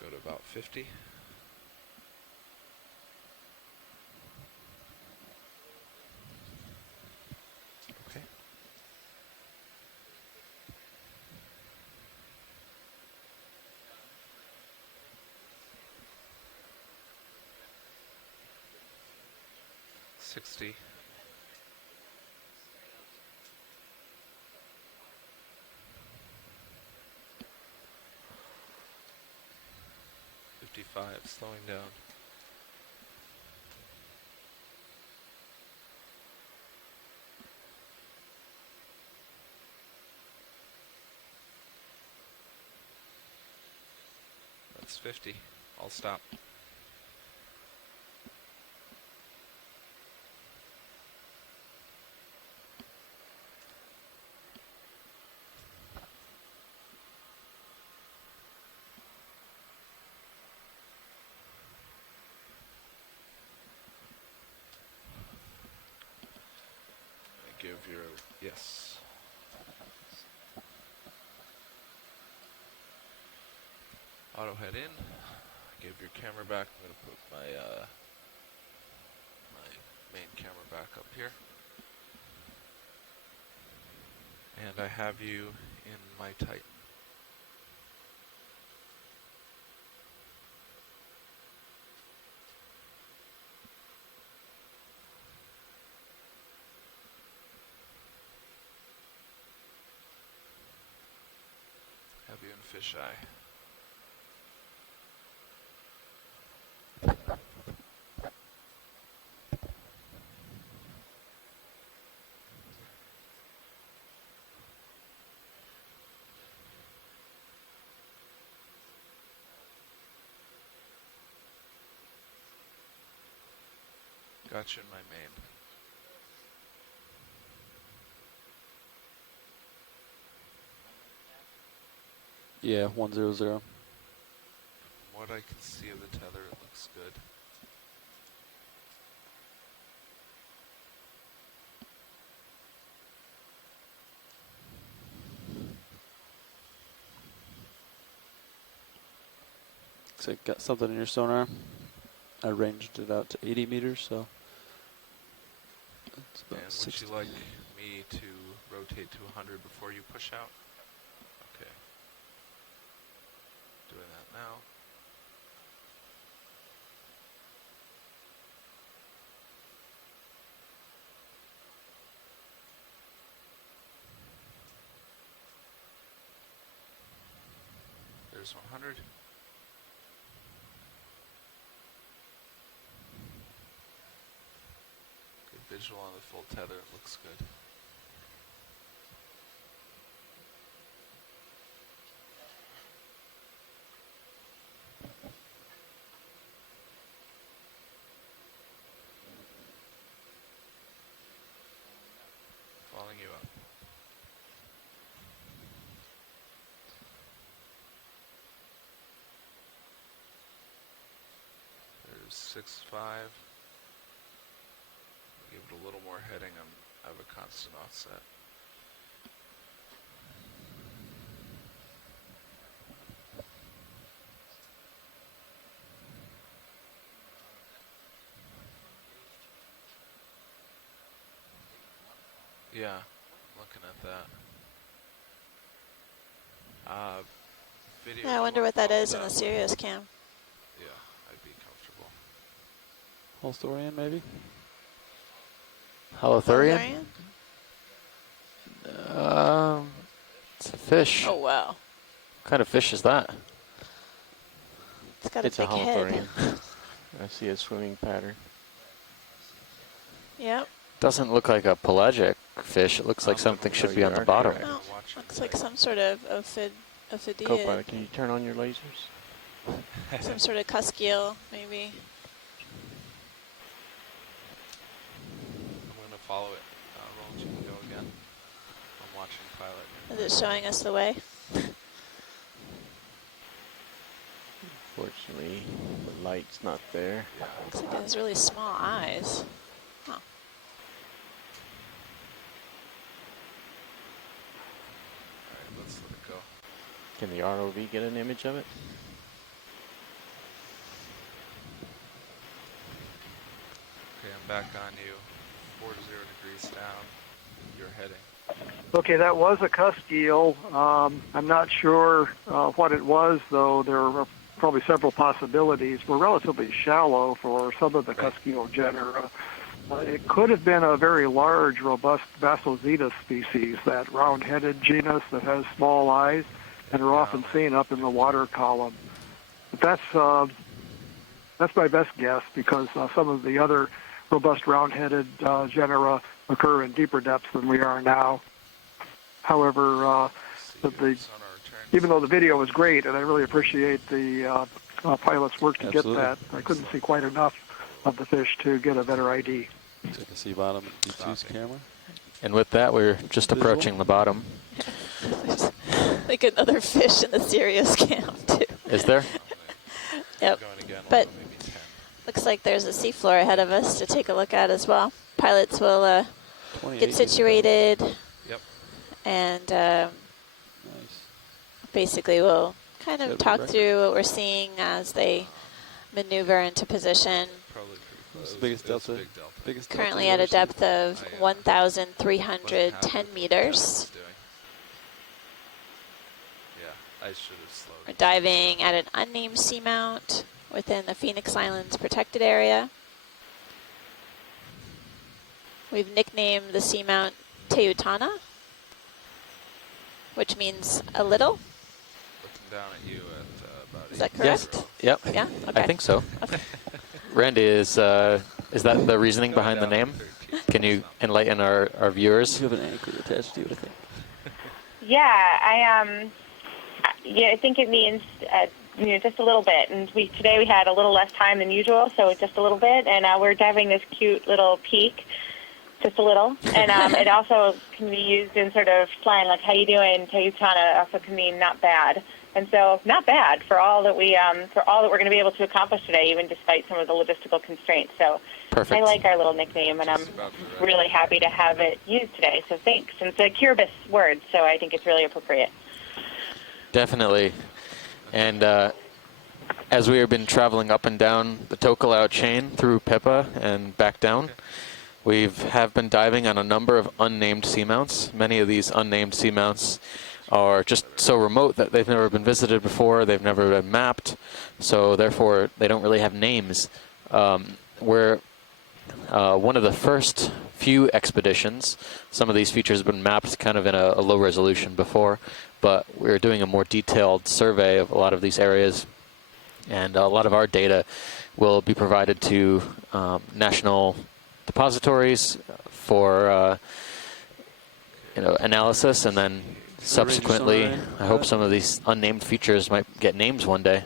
Let's go to about 50. Okay. $60. 55, slowing down. That's 50. I'll stop. Give your yes. Auto head in. Give your camera back. I'm going to put my my main camera back up here. And I have you in my Titan. Have you in fisheye. Got you in my main. Yeah, 100. From what I can see of the tether, it looks good. Looks like got something in your sonar. I ranged it out to 80 meters, so it's about And 60. would you like me to rotate to 100 before you push out? Okay. Doing that now. There's 100. Good visual on the full tether, it looks good. Following you up. There's 6.5. Give it a little more heading. I have a constant offset. Yeah, I'm looking at that. Video. Yeah, I wonder what that is in the Sirius cam. Yeah, I'd be comfortable. Holstorian, maybe? Holothurian? It's a fish. Oh, wow. What kind of fish is that? It's got a It's a big head. holothurian. I see a swimming pattern. Yep. Doesn't look like a pelagic fish. It looks like something should be on the bottom. No, looks like some sort of ophidiid. Co-pilot, can you turn on your lasers? Some sort of cuskeel, maybe. I'm going to follow it. Roland, you can go again. I'm watching pilot. Is it showing us the way? Fortunately, the light's not there. Yeah. Looks like it has really small eyes. Huh. All right, let's let it go. Can the ROV get an image of it? back on you. 40 degrees down. You're heading. Okay, that was a cusk eel. I'm not sure what it was, though. There are probably several possibilities. We're relatively shallow for some of the cusk eel genera. It could have been a very large, robust Basozetus species, that round-headed genus that has small eyes and are often seen up in the water column. But that's my best guess, because some of the other robust round-headed genera occur in deeper depths than we are now. However, even though the video was great, and I really appreciate the pilot's work to get that, I couldn't see quite enough of the fish to get a better ID. Take a sea bottom D2's camera. And with that, we're just approaching the bottom. There's like another fish in the Sirius camp, too. Is there? Yep. But looks like there's a seafloor ahead of us to take a look at as well. Pilots will get situated. Yep. And Nice. basically we'll kind of Good talk record. through what we're seeing as they maneuver into position. Probably pretty What's close. the biggest It was a delta? big delta. Biggest Currently delta at a you've ever depth of wasn't 1,310 happy with meters. what I was doing. Yeah, I should have slowed. We're diving at an unnamed seamount within the Phoenix Islands protected area. We've nicknamed the seamount Teutana, which means a little. Looking down at you at about Is that 8 correct? zero. Yep. Yeah? Okay. I think so. Okay. Randy, is that the reasoning Going behind the down name? 13. Can you enlighten our viewers? You have an anchor attached to it, I think. Yeah, I think it means just a little bit. And today we had a little less time than usual, so just a little bit. And we're diving this cute little peak, just a little. And it also can be used in sort of slang, like "How you doing?" Teutana also can mean not bad. And so, not bad for all that we're going to be able to accomplish today, even despite some of the logistical constraints. So, Perfect. I like our little nickname, and I'm really happy to have it used today. So, thanks. And it's a Kiribati word, so I think it's really appropriate. Definitely. And as we have been traveling up and down the Tokelau chain through Pippa and back down, we have been diving on a number of unnamed seamounts. Many of these unnamed seamounts are just so remote that they've never been visited before, they've never been mapped, so therefore they don't really have names. We're one of the first few expeditions. Some of these features have been mapped kind of in a low resolution before, but we're doing a more detailed survey of a lot of these areas, and a lot of our data will be provided to national depositories for analysis, and then subsequently, I hope some of these unnamed features might get names one day.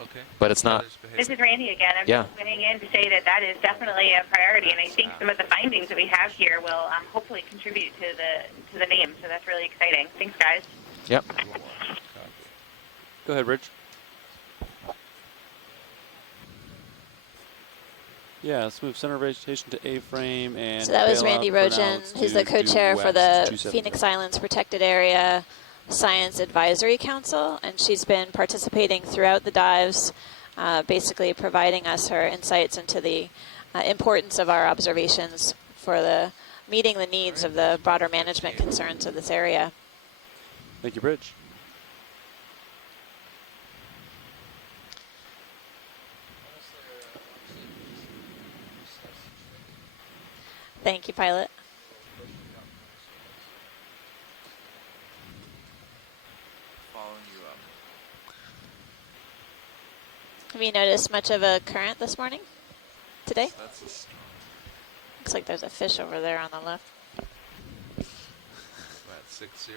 Okay. But it's not. This is Randy again. I'm Yeah. just weighing in to say that that is definitely a priority, and I think some of the findings that we have here will hopefully contribute to the name. So that's really exciting. Thanks, guys. Yep. Go ahead, Rich. Yeah, let's move center vegetation to A-frame and So that was bail Randy out for now. Rogen, Let's who's the do co-chair for west, the 270. Phoenix Islands Protected Area Science Advisory Council, and she's been participating throughout the dives, basically providing us her insights into the importance of our observations for meeting the needs of the broader management concerns of this area. Thank you, Rich. Thank you, pilot. Following you up. Have you noticed much of a current this morning? Today? That's a strong. Looks like there's a fish over there on the left. About 6-0.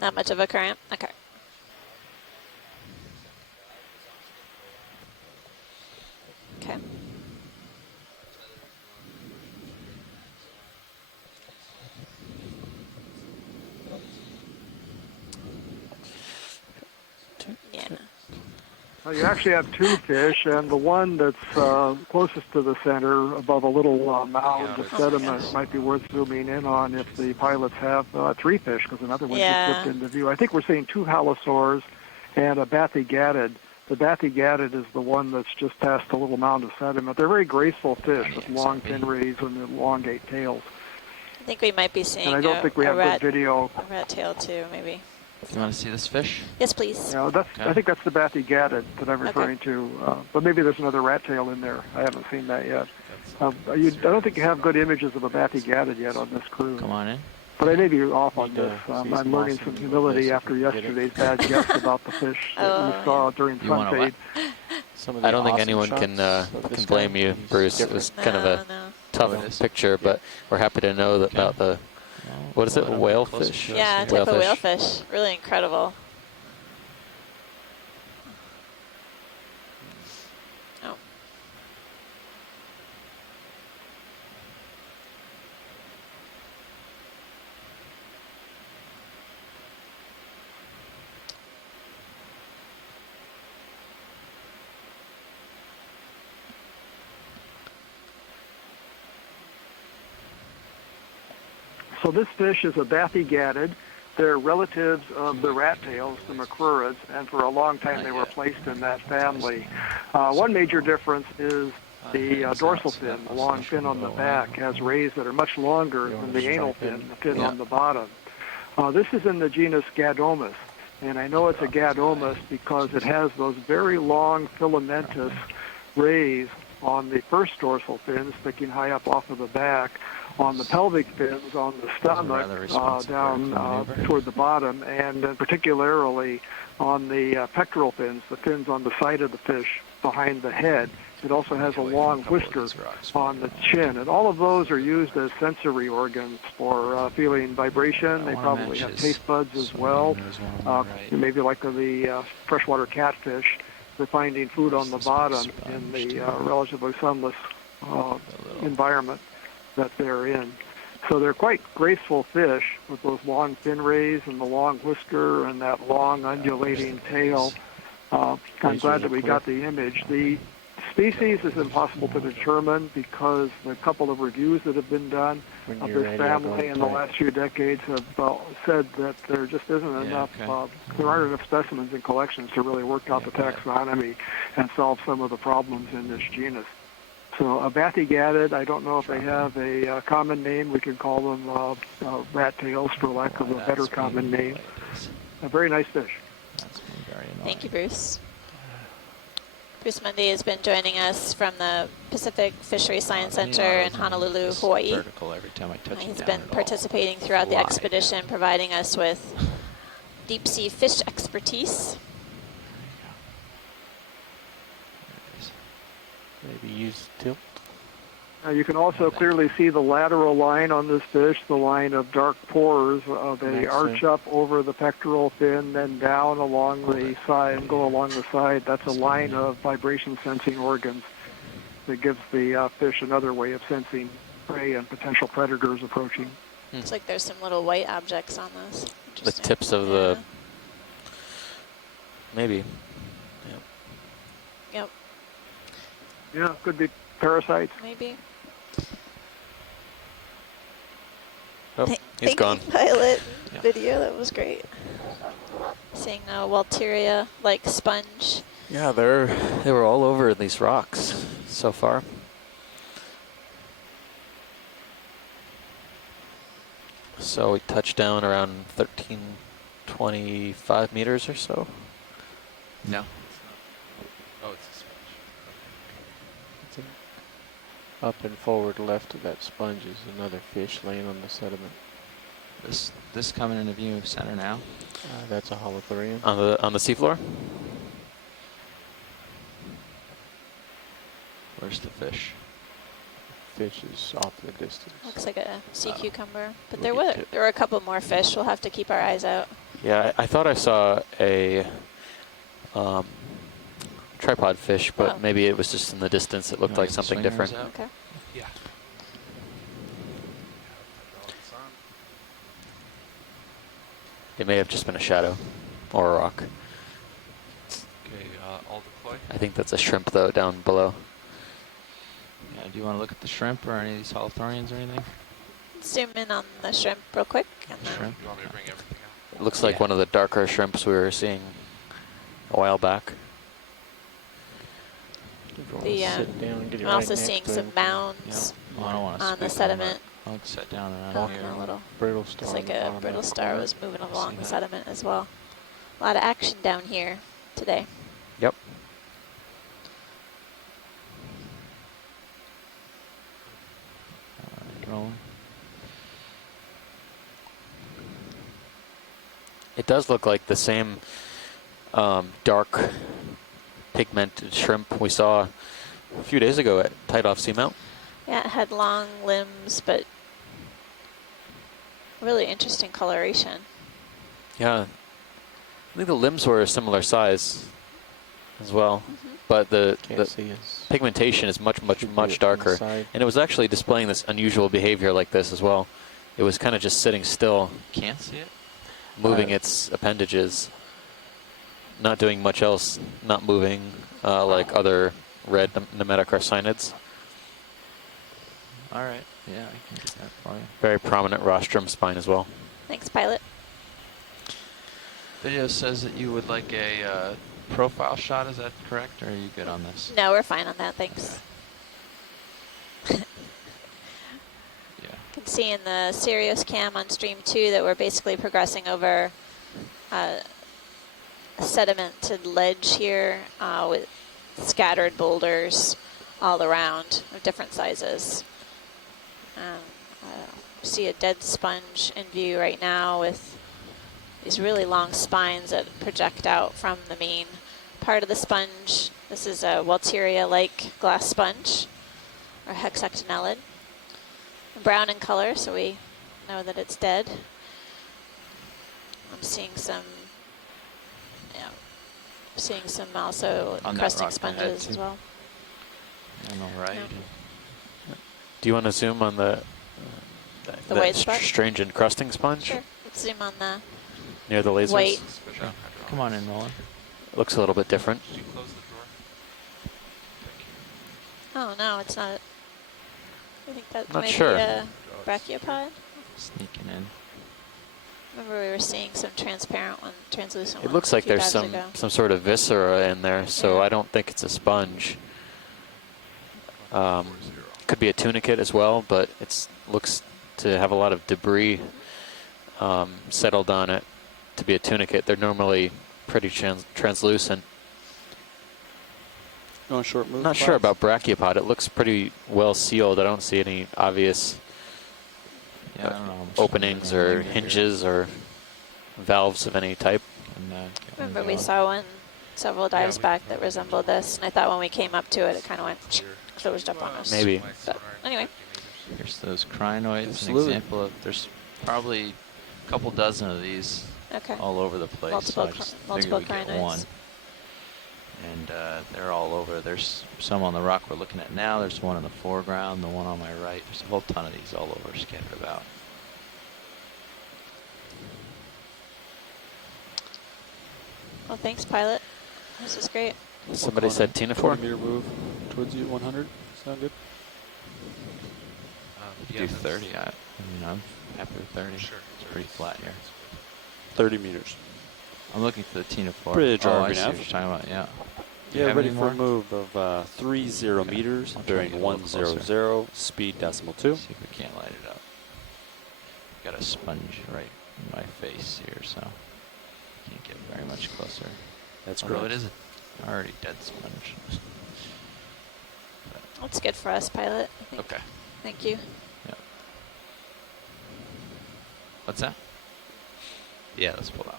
Not much of a current? Okay. Okay. Yeah. You actually have two fish, and the one that's closest to the center, above a little mound of sediment, might be worth zooming in on if the pilots have three fish, because another one just slipped into view. I think we're seeing two halosaurs and a bathygatid The bathygatid is the one that's just past a little mound of sediment. They're very graceful fish with long fin rays and elongate tails. I think we might be seeing And I don't think we have rat, good video. a rat tail too, maybe. You want to see this fish? Yes, please. You know, I think that's the bathygatid that I'm referring to. But maybe there's another rat tail in there. I haven't seen that yet. I don't think you have good images of a bathygatid yet on this cruise. Come on in. But I may be off on this. I'm learning some humility after yesterday's bad guess about the fish that we saw during sunfade. I don't think anyone can blame you, Bruce. It was kind of a tough picture, but we're happy to know that about the, what is it, whalefish? Yeah, type of whalefish. Really incredible. Oh. So this fish is a bathygatid. They're relatives of the rat tails, the macrurids, and for a long time they were placed in that family. One major difference is the dorsal fin, the long fin on the back, has rays that are much longer than the anal fin, the fin on the bottom. This is in the genus Gadomus, and I know it's a Gadomus because it has those very long filamentous rays on the first dorsal fin sticking high up off of the back, on the pelvic fins, on the stomach, down toward the bottom, and particularly on the pectoral fins, the fins on the side of the fish behind the head. It also has a long whisker on the chin. And all of those are used as sensory organs for feeling vibration. They probably have taste buds as well. Maybe like the freshwater catfish, for finding food on the bottom in the relatively sunless environment that they're in. So they're quite graceful fish with those long fin rays and the long whisker and that long undulating tail. I'm glad that we got the image. The species is impossible to determine because the couple of reviews that have been done of this family in the last few decades have said that there just isn't enough, there aren't enough specimens in collections to really work out the taxonomy and solve some of the problems in this genus. So a bathygatid, I don't know if they have a common name. We could call them rat tails for lack of a better common name. A very nice fish. Thank you, Bruce. Bruce Mundy has been joining us from the Pacific Fisheries Science Center in Honolulu, Hawaii. He's been participating throughout the expedition, providing us with deep sea fish expertise. Maybe use tilt. You can also clearly see the lateral line on this fish, the line of dark pores. They arch up over the pectoral fin, then down along the side and go along the side. That's a line of vibration sensing organs that gives the fish another way of sensing prey and potential predators approaching. Looks like there's some little white objects on those. The tips of the, maybe. Yep. Yeah, could be parasites. Maybe. Oh, he's Thank gone. you, Pilot. Video, that was great. Seeing a Walteria-like sponge. Yeah, they were all over these rocks so far. So we touched down around 1325 meters or so. No. Oh, it's a sponge. Up and forward left of that sponge is another fish laying on the sediment. This coming into view center now. That's a holothurian. On the seafloor? Where's the fish? Fish is off in the distance. Looks like a sea cucumber. But there were a couple more fish. We'll have to keep our eyes out. Yeah, I thought I saw a tripod fish, but maybe it was just in the distance. It looked like something different. Okay. Yeah. It may have just been a shadow or a rock. Okay, all deploy. I think that's a shrimp, though, down below. Yeah, do you want to look at the shrimp or any of these holothurians or anything? Zoom in on the shrimp real quick. And then Shrimp. You want me to bring everything out? It looks like one of the darker shrimps we were seeing a while back. Sit down and get I'm right also next seeing to some him. mounds Well, I don't want to on the sediment. I'll sit down around Walking here. a little. Brittle star. Looks like on the a bottom brittle left star corner. was moving See along the that? sediment as well. A lot of action down here today. Yep. Rolling. It does look like the same dark pigmented shrimp we saw a few days ago at Tight Off Seamount. Yeah, it had long limbs, but really interesting coloration. Yeah. I think the limbs were a similar size as well, but the pigmentation is much darker. And it was actually displaying this unusual behavior like this as well. It was kind of just sitting still, Can't see it? moving its appendages, not doing much else, not moving like other red nematocarcinids. All right. Yeah, I can get that for you. Very prominent rostrum spine as well. Thanks, pilot. Video says that you would like a profile shot. Is that correct, or are you good on this? No, we're fine on that, thanks. Yeah. You can see in the Sirius cam on stream 2 that we're basically progressing over a sedimented ledge here with scattered boulders all around of different sizes. See a dead sponge in view right now with these really long spines that project out from the main part of the sponge. This is a Walteria-like glass sponge, or hexactinellid. Brown in color, so we know that it's dead. I'm seeing some, also On that crusting rock ahead, sponges too. as well. On the right. Yeah. Do you want to zoom on the The that white spot? strange encrusting sponge Sure. Let's zoom on the near the lasers? white. Sure. Come on in, Nolan. It looks a little bit different. Did you close the drawer? Oh no, it's not. I think that Not might sure. be a brachiopod. Sneaking in. Remember we were seeing some transparent one, translucent It ones looks a like few there's dives ago. some sort of viscera in there, so Yeah. I don't think it's a sponge. Could be a tunicate as well, but it looks to have a lot of debris settled on it to be a tunicate. They're normally pretty translucent. You want a short move? Not sure about brachiopod. It looks pretty well sealed. I don't see any obvious Yeah, I don't know. openings or hinges or valves of any type. Remember we saw one several dives back that resembled this, and I thought when we came up to it, it kind of went closed up on us. Maybe. But anyway. Here's those crinoids. Absolutely. An example of, there's probably a couple dozen of these Okay. all over the place. Multiple so I just multiple figured we'd get crinoids. one. And they're all over. There's some on the rock we're looking at now. There's one in the foreground, the one on my right. There's a whole ton of these all over scattered about. Well, thanks, pilot. This is great. Somebody said Tina-4. 20-meter move towards you, 100. Sound good? We could do 30. I mean, I'm happy with 30. Sure. It's pretty flat here. 30 meters. I'm looking for the Tina-4. Bridge, oh, I RV see nav. what you're talking about, yeah. Do you Yeah, have ready any for a more? move of 30 meters, I'll try to bearing get a little closer. 100, speed decimal 2. See if we can't light it up. Got a sponge right in my face here, so can't get very much closer. That's Although correct. it is an already dead sponge. That's good for us, pilot. I think. Okay. Thank you. Yep. What's that? Yeah, let's pull out.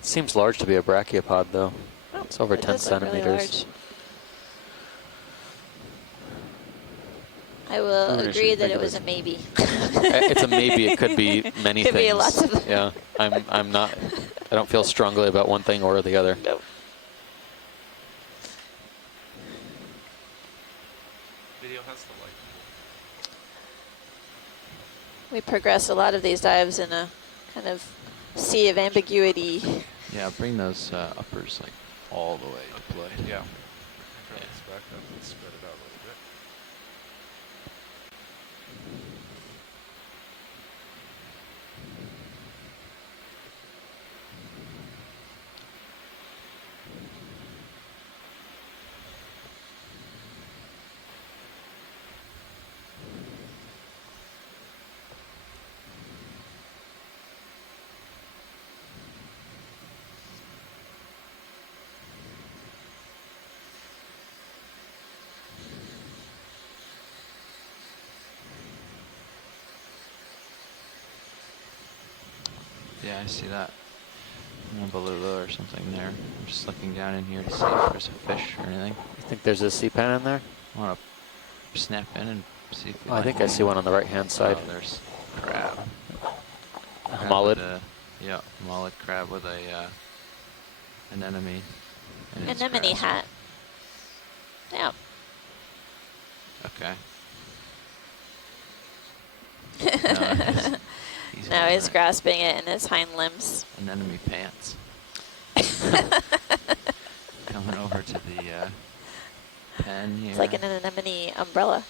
Seems large to be a brachiopod, though. Oh, It's over it 10 does look really centimeters. large. I will I'm gonna agree shoot that it bigger was a than- maybe. It's a maybe. It could be many Could things. be lots of them. Yeah, I'm not. I don't feel strongly about one thing or the other. Nope. Video has the light. We progress a lot of these dives in a kind of sea of ambiguity. Yeah, bring those uppers like all the way to play. Yeah. Try this back up and spread it out a little bit. Yeah, I see that. A beluga or something there. I'm just looking down in here to see if there's a fish or anything. You think there's a sea pen in there? I want to snap in and see if we Oh, I think I see one on the right-hand side. Oh, there's crab. Crab Mullet. with yeah, mullet crab with a anemone. in its Anemone grasp. hat. Yeah. Okay. He's Now holding he's it. grasping it in his hind limbs. Anemone pants. Coming over to the pen here. It's like an anemone umbrella.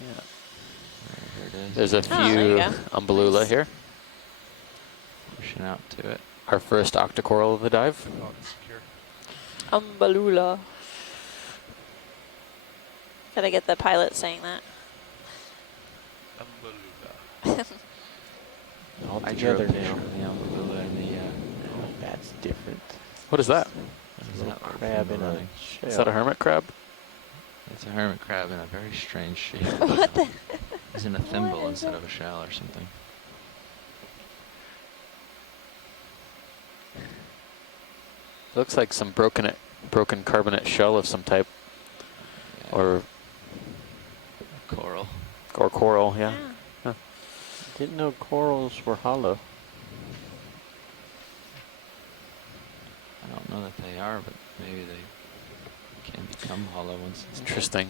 There it is. There's a Oh, there you few go. umbellula Nice. here. Pushing out to it. Our first octocoral of the dive. Oh, it's secure. Umbellula. Gotta get the pilot saying that. Umbellula. All I drew a together picture now. of the umbellula and the That's different. What is that? what is Little that word crab from in the a running? shell. Is that a hermit crab? It's a hermit crab in a very strange shape. What the? He's in a thimble What is instead it? of a shell or something. Looks like some broken carbonate shell of some type, Yeah, or coral. coral. Yeah. Didn't know corals were hollow. I don't know that they are, but maybe they can become hollow once it's Interesting.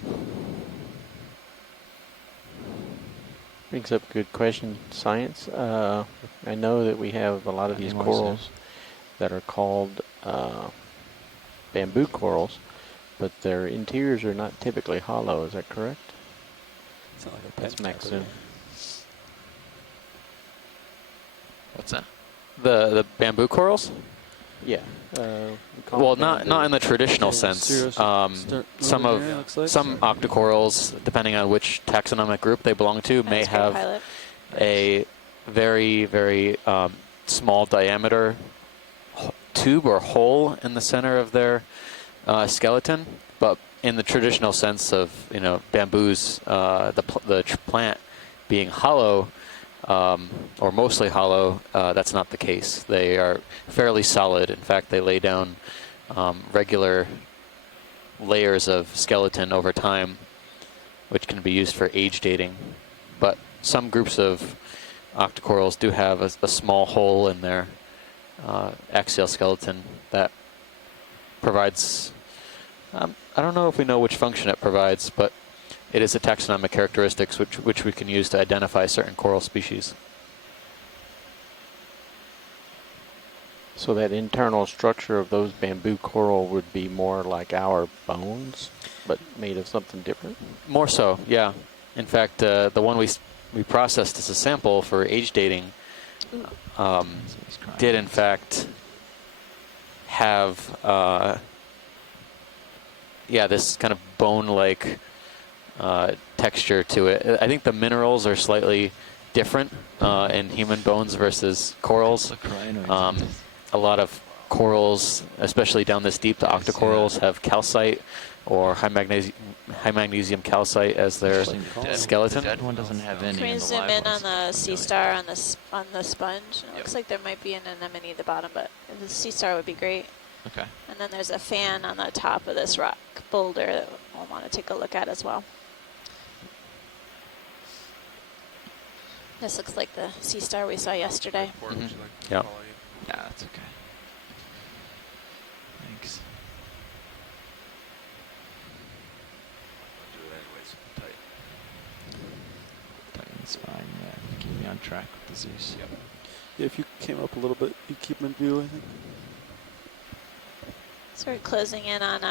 Brings up a good question, science. I know that we have a lot of Any these more corals that are called bamboo corals, but their interiors are not typically hollow. Is that correct? It's not like a That's pen cap, is Maxim. it? What's that? The bamboo corals? Yeah. We call Well, them not in the traditional Okay, sense. serious start Some moving of here, looks like. some octocorals, depending on which taxonomic group they belong to, may That's great, have pilot. a very, very small diameter tube or hole in the center of their skeleton. But in the traditional sense of bamboos, the plant being hollow or mostly hollow, that's not the case. They are fairly solid. In fact, they lay down regular layers of skeleton over time, which can be used for age dating. But some groups of octocorals do have a small hole in their axial skeleton that provides, I don't know if we know which function it provides, but it is a taxonomic characteristics which we can use to identify certain coral species. So that internal structure of those bamboo coral would be more like our bones, but made of something different? More so, yeah. In fact, the one we processed as a sample for age dating He's crying. did in fact have this kind of bone-like texture to it. I think the minerals are slightly different in human bones versus corals. The crinoids. A lot of corals, especially down this deep, the I see octocorals that. have calcite or high magnesium calcite as their Interesting. The dead- skeleton. The dead one doesn't have any. Can we and the zoom live in ones on the have sea a star on the sponge? It Yep. looks like there might be an anemone at the bottom, but the sea star would be great. Okay. And then there's a fan on the top of this rock boulder that we'll want to take a look at as well. This looks like the sea star we saw yesterday. Report, would you like me to Yeah. follow you? Yeah, that's okay. Thanks. I'll do it anyways. Tight. Titan's fine. Yeah, keep me on track with the Zeus. Yep. Yeah, if you came up a little bit, you keep them in view, I think. So we're closing in on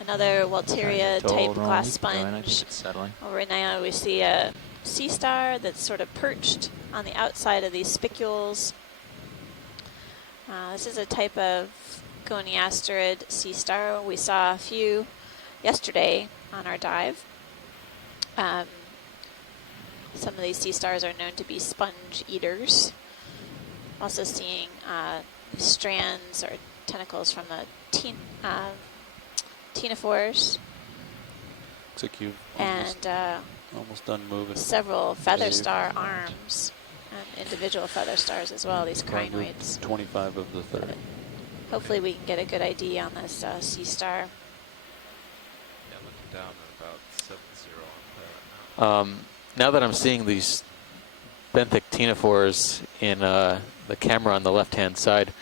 another Walteria Kinda type told wrong. glass Keep going. I think sponge. it's settling. Right now we see a sea star that's sort of perched on the outside of these spicules. This is a type of goniasterid sea star. We saw a few yesterday on our dive. Some of these sea stars are known to be sponge eaters. Also seeing strands or tentacles from the ctenophores Looks like you've and almost done moving. several feather Wave. star arms and individual feather stars as well, these Probably crinoids. 25 of the 30. Hopefully we can get a good ID on this sea star. Yeah, looking down at about 7-0 on there right now. Now that I'm seeing these benthic ctenophores in the camera on the left-hand side,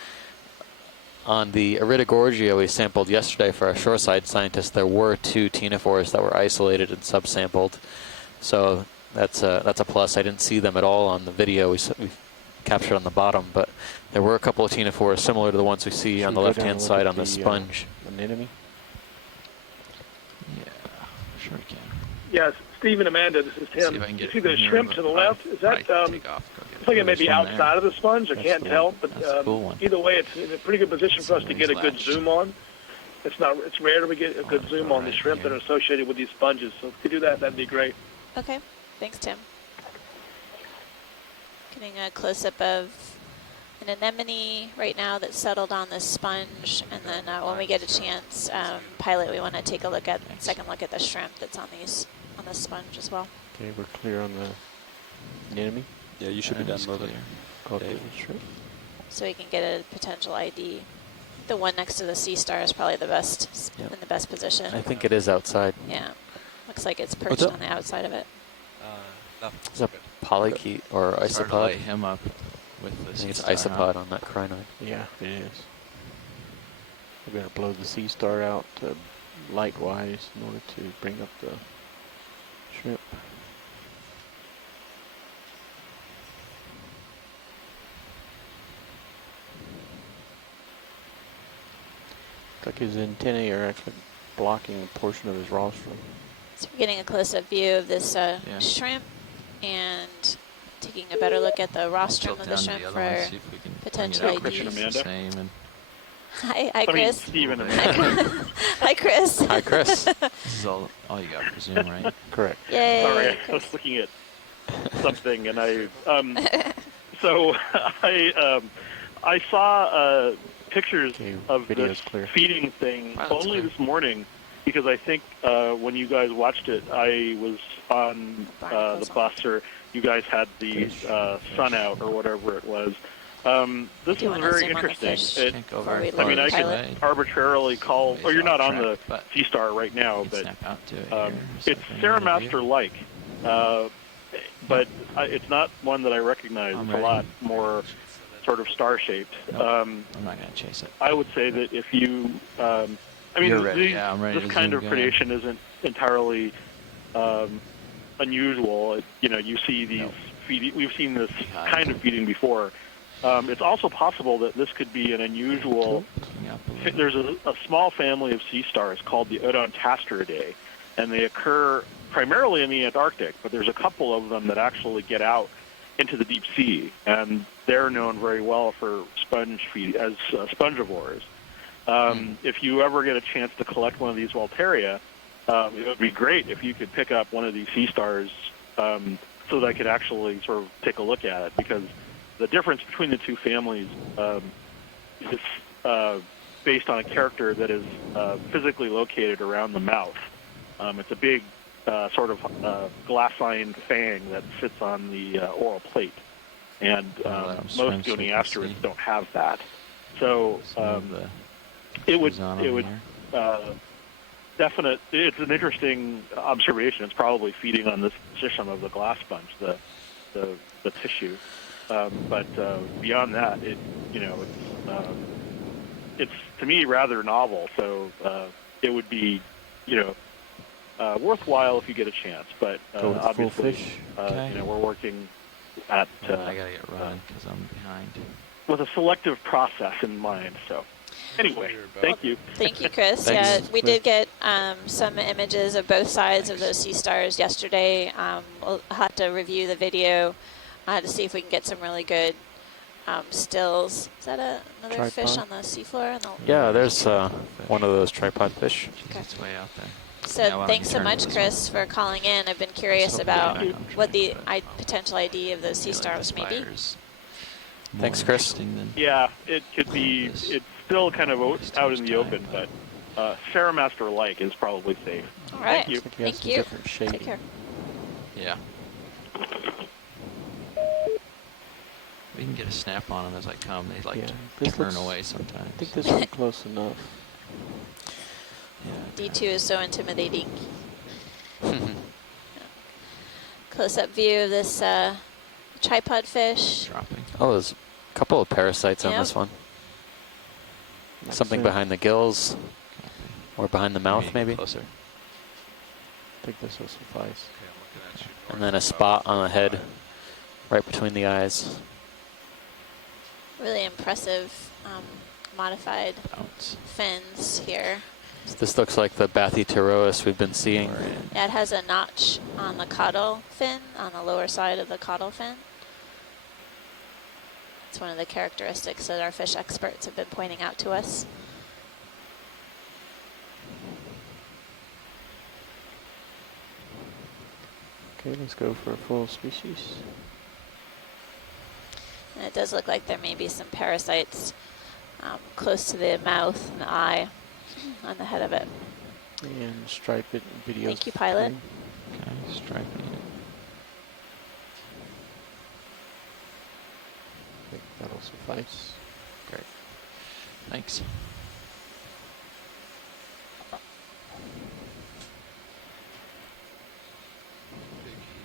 on the Iridogorgia we sampled yesterday for our shoreside scientists, there were 2 ctenophores that were isolated and subsampled. So that's a plus. I didn't see them at all on the video we captured on the bottom, but there were a couple of ctenophores similar to the ones we see Should on the we go down left-hand and look side at on the sponge. Anemone? Yeah, sure we can. Yes, Steve and Amanda, this is See if Tim. I can get You it see from the here, shrimp but to the I'll left? Is that, probably take off, go get looks like it may There's be one outside there. of the sponge. I That's can't the tell, one. but That's a cool one. either way, it's in a pretty good position for us to get a good Latched. zoom on. It's rare to get a good Oh, zoom on the right shrimp that here. are associated with these sponges. So if you could do that, that'd be great. Okay, thanks, Tim. Getting a close-up of an anemone right now that's settled on this sponge, and then when we get a chance, Pilot, we want to take a look at second look at the shrimp that's on this sponge as well. Okay, we're clear on the anemone. Yeah, you should be done That's moving. clear. Okay, Dave. sure. So we can get a potential ID. The one next to the sea star is probably the best Yep. in the best position. I think it is outside. Yeah, looks like it's What's perched up? on the outside of it. No, Is that polychaete or It's hard to light isopod? him up with I the think it's sea star, huh? isopod on that crinoid. Yeah, it is. We're gonna blow the sea star out light-wise in order to bring up the shrimp. Looks like his antennae are actually blocking a portion of his rostrum. So we're getting a close-up view of this shrimp and taking a better look at the rostrum Tilt of down the to shrimp the other one, for see if we can potential bring it up. Christian IDs. Amanda. Same and Hi, Chris. Steve and Hi, Amanda. Chris. Hi, Chris. Hi, Chris. this is all you got for Zoom, right? Correct. Yay, Sorry, I Chris. was looking at something, and so I saw pictures Okay, of video's this clear. feeding thing Wow, that's only clear. this morning because I think when you guys watched it, I was on the bus, or you guys had the sun out or whatever it was. This Do you is wanna very zoom on the interesting. fish It, Can't go before very we far I mean, I this could way. arbitrarily call. Ways Oh, you're not off on track, the but Sea Star right now, you can but snap out to it here, it's so if I need a view. Saramaster-like, but it's not one that I recognize. I'm It's ready. a lot more sort of star-shaped. Nope. I'm not going to chase it. I would say that if you, I mean, You're ready. Yeah, I'm ready this to kind zoom of in. predation isn't entirely unusual. You see these Nope. feeding. We've seen this Behind. kind of feeding before. It's also possible that this could be an unusual. Looking up a little. There's a small family of sea stars called the Odontasturidae, and they occur primarily in the Antarctic, but there's a couple of them that actually get out into the deep sea, and they're known very well for sponge feed as spongivores. If you ever get a chance to collect one of these Walteria, it would be great if you could pick up one of these sea stars so that I could actually sort of take a look at it, because the difference between the two families is based on a character that is physically located around the mouth. It's a big sort of glassine fang that sits on the oral plate, and let 'em swim most so we can goniasteroids see. don't have that. So Some of the it would shoes on it over would there. definite. It's an interesting observation. It's probably feeding on this system of the glass sponge, the tissue. But beyond that, it's to me rather novel. So it would be worthwhile if you get a chance. But Go with full obviously, fish. Okay. we're working at I gotta get running because I'm behind. with a selective process in mind. So anyway, thank you. Thank you, Chris. Thanks. Yeah, we did get some images of both sides of those sea stars yesterday. We'll have to review the video to see if we can get some really good stills. Is that another fish Tripod? on the seafloor? Yeah, there's one of those tripod fish. Okay. It's way out there. So Yeah, why don't thanks you so turn much, this Chris, for calling in. I've been curious Let's hope about we get back on what the track, but potential ID of those sea I feel like stars this may be. fire's Thanks, more Chris. interesting than- Yeah, it could be. It's still kind of out in the open, but Saramaster-like is probably safe. All right. Thank you. Looks like he has Thank some you. different shading. Take care. Yeah. We can get a snap on them as I come. They like Yeah, to this turn looks- away sometimes. I think this one's close enough. Yeah, D2 is so intimidating. Close-up view of this tripod fish. dropping. Oh, there's a couple of parasites on Yep. this one. Like Something so. behind the gills or behind the mouth, maybe. Closer. I think this will suffice. Okay, I'm looking at you. And north then a about spot on the head, 45. right between the eyes. Really impressive modified Bounce. fins here. So this looks like the Bathypterois we've been seeing. We're in. Yeah, it has a notch on the caudal fin, on the lower side of the caudal fin. It's one of the characteristics that our fish experts have been pointing out to us. Okay, let's go for a full species. And it does look like there may be some parasites close to the mouth and the eye on the head of it. And stripe it and videos. Thank you, pilot. Okay, striping it. I think that'll suffice. Great. Thanks.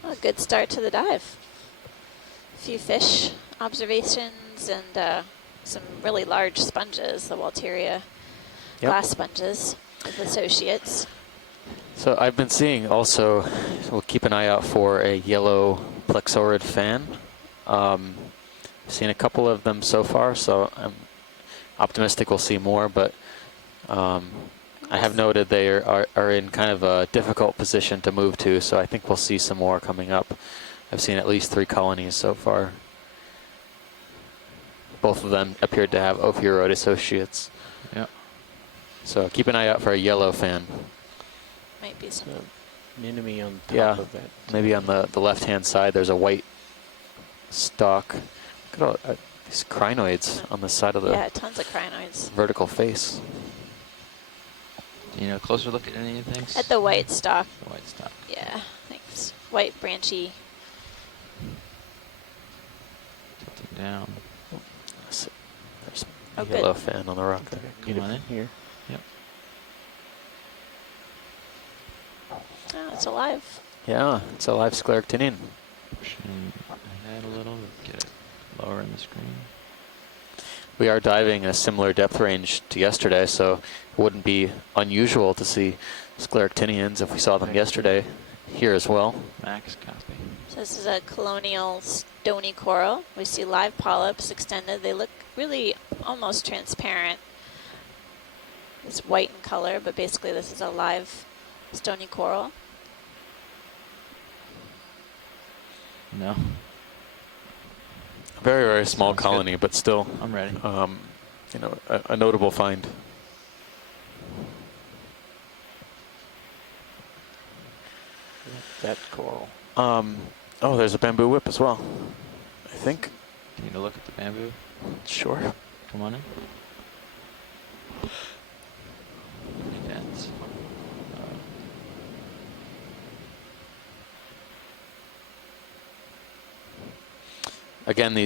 A good start to the dive. A few fish observations and some really large sponges, the Walteria glass sponges with associates. So I've been seeing also, we'll keep an eye out for a yellow plexaurid fan. Seen a couple of them so far, so I'm optimistic we'll see more, but I have noted they are in kind of a difficult position to move to, so I think we'll see some more coming up. I've seen at least 3 colonies so far. Both of them appeared to have Ophiuroid associates. Yep. So keep an eye out for a yellow fan. Might be some. Anemone on top Yeah, of that. maybe on the left-hand side there's a white stalk. Look at all these crinoids on the side of the Yeah, tons of crinoids. vertical face. You know, closer look at any of the things? At the white stalk. The white stuff. Yeah, thanks. White branchy. Tilting down. There's Oh, a good. yellow fan on the rock there. Get Come on it in. here. Yep. Oh, it's alive. Yeah, it's a live scleractinian. Pushing ahead a little to get it lower in the screen. We are diving a similar depth range to yesterday, so it wouldn't be unusual to see scleractinians if we saw them yesterday here as well. Max copy. So this is a colonial stony coral. We see live polyps extended. They look really almost transparent. It's white in color, but basically this is a live stony coral. No, Very, very small Sounds good. colony, but still, I'm ready. you know, a notable find. That coral. Oh, there's a bamboo whip as well, I think. Can you look at the bamboo? Sure. Come on in. Dense. Again,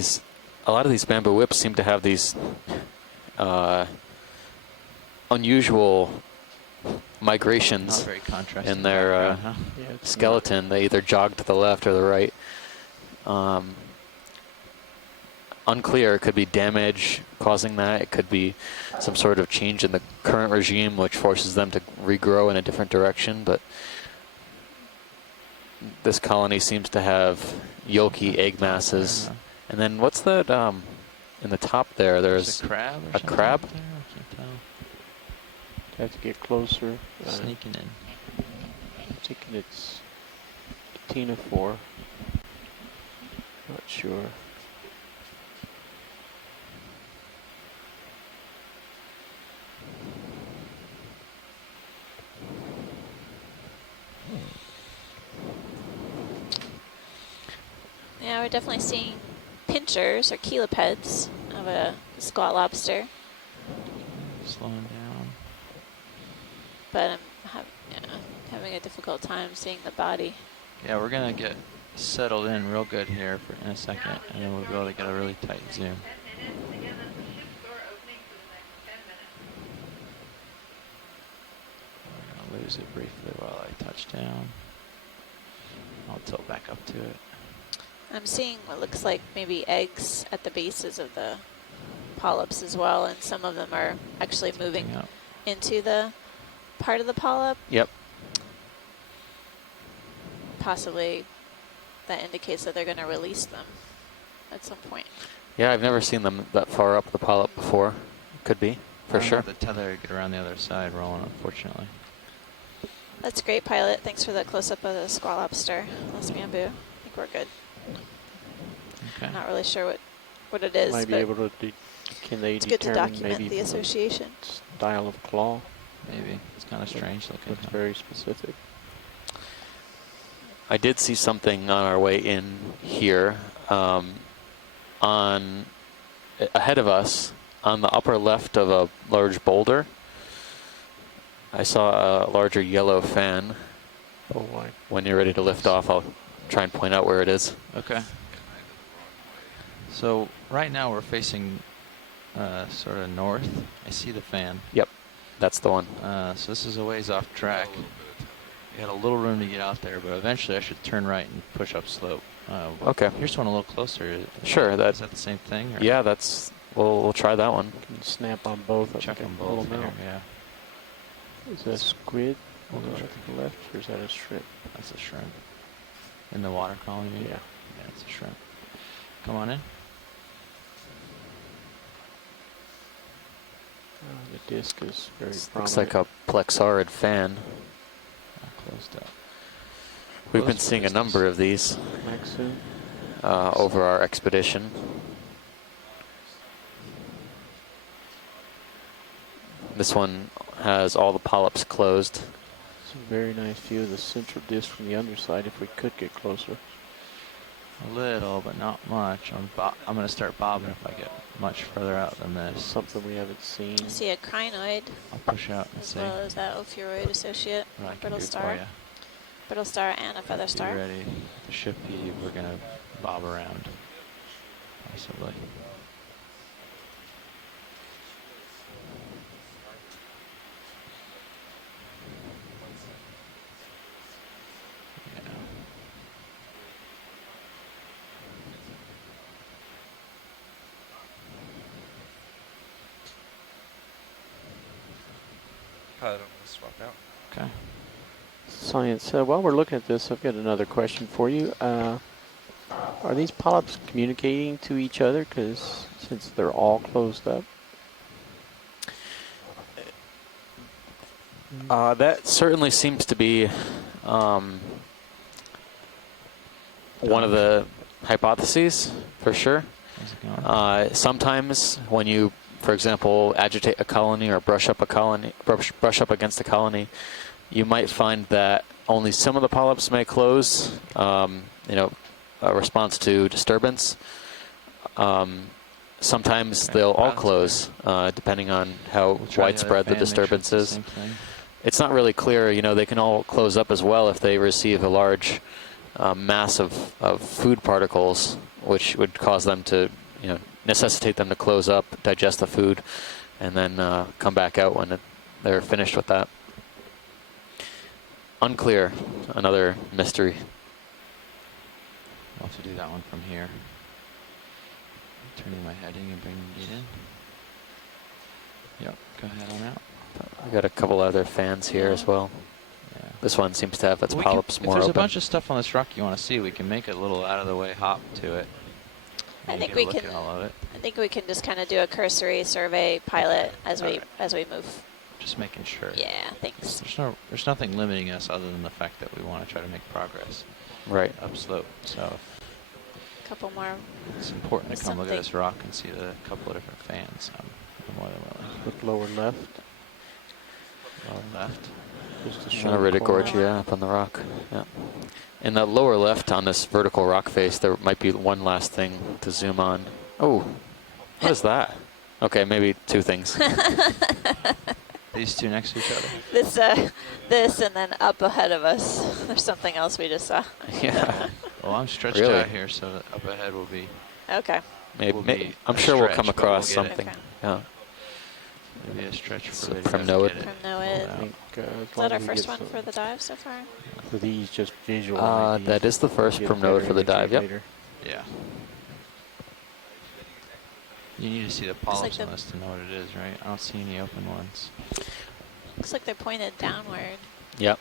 a lot of these bamboo whips seem to have these unusual migrations Not very contrasting. in their background, huh? Yeah, it's skeleton. They either jog to the left or the right. Unclear. It could be damage causing that. It could be some sort of change in the current regime which forces them to regrow in a different direction. But this colony seems to have yolky egg masses. Uh-huh. And then what's that in the top there? There's a crab or a something crab? up there? I can't tell. have to get closer. Sneaking in. I'm thinking it's actinophore. Not sure. Yeah, we're definitely seeing pinchers or chelipeds of a squat lobster, Slowing down. but I'm having a difficult time seeing the body. Yeah, we're gonna get settled in real good here in a second, and then we'll be able to get a really tight zoom. We're gonna lose it briefly while I touch down. I'll tilt back up to it. I'm seeing what looks like maybe eggs at the bases of the polyps as well, and some of them are actually moving Up. into the part of the polyp. Yep. Possibly that indicates that they're going to release them at some point. Yeah, I've never seen them that far up the polyp before. Could be, for sure. The tether to get around the other side rolling, unfortunately. That's great, pilot. Thanks for the close-up of the squat lobster. Less bamboo. I think we're good. Okay. Not really sure what it is, Might be but able to. Can they it's good to determine document maybe the association. style of claw? Maybe. It's kind of strange looking. Looks very specific. I did see something on our way in here. On ahead of us, on the upper left of a large boulder, I saw a larger yellow fan. Oh my. When you're ready to lift off, I'll try and point out where it is. Okay. So right now we're facing sort of north. I see the fan. Yep, that's the one. So this is a ways off track. We had a little room to get out there, but eventually I should turn right and push up slope. Okay. Here's one a little closer. Sure. Is that the same thing? Or? Yeah, that's. We'll try that one. Can snap on both. Check them Pull both. them out. Here, yeah. Is that a squid on the left, or is that a shrimp? That's a shrimp. In the water colony, maybe? Yeah. Yeah, it's a shrimp. Come on in. The disc is very prominent. Looks like a plexaurid fan. Closed up. We've been Closed for seeing a business. number of these Maxim. over our expedition. This one has all the polyps closed. It's a very nice view of the central disc from the underside if we could get closer. A little, but not much. I'm going to start bobbing if I get much further out than this. Something we haven't seen. I see a crinoid I'll push out and as see well as that ophiuroid associate, what I can brittle do star. for you. Brittle star and a feather Be star. ready. The ship heave, we're going to bob around. Possibly. Pilot, I'm going to swap out. Okay. Science. While we're looking at this, I've got another question for you. Are these polyps communicating to each other? Because since they're all closed up. That certainly seems to be one of the hypotheses, for sure. How's it going? Sometimes when you, for example, agitate a colony or brush up a colony, brush up against a colony, you might find that only some of the polyps may close. A response to disturbance. Sometimes Okay. they'll all That's close, depending on how We'll try widespread the other fan, make sure it's disturbance the is. same thing. It's not really clear. They can all close up as well if they receive a large mass of food particles, which would cause them to, necessitate them to close up, digest the food, and then come back out when they're finished with that. Unclear. Another mystery. I'll have to do that one from here. Turning my heading and bringing it in. Yep, go ahead on out. I got a couple other fans here as well. Yeah. This one seems to have its We polyps can, more if there's open. a bunch of stuff on this rock you want to see, we can make a little out-of-the-way hop to it. I And think get we a look can. at all of it. I think we can just kind of do a cursory survey pilot as we Alright. as we move. Just making sure. Yeah, thanks. There's nothing limiting us other than the fact that we want to try to make progress Right. upslope. So A couple more. it's important to come look at Something. this rock and see the couple of different fans. I'm more than willing. Look lower left. Lower left. Just a On shiny a coral. gorge, yeah, up on the rock. Yeah. In the lower left on this vertical rock face, there might be one last thing to zoom on. Oh, what is that? Okay, maybe two things. These two next to each other. This and then up ahead of us. There's something else we just saw. Yeah. Well, I'm stretched Really? out here, so up ahead will be Okay. Will be I'm a sure we'll stretch, come but we'll across get it. something. Okay. Yeah. maybe a stretch for So video from to NOAA. get it From pulled NOAA. I out. think Is that our first one for the dive so far? for these just visual. maybe That is the first get from better NOAA for the imagery dive. Yep. later. Yeah. You need to see the like polyps the- on this to know what it is, right? I don't see any open ones. Looks like they're pointed downward. Yep.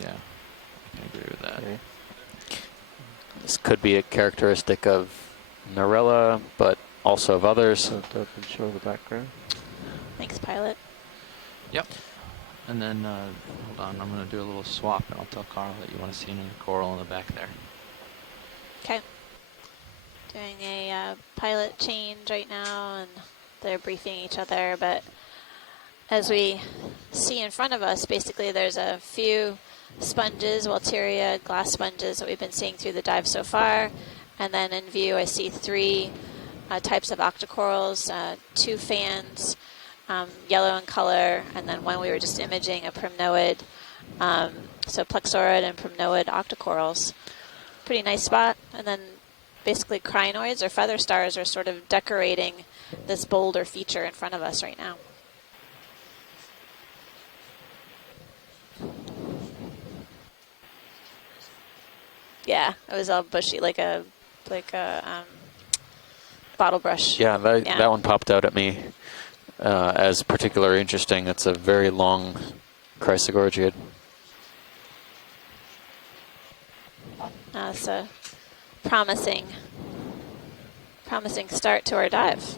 Yeah, I can agree with that. Okay. This could be a characteristic of Narella, but also of others. So up and show the background. Thanks, pilot. Yep. And then, hold on, I'm going to do a little swap, and I'll tell Carl that you want to see any coral in the back there. Okay. Doing a pilot change right now, and they're briefing each other, but as we see in front of us, basically there's a few sponges, Walteria glass sponges that we've been seeing through the dive so far, and then in view I see 3 types of octocorals, 2 fans, yellow in color, and then one we were just imaging, a primnoid, so plexaurid and primnoid octocorals. Pretty nice spot, and then basically crinoids or feather stars are sort of decorating this bolder feature in front of us right now. Yeah, it was all bushy, like a bottle brush. Yeah, that, Yeah. that one popped out at me as particularly interesting. It's a very long chrysogorgiid. It's a promising start to our dive.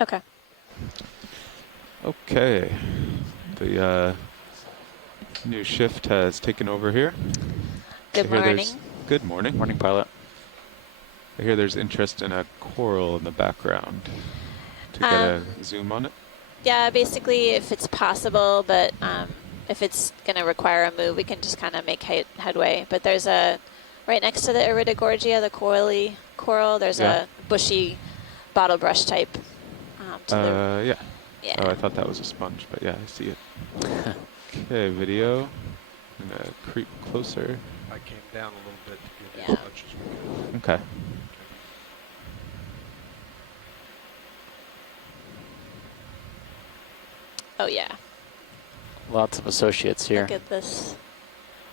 Okay. Okay. The new shift has taken over here. Good I hear morning. there's- Good morning. Morning, pilot. I hear there's interest in a coral in the background. To get a zoom on it? Yeah, basically, if it's possible, but if it's going to require a move, we can just kind of make headway. But there's right next to the Iridogorgia, the coily coral, there's Yeah. a bushy bottle brush type. Yeah. Yeah. Oh, I thought that was a sponge, but yeah, I see it. Okay, video. I'm gonna creep closer. I came down a little bit to get Yeah. as much as we could. Okay. Oh, yeah. Lots of associates here. Look at this.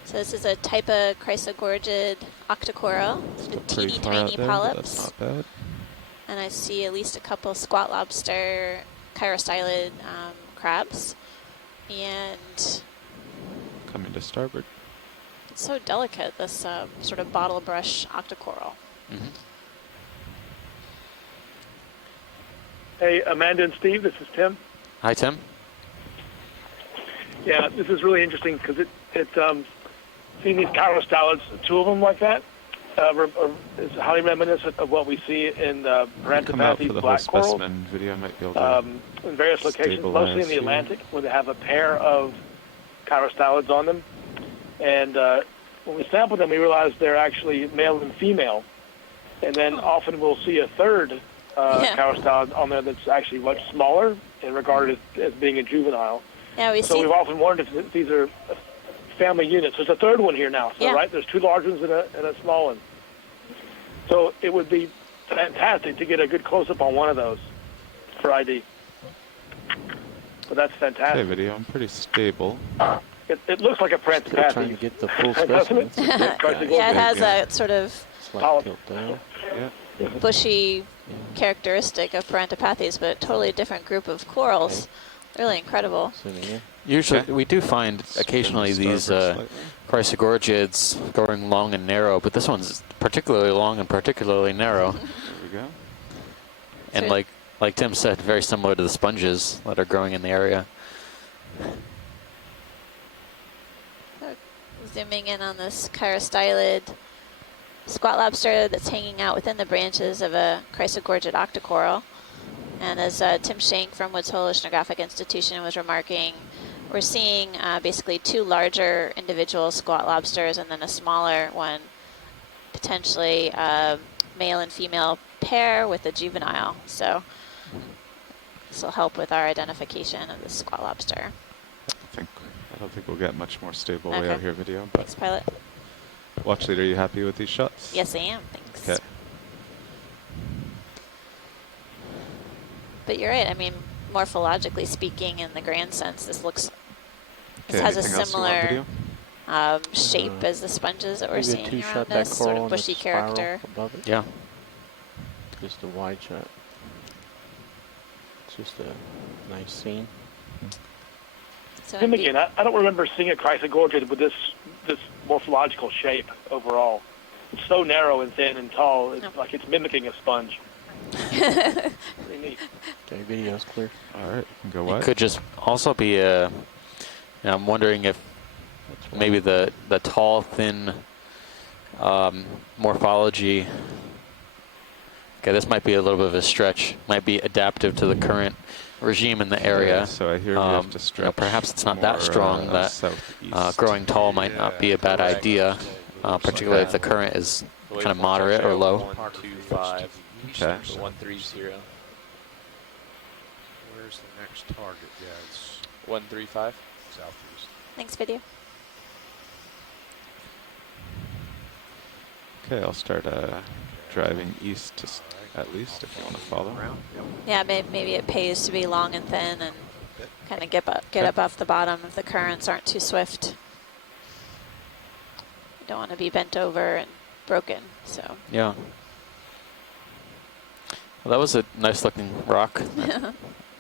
So this is a type of chrysogorgid octocoral Still with pretty teeny far out tiny there, but polyps. that's not bad. And I see at least a couple squat lobster, chirostylid crabs. And Coming to starboard. it's so delicate, this sort of bottle brush octocoral. Mm-hmm. Hey, Amanda and Steve, this is Tim. Hi, Tim. Yeah, this is really interesting because seeing these chirostylid, 2 of them like that, is highly reminiscent of what we see in Come out for Parantopathes the whole black corals specimen video. I might be able to. in various locations, mostly in the stabilize Atlantic, where they have a pair of chirostylids on them. And when we sample them, we realize they're actually male and female. And then often we'll see a third chirostylid on there that's actually much smaller and regarded as being a juvenile. Yeah, we So see. we've often wondered if these are family units. There's a third one here now, so Yeah. right? There's 2 large ones and a small one. So it would be fantastic to get a good close-up on one of those for ID. So that's Okay, fantastic. video. I'm pretty stable. It looks like a Still trying to Parantopathes. get the full Doesn't specimen. it? Yeah, it has Yeah. a sort of Slight Polyp. tilt down. Yeah. bushy characteristic of Parantopathes, but a totally different group of corals. Really incredible. Zooming in. Usually, Okay. we do find Spin occasionally to these starboard chrysogorgiids going long and narrow, but this one's particularly long and particularly narrow. slightly. There we go. And So- like Tim said, very similar to the sponges that are growing in the area. Zooming in on this chirostylid squat lobster that's hanging out within the branches of a chrysogorgid octocoral. And as Tim Shank from Woods Hole Oceanographic Institution was remarking, we're seeing basically 2 larger individual squat lobsters and then a smaller one, potentially male and female pair with a juvenile. So this will help with our identification of the squat lobster. I don't think we'll get much more stable way Okay. out here video. But Thanks, pilot. watch leader, are you happy with these shots? Yes, I am. Thanks. Okay. But you're right. I mean, morphologically speaking, in the grand sense, this looks Okay, this has a anything else you want similar video? shape as the sponges that we're Maybe a seeing two-shot around that us, sort coral of and a bushy spiral character. above it. Yeah. Just a wide shot. It's just a nice scene. So Tim indeed- again, I don't remember seeing a chrysogorgia with this morphological shape overall. It's so narrow and thin and tall. It's like it's mimicking a sponge. Pretty neat. Okay, video's clear. All right, you can go It wide. could just also be a. I'm wondering if maybe the tall, thin morphology. Okay, this might be a little bit of a stretch. Might be adaptive to the current regime in the area. Yeah, so I hear we have to You know, stretch. perhaps it's not more, that strong. That southeast. growing tall might not be a bad idea, particularly if the current is kind of moderate or low. 125. Okay. 130. Where's the next target? Yeah, it's 135. southeast. Thanks, video. Okay, I'll start driving east to at least if you want to follow. Yeah, maybe it pays to be long and thin and kind of get up off the bottom if the currents aren't too swift. You don't want to be bent over and broken. So Yeah. Well, that was a nice looking rock.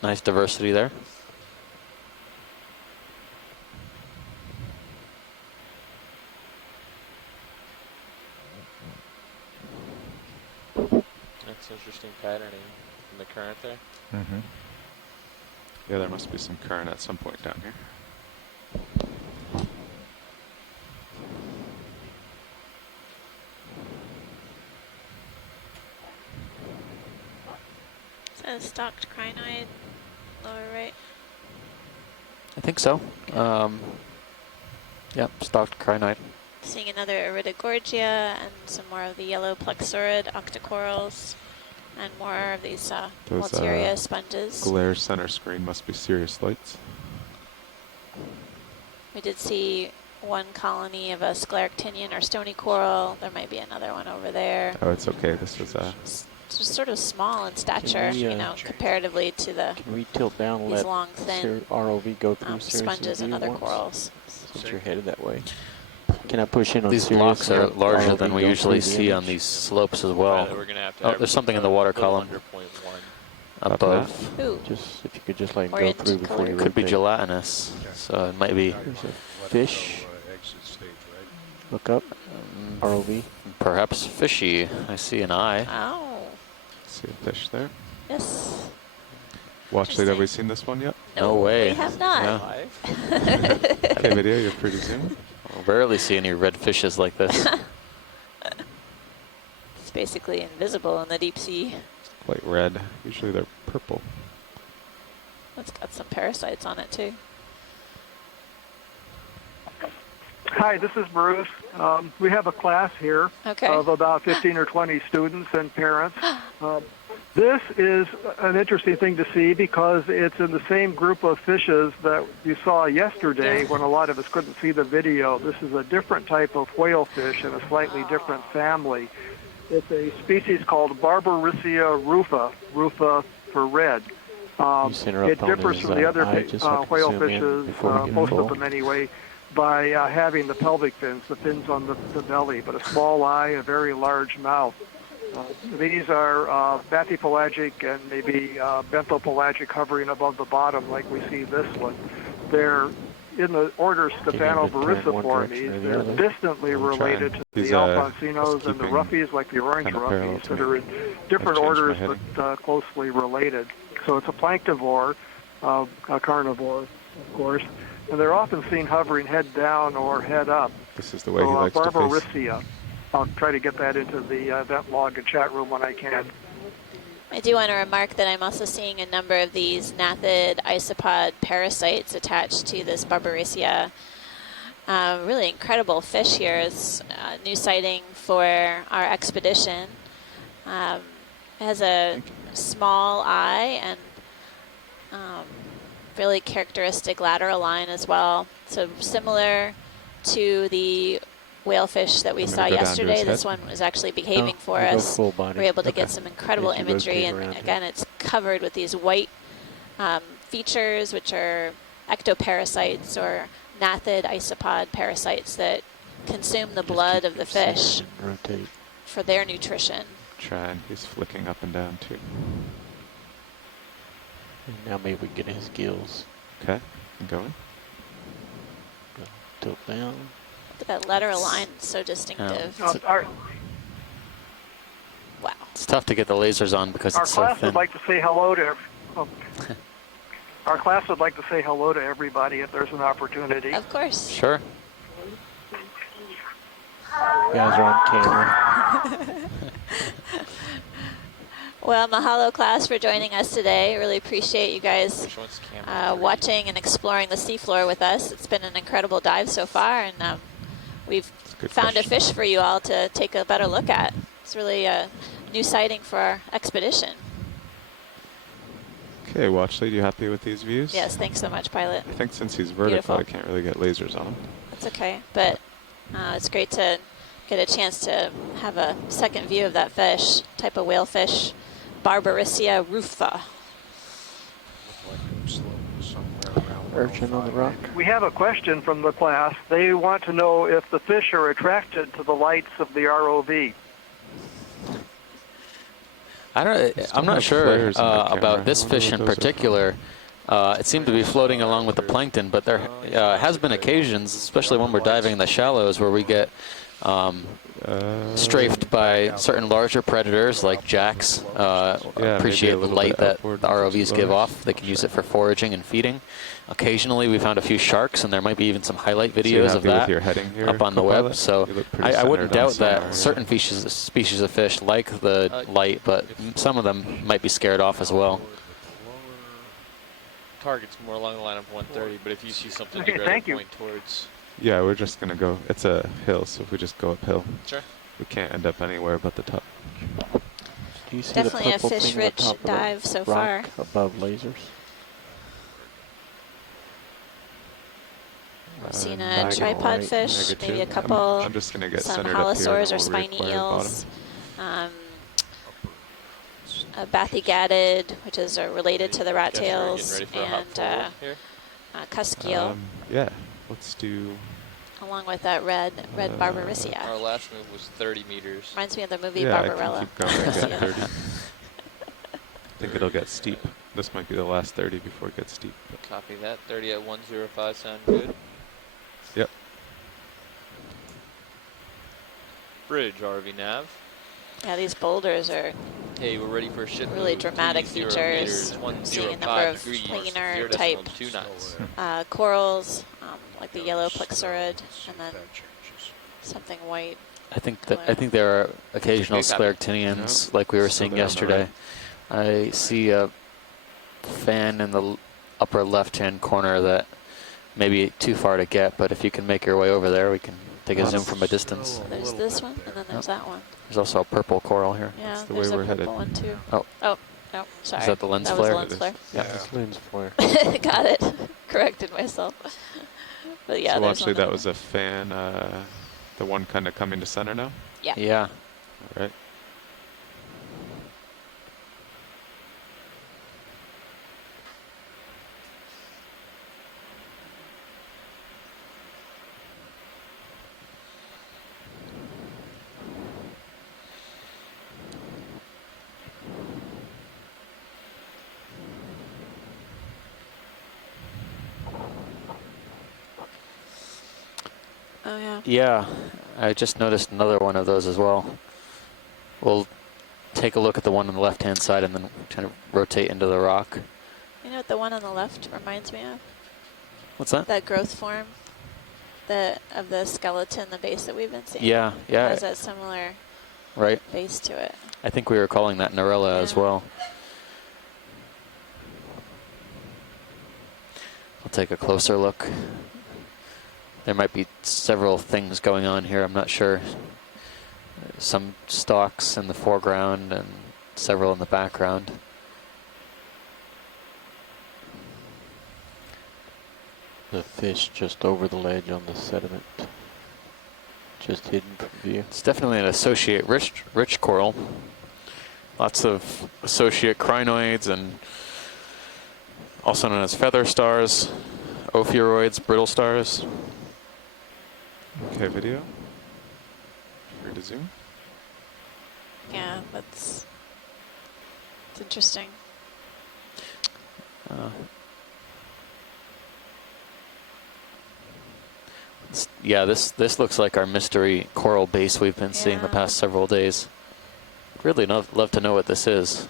Nice diversity there. That's interesting patterning in the current there. Mm-hmm. Yeah, there must be some current at some point down here. is that a stalked crinoid lower right? I think so. Yep, stalked crinoid. Seeing another iridogorgia and some more of the yellow plexurid octocorals and more of these Those, Multeria sponges. Glare center screen must be Sirius lights. We did see one colony of a scleractinian or stony coral. There might be another one over there. Oh, it's okay. This is It's just sort of small in stature, we, you know, comparatively to the Can we tilt down and these let long, thin ROV go through Sirius sponges and view other once? corals. Since you're headed that way. Can I push in on These Sirius blocks and are let larger ROV than we go usually through the see on image? these slopes as well. We're gonna have to Oh, there's something in the water column under 0.1. above. Ooh, Just if you could just let it go Orange through before color. you Could be rotate. gelatinous, so it might be There's a Let fish. it go, exit stage, right? Look up. ROV. perhaps fishy. I see an eye. oh, see a fish there. yes. Watch lead, have we Interesting. seen this one yet? No way. We have not. Yeah. Okay, video, you're free to zoom. I rarely see any red fishes like this. It's basically invisible in the deep sea. Quite red. Usually they're purple. It's got some parasites on it too. Hi, this is Bruce. We have a class here Okay. of about 15 or 20 students and parents. This is an interesting thing to see because it's in the same group of fishes that you saw yesterday when a lot of us couldn't see the video. This is a different type of whale fish in a slightly different family. It's a species called Barbariccia rufa for red. Just interrupt It on differs his, from the other eye just so I can whale zoom in fishes, before we get most full. of them anyway, by having the pelvic fins, the fins on the belly, but a small eye, a very large mouth. These are bathypelagic and maybe benthopelagic hovering above the bottom like we see this one. They're in the order Can you turn one direction or Stephanoporiformes. the They're other? distantly I'm related trying. to These, the alfonsinos and the keeping roughies like the orange kinda parallel roughies to that me. are in different I've changed my orders heading. but closely related. So it's a planktivore, a carnivore, of course, and they're often seen hovering head down or head up. This is the way he So likes to face. Barbariccia. I'll try to get that into the event log and chat room when I can. I do want to remark that I'm also seeing a number of these gnathid isopod parasites attached to this Barbaricea. Really incredible fish here. It's a new sighting for our expedition. It has a small eye and really characteristic lateral line as well. So similar to the whalefish that we saw yesterday, this one was actually behaving for us. Full body. We're able to get some incredible As you imagery, rotate and around again, it's covered with these white features, which are ectoparasites or gnathid isopod parasites that consume the blood of the fish Rotate. for their nutrition. Trying. He's flicking up and down too. And now maybe we get his gills. Okay. I'm going. Go tilt down. Look at that lateral line, it's so distinctive. Our Wow. It's tough to get the lasers on because it's so class thin. would like to say hello to. Our class would like to say hello to everybody if there's an opportunity. Of course. Sure. You guys are on camera. Well, mahalo class for joining us today. Really appreciate you guys watching and exploring the seafloor with us. It's been an incredible dive so far, and we've found a fish for you all to take a better look at. It's really a new sighting for our expedition. Okay, Watchley, you happy with these views? Yes, thanks so much, Pilot. I think since he's vertical, Beautiful. I can't really get lasers on him. That's okay, but it's great to get a chance to have a second view of that fish, type of whale fish, Barbaricea rufa. Urchin on the rock. We have a question from the class. They want to know if the fish are attracted to the lights of the ROV. I'm not sure about this fish in particular. It seemed to be floating along with the plankton, but there has been occasions, especially when we're diving in the shallows, where we get strafed by certain larger predators like jacks. Appreciate the light that the ROVs give off. They can use it for foraging and feeding. Occasionally we found a few sharks, and there might be even some highlight videos of that up on the web. So I wouldn't doubt that certain species of fish like the light, but some of them might be scared off as well. Target's more along the line of 130, but if you see something Okay, you'd thank rather you. point towards. Yeah, we're just going to go. It's a hill, so if we just go uphill, Sure. we can't end up anywhere but the top. Do you see Definitely the a purple thing on fish-rich top of the dive so rock far. above lasers? I've seen Diagonal a tripod right. fish, Negative. maybe a couple, I'm just going to get some centered up here. halosaurs and or we'll spiny require eels, a bathygatid, which is related to the rat Guess we're getting tails, ready for a hop and forward here. cusk bottom. eel, Yeah, let's do. along with that red Barbaricea. Our last move was 30 meters. Reminds me of the movie Yeah, Barbarella. I can keep going and get Yeah. 30. I think it'll get steep. This might be the last 30 before it gets steep. But Copy that. 30 at 105 sound good. yep. Bridge, RV nav. Yeah, these boulders are Hey, we're ready for ship really move, dramatic 30 features. meters, I'm seeing a 105 number of degrees, planer type 0.2 knots. corals, like the yellow plexaurid, and then something white. I think there are occasional scleractinians, like we were seeing yesterday. I see a fan in the upper left-hand corner that may be too far to get, but if you can make your way over there, we can take a zoom from a distance. There's this one, and then there's that one. There's also a purple coral here. Yeah, That's the there's way a we're purple headed. one too. Oh. Oh, no, sorry. Is that the lens that flare? was the lens flare. Yeah. It's lens flare. Got it. Corrected myself. But yeah, so there's actually, one that was a fan. The one kind of coming to center now. Yeah. Yeah. All right. Oh yeah. Yeah, I just noticed another one of those as well. We'll take a look at the one on the left-hand side and then kind of rotate into the rock. You know what the one on the left reminds me of? What's that? That growth form, of the skeleton, the base that we've been seeing. Yeah, yeah. Has that similar right? base to it. I think we were calling that Narella as Yeah. well. I'll take a closer look. There might be several things going on here, I'm not sure. Some stalks in the foreground and several in the background. The fish just over the ledge on the sediment. Just hidden from view. It's definitely an associate rich coral. Lots of associate crinoids and also known as feather stars, ophiuroids, brittle stars. Okay, video. Free to zoom. Yeah, it's interesting. Yeah, this looks like our mystery coral base we've been seeing the Yeah. past several days. Really love to know what this is,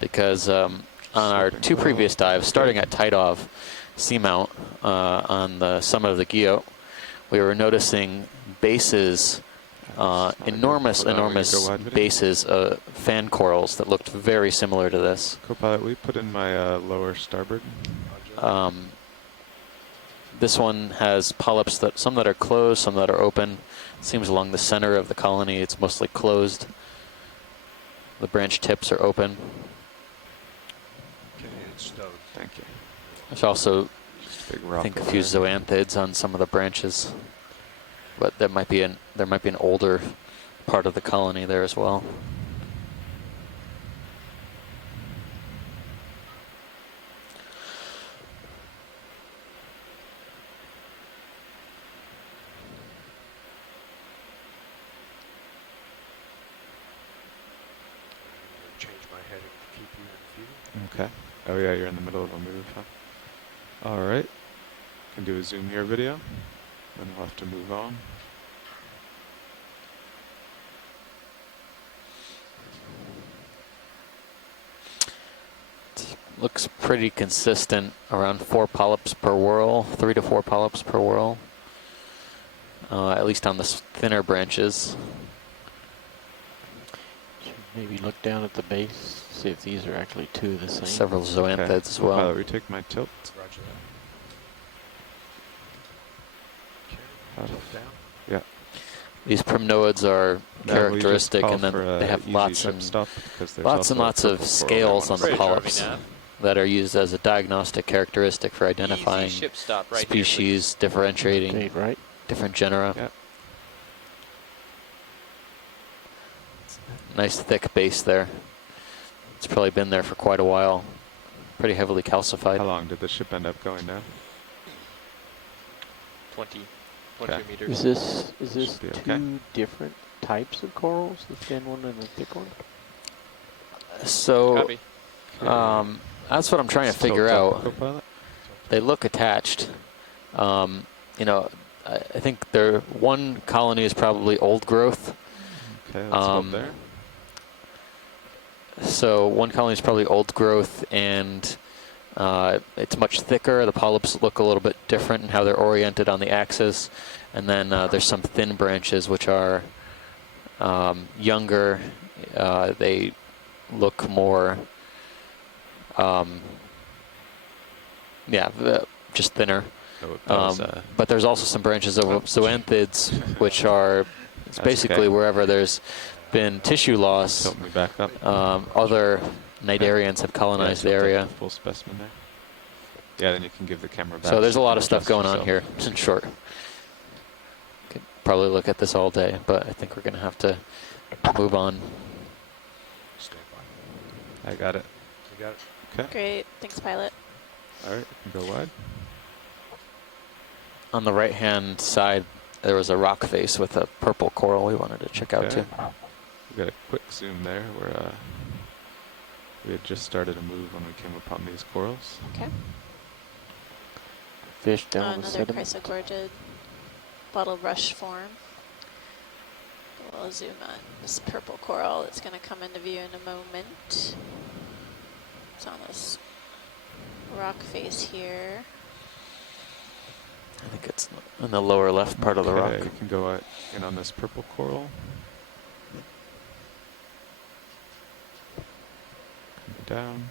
because on our two previous dives, starting at Tidov Seamount on the summit of the Guyot, we were noticing bases, enormous bases of fan corals that looked very similar to this. Copilot, will you put in my lower starboard? This one has polyps, some that are closed, some that are open. Seems along the center of the colony it's mostly closed. The branch tips are open. Okay, it's stowed. Thank you. There's also, Big I rock think, a over few there. zoanthids on some of the branches. But there might be an older part of the colony there as well. Change my heading to keep you in view. Okay. Oh yeah, you're in the middle of a move, huh? All right. Can do a zoom here video. Then we'll have to move on. Looks pretty consistent, around 4 polyps per whirl, 3 to 4 polyps per whirl. At least on the thinner branches. Should maybe look down at the base, see if these are actually two of the same. Several zoanthids as well. Copilot, retake my tilt. Roger that. Okay, tilt down. Yeah. These primnoids are characteristic, We'll and just then call for they a have easy lots ship and stop because there's lots and also a lots of purple coral scales on the Bridge, polyps Harvey Nav. that are used as a diagnostic characteristic for identifying Easy ship stop right species, differentiating Okay, right? different genera. Yep. Nice thick base there. It's probably been there for quite a while. Pretty heavily calcified. How long did the ship end up going now? here. 20 Okay. meters. Is this Should be two okay. different types of corals? The thin one and the thick one? So Copy. that's what I'm trying to Tilt figure up, out. Copilot. They look attached. You know, I think one colony is probably old growth. Okay, let's hold there. So one colony is probably old growth, and it's much thicker. The polyps look a little bit different in how they're oriented on the axis. And then there's some thin branches which are younger. They look more, just thinner. Oh, that was, But there's also some branches of zoanthids, which are it's That's basically okay. wherever there's been tissue loss. tilt me back up. Other cnidarians have colonized the tilt up area. the full specimen there. Yeah, then you can give the camera back. So there's a you lot can of stuff adjust going on yourself. here, in short. Could probably look at this all day, but I think we're going to have to move on. Stand by. I got it. You got it? Okay. Great. Thanks, pilot. All right, you can go wide. On the right-hand side, there was a rock face with a purple coral we wanted to check out Okay. too. We got a quick zoom there where we had just started a move when we came upon these corals. Okay. Fish down on the Another sediment. chrysogorgid bottle brush form. We'll zoom on this purple coral that's going to come into view in a moment. It's on this rock face here. I think it's in the lower left part of the rock. Okay, you can go in on this purple coral. down.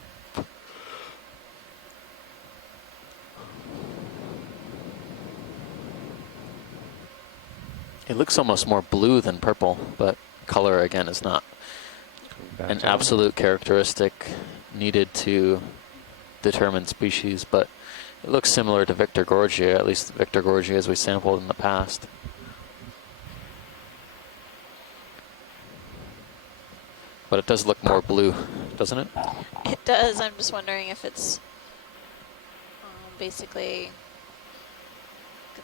It looks almost more blue than purple, but color again is not Back an down. absolute characteristic needed to determine species, but it looks similar to Victor Gorgia, at least Victor Gorgia as we sampled in the past. But it does look more blue, doesn't it? It does. I'm just wondering if it's basically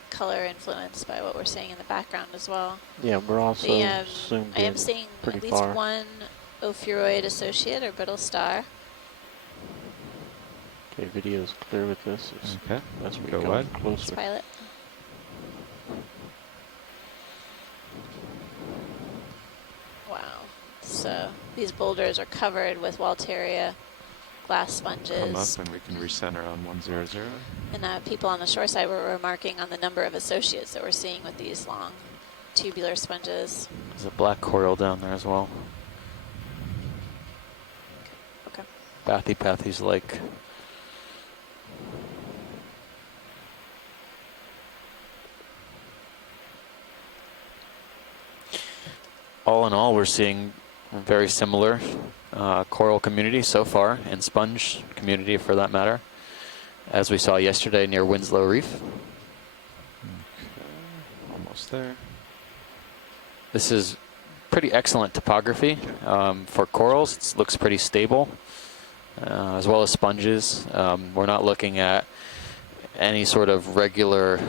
color influenced by what we're seeing in the background as well. Yeah, we're also zoomed I am in seeing pretty at least far. one ophiuroid associate or brittle star. Okay, video's clear with this. Okay, As we go come wide. Let's closer. pilot. Wow. So these boulders are covered with Walteria glass Come up sponges. and we can recenter on 100. And people on the shore side were remarking on the number of associates that we're seeing with these long tubular sponges. There's a black coral down there as well. Okay. Bathypathy's Lake. All in all, we're seeing very similar coral community so far, and sponge community for that matter, as we saw yesterday near Winslow Reef. Okay, almost there. This is pretty excellent topography for corals. It looks pretty stable, as well as sponges. We're not looking at any sort of regular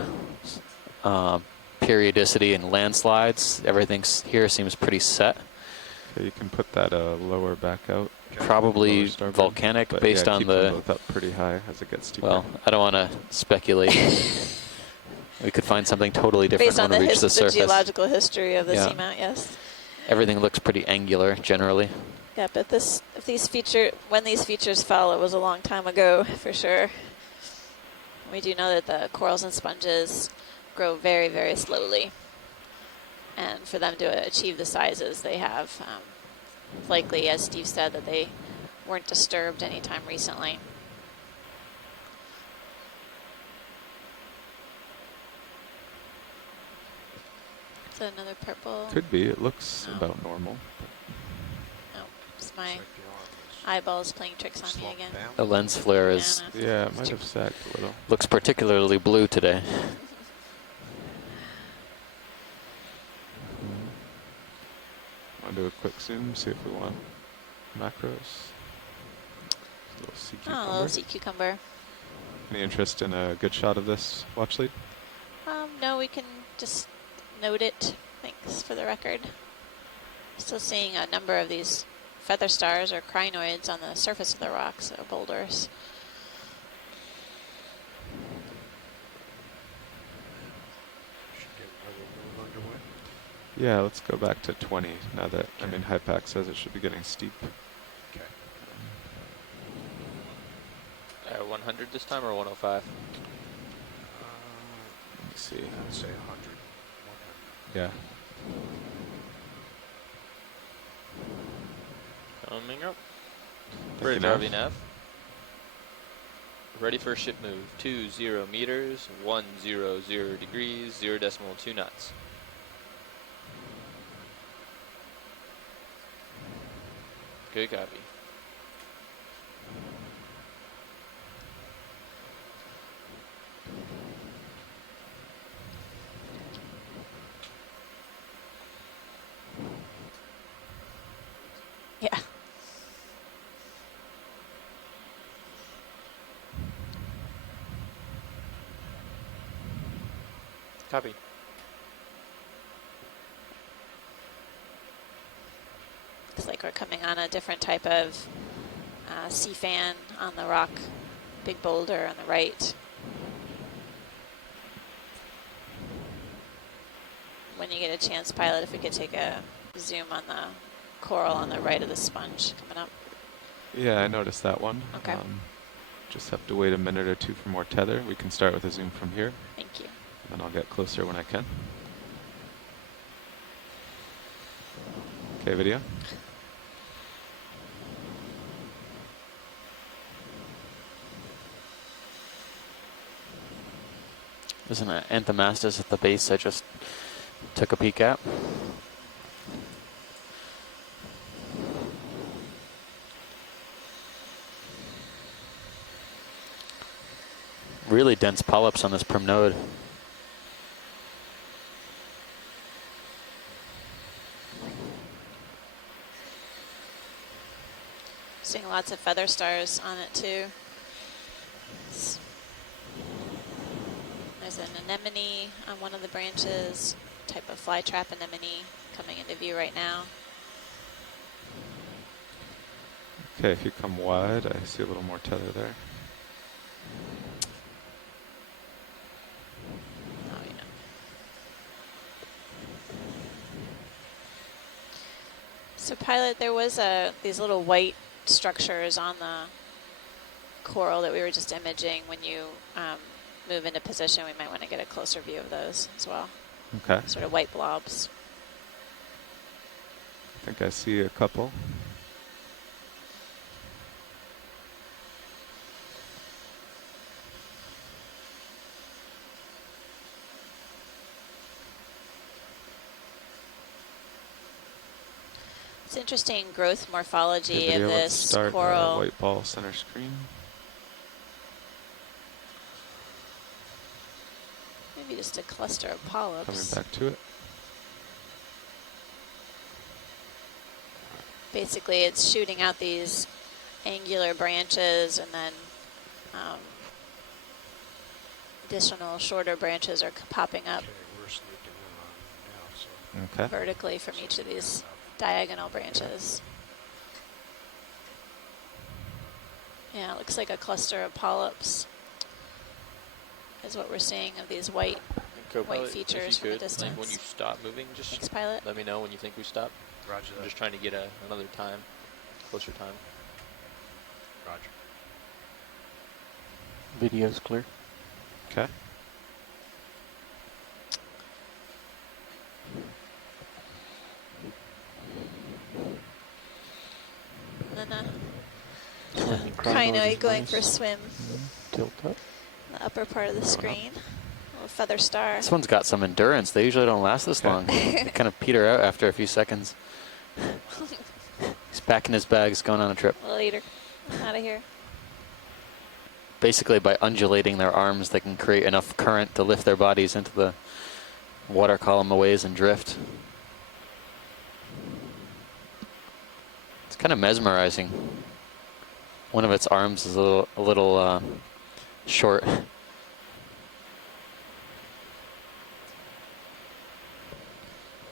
periodicity and landslides. Everything here seems pretty set. Okay, you can put that lower back out. Probably Lower starboard. volcanic, But based yeah, on keep them the. both up pretty high as it gets deeper. Well, I don't want to speculate. We could find something totally different Based on when we reach the the surface. geological history of the Yeah. seamount, yes. Everything looks pretty angular generally. Yeah, but when these features fell, it was a long time ago for sure. We do know that the corals and sponges grow very, very slowly. And for them to achieve the sizes they have, likely, as Steve said, that they weren't disturbed anytime recently. Is that another purple? Could be. It looks No. about normal. No, it's my It's like the arm is eyeballs playing tricks on me slumped again. down. The lens flare is Yeah, Yeah, it might have sagged a little. looks particularly blue today. Want to do a quick zoom, see if we want macros. A little sea Oh, cucumber. a little sea cucumber. Any interest in a good shot of this watch lead? No, we can just note it. Thanks for the record. Still seeing a number of these feather stars or crinoids on the surface of the rocks or boulders. Should get another move underway. Yeah, let's go back to 20 now that, I mean, HYPAC says it should be getting steep. Okay. 100 this time or 105? Let me see. I'd say 100. 100. Yeah. Coming up. Thank Bridge you, Nav. RV nav. Ready for ship move. 20 meters, 100 degrees, 0.2 knots. Good copy. Yeah. Copy. Looks like we're coming on a different type of sea fan on the rock, big boulder on the right. When you get a chance, pilot, if we could take a zoom on the coral on the right of the sponge coming up. Yeah, I noticed that one. Okay. Just have to wait a minute or two for more tether. We can start with a zoom from here, Thank you. and then I'll get closer when I can. Okay, video. There's an anthomastus at the base I just took a peek at. Really dense polyps on this primnode. Seeing lots of feather stars on it too. There's an anemone on one of the branches, type of flytrap anemone coming into view right now. Okay, if you come wide, I see a little more tether there. Oh, yeah. So Pilot, there was these little white structures on the coral that we were just imaging. When you move into position, we might want to get a closer view of those as well. Okay. Sort of white blobs. I think I see a couple. It's interesting growth morphology Okay, of video, let's this start coral. white ball center screen. Maybe just a cluster of polyps. Coming back to it. Basically, it's shooting out these angular branches, and then additional shorter branches are popping up Okay, we're sneaking in on now, so. Okay. vertically from each of these diagonal branches. Yeah, it looks like a cluster of polyps is what we're seeing of these white Co-pilot, features if from you a could, distance. like when you stop moving, just Thanks, Pilot. let me know when you think we stop. Roger I'm that. just trying to get another time, closer time. Roger. Video's clear. Okay. And then Swimming crinoid crinoid is going nice. for a swim Tilt up. in the upper part of the screen. Little feather star. This one's got some endurance. They usually don't last this long. They kind of peter out after a few seconds. He's packing his bags, going on a trip. Later. I'm out of here. Basically, by undulating their arms, they can create enough current to lift their bodies into the water column aways and drift. It's kind of mesmerizing. One of its arms is a little short.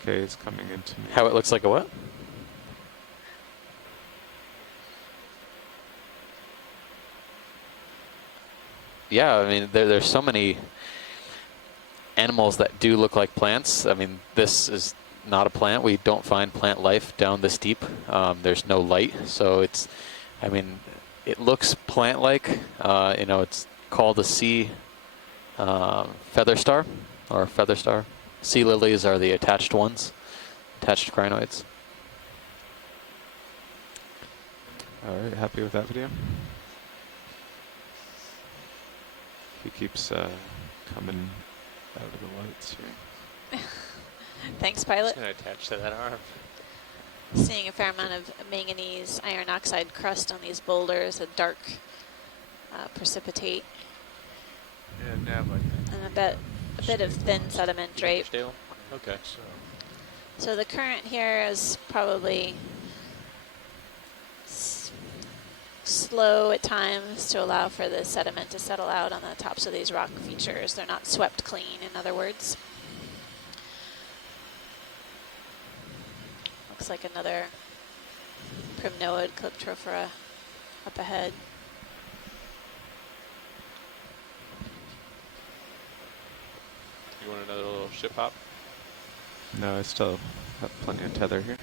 Okay, it's coming into me. How it looks like a what? Yeah, I mean, there's so many animals that do look like plants. I mean, this is not a plant. We don't find plant life down this deep. There's no light, so it's, I mean, it looks plant-like. You know, it's called a sea feather star, or feather star. Sea lilies are the attached ones, attached crinoids. All right, happy with that video? He keeps coming out of the lights here. Thanks, It's Pilot. going to attach to that arm. Seeing a fair amount of manganese iron oxide crust on these boulders, a dark precipitate, Yeah, Nav, I think. and a bit of thin sediment drape. Stale? Okay. So, So the current here is probably slow at times to allow for the sediment to settle out on the tops of these rock features. They're not swept clean, in other words. Looks like another primnoid Calyptrophora up ahead. You want another little ship hop? No, I still have plenty of tether here.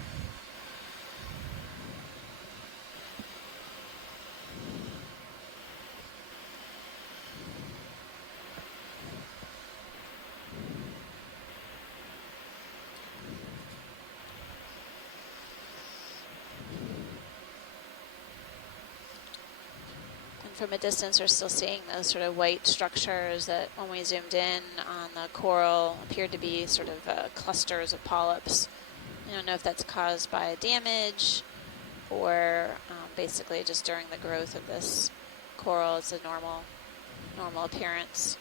from a distance, we're still seeing those sort of white structures that, when we zoomed in on the coral, appeared to be sort of clusters of polyps. I don't know if that's caused by damage or basically just during the growth of this coral. It's a normal appearance.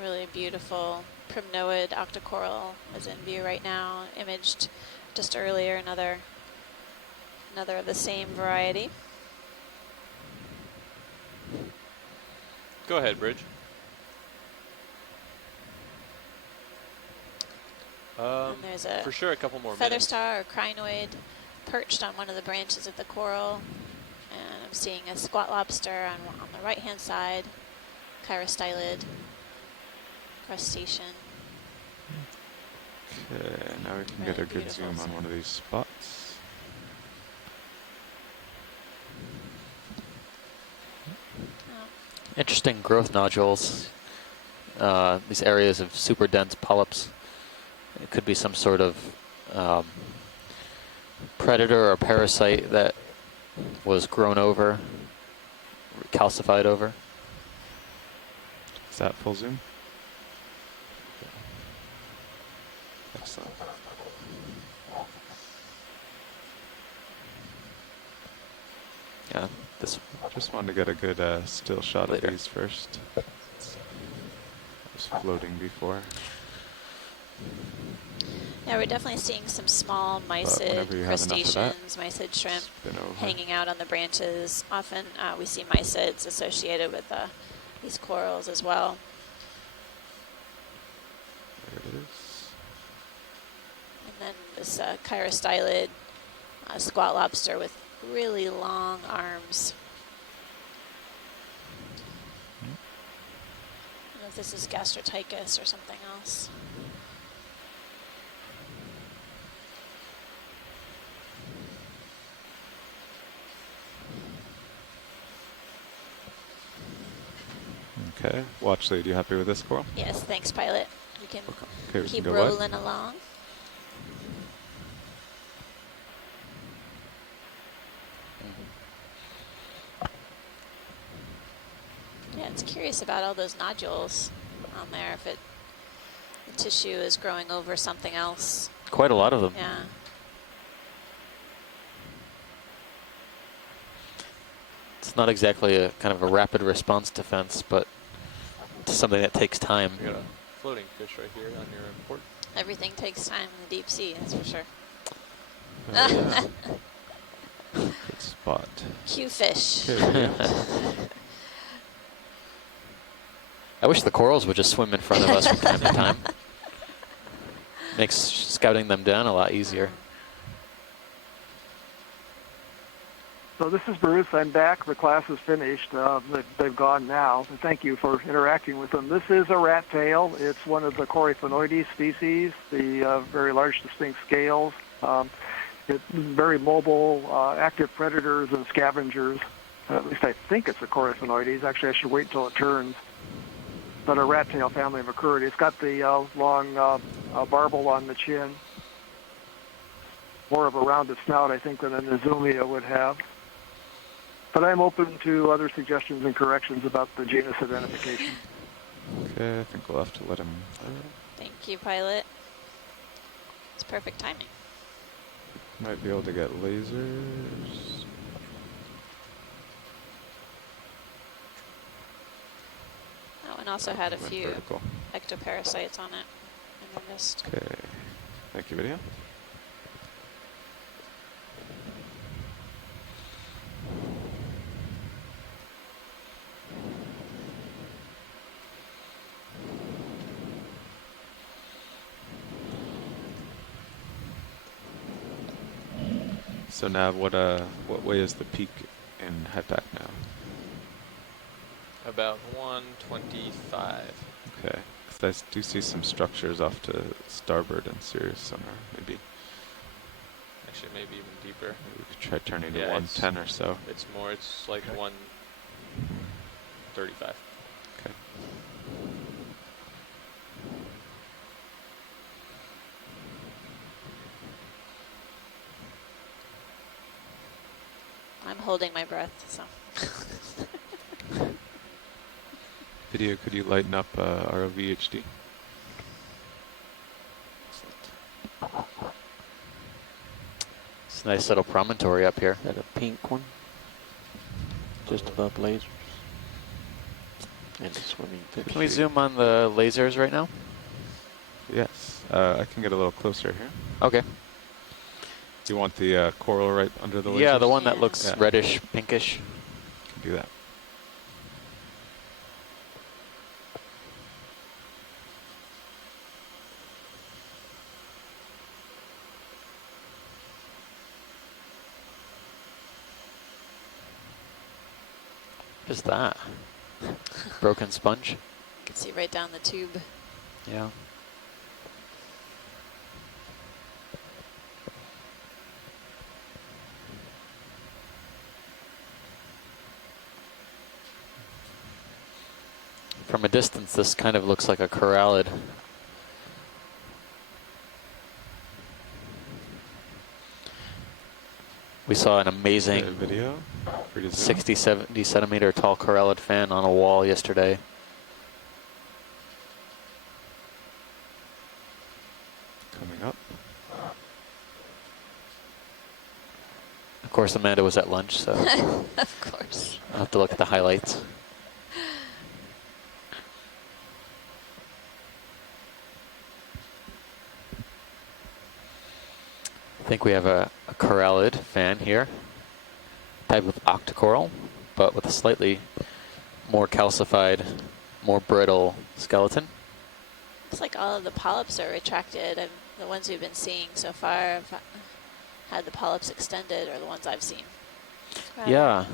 Really beautiful primnoid octocoral is in view right now, imaged just earlier, another of the same variety. Go ahead, Bridge. And there's a For sure a couple more feather minutes. star or crinoid perched on one of the branches of the coral. And I'm seeing a squat lobster on the right-hand side, chirostylid crustacean. Okay, now we can Really get a good beautiful zoom on scene. one of these spots. Interesting growth nodules. These areas of super dense polyps. It could be some sort of predator or parasite that was grown over, calcified over. Is that full zoom? Excellent. Yeah, this Just wanted to get a good still shot Later. of these first. Was floating before. Yeah, we're definitely seeing some small mysid whenever you have enough of that, crustaceans, mysid shrimp spin over. hanging out on the branches. Often we see mysids associated with these corals as well. There it is. And then this chirostylid squat lobster with really long arms. I don't know if this is gastrotychus or something else. Okay, watch lead. You happy with this coral? Yes, thanks, pilot. You can Okay, we keep can go wide. rolling along. Yeah, it's curious about all those nodules on there, if the tissue is growing over something else. quite a lot of them. Yeah. It's not exactly a kind of a rapid response defense, but it's something that takes time. You got a floating fish right here on your report. Everything takes time in the deep sea, that's for sure. Yeah. Good spot. Q fish. Okay, I wish the corals would just swim in front of us from time to time. Makes scouting them down a lot easier. So this is Bruce. I'm back. The class is finished. They've gone now. And thank you for interacting with them. This is a rat tail. It's one of the Coryphonoides species, the very large distinct scales. It's very mobile, active predators and scavengers. At least I think it's a Coryphonoides. Actually, I should wait until it turns. But a rat tail family of Acuridae. It's got the long barbel on the chin. More of a rounded snout, I think, than an Azumia would have. But I'm open to other suggestions and corrections about the genus identification. Okay, I think we'll have to let him. Thank you, pilot. It's perfect timing. Might be able to get lasers. That one also had a Went few vertical. ectoparasites on it. And then just Okay, thank you, video. So Nav, what way is the peak in head back now? About 125. Okay, 'cause I do see some structures off to starboard and Sirius somewhere. Maybe Actually, maybe even deeper. we could try turning to Yeah, 110 or so. It's more. It's like 135. Okay. holding my breath. So. Video, could you lighten up ROV HD? It's a nice little promontory up here. Is that a pink one? Just above lasers. And swimming fish. Can we zoom on the lasers right now? Yes. I can get a little closer here. Okay. Do you want the coral right under the lasers? Yeah, the one that Yeah. looks Yeah. reddish, pinkish. Can do that. What is that? Broken sponge? You can see right down the tube. Yeah. From a distance, this kind of looks like a corallid. We saw an amazing Video. Free to zoom. 60, 70 centimeter tall corallid fan on a wall yesterday. Coming up. Of course, Amanda was at lunch, so Of course. I'll have to look at the highlights. I think we have a corallid fan here, type of octocoral, but with a slightly more calcified, more brittle skeleton. Looks like all of the polyps are retracted. And the ones we've been seeing so far have had the polyps extended, or the ones I've seen. Yeah,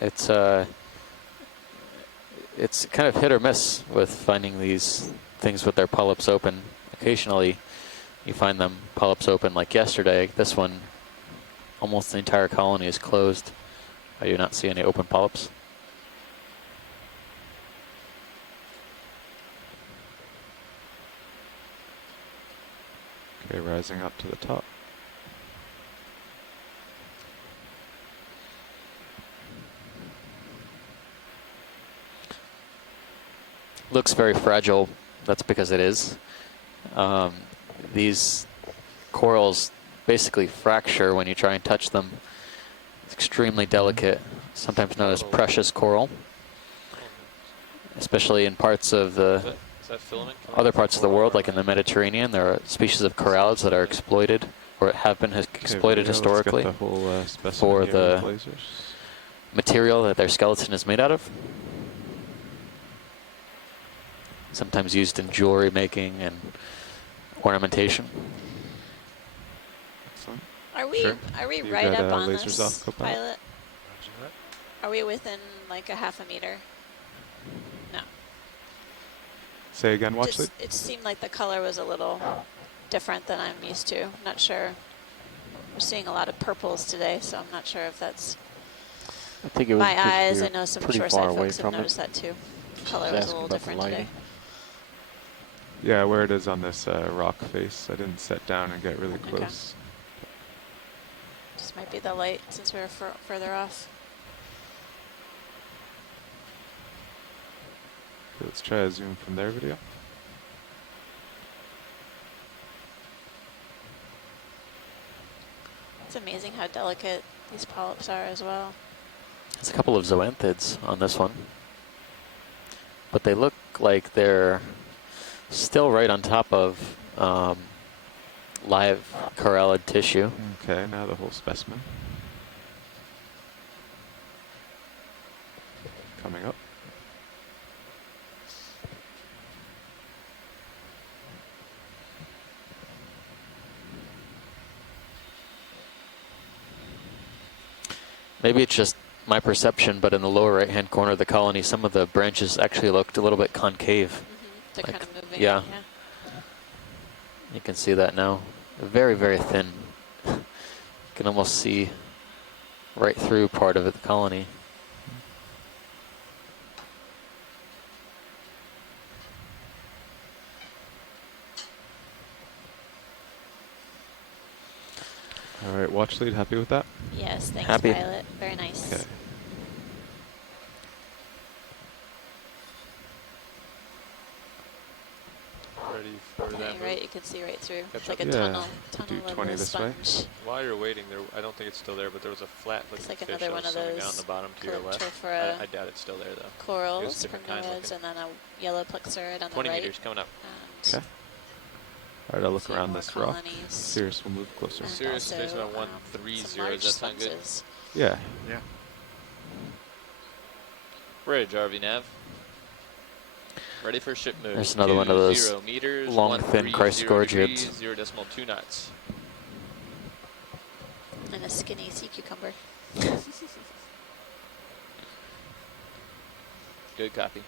it's kind of hit or miss with finding these things with their polyps open. Occasionally, you find them polyps open, like yesterday. This one, almost the entire colony is closed. I do not see any open polyps. Okay, rising up to the top. Looks very fragile. That's because it is. These corals basically fracture when you try and touch them. It's extremely delicate, sometimes known as precious coral, especially in parts of the Is that filament coming other off parts of the coral world, or- like in the Mediterranean. There are species of corallids that are exploited, or have been exploited video, historically, let's get the whole specimen for here the with lasers. material that their skeleton is made out of. Sometimes used in jewelry making and ornamentation. Excellent. Are we Sure. are we You right got, up on lasers this off, Copilot? pilot? Are we within like a half a meter? No. Say again, watch Just, it seemed like the color was a little different than I'm used to. Not sure. We're seeing a lot of purples today, so I'm not sure if that's I think it was my because eyes. we I were know some pretty short far side away folks have from it. noticed that too. Color Just was a asking little about the different today. lighting. Yeah, where it is on this rock face. I didn't set down and get really Okay. close. Just might be the light since we were further off. Okay, let's try a zoom from their video. It's amazing how delicate these polyps are as well. There's a couple of zoanthids on this one, but they look like they're still right on top of live corallid tissue. Okay, now the whole specimen. Coming up. Maybe it's just my perception, but in the lower right-hand corner of the colony, some of the branches actually looked a little bit concave. They're Like, kind of moving. yeah. You can see that now. Very, very thin. You can almost see right through part of the colony. All right, watch lead. Happy with that? Yes, thanks, Happy. pilot. Very nice. Okay. Ready for Yeah, that you're move. right. You can see right through. It's Catch like up. a Yeah, tunnel could do of 20 the this way. sponge. While you're waiting, there, I don't think it's still there, but there was a flat looking Looks like fish another that one was of swimming down those the bottom to your left. Calyptrophora I doubt it's still there though. It was corals, a different kind primnoids, looking. and then a yellow plexurid on the 20 right. meters coming up. And Okay. All right, I'll look few around more this rock. colonies. Sirius will move closer. And Sirius also, is about some 130. large Does that sound good? sponges. Yeah. Yeah. Bridge, RV nav. Ready for ship move. There's another one of those 0 meters, long, thin 130 chrysogorgiids. degrees, 0.2 knots. And a skinny sea cucumber. Good copy.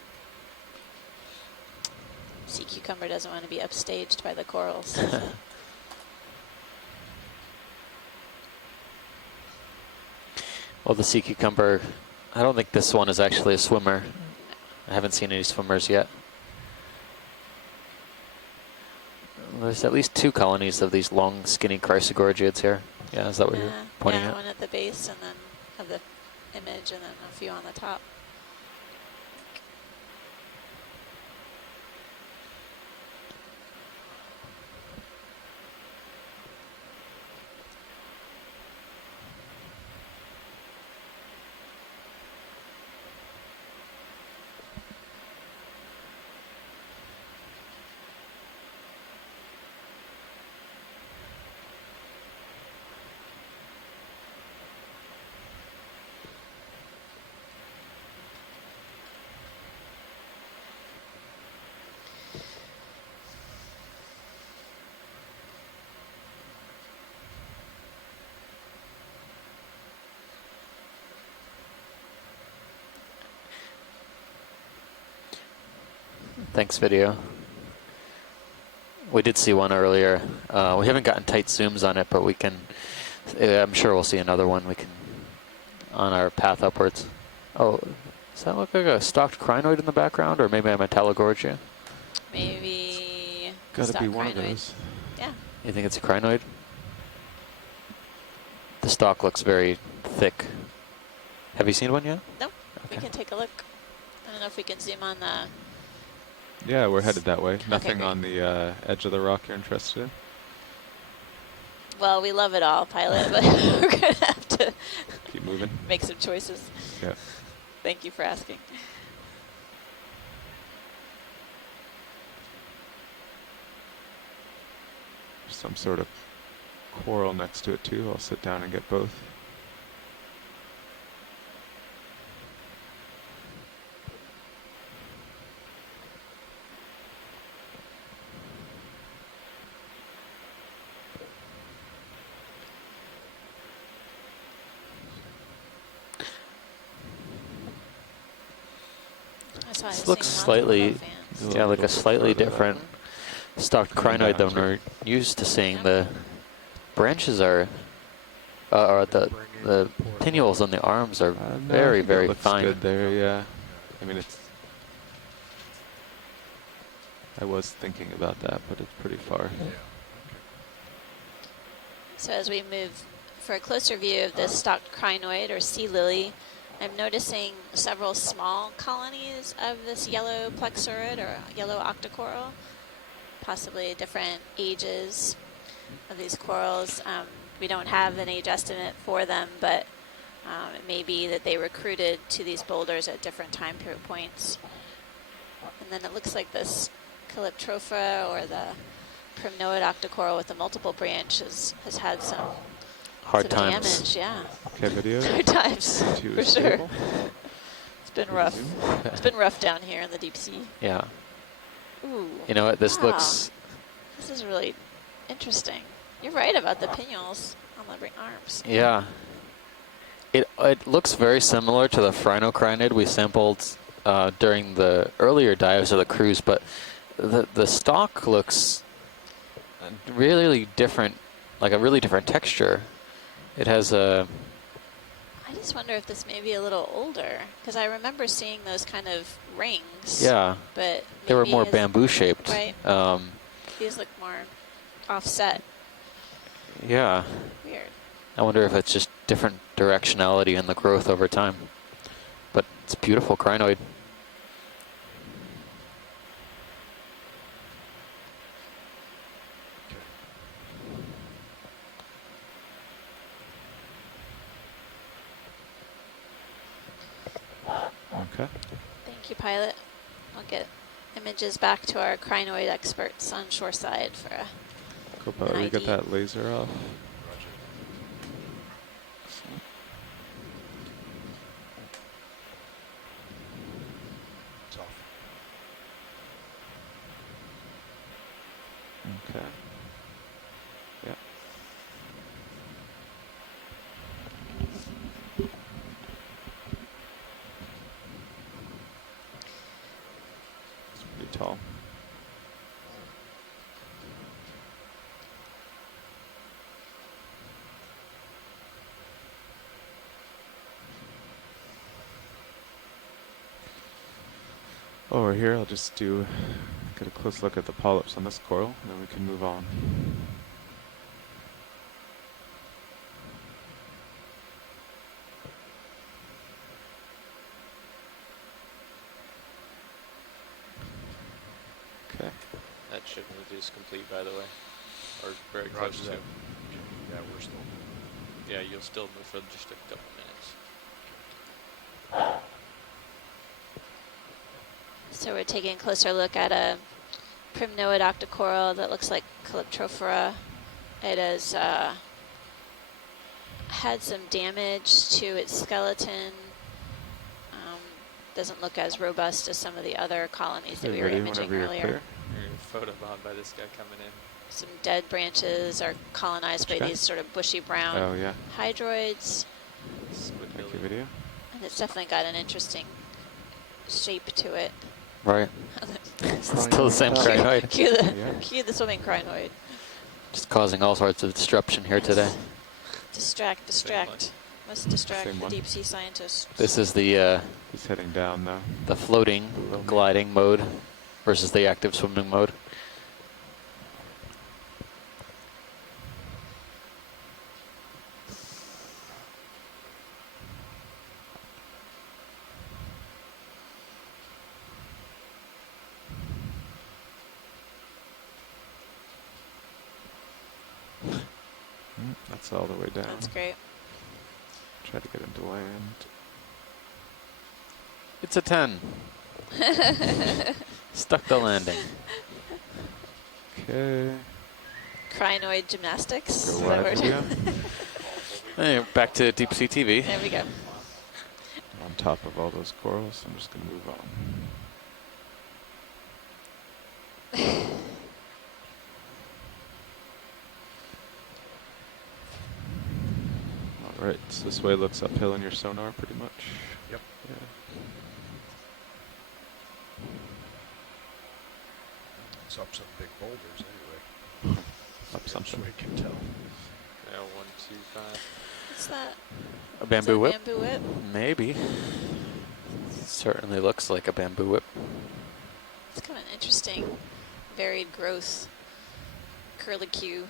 Sea cucumber doesn't want to be upstaged by the corals. Well, the sea cucumber, I don't think this one is actually a swimmer. I haven't seen any swimmers yet. There's at least 2 colonies of these long, skinny chrysogorgiids here. Yeah, is that what you're pointing yeah, at? one at the base and then of the image and then a few on the top. Thanks, video. We did see one earlier. We haven't gotten tight zooms on it, but we can, I'm sure we'll see another one we can, on our path upwards. Oh, does that look like a stalked crinoid in the background, or maybe a metallogorgia? Maybe Gotta be stock one of crinoid. those. Yeah. You think it's a crinoid? The stalk looks very thick. Have you seen one yet? Nope. We Okay. can take a look. I don't know if we can zoom on the. Yeah, we're headed that way. Nothing great. on the edge of the rock you're interested in? Well, we love it all, pilot, but we're gonna have to Keep moving. make some choices. Yeah. Thank you for asking. Some sort of coral next to it too. I'll sit down and get both. That's why I This was looks seeing lots of slightly, fans. yeah, like a slightly further different stalked crinoid than we're used to seeing. The branches are, or the pinnules on the arms are No, I very, think it very looks fine. good there, yeah. I mean, it's. I was thinking about that, but it's pretty far. So as we move for a closer view of this stalked crinoid or sea lily, I'm noticing several small colonies of this yellow plexurid or yellow octocoral, possibly different ages of these corals. We don't have an age estimate for them, but it may be that they recruited to these boulders at different time period points. And then it looks like this Calyptropha or the primnoid octocoral with the multiple branches has had some Hard times. damage, yeah. Okay, video. Hard times, Two for is sure. stable. It's been rough. It's been rough down here in the deep sea. Yeah. Ooh. You know what? This wow. looks. This is really interesting. You're right about the pinnules on the arms. Yeah. It looks very similar to the phrynocriniid we sampled during the earlier dives of the cruise, but the stalk looks really different, like a really different texture. It has a. I just wonder if this may be a little older, because I remember seeing those kind of rings. Yeah. But They were maybe more as- bamboo shaped. Right. These look more offset. Yeah. Weird. I wonder if it's just different directionality in the growth over time. But it's beautiful crinoid. Okay. Thank you, pilot. I'll get images back to our crinoid experts on shoreside for a Copilot, we get ID. that laser off. Roger. Excellent. It's off. Okay. Yeah. It's pretty tall. Over here, I'll just get a close look at the polyps on this coral, and then we can move on. Okay. That ship move is complete, by the way, or very Roger close that. to. Yeah, we're still. Yeah, you'll still move for just a couple minutes. So we're taking a closer look at a primnoid octocoral that looks like Calyptrophora. It has had some damage to its skeleton. Doesn't look as robust as some of the other colonies that we were Ready imaging whenever you're earlier. clear. You're photobombed by this guy coming in. Some dead branches are colonized by Okay. these sort of bushy brown Oh yeah. hydroids. Thank you, video. And it's definitely got an interesting shape to it. Right. It's still the same crinoid. Cue the, Yeah. cue the swimming crinoid. Just causing all sorts of disruption here today. Distract. Must distract Same the one. deep sea scientists. This is the He's heading down though. floating, gliding mode versus the active swimming mode. That's all the way down. That's great. Try to get him to land. It's a 10. Stuck the landing. Okay. Crinoid gymnastics. Is Go that live what we're video. doing? Hey, back to Deep Sea TV. There we go. On top of all those corals, I'm just gonna move on. Alright, so this way looks uphill in your sonar pretty much. Yep. Yeah. It's up some big boulders anyway. Up something. So we can tell. Yeah, 125. What's that? A bamboo Is whip? that bamboo whip? Maybe. Certainly looks like a bamboo whip. It's kind of an interesting, varied growth curlicue.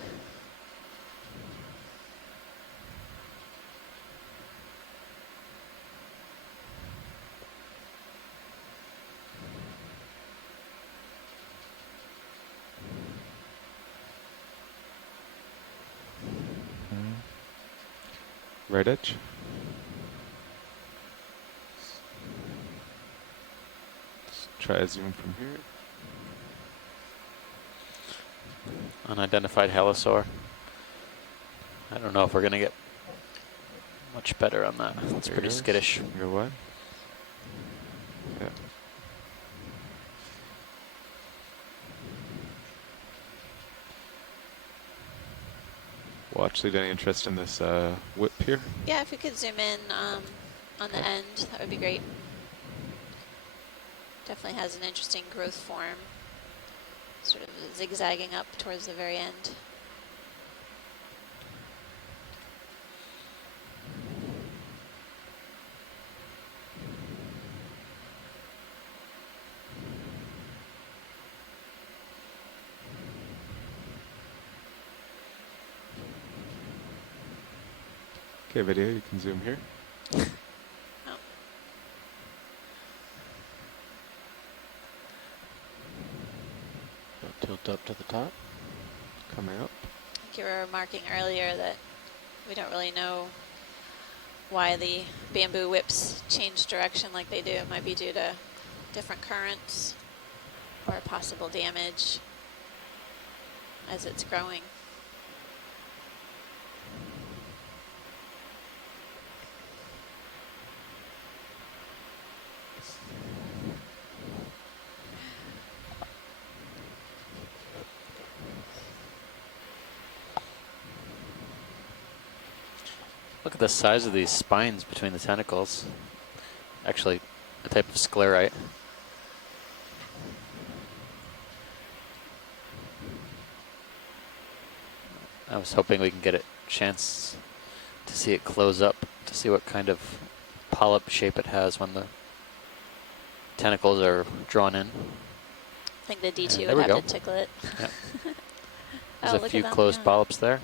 Right edge. Let's try a zoom from here. Unidentified halosaur. I don't know if we're going to get much better on that. It's There pretty it is. skittish. Go what? Yeah. Well, actually, any interest in this whip here? Yeah, if we could zoom in on the end, that would be great. Definitely has an interesting growth form, sort of zigzagging up towards the very end. Okay, video, you can zoom here. Oh. Tilt up to the top. Coming up. I think you were remarking earlier that we don't really know why the bamboo whips change direction like they do. It might be due to different currents or possible damage as it's growing. Look at the size of these spines between the tentacles. Actually, a type of sclerite. I was hoping we can get a chance to see it close up, to see what kind of polyp shape it has when the tentacles are drawn in. I think the D2 there would we have go. to tickle it. Yep. Oh, There's look a at few them, closed yeah. polyps there.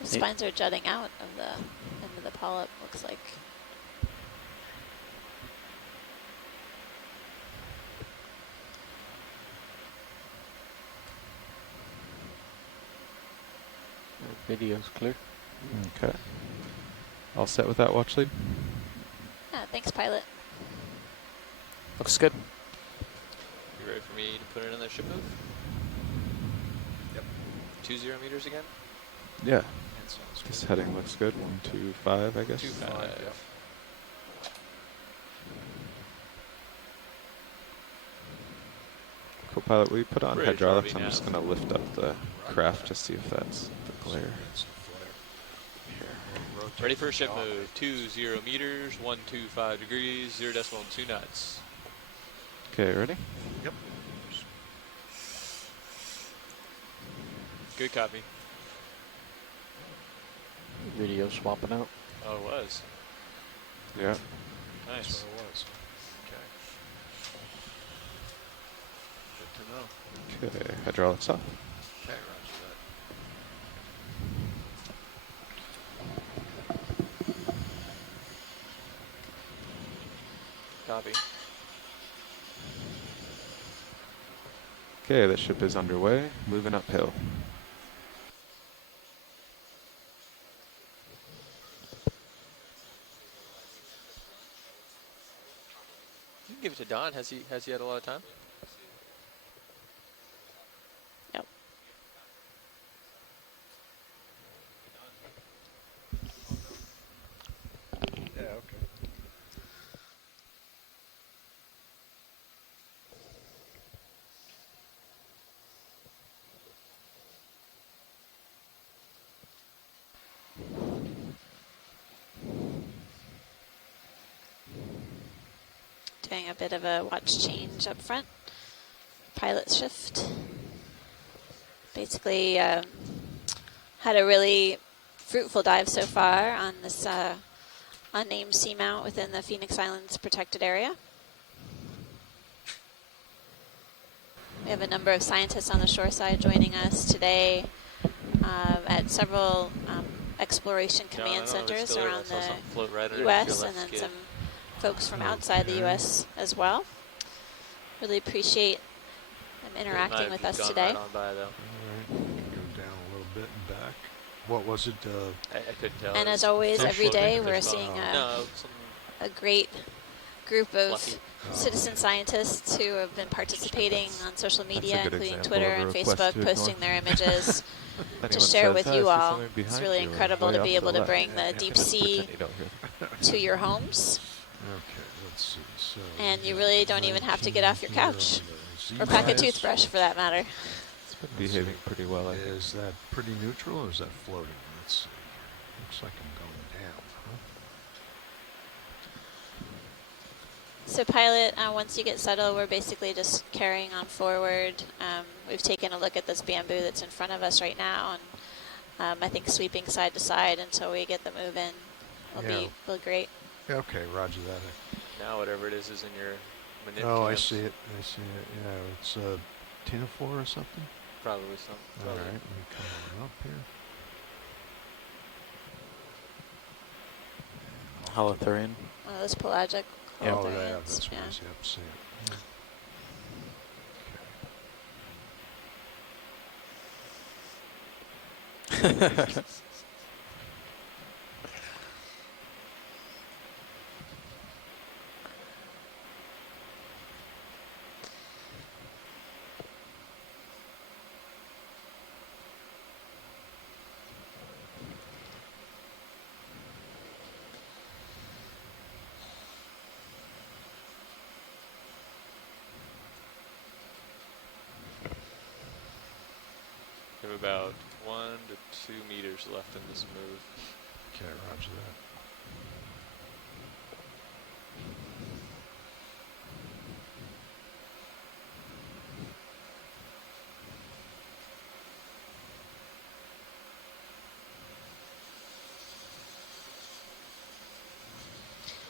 The spines are jutting out of the end of the polyp, looks like. Video's clear. Okay. All set with that watch lead? Yeah, thanks, pilot. Looks good. You ready for me to put it in the ship move? Yep. 20 meters again? Yeah. That sounds This good. heading looks good. 125, I guess. 25. Yep. Co-pilot, will you put on Bridge, hydraulics? RV I'm nav. just going to lift up the craft to see if that's the glare. That's a flare. Here. Rotate Ready for a ship the move. 20 meters, 125 degrees, 0.2 knots. Okay, ready? Yep. Good copy. Video swapping out. Oh, it was. Yeah. Nice. That's what it was. Okay. Good to know. Okay, hydraulics off. Okay, roger that. Copy. Okay, the ship is underway, moving uphill. You can give it to Don. Has he had a lot of time? Yep. Yeah, okay. Doing a bit of a watch change up front. Pilot shift. Basically had a really fruitful dive so far on this unnamed seamount within the Phoenix Islands protected area. We have a number of scientists on the shoreside joining us today at several exploration command centers around the U.S. and then some folks from outside the U.S. as well. Really appreciate them interacting with us today. Right on by, though. All right. Go down a little bit and back. What was it? I couldn't tell. And It as was always, some every floating day fish we're bone. seeing No, something a great group of fluffy. citizen scientists who have been participating on social media, good including example Twitter of a and request Facebook, to ignore. posting their images If to anyone share says, with "Hi, I you see all. something It's behind really you," or incredible way to off be the able to left, bring the you deep can just sea pretend you don't hear them. to your homes. Okay, let's see. So And you really don't even have to get off your 19 couch here on the or pack a Z-bias. toothbrush for that matter. It's been behaving pretty well, I think. Is that pretty neutral or is that floating? Let's see. Looks like I'm going down. Huh? So pilot, once you get settled, we're basically just carrying on forward. We've taken a look at this bamboo that's in front of us right now, and I think sweeping side to side until we get the move in will be great. Yeah, okay, roger that. Now whatever it is in your manip Oh, I camp. see it. I see it. Yeah, it's Tinafor or something. Probably something. All right, let me come on up here. Holothurian. One of those pelagic Yeah. Oh, yeah, holothurians. that's what Yeah. it is. Yep, see it. We have about 1 to 2 meters left in this move. Okay, roger that.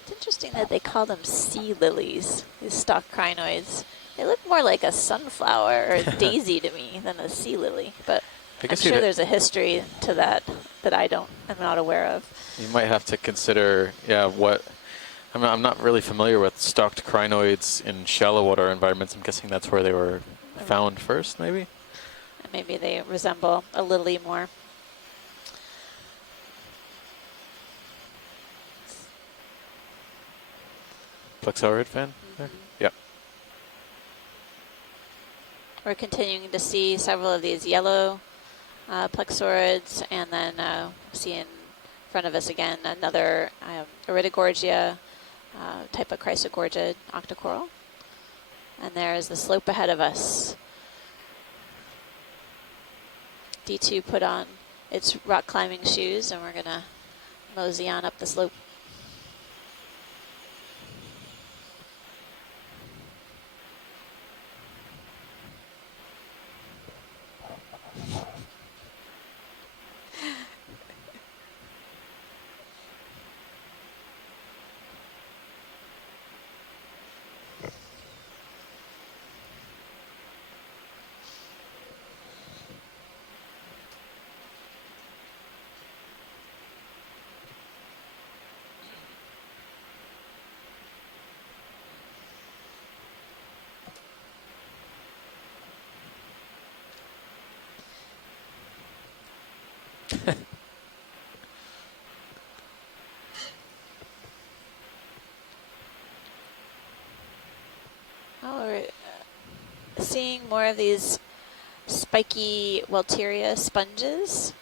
It's interesting that they call them sea lilies, these stalk crinoids. They look more like a sunflower or a daisy to me than a sea lily, but I'm sure there's a history to that that I'm not aware of. You might have to consider, I'm not really familiar with stalked crinoids in shallow water environments. I'm guessing that's where they were found first, maybe? And maybe they resemble a lily more. Plexaurid fan there? Yep. We're continuing to see several of these yellow plexaurids, and then see in front of us again another Iridogorgia type of chrysogorgid octocoral. And there's the slope ahead of us. D2 put on its rock climbing shoes, and we're going to mosey on up the slope. Oh, we're seeing more of these spiky Walteria sponges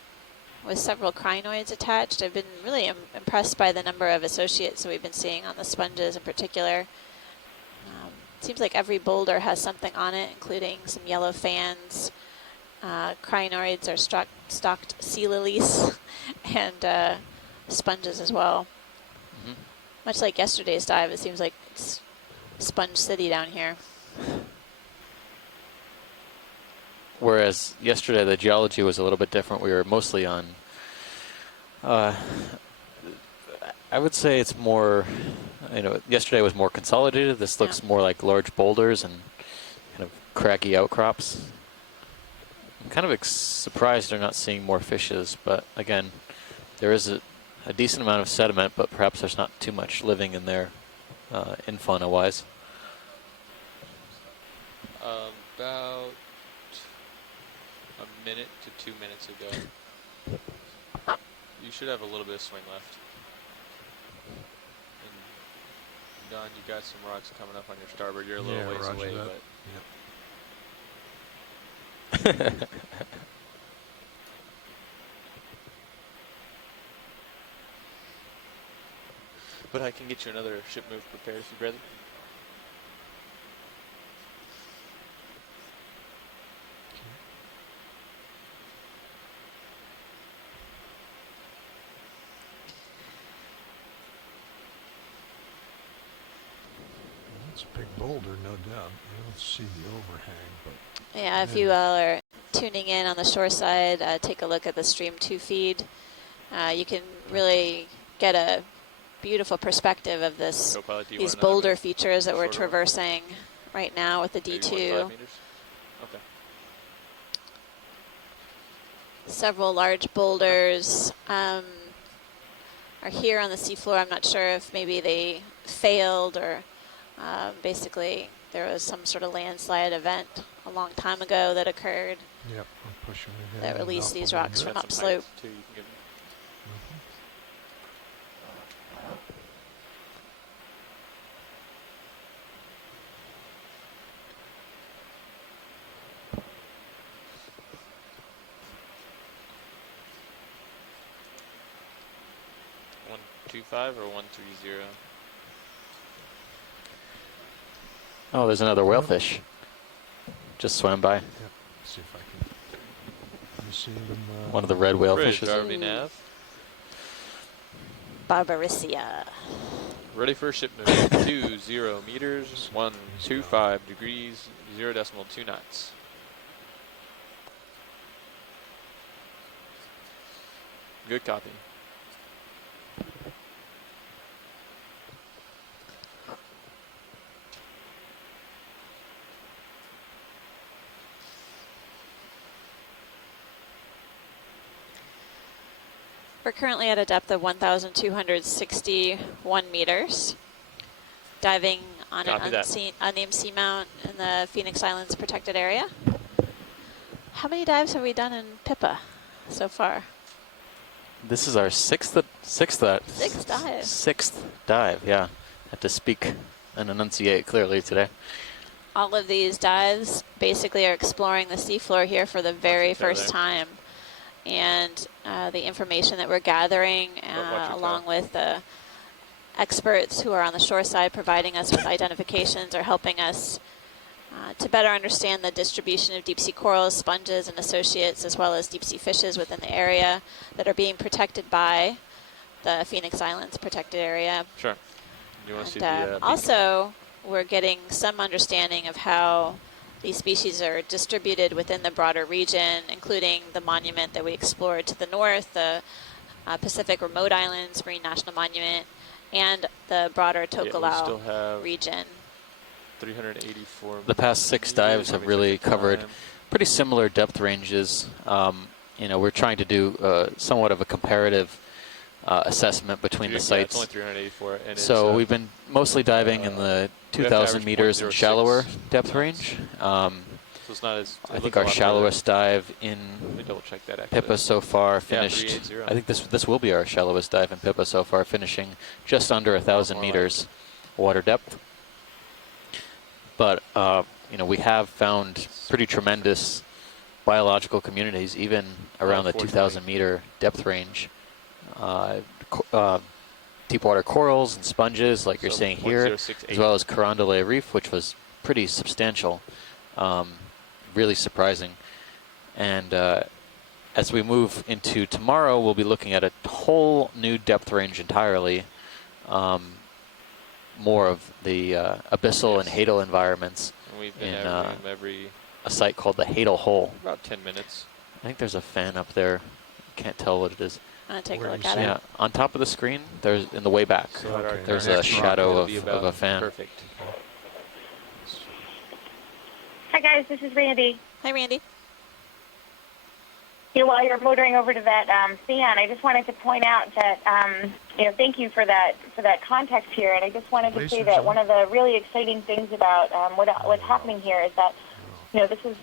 with several crinoids attached. I've been really impressed by the number of associates that we've been seeing on the sponges in particular. Seems like every boulder has something on it, including some yellow fans. Crinoids are stalked sea lilies and sponges as well. Mm-hmm. Much like yesterday's dive, it seems like it's Sponge City down here. Whereas yesterday the geology was a little bit different. We were mostly on, I would say it's more, yesterday was more consolidated. This looks more like large boulders and kind of craggy outcrops. I'm kind of surprised they're not seeing more fishes, but again, there is a decent amount of sediment, but perhaps there's not too much living in there, in fauna-wise. About a minute to 2 minutes ago. You should have a little bit of swing left. And Don, you got some rocks coming up on your starboard. You're a little ways away, but but I can get you another ship move prepared if you'd rather. It's a big boulder, no doubt. You don't see the overhang, but... Yeah, if you all are tuning in on the shore side, take a look at the Stream 2 feed. You can really get a beautiful perspective of this, these boulder features that we're traversing right now with the D2. Okay. Several large boulders. are here on the seafloor. I'm not sure if maybe they failed or basically there was some sort of landslide event a long time ago that occurred Yep, I'm pushing ahead. that and released up these a little rocks bit. from Got some height, upslope. too, you can give 'em. 125 or 130? Oh, there's another whalefish. Just swam by. Yep, see if I can. You see them? One of the red Bridge, whalefishes. RV nav. Barbarissia. Ready for ship move. 20 meters, 125 degrees, 0.2 knots. Good copy. We're currently at a depth of 1,261 meters, diving on Copy an that. unnamed seamount in the Phoenix Islands protected area. How many dives have we done in Pippa so far? This is our sixth dive. Sixth dive, yeah. Have to speak and enunciate clearly today. All of these dives basically are exploring the seafloor here for the very first time. And the information that we're gathering, along with the experts who are on the shore side providing us with identifications, are helping us to better understand the distribution of deep sea corals, sponges, and associates, as well as deep sea fishes within the area that are being protected by the Phoenix Islands protected area. Sure. You want to see And, the also, we're getting some understanding of how these species are distributed within the broader region, including the monument that we explored to the north, the Pacific Remote Islands Marine National Monument, and the broader Tokelau region. 384. The past 6 dives have really covered pretty similar depth ranges. You know, we're trying to do somewhat of a comparative assessment between the sites. It's only 384. And so we've been mostly diving in the 2,000 meters and shallower depth range. So it's not as, I think our shallowest dive in double check that Pippa so far finished. 380. I think this will be our shallowest dive in Pippa so far, finishing just under 1,000 meters water depth. But you know, we have found pretty tremendous biological communities even around the 2,000 meter depth range. Deep water corals and sponges, like you're seeing here, as well as Carondelet Reef, which was pretty substantial, really surprising. And as we move into tomorrow, we'll be looking at a whole new depth range entirely, more of the abyssal and hadal environments We've been in every a site called the Hadal Hole. about 10 minutes. I think there's a fan up there. Can't tell what it is. I'm going to take Where a do look you at see it. Yeah, on top of the screen, there's in the way back. So at our There's current a shadow it'll of be a about fan. Perfect. Hi guys, this is Randy. Hi, Randy. You know, while you're motoring over to that fan, I just wanted to point out that you know, thank you for that context here, and I just wanted to say that one of the really exciting things about what's happening here is that, you know, this is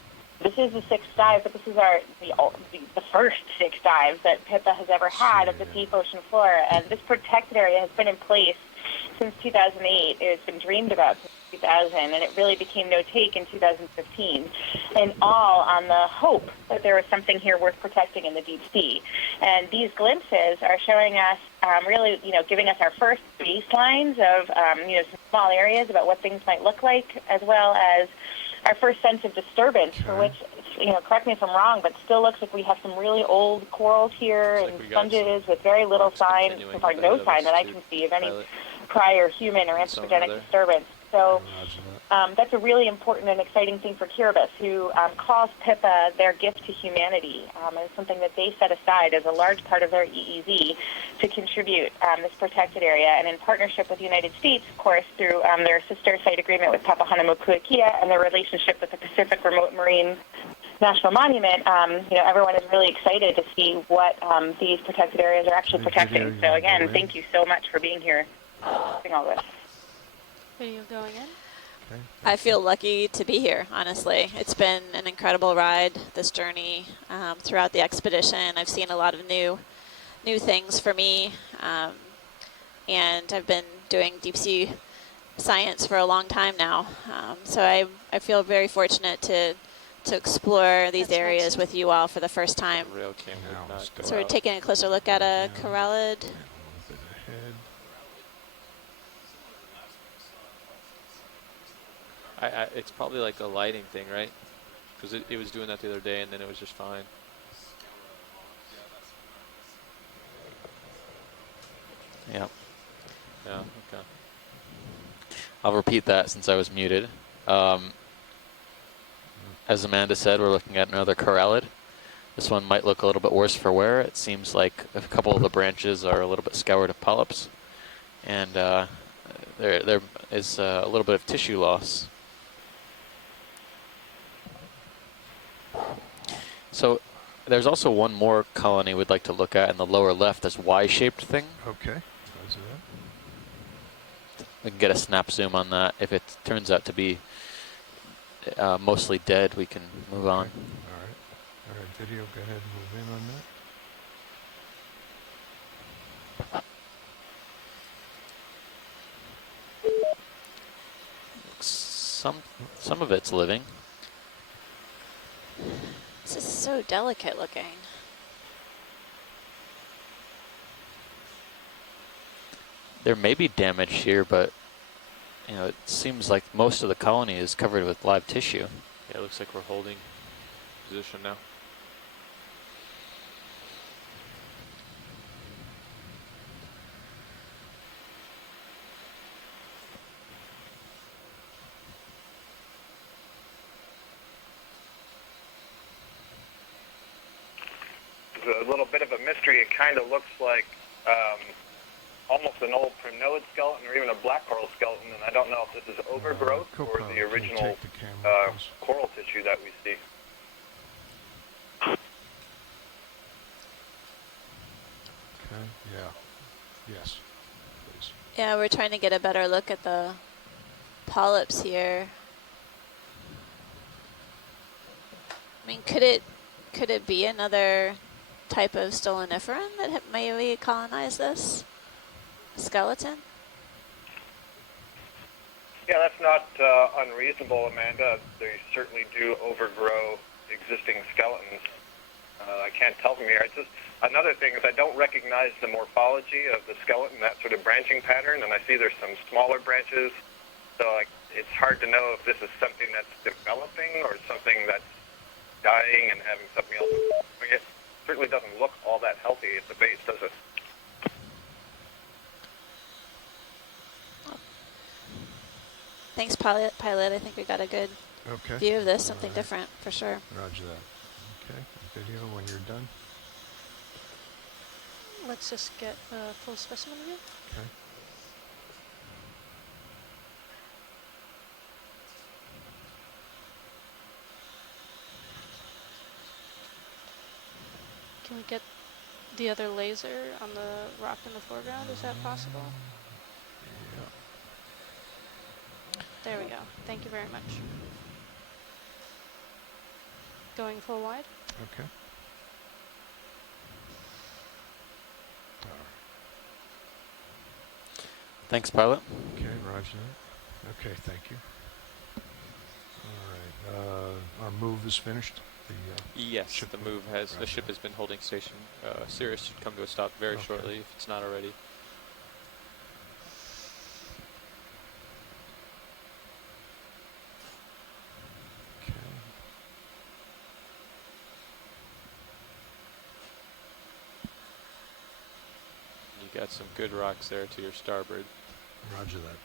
the sixth dive, but this is the first 6 dives that Pippa has ever had of the deep ocean floor, and this protected area has been in place since 2008. It's been dreamed about since 2000, and it really became no-take in 2015, and all on the hope that there was something here worth protecting in the deep sea. And these glimpses are showing us, really, you know, giving us our first baselines of, you know, some small areas about what things might look like, as well as our first sense of disturbance, for which, you know, correct me if I'm wrong, but still looks like we have some really old corals here and sponges with very little sign, so far no sign that I can see of any prior human or anthropogenic disturbance. So that's a really important and exciting thing for Kiribati, who calls Pippa their gift to humanity. It's something that they set aside as a large part of their EEZ to contribute this protected area, and in partnership with the United States, of course, through their sister site agreement with Papahanaumokuakea and their relationship with the Pacific Remote Marine national monument, everyone is really excited to see what these protected areas are actually protecting. So again, thank you so much for being here, doing all this. Video going in. Okay. I feel lucky to be here, honestly. It's been an incredible ride, this journey throughout the expedition. I've seen a lot of new things for me, and I've been doing deep sea science for a long time now. So I feel very fortunate to explore these areas with you all for the first time. The rail cam would not go So we're out. taking a closer look at a corallid. A little bit ahead. It's probably like a lighting thing, right? Because it was doing that the other day, and then it was just fine. Yeah. Yeah. Okay. I'll repeat that since I was muted. As Amanda said, we're looking at another corallid. This one might look a little bit worse for wear. It seems like a couple of the branches are a little bit scoured of polyps, and there is a little bit of tissue loss. So there's also one more colony we'd like to look at in the lower left, this Y-shaped thing. Okay. Roger that. We can get a snap zoom on that. If it turns out to be mostly dead, we can move on. All right, video, go ahead and move in on that. Some of it's living. This is so delicate looking. There may be damage here, but it seems like most of the colony is covered with live tissue. Yeah, it looks like we're holding position now. A little bit of a mystery. It kind of looks like almost an old primnoid skeleton or even a black coral skeleton, and I don't know if this is overgrowth or the original coral tissue that we see. Okay, yeah. Yes, please. Yeah, we're trying to get a better look at the polyps here. I mean, could it be another type of stoloniferan that maybe colonized this skeleton? Yeah, that's not unreasonable, Amanda. They certainly do overgrow existing skeletons. I can't tell from here. It's just another thing is I don't recognize the morphology of the skeleton, that sort of branching pattern, and I see there's some smaller branches. So it's hard to know if this is something that's developing or something that's dying and having something else. It certainly doesn't look all that healthy at the base, does it? Thanks, Pilot. I think we got a good view of this, something different for sure. Roger that. Okay, video when you're done. Let's just get a full specimen of you. Okay. Can we get the other laser on the rock in the foreground? Is that possible? Yeah. There we go. Thank you very much. Going full wide? Okay. All right. Thanks, Pilot. Okay, roger that. Okay, thank you. All right, our move is finished. Yes, the move has, the ship has been holding station. Cirrus should come to a stop very shortly if it's not already. Okay. You got some good rocks there to your starboard. Roger that.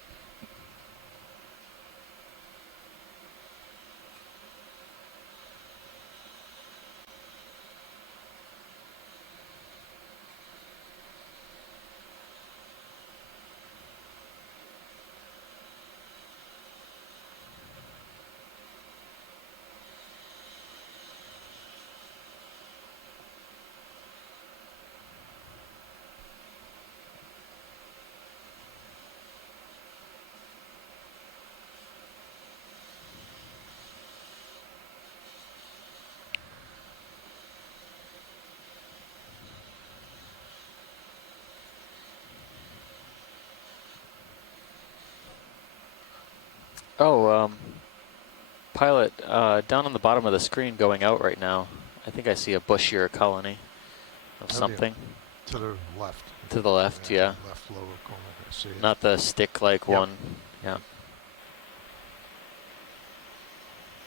Oh, pilot, down on the bottom of the screen going out right now, I think I see a bushier colony of something. To the left. To the left, yeah. Left lower corner, I see it. Not the stick-like one. Yeah.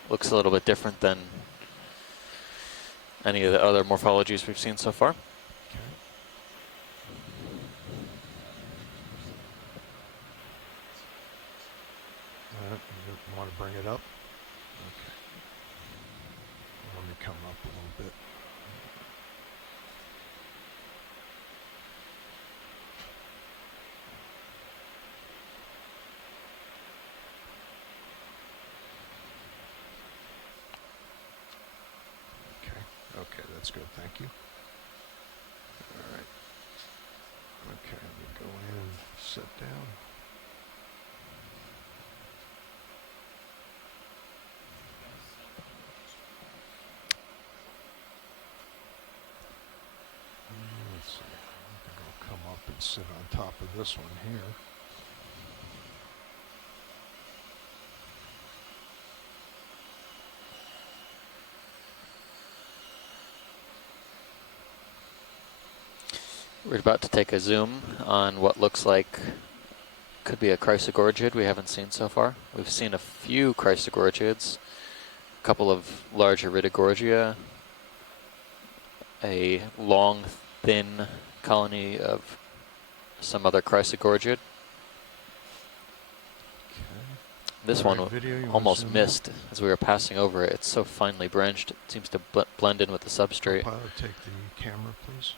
Looks a little bit different than any of the other morphologies we've seen so far. Okay. You want to bring it up? Okay. Let me come up a little bit. Okay, that's good. Thank you. All right. Okay, let me go in, sit down. Let's see. I think I'll come up and sit on top of this one here. We're about to take a zoom on what looks like could be a chrysogorgid we haven't seen so far. We've seen a few chrysogorgids, a couple of large iridogorgia, a long, thin colony of some other chrysogorgid. This one almost missed as we were passing over it. It's so finely branched, it seems to blend in with the substrate. Pilot, take the camera, please.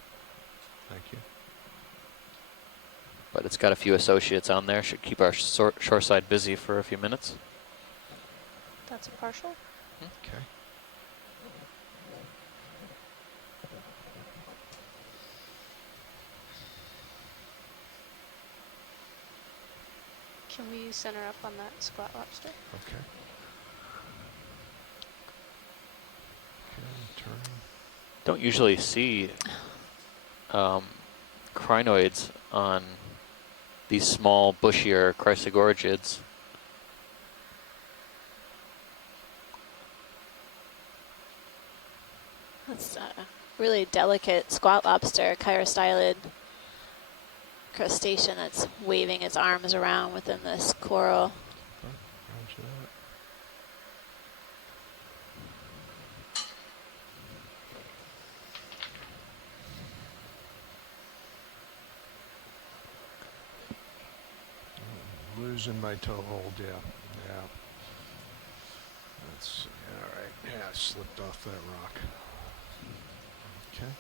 Thank you. But it's got a few associates on there. Should keep our shoreside busy for a few minutes. That's a partial? Okay. Can we center up on that squat lobster? Okay. Okay, turning. Don't usually see crinoids on these small, bushier chrysogorgids. That's a really delicate squat lobster, chirostylid crustacean that's waving its arms around within this coral. Roger that. Losing my toe hold, yeah. Let's see, all right. Yeah, I slipped off that rock. Okay.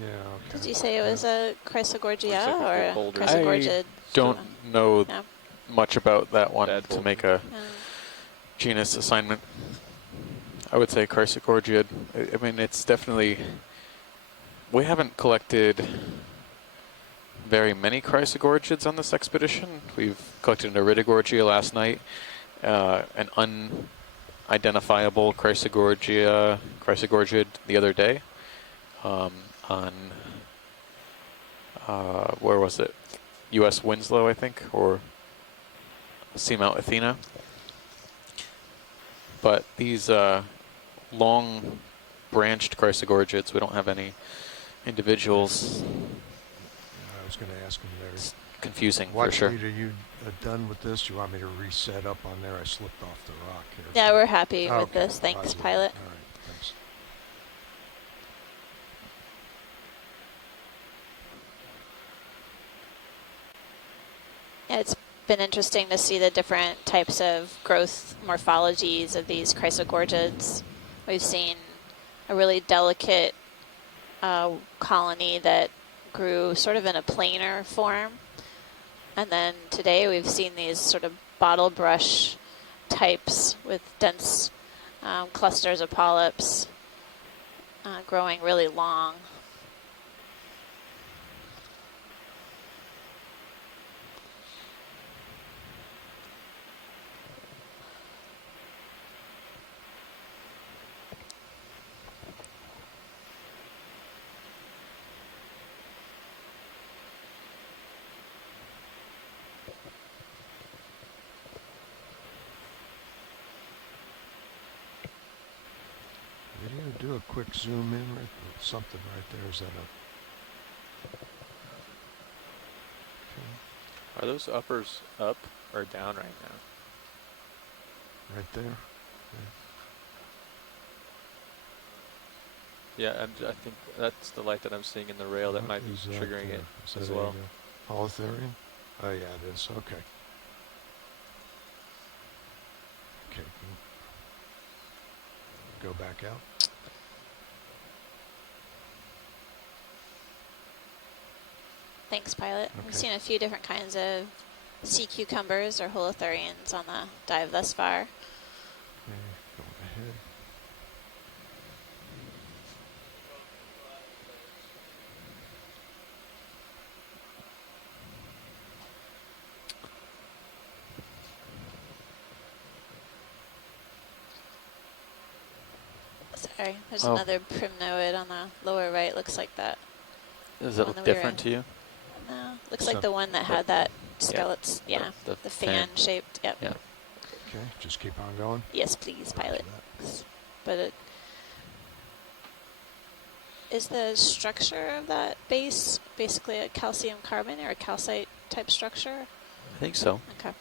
Yeah, okay. Did you say it was a chrysogorgia Looks like or a a boulder. chrysogorgid? I don't know No. much about that one Bad to boulder. make a genus assignment. I would say chrysogorgid. I mean, it's definitely... We haven't collected very many chrysogorgids on this expedition. We've collected an iridogorgia last night, an unidentifiable chrysogorgid the other day on, where was it? U.S. Winslow, I think, or Seamount Athena. But these long branched chrysogorgids, we don't have any individuals. I was going to ask him there. It's confusing for Watch sure. Lead, are you done with this? Do you want me to reset up on there? I slipped off the rock here. Yeah, we're happy with Okay, this. Thanks, roger that. pilot. All right, thanks. Yeah, it's been interesting to see the different types of growth morphologies of these chrysogorgids. We've seen a really delicate colony that grew sort of in a planar form. And then today we've seen these sort of bottle brush types with dense clusters of polyps growing really long. do a quick zoom in? Right, something right there. Is that a... Are those uppers up or down right now? Right there? Yeah, I think that's the light that I'm seeing in the rail that might be triggering it as well. Polytherium? Oh yeah, it is. Okay. Okay. Go back out. Thanks, pilot. Okay. We've seen a few different kinds of sea cucumbers or holothurians on the dive thus far. Okay, going ahead. Sorry, there's another primnoid on the lower right. Looks like that. Does it look different to you? No, looks like the one that had that skeleton. Yeah, the fan shaped. Yep. Yeah. Okay, just keep on going. Yes, please, pilot. But it is the structure of that base basically a calcium carbon or a calcite type structure? I think so. Okay.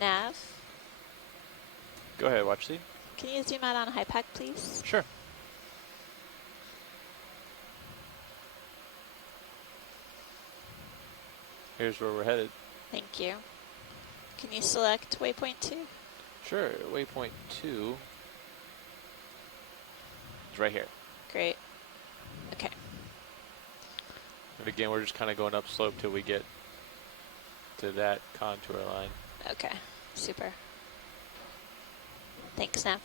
Nav, Go ahead, watch the. can you zoom out on HiPAC, please? Sure. Here's where we're headed. Thank you. Can you select waypoint 2? Sure, waypoint 2 is right here. Great. Okay. And again, we're just kind of going up slope till we get to that contour line. Okay. Super. Thanks, Nav.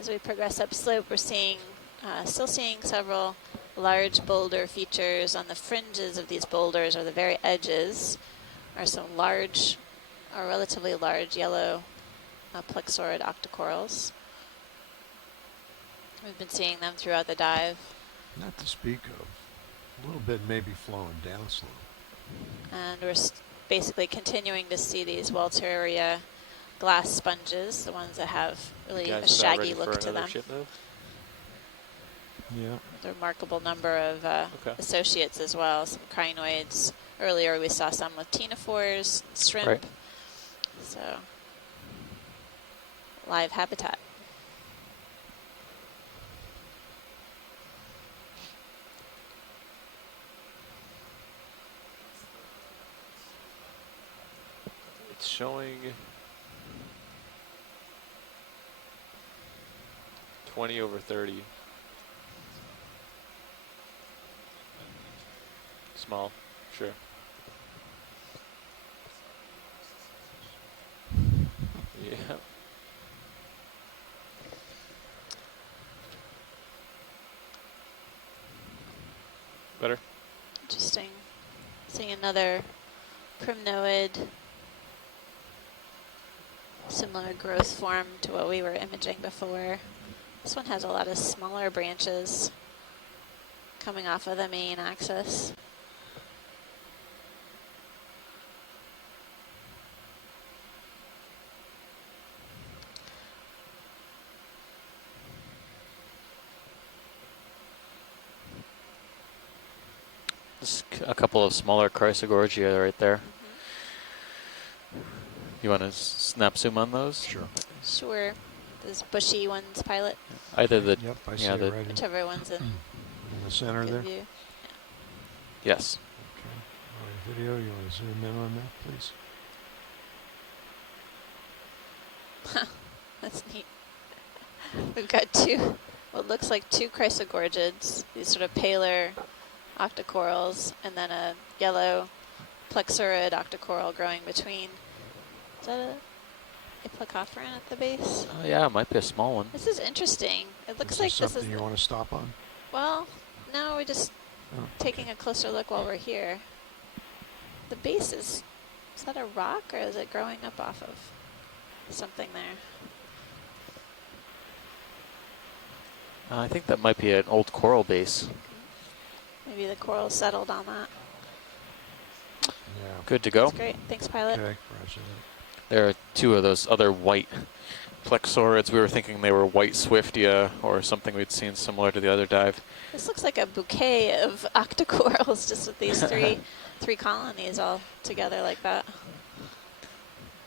As we progress up slope, we're seeing, still seeing several large boulder features. On the fringes of these boulders, or the very edges, are some large, or relatively large, yellow plexaurid octocorals. We've been seeing them throughout the dive. Not to speak of. A little bit maybe flowing downslope. And we're basically continuing to see these Walteria glass sponges, the ones that have really a shaggy look to them. Yeah. The remarkable number of associates as well, some crinoids. Earlier we saw some with ctenophores, shrimp. Right. So, live habitat. It's showing 20/30. Small, sure. Yeah. Better. Interesting. Seeing another primnoid, similar growth form to what we were imaging before. This one has a lot of smaller branches coming off of the main axis. Just a couple of smaller chrysogorgia right there. You want to snap zoom on those? Sure. Sure. Those bushy ones, pilot. Either the Yep, I see it right in whichever one's in the center good there. view. yes. Okay. All right, video, you want to zoom in on that, please? That's neat. We've got what looks like two chrysogorgids, these sort of paler octocorals, and then a yellow plexaurid octocoral growing between. Is that Iplicophoran at the base. Oh yeah, it might be a small one. This is interesting. It looks Is like this this something is. you want to stop on? Well, no, we're just Oh, taking a closer look while we're here. The base is that a rock or is it growing up off of something there? I think that might be an old coral base. Maybe the coral settled on that. Yeah. Good to go. That's great. Thanks, pilot. Okay, roger that. There are two of those other white plexaurids. We were thinking they were white swiftia or something we'd seen similar to the other dive. This looks like a bouquet of octocorals, just with these three colonies all together like that.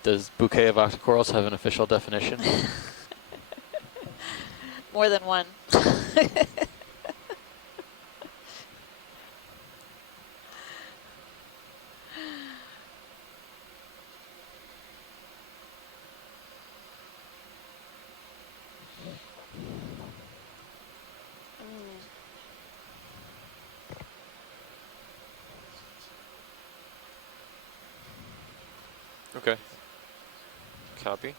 Does bouquet of octocorals have an official definition? More than one. Okay. Copy.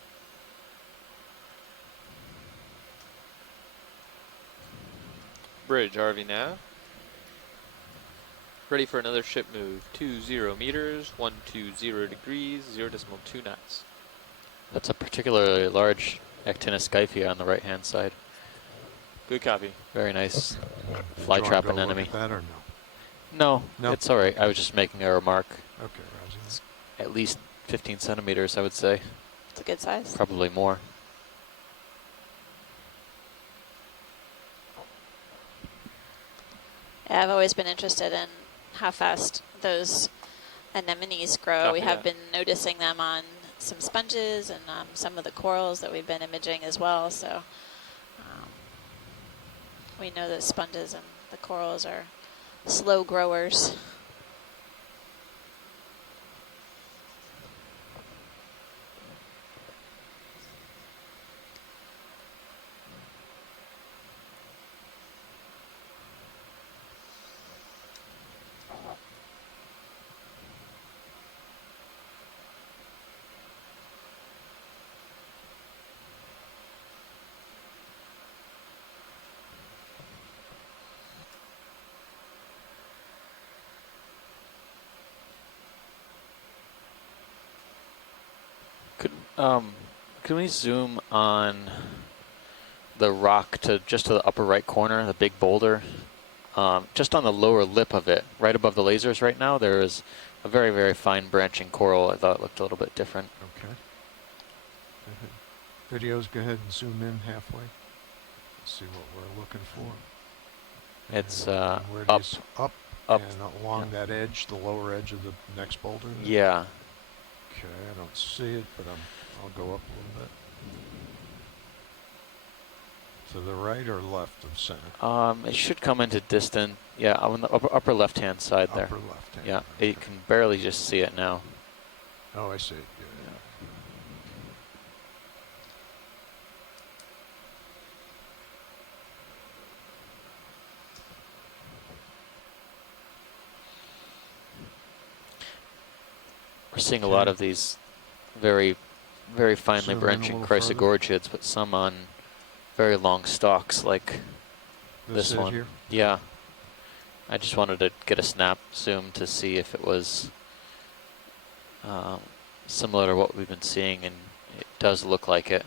Bridge, RV nav. Ready for another ship move. 20 meters, 120 degrees, 0.2 knots. That's a particularly large actinoscyphia on the right-hand side. Good copy. Very nice. Did Fly you wanna trap go an look enemy. at that or no? No, No? it's all right. I was just making a remark. Okay, roger that. At least 15 centimeters, I would say. It's a good size. Probably more. Yeah, I've always been interested in how fast those anemones grow. Copy we have that. been noticing them on some sponges and some of the corals that we've been imaging as well. So we know that sponges and the corals are slow growers. Can we zoom on the rock to just to the upper right corner, the big boulder? Just on the lower lip of it, right above the lasers right now, there is a very, very fine branching coral. I thought it looked a little bit different. Okay. Go ahead. Videos, go ahead and zoom in halfway. Let's see what we're looking for. It's And where up, these up, up, and along that edge, the lower edge of the next boulder. there? Yeah. Okay, I don't see it, but I'll go up a little bit. To the right or left of center? It should come into distant. Yeah, on the upper left-hand side there. Upper left hand. Yeah, okay. you can barely just see it now. Oh, I see it. Yeah. We're seeing a lot of these very, very finely Zoom in a branching little further. chrysogorgiids, but some on very long stalks like this edge one. here? Yeah. I just wanted to get a snap zoom to see if it was similar to what we've been seeing, and it does look like it.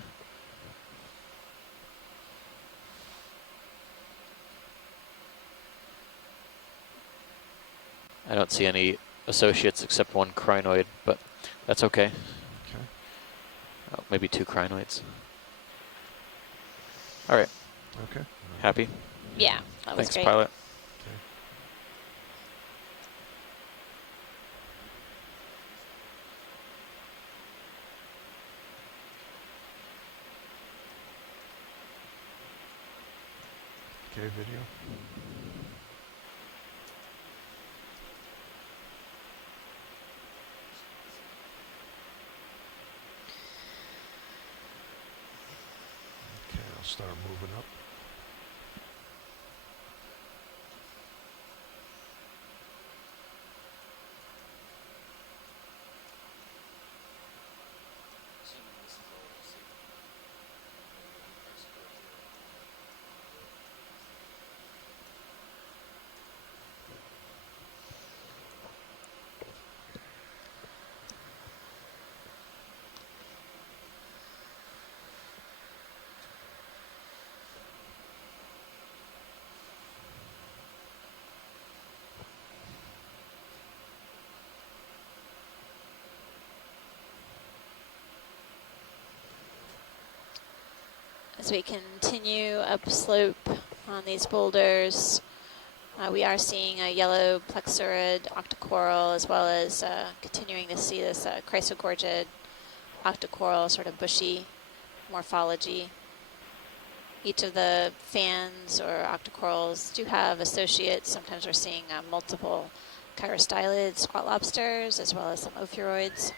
I don't see any associates except one crinoid, but that's okay. Okay. Oh, maybe two crinoids. All right. Okay. Happy? Yeah, that was Thanks, great. pilot. Okay. Okay, video. Okay, I'll start moving up. As we continue upslope on these boulders, we are seeing a yellow plexurid octocoral, as well as continuing to see this chrysogorgid octocoral, sort of bushy morphology. Each of the fans or octocorals do have associates. Sometimes we're seeing multiple chirostylid squat lobsters, as well as some ophiuroids.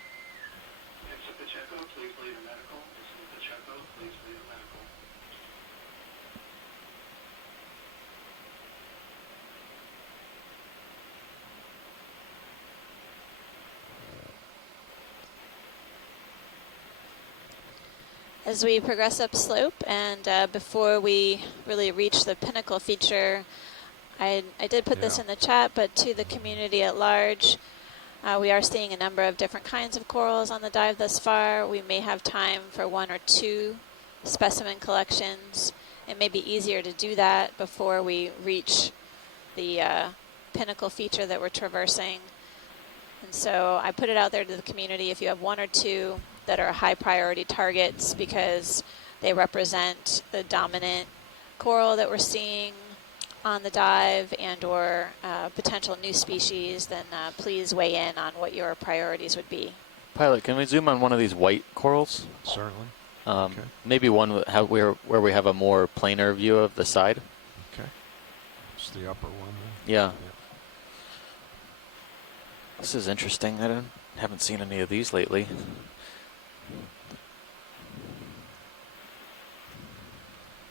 As we progress upslope, and before we really reach the pinnacle feature, I did put this in the chat, but to the community at large, we are seeing a number of different kinds of corals on the dive thus far. We may have time for 1 or 2 specimen collections. It may be easier to do that before we reach the pinnacle feature that we're traversing. And so I put it out there to the community. If you have 1 or 2 that are high priority targets because they represent the dominant coral that we're seeing on the dive and or potential new species, then please weigh in on what your priorities would be. Pilot, can we zoom on one of these white corals? Certainly. Okay. Maybe one where we have a more planar view of the side. Okay. It's the upper one then? Yeah. This is interesting. I haven't seen any of these lately.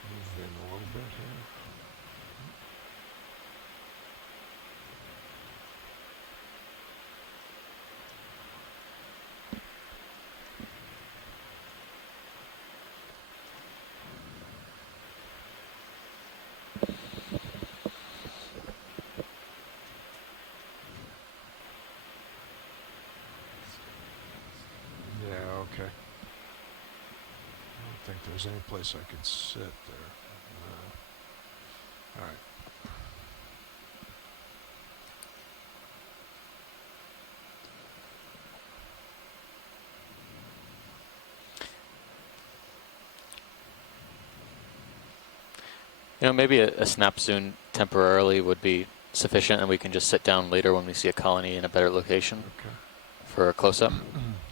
Move in a little bit here. Yeah, okay. I don't think there's any place I could sit there. All right. You know, maybe a snap zoom temporarily would be sufficient, and we can just sit down later when we see a colony in a better location for a close-up.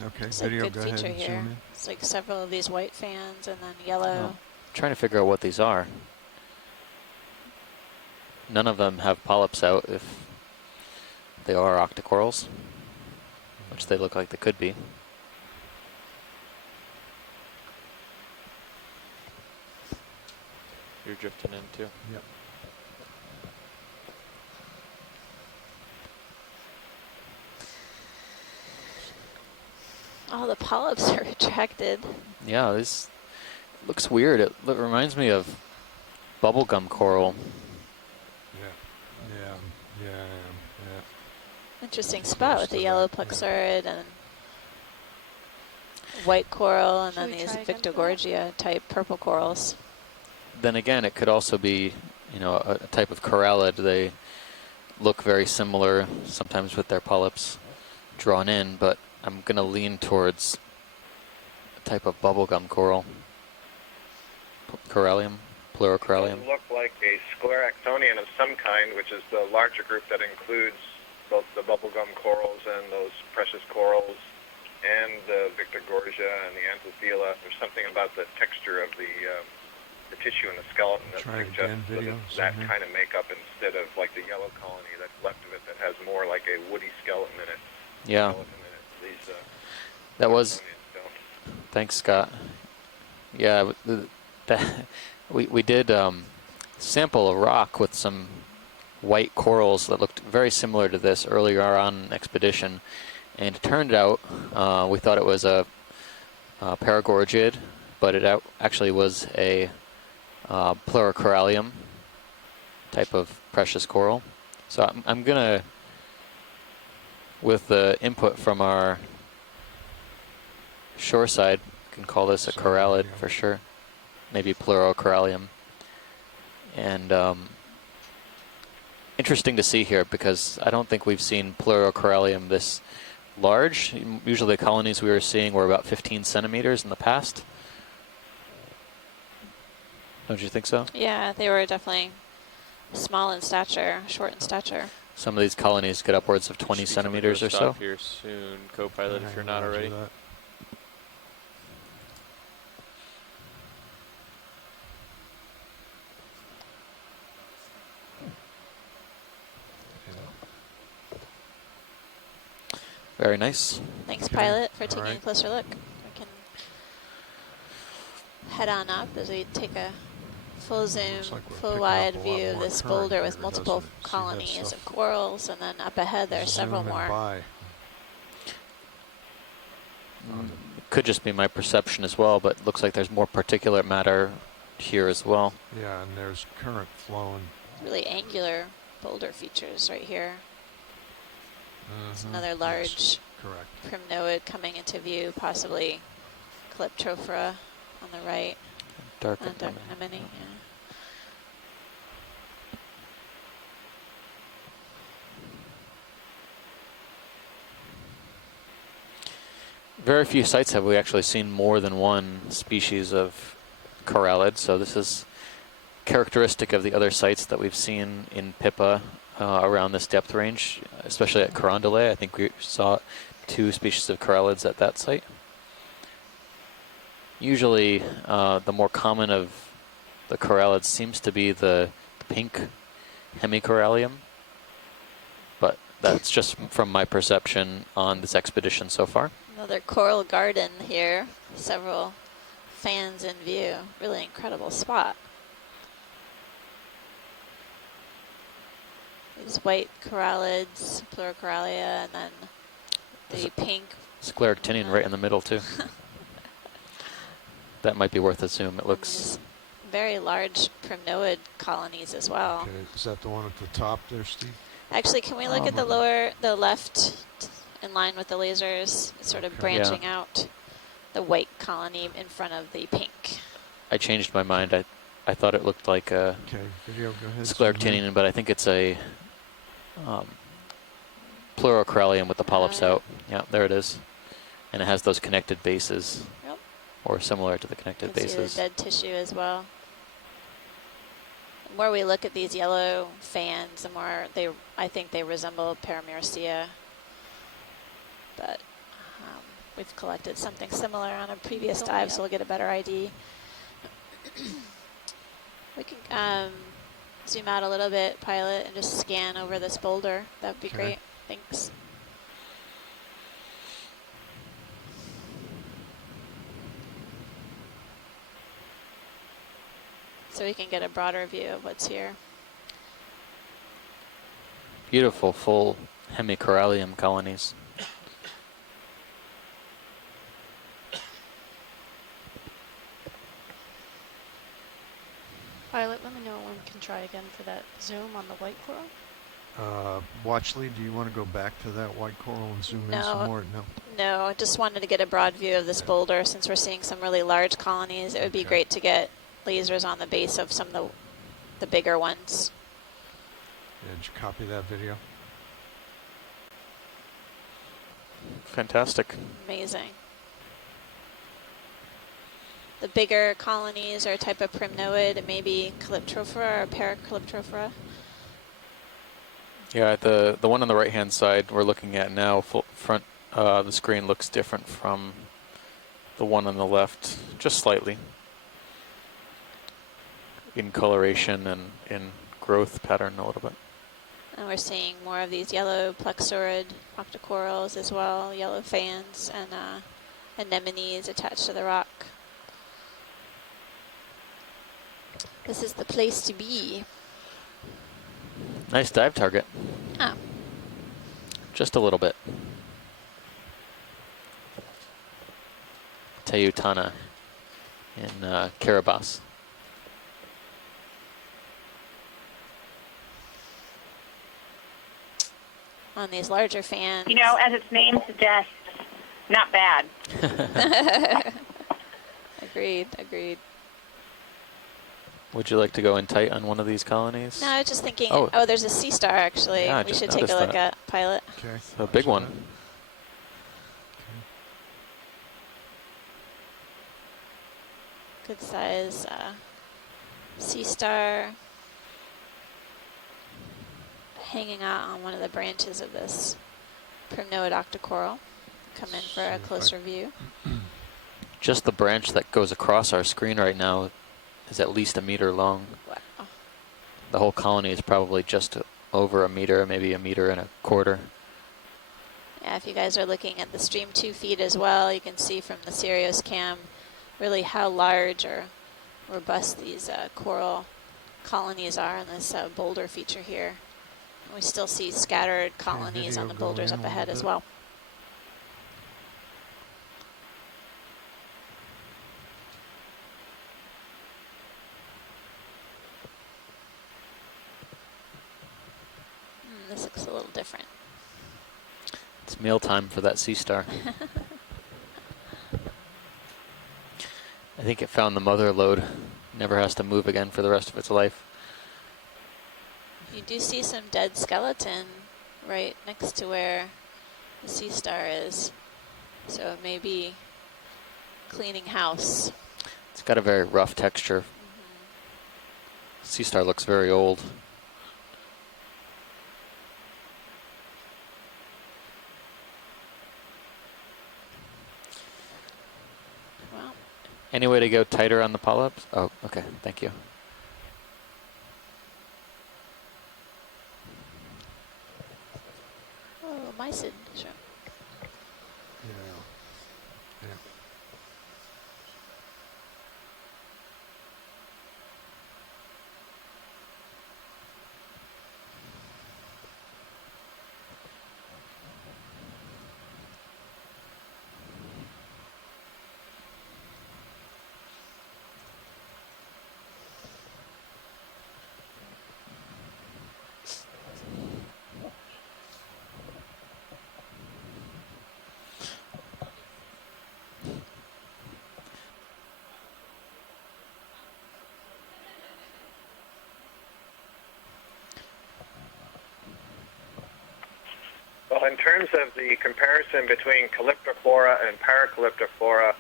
Okay, It's video, a good go ahead feature and here. zoom in. It's like several of these white fans and then yellow. I'm trying to figure out what these are. None of them have polyps out if they are octocorals, which they look like they could be. You're drifting in too. Yep. Oh, the polyps are retracted. Yeah, this looks weird. It reminds me of bubblegum coral. Yeah. Interesting spot with the yellow plexurid and white coral, and then these Victorgorgia type purple corals. Then again, it could also be, you know, a type of corallid. They look very similar, sometimes with their polyps drawn in, but I'm going to lean towards a type of bubblegum coral. Corallium, pleurocorallium. It look like a scleraxonian of some kind, which is the larger group that includes both the bubblegum corals and those precious corals and the Victorgorgia and the Anthophila. There's something about the texture of the tissue in the skeleton that suggests that kind of makeup instead of like the yellow colony that's left of it that has more like a woody skeleton in it. Yeah. These, that was. Thanks, Scott. Yeah, we did sample a rock with some white corals that looked very similar to this earlier on an expedition, and it turned out we thought it was a paragorgid, but it actually was a pleurocorallium type of precious coral. So I'm gonna, with the input from our shore side, we can call this a corallid for sure, maybe pleurocorallium. And interesting to see here, because I don't think we've seen pleurocorallium this large. Usually the colonies we were seeing were about 15 centimeters in the past. Don't you think so? Yeah, they were definitely small in stature, short in stature. Some of these colonies get upwards of 20 Should be coming to a centimeters or so. stop here soon, co-pilot, if you're not Roger already. that. Very nice. Thanks, Okay. pilot, for All taking a right. closer look. We can head on up as we take a full zoom, Looks like we're full picking wide up a lot view of more this current boulder with here, multiple doesn't it? See that colonies stuff of corals, and then up ahead there's several zooming more. by. It could just be my perception as well, but it looks like there's more particulate matter here as well. Yeah, and there's current flowing. Really angular boulder features right here. There's Mhm. another large Yes, correct. primnoid coming into view, possibly Calyptrophora on the right. Dark Dark anemone. anemone, yeah. Very few sites have we actually seen more than one species of corallid, so this is characteristic of the other sites that we've seen in Pippa around this depth range, especially at Carondelet. I think we saw 2 species of corallids at that site. Usually the more common of the corallids seems to be the pink hemicorallium, but that's just from my perception on this expedition so far. Another coral garden here, several fans in view. Really incredible spot. These white corallids, Pleurocorallia, and then the pink. Scleractinian right in the middle too. That might be worth a zoom. It looks Very large primnoid colonies as well. Okay, is that the one at the top there, Steve? Actually, can we look at the left in line with the lasers, sort of Okay. branching out the white colony in front of the pink? I changed my mind. I thought it looked like a Okay, video, go ahead. Scleractinian, but I think it's a Pleurocorallium with the polyps out. Yeah, there it is. And it has those connected bases. Yep. Or similar to the You connected can see the bases. dead tissue as well. The more we look at these yellow fans, the more I think they resemble Paramyrcia. But we've collected something similar on a previous dive, so we'll get a better ID. We can zoom out a little bit, pilot, and just scan over this boulder. That would be Okay. great. Thanks. So we can get a broader view of what's here. Beautiful full hemicorallium colonies. Pilot, let me know when we can try again for that zoom on the white coral. Watchley, do you want to go back to that white coral and zoom in No. some more? No. No, I just wanted to get a broad view of this boulder since we're seeing some really large colonies. It would be Okay. great to get lasers on the base of some of the bigger ones. Yeah, did you copy that video? Fantastic. Amazing. The bigger colonies are a type of primnoid, maybe Calyptrophora or Paracalyptrophora. Yeah, the one on the right hand side we're looking at now, front the screen looks different from the one on the left, just slightly. In coloration and in growth pattern a little bit. And we're seeing more of these yellow plexaurid octocorals as well, yellow fans, and anemones attached to the rock. This is the place to be. Nice dive target. Oh. Just a little bit. Tayutana in Kiribati. On these larger fans. You know, as its name suggests, not bad. Agreed, agreed. Would you like to go in tight on one of these colonies? No, I was just thinking, Oh. oh, there's a sea star actually. Yeah, I We just should take a noticed look that. at, pilot. Okay. A big one. Good size sea star hanging out on one of the branches of this primnoid octocoral. Come in for a closer view. Just the branch that goes across our screen right now is at least 1 meter long. Wow. The whole colony is probably just over 1 meter, maybe 1.25 meters. Yeah, if you guys are looking at the stream 2 feed as well, you can see from the Sirius cam really how large or robust these coral colonies are in this boulder feature here. We still see scattered colonies on the boulders up ahead as well. This looks a little different. It's mealtime for that sea star. I think it found the mother lode. Never has to move again for the rest of its life. You do see some dead skeleton right next to where the sea star is. So it may be cleaning house. It's got a very rough texture. Sea star looks very old. Well, any way to go tighter on the polyps? Oh, okay, thank you. oh, mysid shrimp. Yeah. Yeah. Well, in terms of the comparison between calyptophora and paracalyptophora,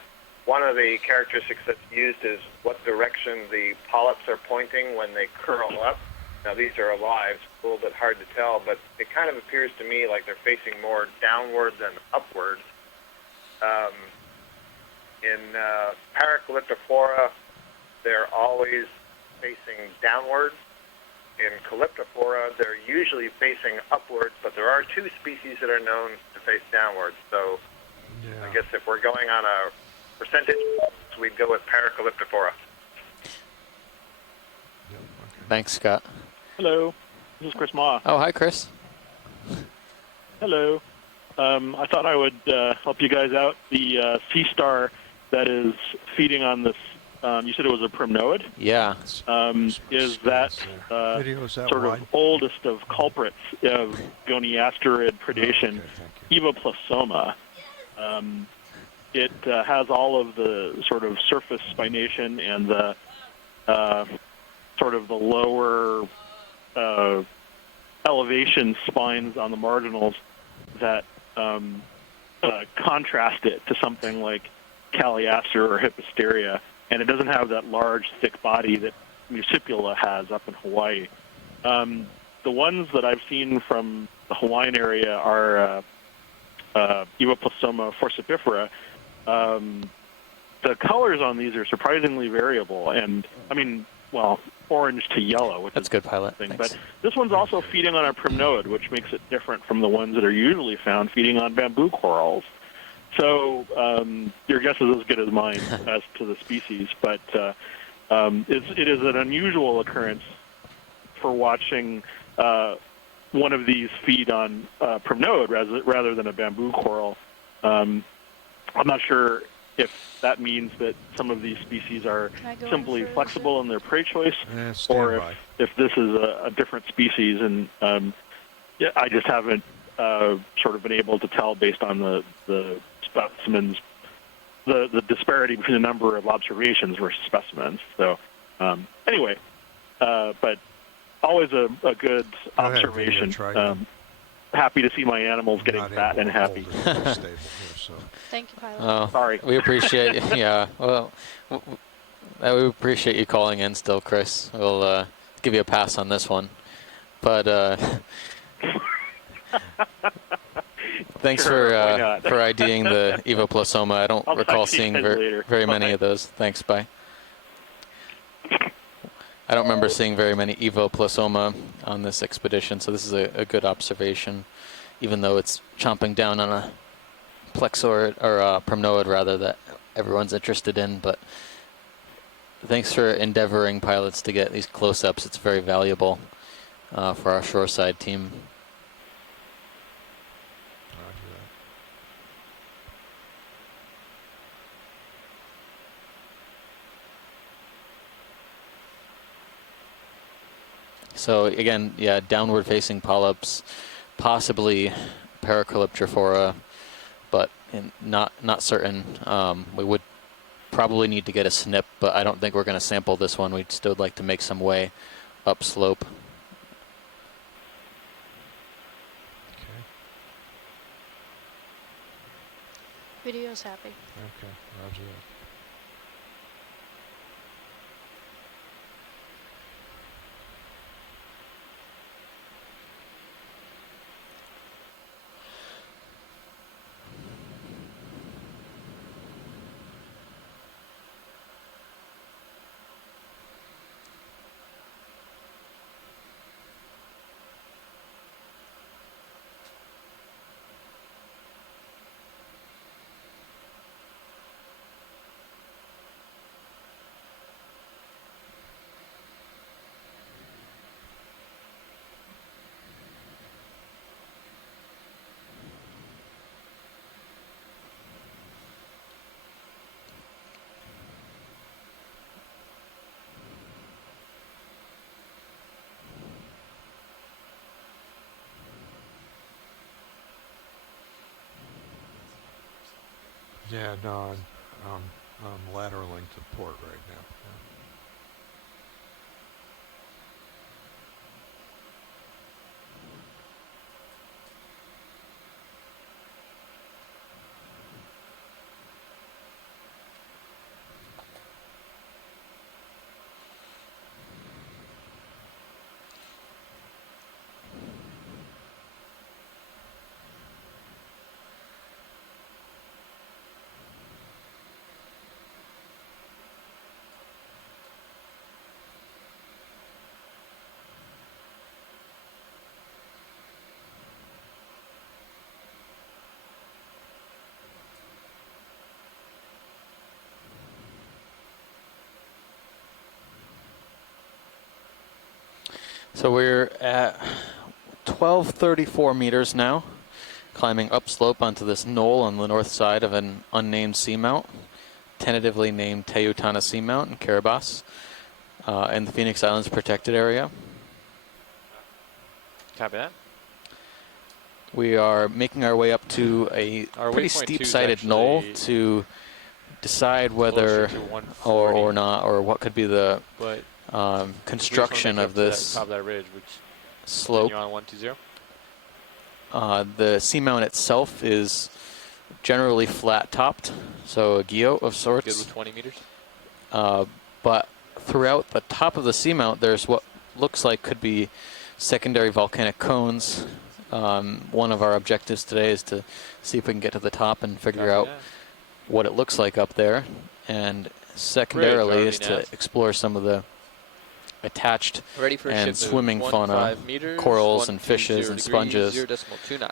one of the characteristics that's used is what direction the polyps are pointing when they curl up. Now, these are alive, so it's a little bit hard to tell, but it kind of appears to me like they're facing more downward than upward. In paracalyptophora, they're always facing downward. In calyptophora, they're usually facing upwards, but there are 2 species that are known to face downwards. So I guess if we're going on a percentage, we'd go with paracalyptophora. Thanks, Scott. Hello, this is Chris Ma. Oh, hi, Chris. Hello. I thought I would help you guys out. The sea star that is feeding on this, you said it was a primnoid? Yeah. Is that sort of oldest of culprits of goniasterid predation, Evoplasoma. It has all of the sort of surface spination and the sort of the lower elevation spines on the marginals that contrast it to something like Caliaster or Hipposteria, and it doesn't have that large, thick body that Muscipula has up in Hawaii. The ones that I've seen from the Hawaiian area are Evoplasoma forcipifera. The colors on these are surprisingly variable, and I mean, well, orange to yellow, which that's is good, Pilot. Thing. But this one's also feeding on a primnoid, which makes it different from the ones that are usually found feeding on bamboo corals. So your guess is as good as mine as to the species, but it is an unusual occurrence for watching one of these feed on primnoid rather than a bamboo coral. I'm not sure if that means that some of these species are simply flexible in their prey choice, or if this is a different species, and I just haven't sort of been able to tell based on the specimens, the disparity between the number of observations versus specimens. So anyway, but always a good observation. Happy to see my animals getting fat and happy. Thank you, Pilot. Oh, sorry. We appreciate it. Yeah. Well, We appreciate you calling in still, Chris. We'll give you a pass on this one. But thanks Sure, why not? for IDing the Evoplasoma. I don't I'll recall talk to you seeing guys later. very many Bye. of those. Thanks, bye. I don't remember seeing very many Evoplasoma on this expedition, so this is a good observation, even though it's chomping down on a plexaurid, or a primnoid rather, that everyone's interested in. But thanks for endeavoring, pilots, to get these close-ups. It's very valuable for our shoreside team. Roger that. So again, yeah, downward-facing polyps, possibly Paracalyptrophora, but not certain. We would probably need to get a snip, but I don't think we're going to sample this one. We'd still like to make some way upslope. Okay. Video's happy. Okay. Roger that. Yeah, no, I'm lateraling to port right now. So we're at 1234 meters now, climbing upslope onto this knoll on the north side of an unnamed seamount, tentatively named Teutana Seamount in Kiribati, in the Phoenix Islands protected area. Copy that. We are making our way up to a Our pretty waypoint 2 is steep-sided knoll actually to decide whether closer to 140. or not, or what could be the But construction of this top of that ridge, which slope. you're on 120. The seamount itself is generally flat-topped, so a guyot of sorts. Good with 20 meters. But throughout the top of the seamount, there's what looks like could be secondary volcanic cones. One of our objectives today is to see if we can get to the top and figure out what it looks like up there. And secondarily is to explore some of the attached and swimming fauna, corals and fishes and sponges,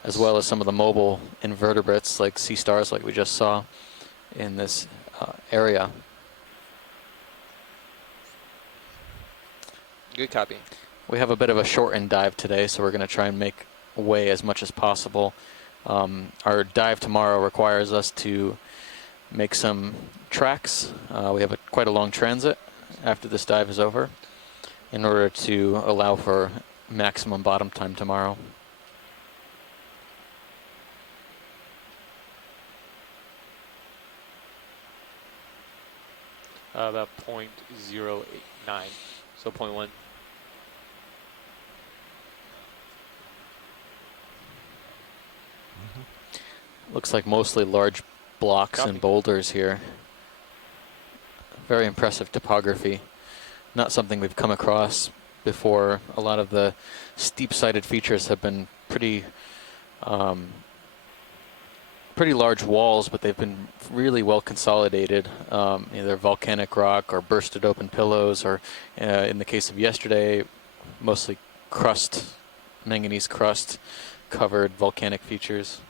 as well as some of the mobile invertebrates like sea stars like we just saw in this area. Good copy. We have a bit of a shortened dive today, so we're going to try and make way as much as possible. Our dive tomorrow requires us to make some tracks. We have quite a long transit after this dive is over in order to allow for maximum bottom time tomorrow. About 0.089, so 0.1. Looks like mostly large blocks and boulders here. very impressive topography. Not something we've come across before. A lot of the steep-sided features have been pretty pretty large walls, but they've been really well consolidated. Either volcanic rock or bursted open pillows, or in the case of yesterday, mostly crust, manganese crust covered volcanic features.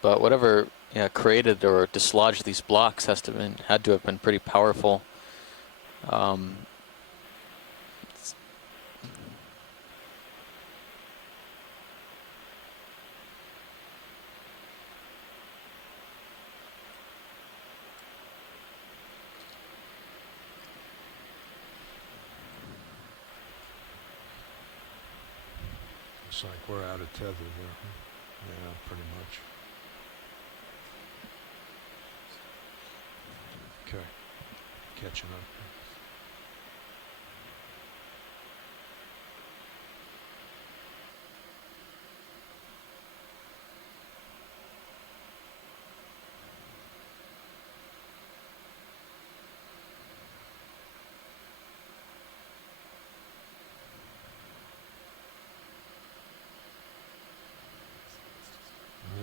But whatever created or dislodged these blocks had to have been pretty powerful. Looks like we're out of tether there. Yeah, pretty much. Okay, catching up.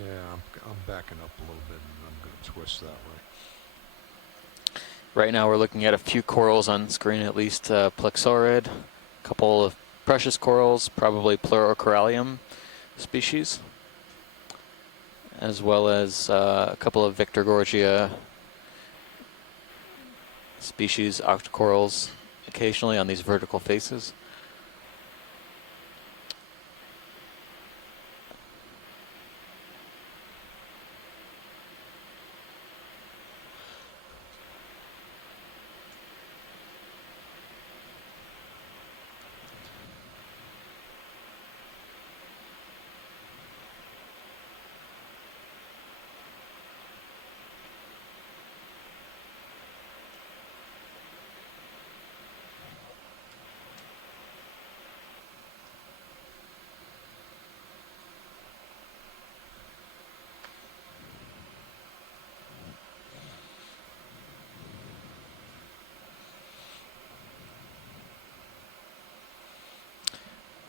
Yeah, I'm backing up a little bit, and I'm going to twist that way. Right now we're looking at a few corals on screen, at least plexaurid, a couple of precious corals, probably Pleurocorallium species, as well as a couple of Victorgorgia species, octocorals, occasionally on these vertical faces.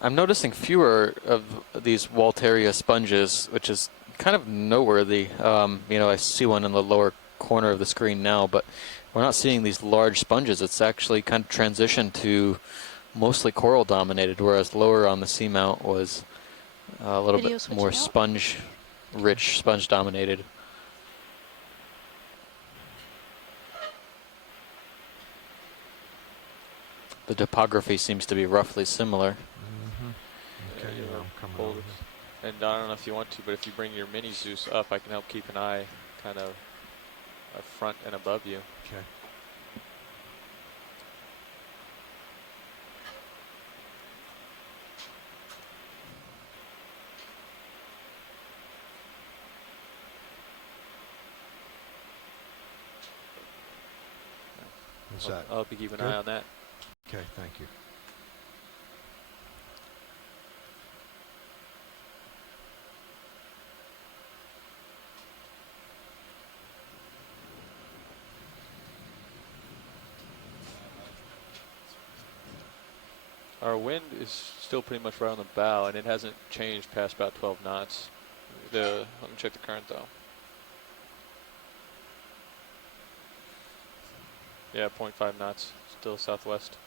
I'm noticing fewer of these Walteria sponges, which is kind of noteworthy. I see one in the lower corner of the screen now, but we're not seeing these large sponges. It's actually kind of transitioned to mostly coral dominated, whereas lower on the seamount was a little bit more sponge-rich, sponge-dominated. The topography seems to be roughly similar. Okay, yeah, I'm coming hold over. it. And I don't know if you want to, but if you bring your mini Zeus up, I can help keep an eye kind of up front and above you. Okay. What's that? I'll be keeping an eye on that. Okay, thank you. Our wind is still pretty much right on the bow, and it hasn't changed past about 12 knots. Let me check the current, though. Yeah, 0.5 knots, still southwest.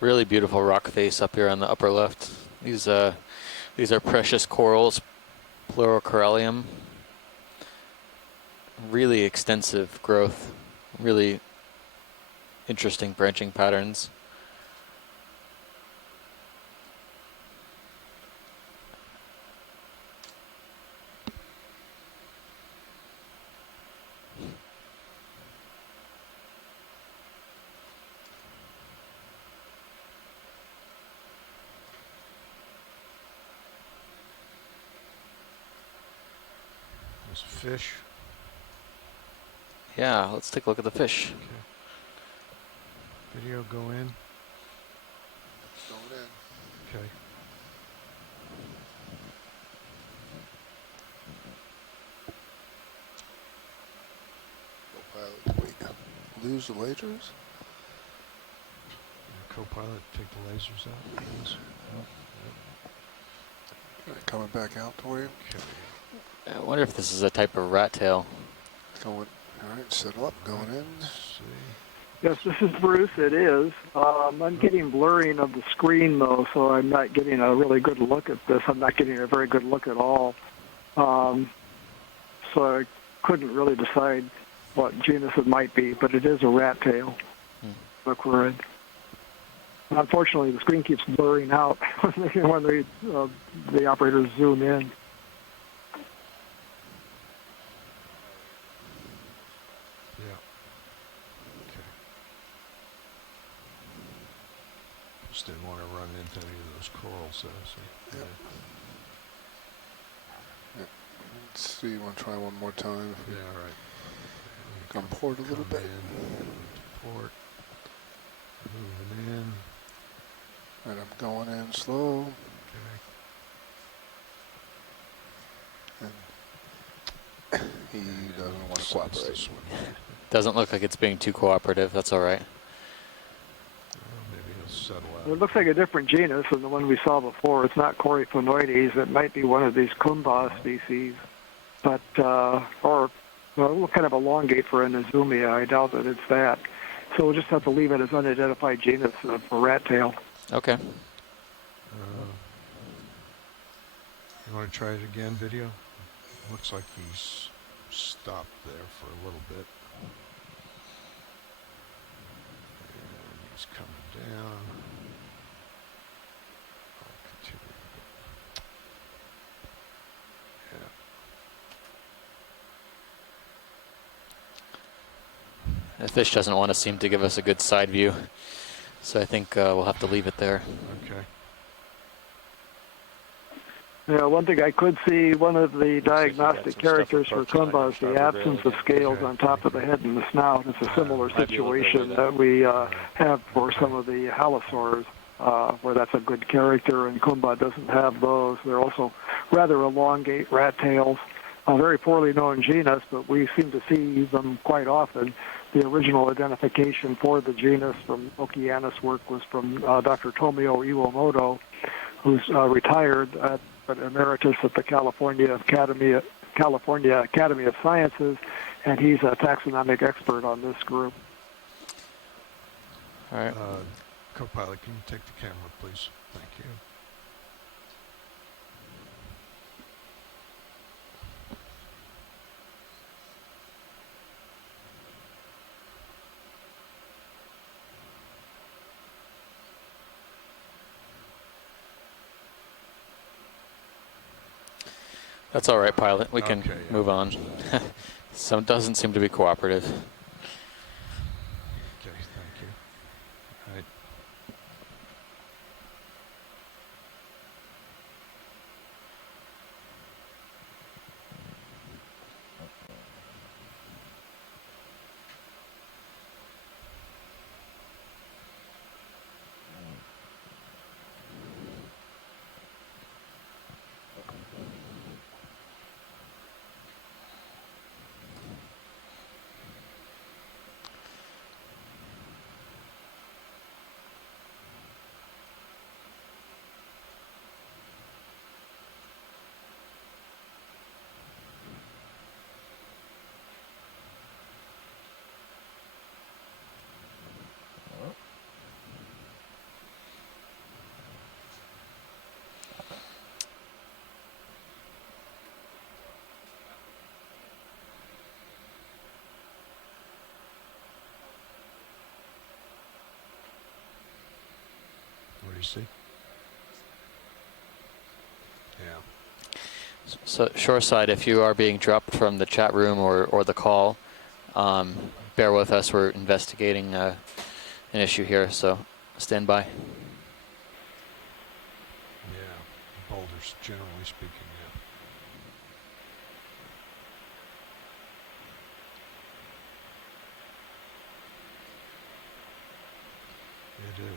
Really beautiful rock face up here on the upper left. These are precious corals, Pleurocorallium. Really extensive growth, really interesting branching patterns. There's a fish. Yeah, let's take a look at the fish. Okay. Video go in. Going in. Okay. Pilot, wait. Lose the lasers? Co-pilot, take the lasers out, please. Coming back out for you. Okay. I wonder if this is a type of rat tail. Going. All right, settle up. Going in. See. Yes, this is Bruce. It is. I'm getting blurring of the screen, though, so I'm not getting a really good look at this. I'm not getting a very good look at all. So I couldn't really decide what genus it might be, but it is a rat tail. Aquarid. Unfortunately, the screen keeps blurring out when the operators zoom in. Just didn't want to run into any of those corals, though. So, yeah. Let's see. You want to try one more time? Yeah, all right. Come port a little bit. Port. Moving in. And I'm going in slow. Okay. And he doesn't want to cooperate. Doesn't look like it's being too cooperative. That's all right. Maybe he'll settle out. It looks like a different genus than the one we saw before. It's not Coryphonoides. It might be one of these Kumba species, but or well, kind of elongate for an Azumia. I doubt that it's that. So we'll just have to leave it as unidentified genus for rat tail. Okay. You want to try it again, video? Looks like he's stopped there for a little bit. And he's coming down. I'll continue. Yeah. The fish doesn't want to seem to give us a good side view, so I think we'll have to leave it there. Okay. Yeah, one thing I could see, one of the diagnostic characters for Kumba is the absence of scales on top of the head and the snout. It's a similar situation that we have for some of the halosaurs, where that's a good character, and Kumba doesn't have those. They're also rather elongate rat tails. A very poorly known genus, but we seem to see them quite often. The original identification for the genus from Okeanos work was from Dr. Tomio Iwamoto, who's retired emeritus at the California Academy of Sciences, and he's a taxonomic expert on this group. All right. Co-pilot, can you take the camera, please? Thank you. That's all right, pilot. We can Okay, yeah. move on. Some doesn't seem to be cooperative. Okay, thank you. All right. What do you see? Yeah. So shoreside, if you are being dropped from the chat room or the call, bear with us. We're investigating an issue here, so stand by. Yeah, boulders, generally speaking, yeah.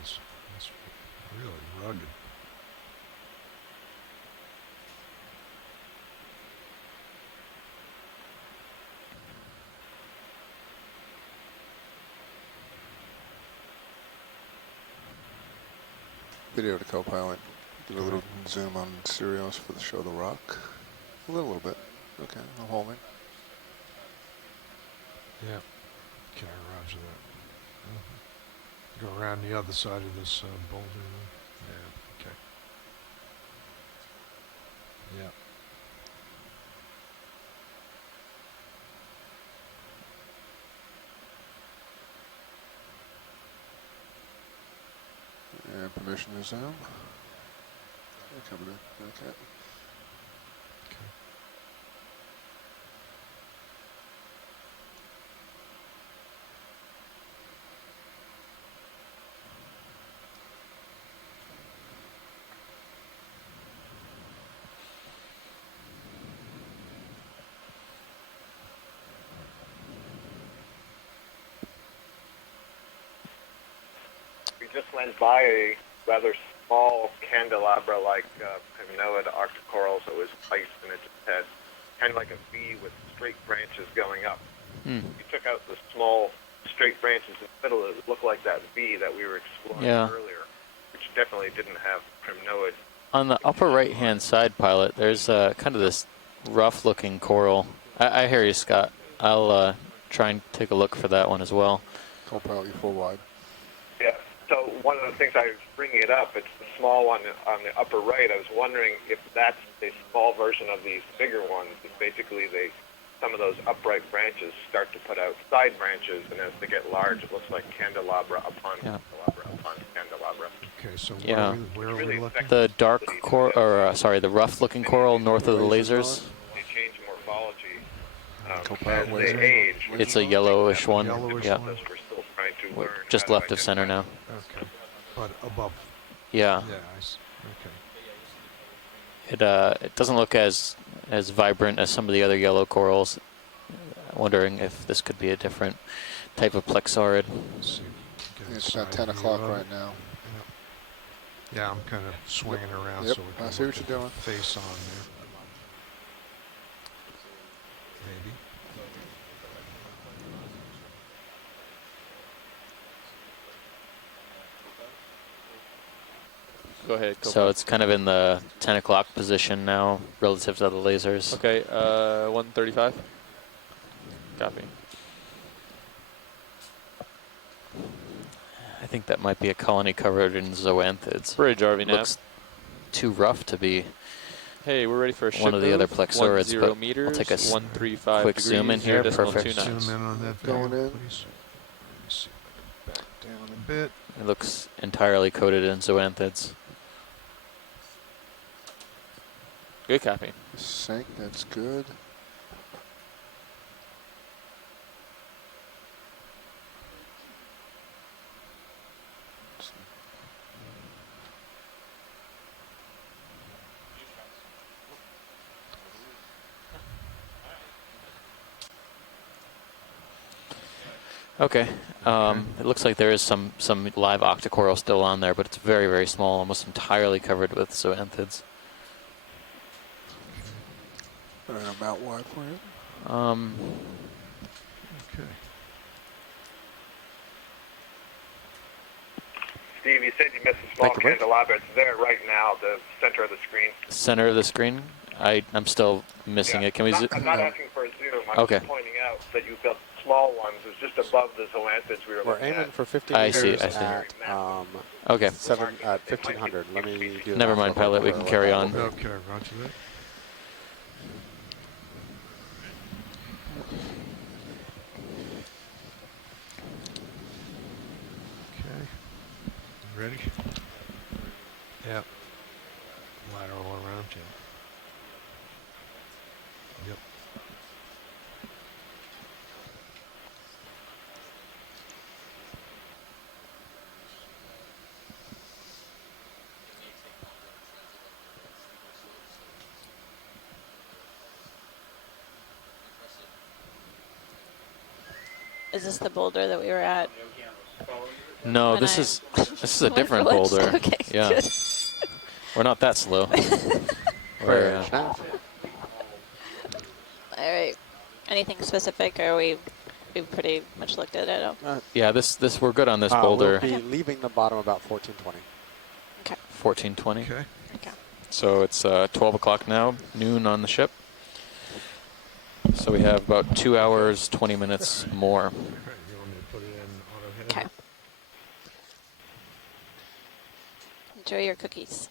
is. It's really rugged. Video to co-pilot. Give a little zoom on Sirius for the show of the rock. A little bit. Okay, I'm holding. Yeah. Okay, roger that. Go around the other side of this boulder. Yeah, okay. Yeah. And permission to zoom. Okay. We just went by a rather small candelabra-like Primnoid octocorals that was white, and it just had kind of like a V with straight branches going up. Hmm. We took out the small straight branches in the middle. It looked like that V that we were exploring earlier, which definitely didn't have Primnoid. On the upper right-hand side, pilot, there's kind of this rough-looking coral. I hear you, Scott. I'll try and take a look for that one as well. Co-pilot, you full wide. Yeah. So one of the things I was bringing it up, it's the small one on the upper right. I was wondering if that's a small version of these bigger ones. That basically, some of those upright branches start to put out side branches, and as they get large, it looks like candelabra upon candelabra upon candelabra. Okay, so Yeah. where are we looking? The dark coral, or sorry, the rough-looking coral north of the lasers. They change morphology Co-pilot as they age. It's a yellowish one. Yeah. We're still trying to learn Just how to left of center now. Okay, but above. Yeah. Yeah, I see. Okay. It doesn't look as vibrant as some of the other yellow corals. Wondering if this could be a different type of plexaurid. Let's see. It's about 10 o'clock right now. Yeah, I'm kind of swinging around Yep, so we can I see what you're doing. face on there. Maybe. Go ahead. So it's kind of in the 10 o'clock position now relative to the lasers. Okay, 135. Copy. I think that might be a colony covered in zoanthids. Bridge, RV nav. Looks too rough to be Hey, we're ready for a ship one of the other plexaurids, 10 but meters, I'll take a 135 quick zoom in here. Perfect. Zoom in on that Going video, in. please. Let's see if I can back down a bit. It looks entirely coated in zoanthids. Good copy. Sync, that's good. Okay. It looks like there is some live octocoral still on there, but it's very, very small, almost entirely covered with zoanthids. All right, I'm out wide for you. Okay. Steve, you said you missed a small candelabra. It's there right now, the center of the screen. Center of the screen? I'm still missing it. Can we zoom? I'm not asking for a zoom. I'm Okay. just pointing out that you've got small ones. It's just above the zoanthids we were We're looking aiming at. for 50 I see, meters I see. at Okay. 1500. Let me do the Never math mind, real quick pilot. We for can what carry that on. will be. Okay, roger that. Okay. Ready? Yep. Lateral around, yeah. Yep. Is this the boulder that we were at? No, when this I is this is a went different for lunch? boulder. Okay, Yeah, good. we're not that slow. Fair We're, enough. All right. Anything specific, or we've pretty much looked at it all? yeah, this we're good on this We'll boulder. be leaving the bottom about 1420. Okay. 1420. Okay. Okay. So it's 12 o'clock now, noon on the ship. So we have about 2 hours, 20 minutes more. All right, you want me to put it in auto head? Okay. Enjoy your cookies.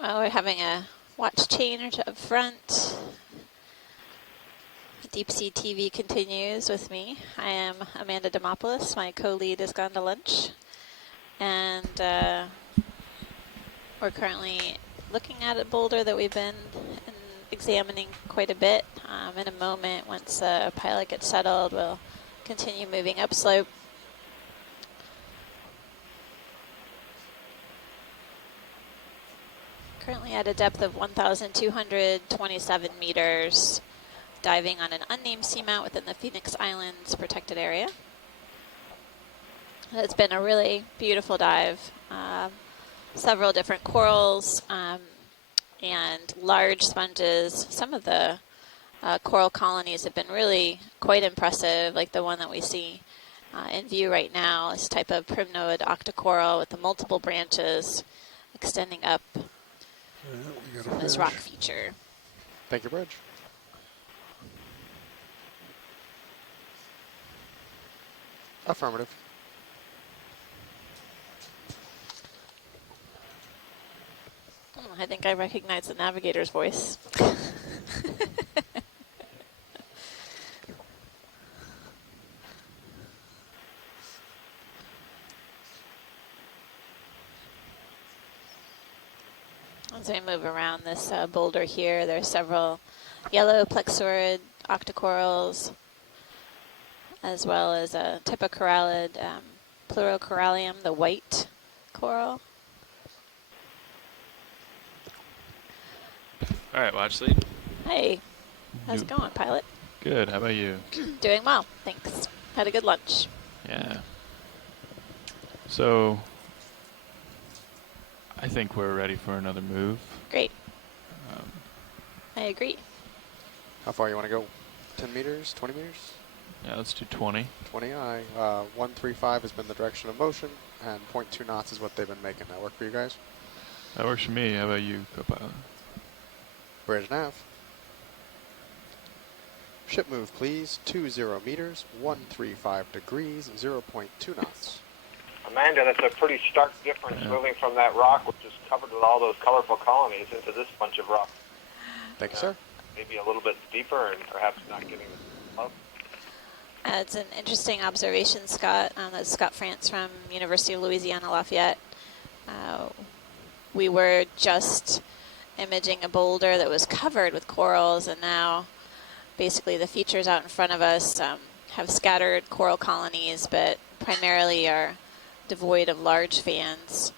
Well, we're having a watch change up front. Deep Sea TV continues with me. I am Amanda Demopoulos. My co-lead has gone to lunch. And we're currently looking at a boulder that we've been examining quite a bit. In a moment, once the pilot gets settled, we'll continue moving upslope. Currently at a depth of 1,227 meters, diving on an unnamed seamount within the Phoenix Islands protected area. It's been a really beautiful dive. Several different corals and large sponges. Some of the coral colonies have been really quite impressive, like the one that we see in view right now, this type of primnoid octocoral with the multiple branches extending up from this rock feature. Thank you, Bridge. Affirmative. I think I recognize the navigator's voice. As we move around this boulder here, there are several yellow plexurid octocorals, as well as a typocorallid pleurocorallium, the white coral. All right, watch lead. Hey, how's it going, pilot? Good. How about you? Doing well, thanks. Had a good lunch. Yeah. So I think we're ready for another move. Great. I agree. How far you want to go? 10 meters? 20 meters? Yeah, let's do 20. 20. 135 has been the direction of motion, and 0.2 knots is what they've been making. That work for you guys? That works for me. How about you, co-pilot? Bridge nav. Ship move, please. 20 meters, 135 degrees, 0.2 knots. Amanda, that's a pretty stark difference moving from that rock, which is covered with all those colorful colonies, into this bunch of rock. Thank you, sir. Maybe a little bit deeper and perhaps not getting the love. It's an interesting observation, Scott. That's Scott France from University of Louisiana Lafayette. We were just imaging a boulder that was covered with corals, and now basically the features out in front of us have scattered coral colonies, but primarily are devoid of large fans.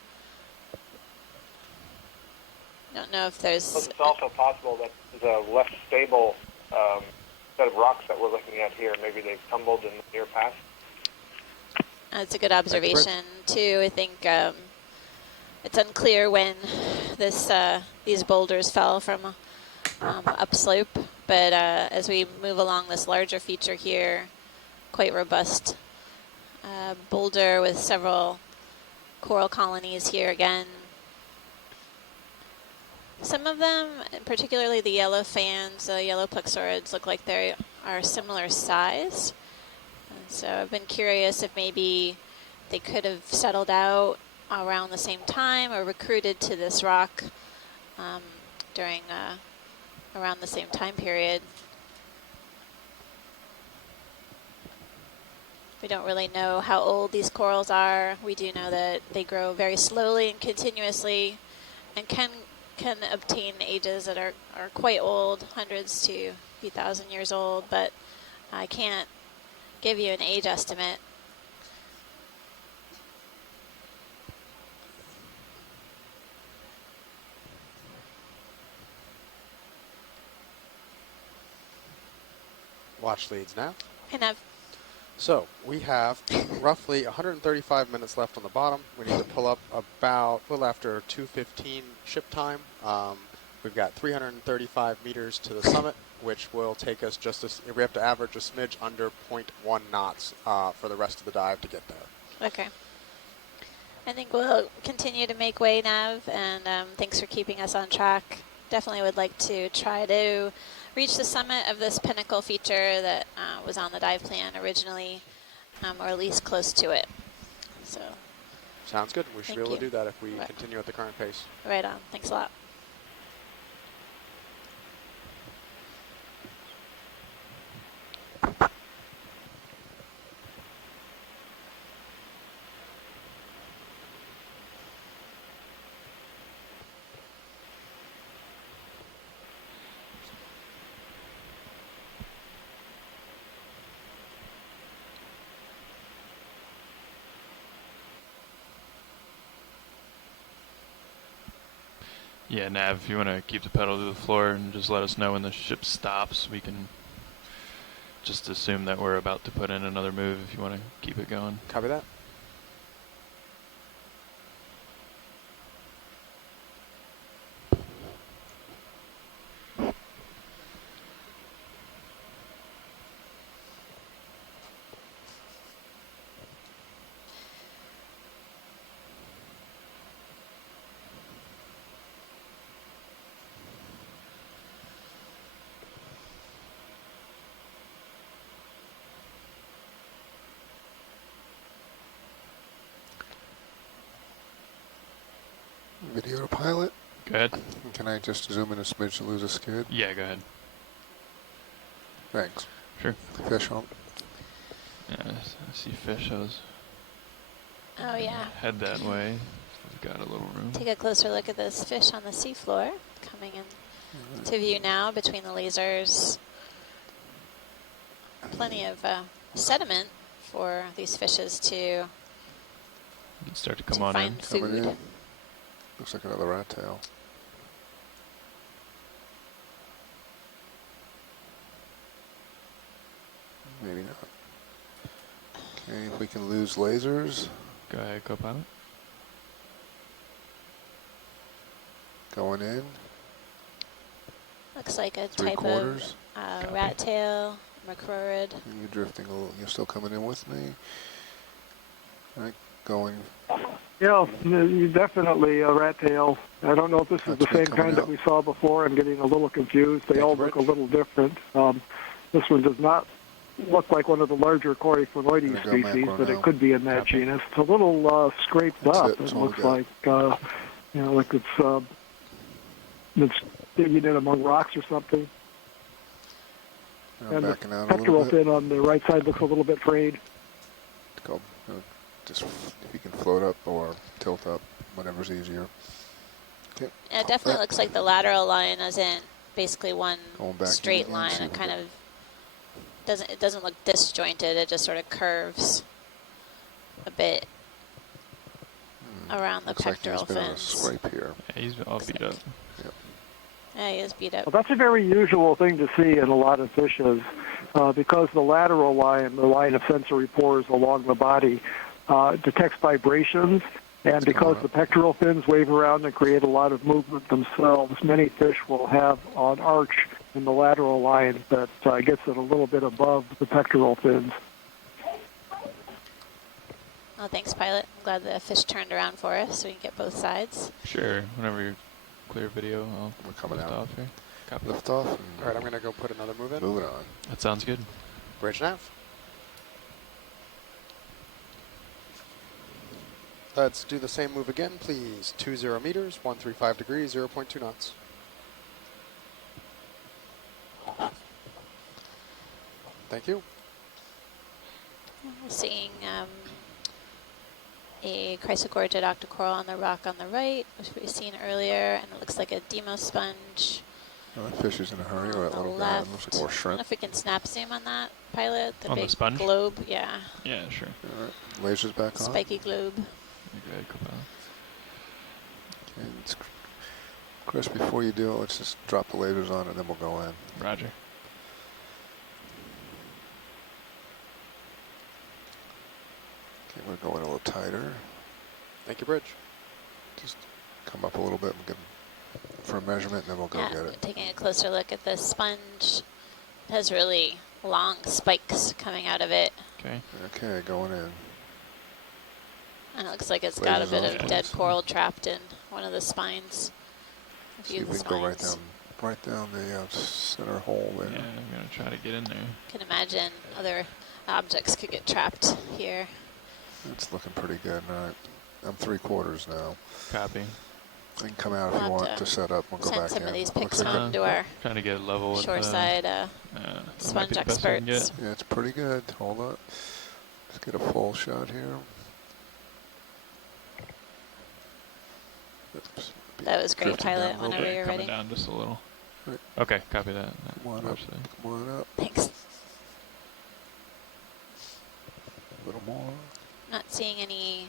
Don't know if there's... It's also possible that the less stable set of rocks that we're looking at here, maybe they've tumbled in the near past. That's a good observation, too. I think it's unclear when these boulders fell from upslope, but as we move along this larger feature here, quite robust boulder with several coral colonies here again. Some of them, particularly the yellow fans, the yellow plexaurids, look like they are similar size. And so I've been curious if maybe they could have settled out around the same time or recruited to this rock during around the same time period. We don't really know how old these corals are. We do know that they grow very slowly and continuously and can obtain ages that are quite old, hundreds to a few thousand years old, but I can't give you an age estimate. Watch leads now. Hey, Nev. So we have roughly 135 minutes left on the bottom. We need to pull up about a little after 2:15 ship time. We've got 335 meters to the summit, which will take us we have to average a smidge under 0.1 knots for the rest of the dive to get there. Okay. I think we'll continue to make way, Nav, and thanks for keeping us on track. Definitely would like to try to reach the summit of this pinnacle feature that was on the dive plan originally, or at least close to it. So. Sounds good. We should be able you. to do that if we continue at the current pace. Right on. Thanks a lot. Yeah, Nav, if you want to keep the pedal to the floor and just let us know when the ship stops, we can just assume that we're about to put in another move if you want to keep it going. Copy that. Video to pilot. Go ahead. Can I just zoom in a smidge to lose a skid? Yeah, go ahead. Thanks. Sure. Fish on. Yeah, I see fish. I was Oh, yeah. head that way. We've got a little room. Take a closer look at this fish on the seafloor coming in to view now between the lasers. Plenty of sediment for these fishes to Start to come on find in. food. Looks like another rat tail. Maybe not. Okay, if we can lose lasers. Go ahead, co-pilot. Going in. Looks like a Three type quarters. of rat tail, macrorid. You're drifting a little. You're still coming in with me. All right, going. Yeah, definitely a rat tail. I don't know if this is the same kind that we saw before. I'm getting a little confused. They all look a little different. This one does not look like one of the larger Coryphaenoides species, but it could be in that genus. It's a little scraped up. It looks like, like it's digging in among rocks or something. And the pectoral fin on the right side looks a little bit frayed. Go. Just if you can float up or tilt up, whatever's easier. Okay. It definitely looks like the lateral line isn't basically one straight line. It kind of doesn't look disjointed. It just sort of curves a bit around the pectoral fins. Like scrape here. Yeah, he's all beat up. Yep. Yeah, he is beat up. Well, that's a very usual thing to see in a lot of fishes because the lateral line, the line of sensory pores along the body, detects vibrations, and because the pectoral fins wave around and create a lot of movement themselves, many fish will have an arch in the lateral line that gets it a little bit above the pectoral fins. Oh, thanks, pilot. I'm glad the fish turned around for us so we can get both sides. Sure. Whenever you're clear video, we're coming lift out. Off here. Copy. Lift off. All right, I'm going to go put another move in. Move it on. That sounds good. Bridge nav. Let's do the same move again, please. 20 meters, 135 degrees, 0.2 knots. Thank you. We're seeing a chrysogorgid octocoral on the rock on the right, which we've seen earlier, and it looks like a demo sponge. Oh, that fish is in a hurry, or that little guy. It looks like more I don't shrimp. know if we can snap zoom on that, pilot. The On the big sponge? globe, yeah. Yeah, sure. All right, lasers back on. Spiky globe. Go ahead, co-pilot. And Chris, before you do it, let's just drop the lasers on and then we'll go in. Roger. Okay, we're going a little tighter. Thank you, Bridge. Just come up a little bit and get for a measurement, and then we'll go get it. Taking a closer look at the sponge. It has really long spikes coming out of it. Okay. Okay, going in. And it looks like it's got a bit of dead coral trapped in one of the spines. See if we can go right down the center hole there. Yeah, I'm gonna try to get in there. Can imagine other objects could get trapped here. It's looking pretty good. All right, I'm 3/4 now. Copy. You can come out if you want to set up. We'll go back in. Send some of these pics home to our trying to get level with shoreside sponge experts. Yeah, it's pretty good. Hold on. Let's get a full shot here. Oops. That was great, pilot. Whenever you're ready. Coming down just a little. Right. Okay, copy that. Come on up. Come on up. Thanks. A little more. Not seeing any.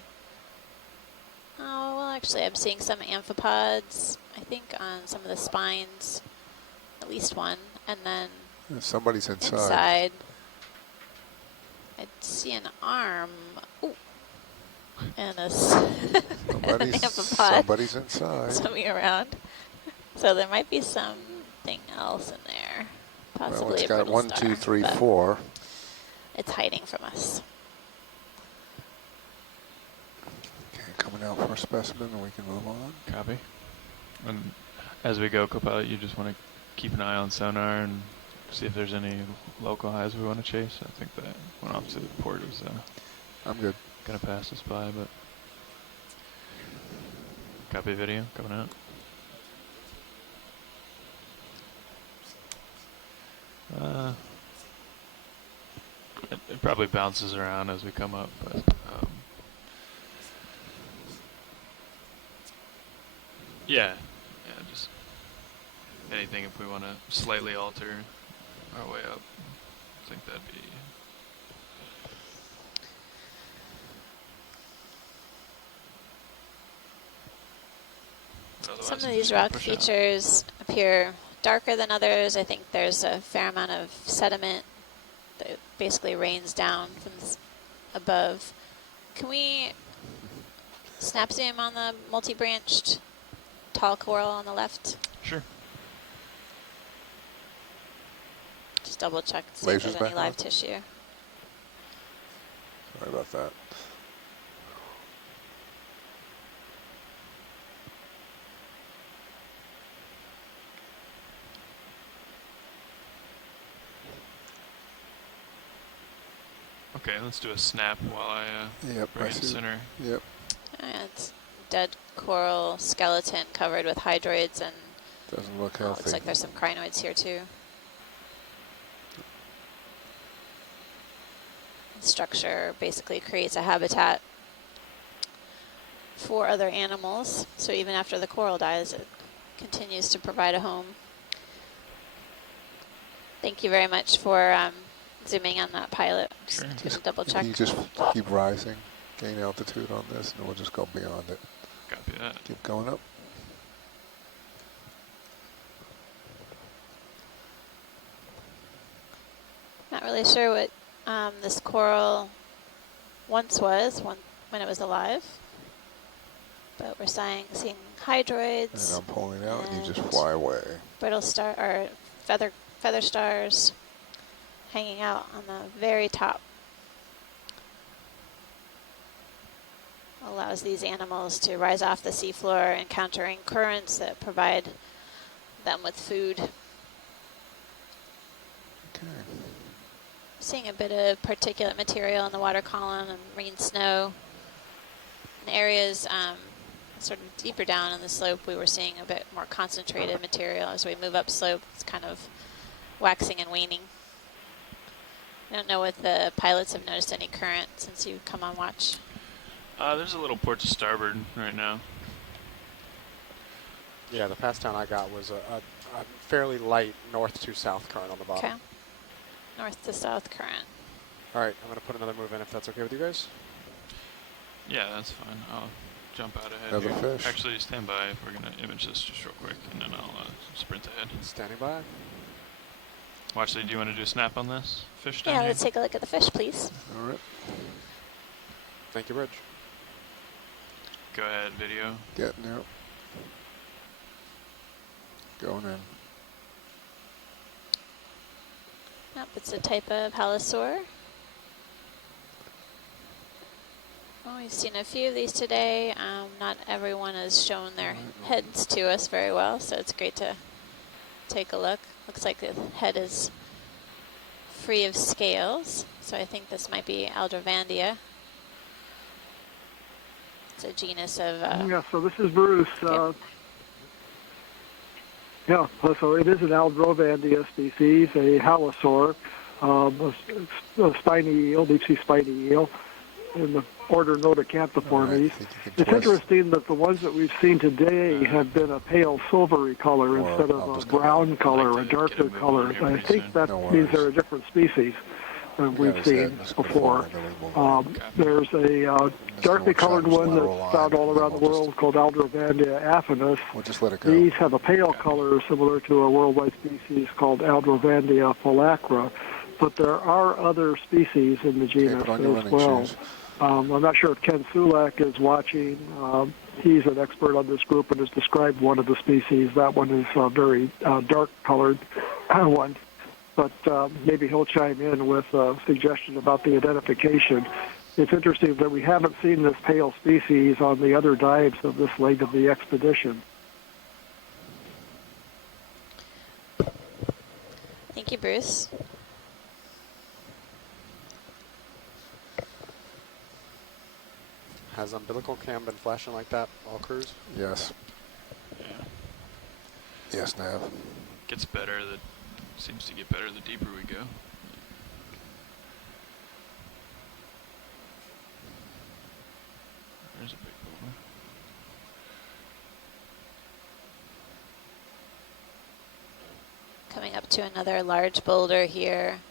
Oh, well, actually, I'm seeing some amphipods, I think, on some of the spines. At least one. And then somebody's inside. Inside, I see an arm. Ooh. And a somebody's inside. Swimming around. So there might be something else in there. Possibly well, it's a got brittle 1, star, 2, 3, but 4. It's hiding from us. Okay, coming out for a specimen and we can move on. Copy. And as we go, co-pilot, you just want to keep an eye on sonar and see if there's any local highs we want to chase. I think that one off to the port is I'm good. Gonna pass us by, but copy video coming out. It probably bounces around as we come up, but yeah, just anything if we want to slightly alter our way up. I think that'd be. Some of these rock features appear darker than others. I think there's a fair amount of sediment that basically rains down from above. Can we snap zoom on the multi-branched tall coral on the left? Sure. Just double check to see if there's any live tissue. Sorry about that. Okay, let's do a snap while I bring it center. Yep. It's dead coral skeleton covered with hydroids and doesn't look healthy. Looks like there's some crinoids here too. The structure basically creates a habitat for other animals, so even after the coral dies, it continues to provide a home. Thank you very much for zooming on that pilot. Sure. Just double check. You just keep rising, gain altitude on this, and we'll just go beyond it. Copy that. Keep going up. Not really sure what this coral once was when it was alive, but we're seeing hydroids. And I'm pulling out, and you just fly away. Brittle star or feather stars hanging out on the very top. Allows these animals to rise off the seafloor, encountering currents that provide them with food. Okay. Seeing a bit of particulate material in the water column and rain snow. In areas sort of deeper down on the slope, we were seeing a bit more concentrated material. As we move up slope, it's kind of waxing and waning. I don't know if the pilots have noticed any current since you've come on watch. There's a little port to starboard right now. Yeah, the pass down I got was a fairly light north to south current on the bottom. Okay. North to south current. All right, I'm going to put another move in if that's okay with you guys. Yeah, that's fine. I'll jump out ahead. Another here. fish. Actually, stand by if we're going to image this just real quick, and then I'll sprint ahead. Standing by. Watchley, do you want to do a snap on this fish down here? Let's take a look at the fish, please. All right. Thank you, Rich. Go ahead, video. Getting there. Going in. Yep, it's a type of halosaur. Well, we've seen a few of these today. Not everyone has shown their heads to us very well, so it's great to take a look. Looks like the head is free of scales, so I think this might be Aldrovandia. It's a genus of... yeah, so this is Bruce. Yeah, so it is an Aldrovandia species, a halosaur, a spiny eel, deep-sea spiny eel, in the order Notocantiformes. It's interesting that the ones that we've seen today have been a pale silvery color instead of a brown color, a darker color. I think that means they're a different species than we've seen before. There's a darkly colored one that's found all around the world called Aldrovandia affinis. We'll just let it go. These have a pale color similar to a worldwide species called Aldrovandia polacra, but there are other species in the genus as well. I'm not sure if Ken Sulak is watching. He's an expert on this group and has described one of the species. That one is a very dark-colored one. But maybe he'll chime in with a suggestion about the identification. It's interesting that we haven't seen this pale species on the other dives of this leg of the expedition. Thank you, Bruce. Has umbilical cam been flashing like that all cruise? Yes. Yeah. Yes, Nav. Gets better. That seems to get better the deeper we go. There's a big boulder. Coming up to another large boulder here.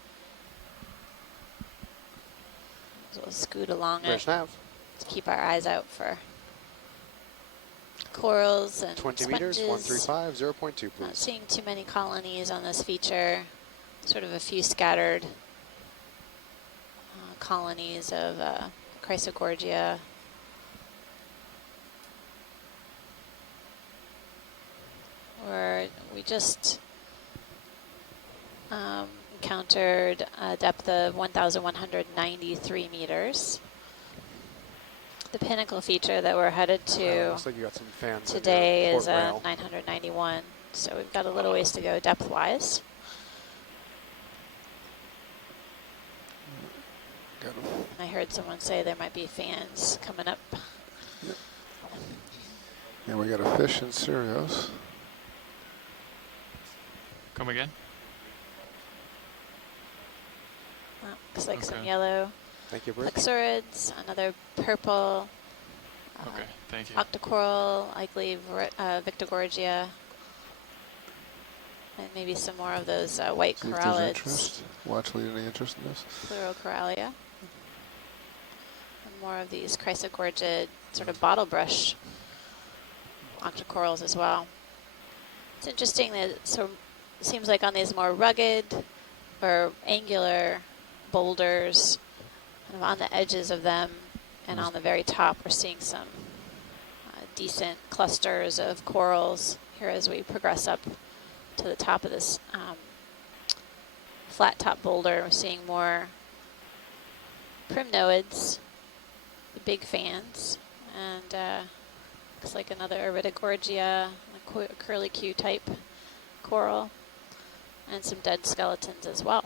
So we'll scoot along it. Let's keep our eyes out for corals and 20 sponges. meters, 135, 0.2, please. Not seeing too many colonies on this feature. Sort of a few scattered colonies of Chrysogorgia. We just encountered a depth of 1,193 meters. The pinnacle feature that we're headed to looks like you got some fans today is a 991, so we've got a little ways to go depth-wise. And I heard someone say there might be fans coming up. And we got a fish in Sirius. Come again? Looks like some yellow Thank you, Bruce. plexurids, another purple. Okay, thank you. Octocoral, likely Victorgorgia, and maybe some more of those white See if there's corallids. interest. Watch lead any interest in this? Pleurocoralia. And more of these Chrysogorgid sort of bottle brush octocorals as well. It's interesting that it seems like on these more rugged or angular boulders, kind of on the edges of them and on the very top, we're seeing some decent clusters of corals here as we progress up to the top of this flat top boulder. We're seeing more primnoids, the big fans, and looks like another Iridogorgia, a curlicue type coral, and some dead skeletons as well.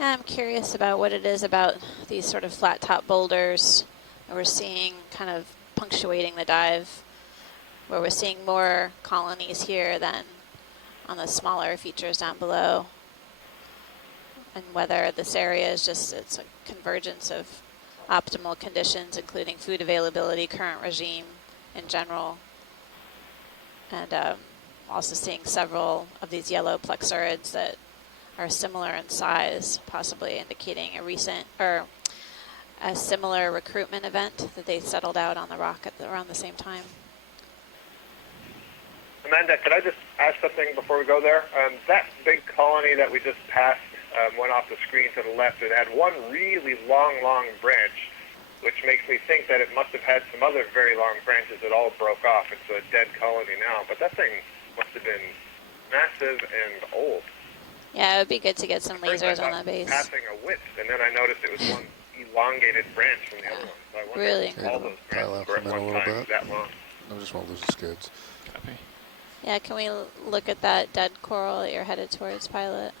I'm curious about what it is about these sort of flat top boulders that we're seeing kind of punctuating the dive, where we're seeing more colonies here than on the smaller features down below, and whether this area is just, it's a convergence of optimal conditions, including food availability, current regime in general, and also seeing several of these yellow plexurids that are similar in size, possibly indicating a recent or a similar recruitment event that they settled out on the rock at around the same time. Amanda, could I just ask something before we go there? That big colony that we just passed went off the screen to the left. It had one really long branch, which makes me think that it must have had some other very long branches that all broke off. It's a dead colony now, but that thing must have been massive and old. Yeah, it would be good to get some lasers on that base. Passing a width, and then I noticed it was one elongated branch from the other one. So I wonder Really? if all those branches were at one time that long. I just won't lose the skids. Copy. Yeah, can we look at that dead coral that you're headed towards, pilot?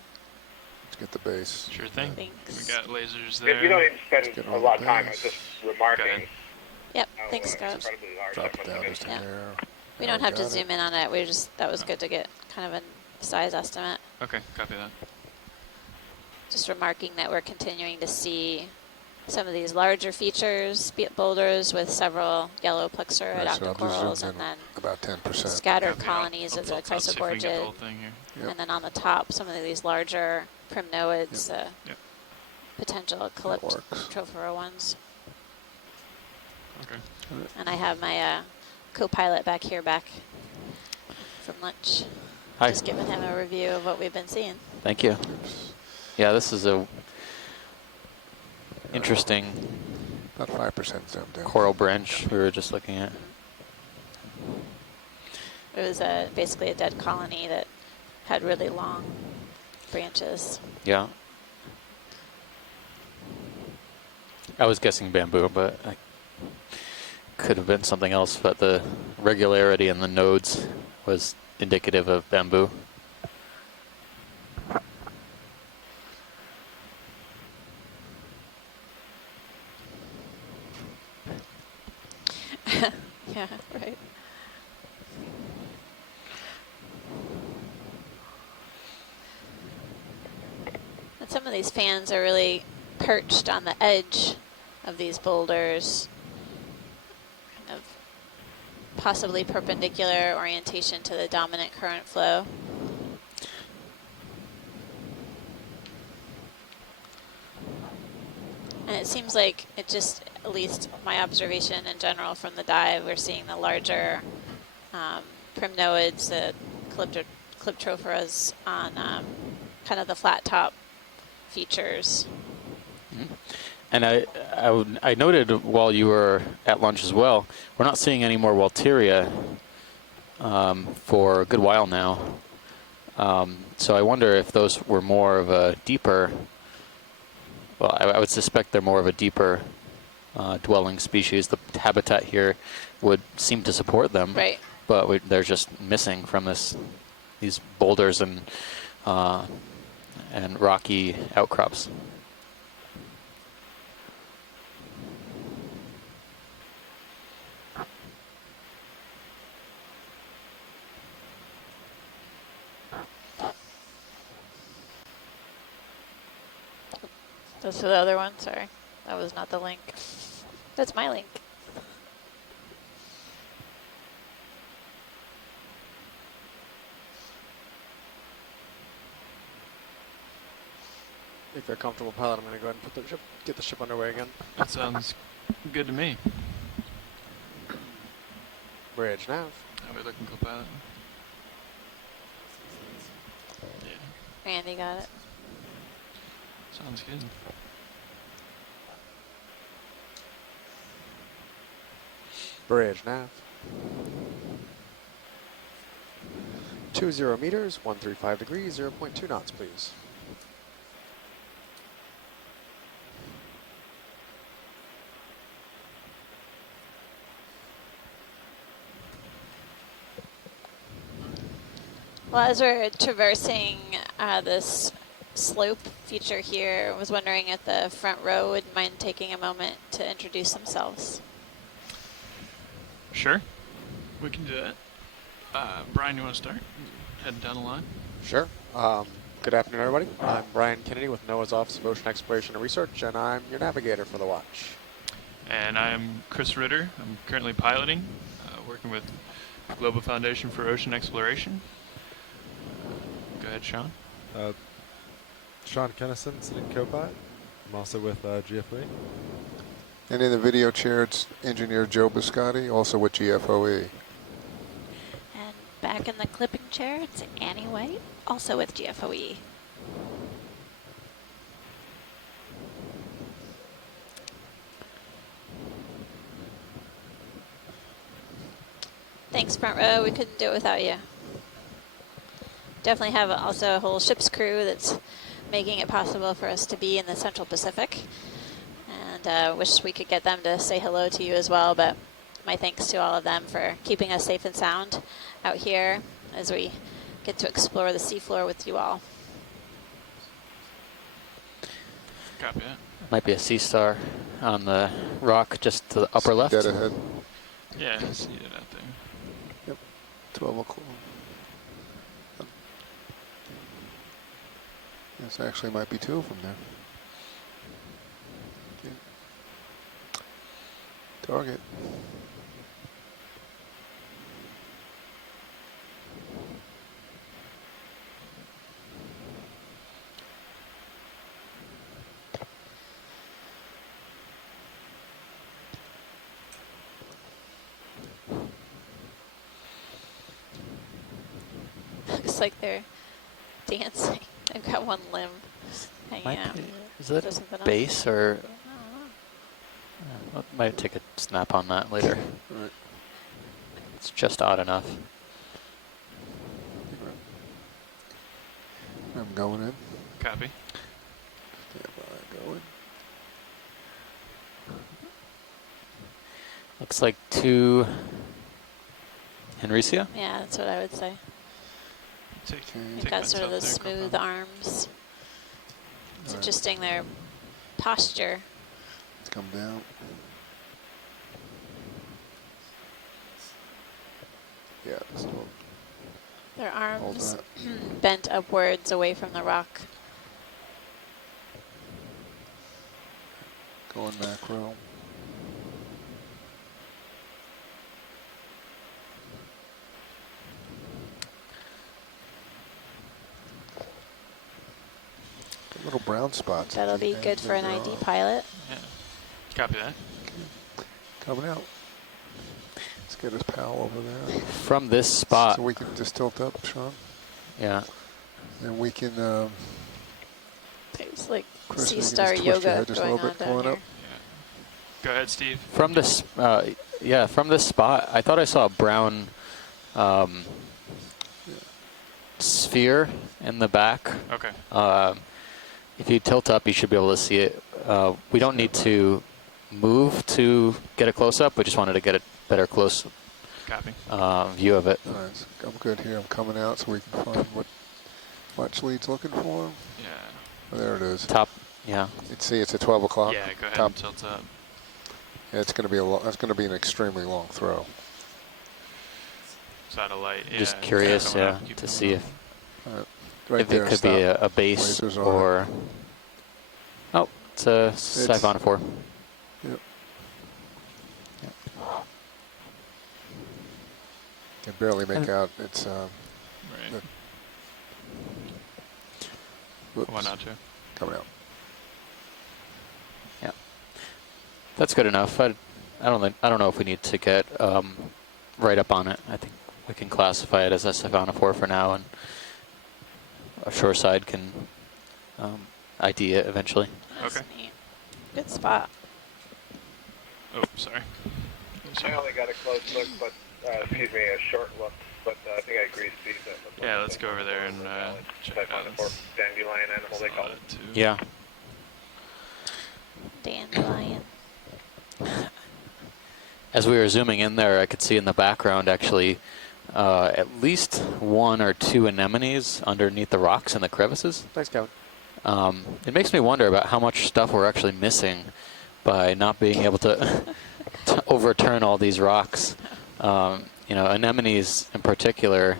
Let's get the base. Sure thing. Thanks. We got lasers there. If you don't need to spend a lot of time, I was just remarking. Yep, thanks, Scott. Drop it down just a hair. We don't have to zoom in on it. We just that was good to get kind of a size estimate. Okay, copy that. Just remarking that we're continuing to see some of these larger features, boulders with several yellow plexurid octocorals, and then about 10%. scattered colonies of the chrysogorgid. Yep. And then on the top, some of these larger primnoids, potential calyptrophora ones. Okay. And I have my co-pilot back from lunch. Hi. Just giving him a review of what we've been seeing. Thank you. Yeah, this is a interesting about 5% zoomed in. coral branch we were just looking at. It was basically a dead colony that had really long branches. Yeah. I was guessing bamboo, but I could have been something else, but the regularity in the nodes was indicative of bamboo. Yeah, right. And some of these fans are really perched on the edge of these boulders, of possibly perpendicular orientation to the dominant current flow. And it seems like it just, at least my observation in general from the dive, we're seeing the larger primnoids, the calyptrophoras on kind of the flat top features. Mm-hmm. And I noted while you were at lunch as well, we're not seeing any more Walteria for a good while now. So I wonder if those were more of a deeper, well, I would suspect they're more of a deeper dwelling species. The habitat here would seem to support them, right? But they're just missing from these boulders and rocky outcrops. That's the other one, sorry. That was not the link. That's my link. If you're comfortable, pilot, I'm going to go ahead and put the get the ship underway again. That sounds good to me. Bridge nav. How are we looking, co-pilot? Yeah. Randy got it. Sounds good. Bridge nav. 20 meters, 135 degrees, 0.2 knots, please. Well, as we're traversing this slope feature here, I was wondering if the front row would mind taking a moment to introduce themselves. Sure, we can do that. Brian, you want to start? Heading down the line. Sure. Good afternoon, everybody. I'm Brian Kennedy with NOAA's Office of Ocean Exploration and Research, and I'm your navigator for the watch. And I'm Chris Ritter. I'm currently piloting, working with Global Foundation for Ocean Exploration. Go ahead, Sean. Sean Kennison, sitting co-pilot. I'm also with GFOE. And in the video chair, it's engineer Joe Biscotti, also with GFOE. And back in the clipping chair, it's Annie White, also with GFOE. Thanks, front row. We couldn't do it without you. Definitely have also a whole ship's crew that's making it possible for us to be in the Central Pacific. And wish we could get them to say hello to you as well, but my thanks to all of them for keeping us safe and sound out here as we get to explore the seafloor with you all. Copy it. Might be a sea star on the rock just to the upper left. Dead ahead. Yeah, I see it out there. Yep, 12 o'clock. This actually might be 2 of them there. Okay. Target. Looks like they're dancing. They've got one limb hanging out. Is that Something else? base or? I might take a snap on that later. Right. It's just odd enough. I'm going in. Copy. Stand by, going. Looks like 2 Henricia. Yeah, that's what I would say. They've got sort of the smooth arms. It's interesting, their posture. Let's come down. Yeah, still. Their arms bent upwards away from the rock. Going macro. Little brown spots. That'll be good for an ID pilot. Yeah. Copy that. Coming out. Let's get his pal over there. From this spot. So we can just tilt up, Sean. Yeah. And we can. There's like Chris, sea you can star just twist your yoga head just a going little on bit, down pulling here. up. Go ahead, Steve. From this, yeah, from this spot, I thought I saw a brown sphere in the back. Okay. If you tilt up, you should be able to see it. We don't need to move to get a close-up. We just wanted to get a better close view of it. All right, so I'm good here. I'm coming out so we can find what Watch Lead's looking for. Yeah. Oh, there it is. Top, yeah. You can see it's at 12 o'clock. Yeah, go ahead Top. and tilt up. Yeah, it's going to be that's going to be an extremely long throw. Satellite. Yeah. Just curious, yeah, to see if Right if there, it could stop. be a base Lasers on or. it. Oh, it's a Siphon 4. Yep. Can barely make out. It's Right. Why not, Joe? Coming out. Yeah, that's good enough. I don't know if we need to get right up on it. I think we can classify it as a Siphon 4 for now, and a shore side can ID it eventually. Okay. Neat. Good spot. Oh, sorry. I only got a close look, but excuse me, a short look. But I think I agree, Steve. That Yeah, let's go over there and check it out. Dandelion animal, they call it. Yeah. Dandelion. As we were zooming in there, I could see in the background actually at least 1 or 2 anemones underneath the rocks and the crevices. Thanks, Kevin. It makes me wonder about how much stuff we're actually missing by not being able to, to overturn all these rocks. You know, anemones in particular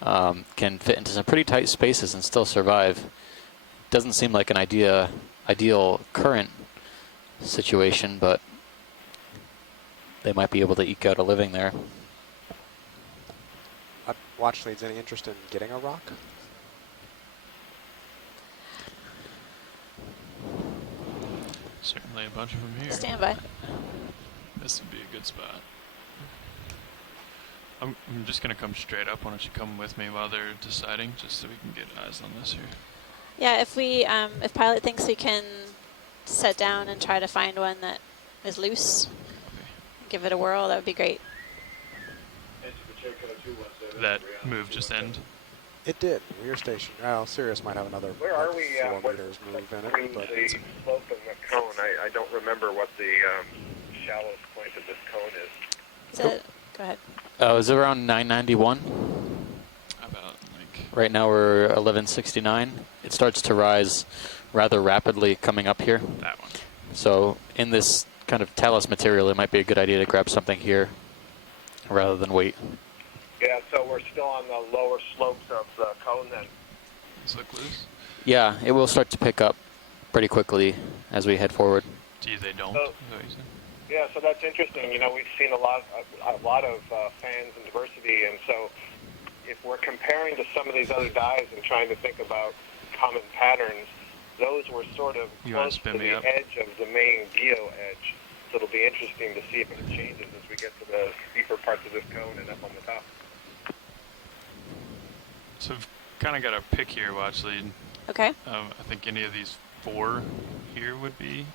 can fit into some pretty tight spaces and still survive. Doesn't seem like an ideal current situation, but they might be able to eke out a living there. Watch Leads, any interest in getting a rock? Certainly a bunch of them here. Stand by. This would be a good spot. I'm just going to come straight up. Why don't you come with me while they're deciding, just so we can get eyes on this here. Yeah, if pilot thinks we can set down and try to find one that is loose, give it a whirl, that would be great. Did that move just end? It did. Rear station. Oh, Sirius might have another Where are we? 4 meters move in Between it. But the slope and the cone, I don't remember what the shallowest point of this cone is. Is it? Go ahead. It was around 991. About like. Right now we're 1169. It starts to rise rather rapidly coming up here. That one. So in this kind of talus material, it might be a good idea to grab something here rather than wait. Yeah, so we're still on the lower slopes of the cone then. Does it look loose? Yeah, it will start to pick up pretty quickly as we head forward. Gee, they don't. So, Is that what you said? yeah, so that's interesting. You know, we've seen a lot of fans and diversity, and so if we're comparing to some of these other dives and trying to think about common patterns, those were sort of close to the edge of the main geo edge. So it'll be interesting to see if it changes as we get to the steeper parts of this cone and up on the top. So we've kind of got our pick here, watch lead. Okay. I think any of these 4 here would be.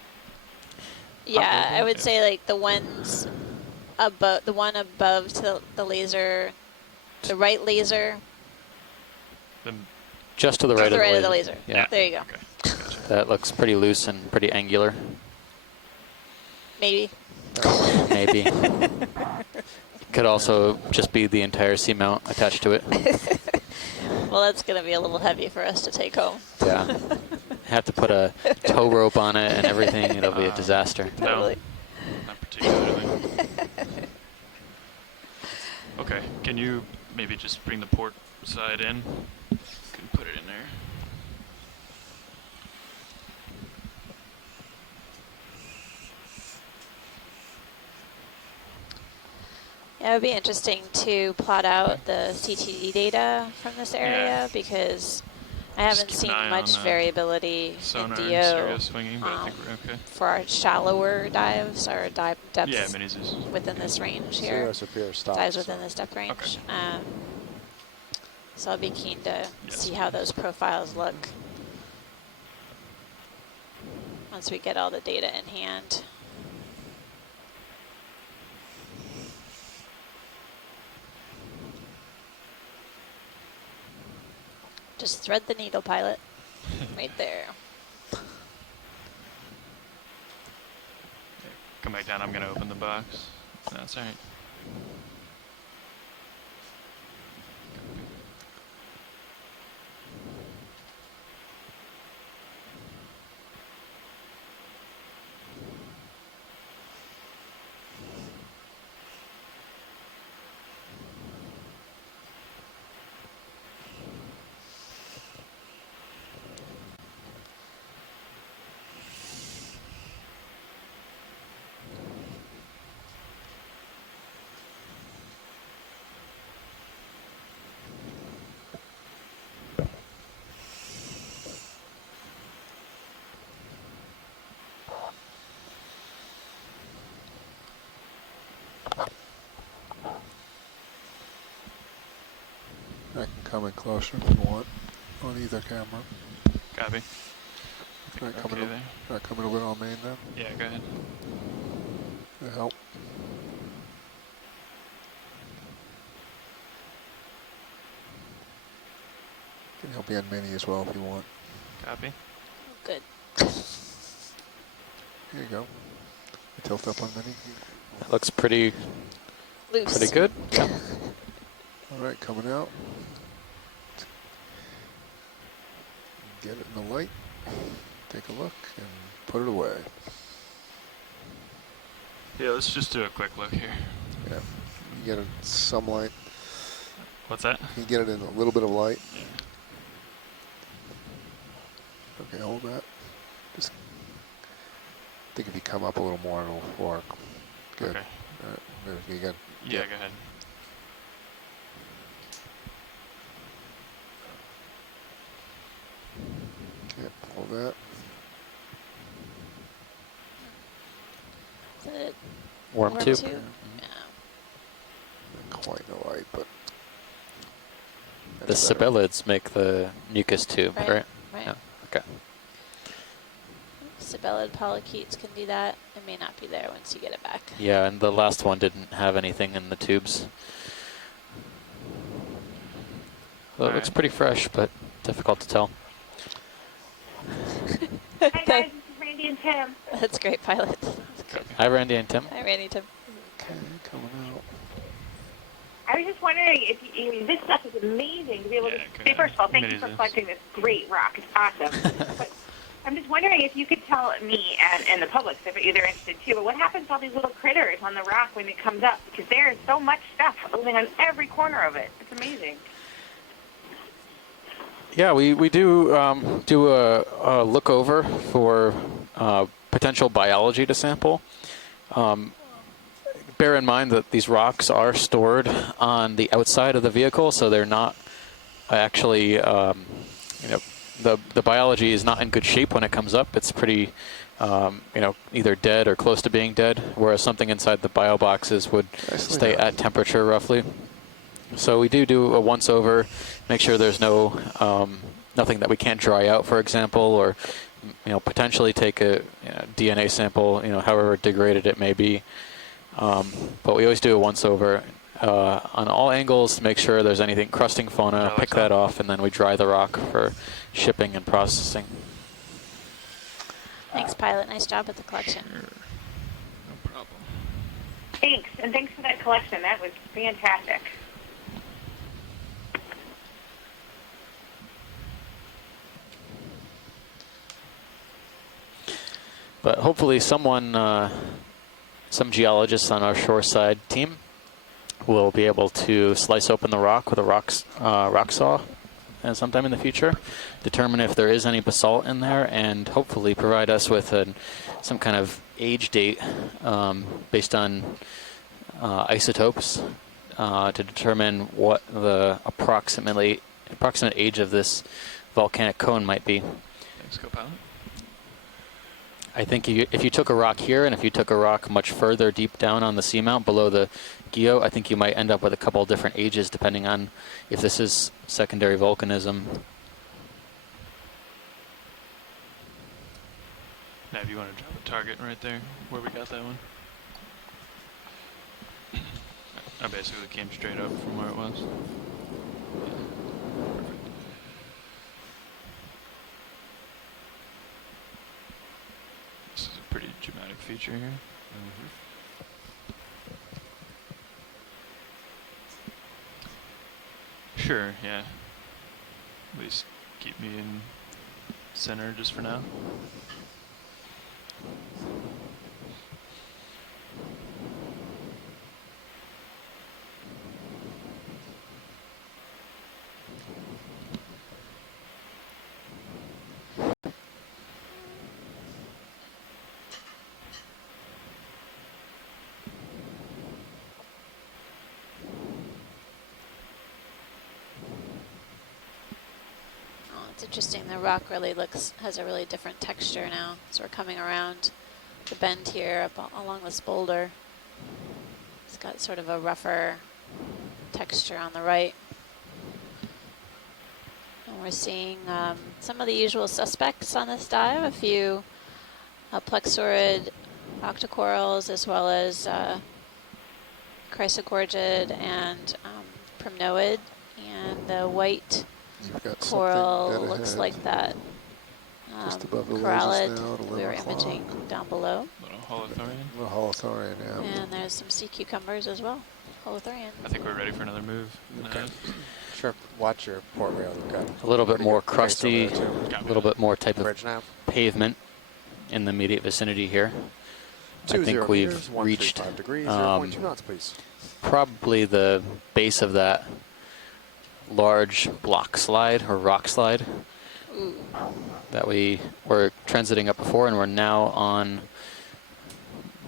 Yeah, I would say like the ones above, the one above to the laser, the right laser. Just to the right, of the laser. Yeah. There you go. Okay. Gotcha. That looks pretty loose and pretty angular. Maybe. Maybe. Could also just be the entire seamount attached to it. Well, that's going to be a little heavy for us to take home. Yeah. Have to put a tow rope on it and everything. It'll be a disaster. Totally. No, not particularly. Okay, can you maybe just bring the port side in? Can put it in there. Yeah, it would be interesting to plot out the CTD data from this area because I haven't seen much variability in DO for our shallower dives or dive depths within this range here. Dives within this depth range. Okay. So I'll be keen to see how those profiles look once we get all the data in hand. Just thread the needle, pilot. Right there. Come back down, I'm going to open the box. That's all right. I can come in closer if you want on either camera. Copy. Can I come in a bit on main then? Yeah, go ahead. To help. Can help you on mini as well if you want. Copy. Good. Here you go. Tilt up on mini. That looks pretty loose. Pretty good. Yeah. All right, coming out. Get it in the light. Take a look and put it away. Yeah, let's just do a quick look here. Yeah, you get it some light. What's that? You get it in a little bit of light. Yeah. Okay, hold that. Just think if you come up a little more, it'll work. Good. Okay. All right, maybe you get. Yeah, go ahead. Okay, pull that. it? Worm tube. Yeah. Quite no light, but The that's better. Sibyllids make the mucus tube, Right, right? right. Yeah. Okay. Sibellid polychaetes can do that. It may not be there once you get it back. Yeah, and the last one didn't have anything in the tubes. Well, it looks pretty fresh, but difficult to tell. Hi guys, this is Randy and Tim. That's great, Pilot. Hi, Randy and Tim. Hi, Randy, Tim. Okay, coming out. I was just wondering if this stuff is amazing to be able to say. First of all, thank you for collecting this great rock. It's awesome. But I'm just wondering if you could tell me and the public, if they're interested too, but what happens to all these little critters on the rock when it comes up? Because there is so much stuff living on every corner of it. It's amazing. Yeah, we do a look over for potential biology to sample. Bear in mind that these rocks are stored on the outside of the vehicle, so they're not actually, the biology is not in good shape when it comes up. It's pretty, either dead or close to being dead, whereas something inside the bio boxes would stay at temperature roughly. So we do a once over, make sure there's no nothing that we can't dry out, for example, or potentially take a DNA sample, however degraded it may be. But we always do a once over on all angles to make sure there's anything crusting fauna, pick that off, and then we dry the rock for shipping and processing. Thanks, Pilot. Nice job with the collection. No problem. Thanks, and thanks for that collection. That was fantastic. But hopefully someone, some geologists on our shoreside team will be able to slice open the rock with a rock saw sometime in the future, determine if there is any basalt in there, and hopefully provide us with some kind of age date based on isotopes to determine what the approximate age of this volcanic cone might be. Thanks, co-pilot. I think if you took a rock here and if you took a rock much further deep down on the seamount below the geo, I think you might end up with a couple of different ages depending on if this is secondary volcanism. Now, if you want to drop a target right there, where we got that one. I basically came straight up from where it was. This is a pretty dramatic feature here. Sure, yeah. At least keep me in center just for now. It's interesting. The rock really has a really different texture now. So we're coming around the bend here up along this boulder. It's got sort of a rougher texture on the right. And we're seeing some of the usual suspects on this dive, a few plexaurid octocorals, as well as chrysogorgid and primnoid, and the white coral looks like that just above the corallid lasers now, at we were 11 o'clock. imaging down below. Little holothurian. Little holothurian, yeah. And there's some sea cucumbers as well. Holothurian. I think we're ready for another move. Okay. Sure. Watch your port rail. We've got A little bit pretty more good pace crusty, over there, too. a little bit more type of Bridge nav. pavement in the immediate vicinity here. I 20 think we've meters, reached 135 degrees, 0.2 knots, please. probably the base of that large block slide or rock slide that we were transiting up before, and we're now on,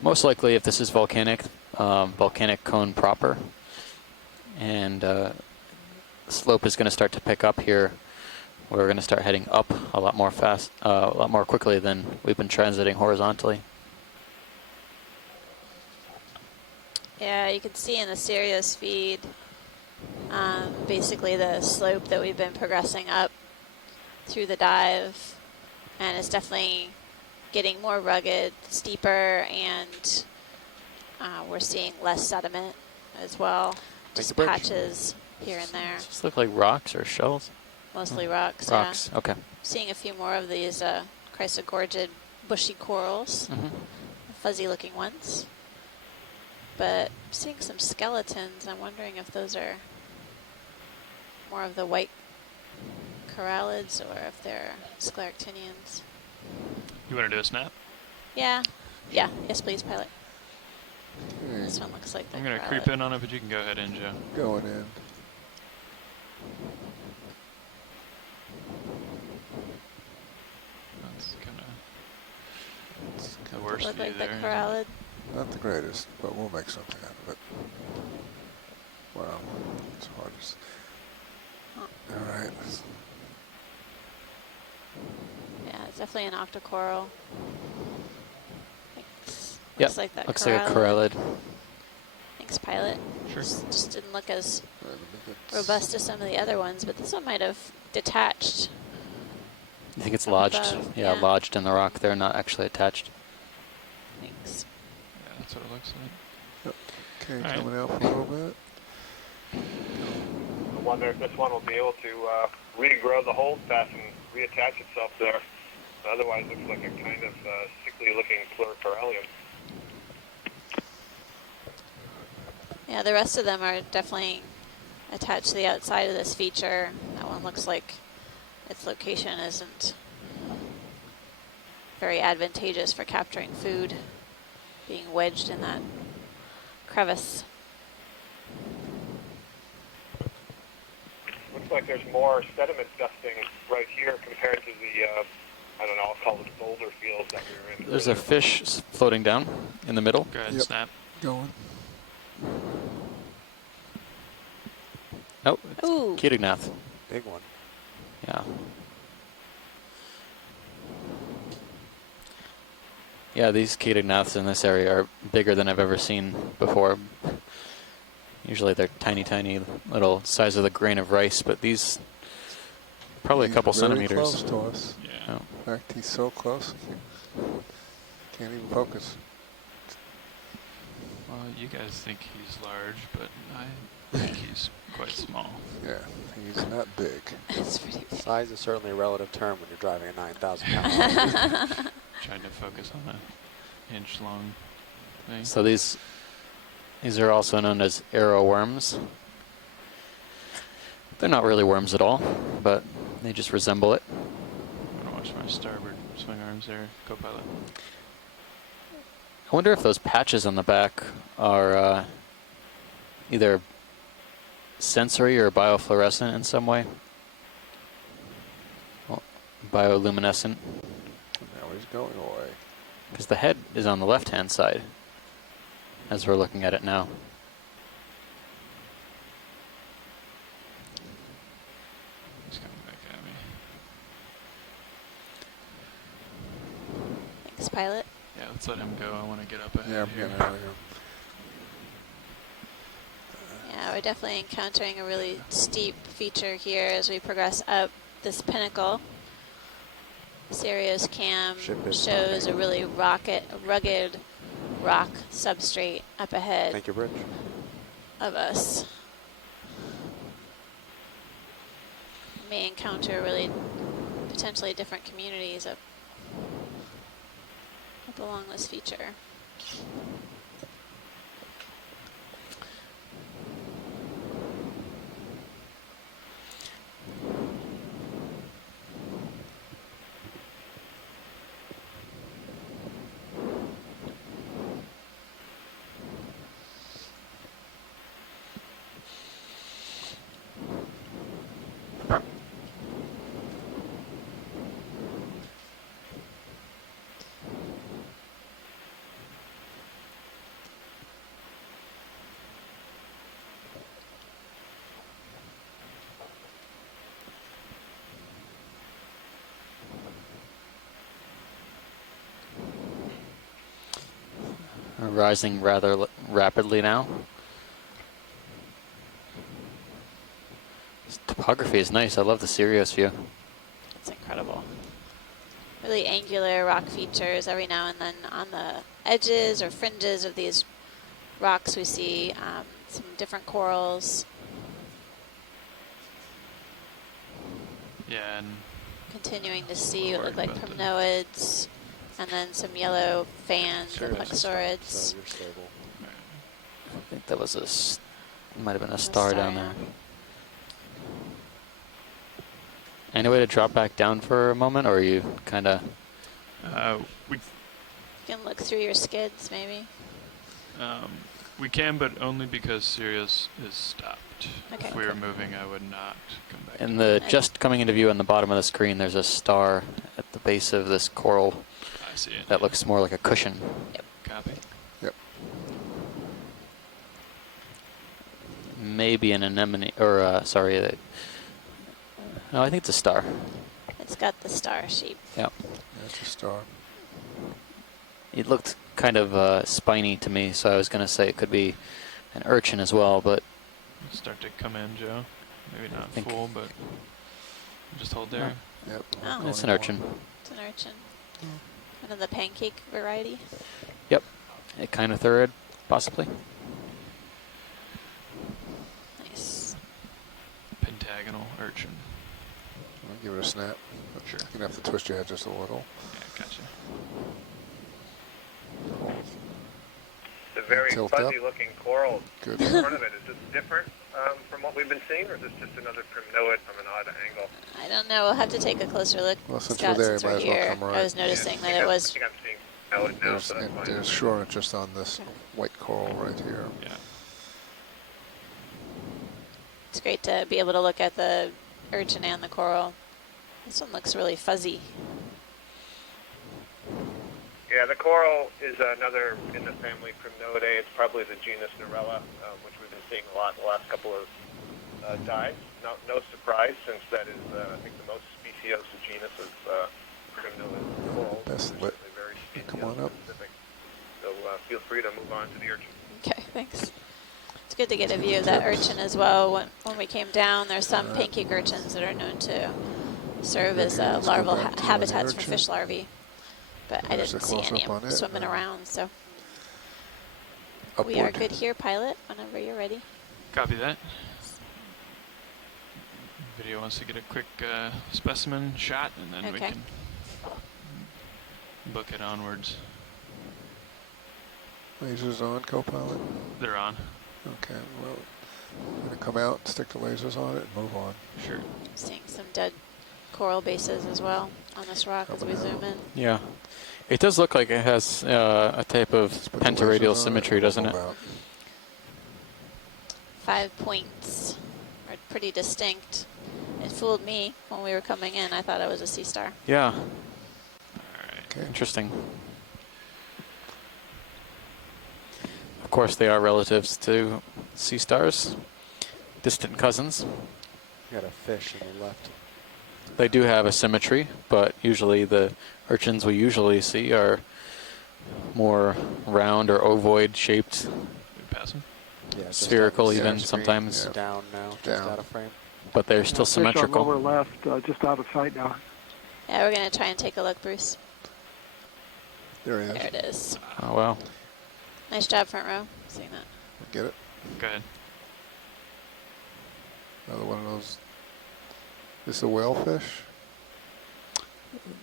most likely, if this is volcanic cone proper, and slope is going to start to pick up here. We're going to start heading up a lot more quickly than we've been transiting horizontally. Yeah, you can see in the Sirius feed basically the slope that we've been progressing up through the dive, and it's definitely getting more rugged, steeper, and we're seeing less sediment as well. Just patches here and there. Does this look like rocks or shells? Mostly rocks. Rocks, yeah. okay. Seeing a few more of these chrysogorgid bushy corals, fuzzy looking ones. But seeing some skeletons, I'm wondering if those are more of the white corallids or if they're scleractinians. You want to do a snap? Yeah. Yeah. Yes, please, pilot. This one looks like the I'm going to corallid. creep in on it, but you can go ahead in, Joe. Going in. That's kind of the worst Look view like there. the corallid. Not the greatest, but we'll make something out of it. Wow, it's hard. All right. Yeah, it's definitely an octocoral. Yep, Looks like that looks corallid. like a corallid. Thanks, pilot. Sure. Just didn't look as robust as some of the other ones, but this one might have detached. You think it's from lodged? above, Yeah, lodged in the rock there, not actually attached. Thanks. Yeah, that's what it looks like. Okay, All right. coming out for a little bit. I wonder if this one will be able to regrow the hold path and reattach itself there. Otherwise, it looks like a kind of sickly-looking pluricorallium. Yeah, the rest of them are definitely attached to the outside of this feature. That one looks like its location isn't very advantageous for capturing food, being wedged in that crevice. Looks like there's more sediment dusting right here compared to the, I don't know, I'll call it boulder fields that we were in. There's a fish floating down in the middle. Go ahead and snap. Going. Oh, it's Ooh. Ketignath. Big one. Yeah. Yeah, these Ketignaths in this area are bigger than I've ever seen before. Usually they're tiny, tiny, little size of the grain of rice, but these probably He's a couple very centimeters. close to us. Yeah. Oh. In fact, he's so close, can't even focus. Well, you guys think he's large, but I think he's quite small. Yeah, he's not big. It's pretty big. Size is certainly a relative term when you're driving a 9,000 pound. Trying to focus on an inch-long thing. So these are also known as arrow worms. They're not really worms at all, but they just resemble it. I'm going to watch my starboard swing arms there, co-pilot. I wonder if those patches on the back are either sensory or biofluorescent in some way. Well, bioluminescent. Now he's going away. Because the head is on the left-hand side, as we're looking at it now. He's coming back at me. Thanks, pilot. Yeah, let's let him go. I want to get up ahead Yeah, I'm here. getting out of here. Yeah, we're definitely encountering a really steep feature here as we progress up this pinnacle. Sirius cam shows a really rugged rock substrate up ahead Thank you, Bridge. of us. May encounter really potentially different communities up along this feature. are rising rather rapidly now. This topography is nice. I love the Sirius view. It's incredible. Really angular rock features. Every now and then on the edges or fringes of these rocks we see some different corals. Yeah, and Continuing to see what look like primnoids, and then some yellow fans and plexaurids. So you're stable. I think that was might have been a star down there. Any way to drop back down for a moment, or are you kind of? You can look through your skids, maybe. We can, but only because Sirius is stopped. Okay. If we were moving, I would not come back. In the just coming into view on the bottom of the screen, there's a star at the base of this coral. I see it. That looks more like a cushion. Yep. Copy. Yep. Maybe an anemone, or sorry. No, I think it's a star. It's got the star shape. Yep. That's a star. It looked kind of spiny to me, so I was going to say it could be an urchin as well, but... Start to come in, Joe. Maybe not full, but just hold there. Yep. Oh. It's an urchin. It's an urchin. One of the pancake variety. Yep. Echinotherid, possibly. Nice. Pentagonal urchin. I'll give it a snap. Sure. You're going to have to twist your head just a little. Yeah, gotcha. The very Tilt up. fuzzy-looking coral Good. in front of it, is this different from what we've been seeing, or is this just another primnoid from an odd angle? I don't know. We'll have to take a closer look. Well, since Scott, we're there, since you might we're as well here. come right. I was noticing that it I was. think I'm seeing primnoid now, so that's fine. There's shore just on this white coral right here. Yeah. It's great to be able to look at the urchin and the coral. This one looks really fuzzy. Yeah, the coral is another in the family Primnoidae. It's probably the genus Narella, which we've been seeing a lot in the last couple of dives. No surprise, since that is, I think, the most speciose genus of Primnoid corals. Best lit. Very Come on up. specific. So feel free to move on to the urchin. Okay, thanks. It's good to get a view of that urchin as well. When we came down, there's some pancake urchins that are known to serve as larval habitats for fish larvae. But I didn't see any of them swimming around, so. We are good here, pilot, whenever you're ready. Copy that. Video wants to get a quick specimen shot, and then we can book it onwards. Lasers on, co-pilot? They're on. Okay, well, I'm going to come out, stick the lasers on it, and move on. Sure. Seeing some dead coral bases as well on this rock as we zoom in. Yeah. It does look like it has a type of pentaradial symmetry, doesn't it? 5 points are pretty distinct. It fooled me when we were coming in. I thought it was a sea star. Yeah. All right. Okay. Interesting. Of course, they are relatives to sea stars, distant cousins. You got a fish on the left. They do have a symmetry, but usually the urchins we usually see are more round or ovoid shaped. Passing? Yeah, spherical even sometimes. Yeah. Down now, just out of frame. But they're still Fish on symmetrical. lower left, just out of sight now. Yeah, we're going to try and take a look, Bruce. There it is. There it is. Oh, wow. Nice job, front row. Seeing that. Get it? Go ahead. Another one of those. This is a whale fish?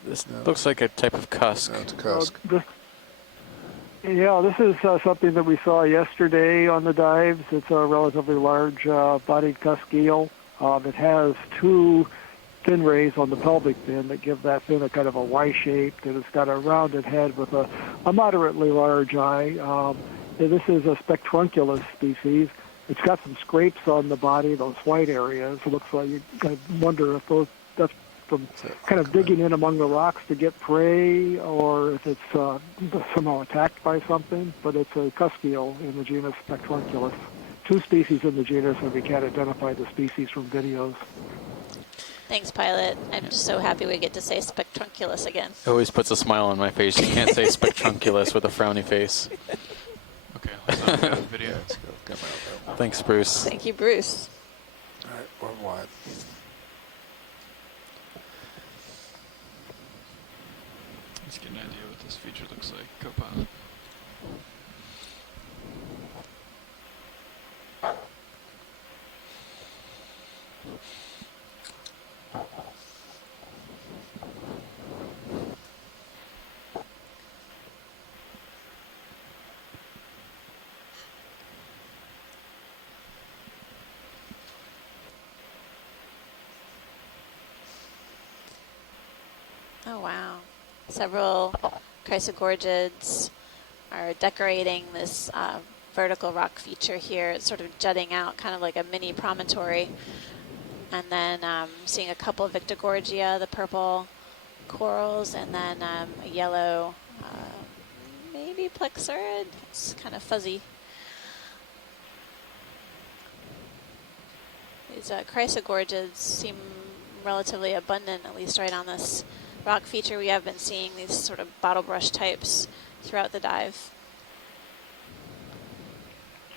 This looks like a type of cusk. No, it's a cusk. This is something that we saw yesterday on the dives. It's a relatively large bodied cusk eel. It has 2 fin rays on the pelvic fin that give that fin a kind of a Y shape, and it's got a rounded head with a moderately large eye. This is a spectrunculus species. It's got some scrapes on the body, those white areas. It looks like you kind of wonder if that's from kind of digging in among the rocks to get prey, or if it's somehow attacked by something. But it's a cusk eel in the genus Spectrunculus. 2 species in the genus, and we can't identify the species from videos. Thanks, pilot. I'm just so happy we get to say Spectrunculus again. It always puts a smile on my face. You can't say spectrunculus with a frowny face. Okay, let's not go to the video. Yeah, let's go. Come out. Thanks, Bruce. Thank you, Bruce. All right, one wide. Let's get an idea what this feature looks like. Copilot. Oh, wow. Several chrysogorgids are decorating this vertical rock feature here. It's sort of jutting out, kind of like a mini promontory. And then seeing a couple of Victorgorgia, the purple corals, and then a yellow, maybe plexurid. It's kind of fuzzy. These chrysogorgids seem relatively abundant, at least right on this rock feature. We have been seeing these sort of bottle brush types throughout the dive.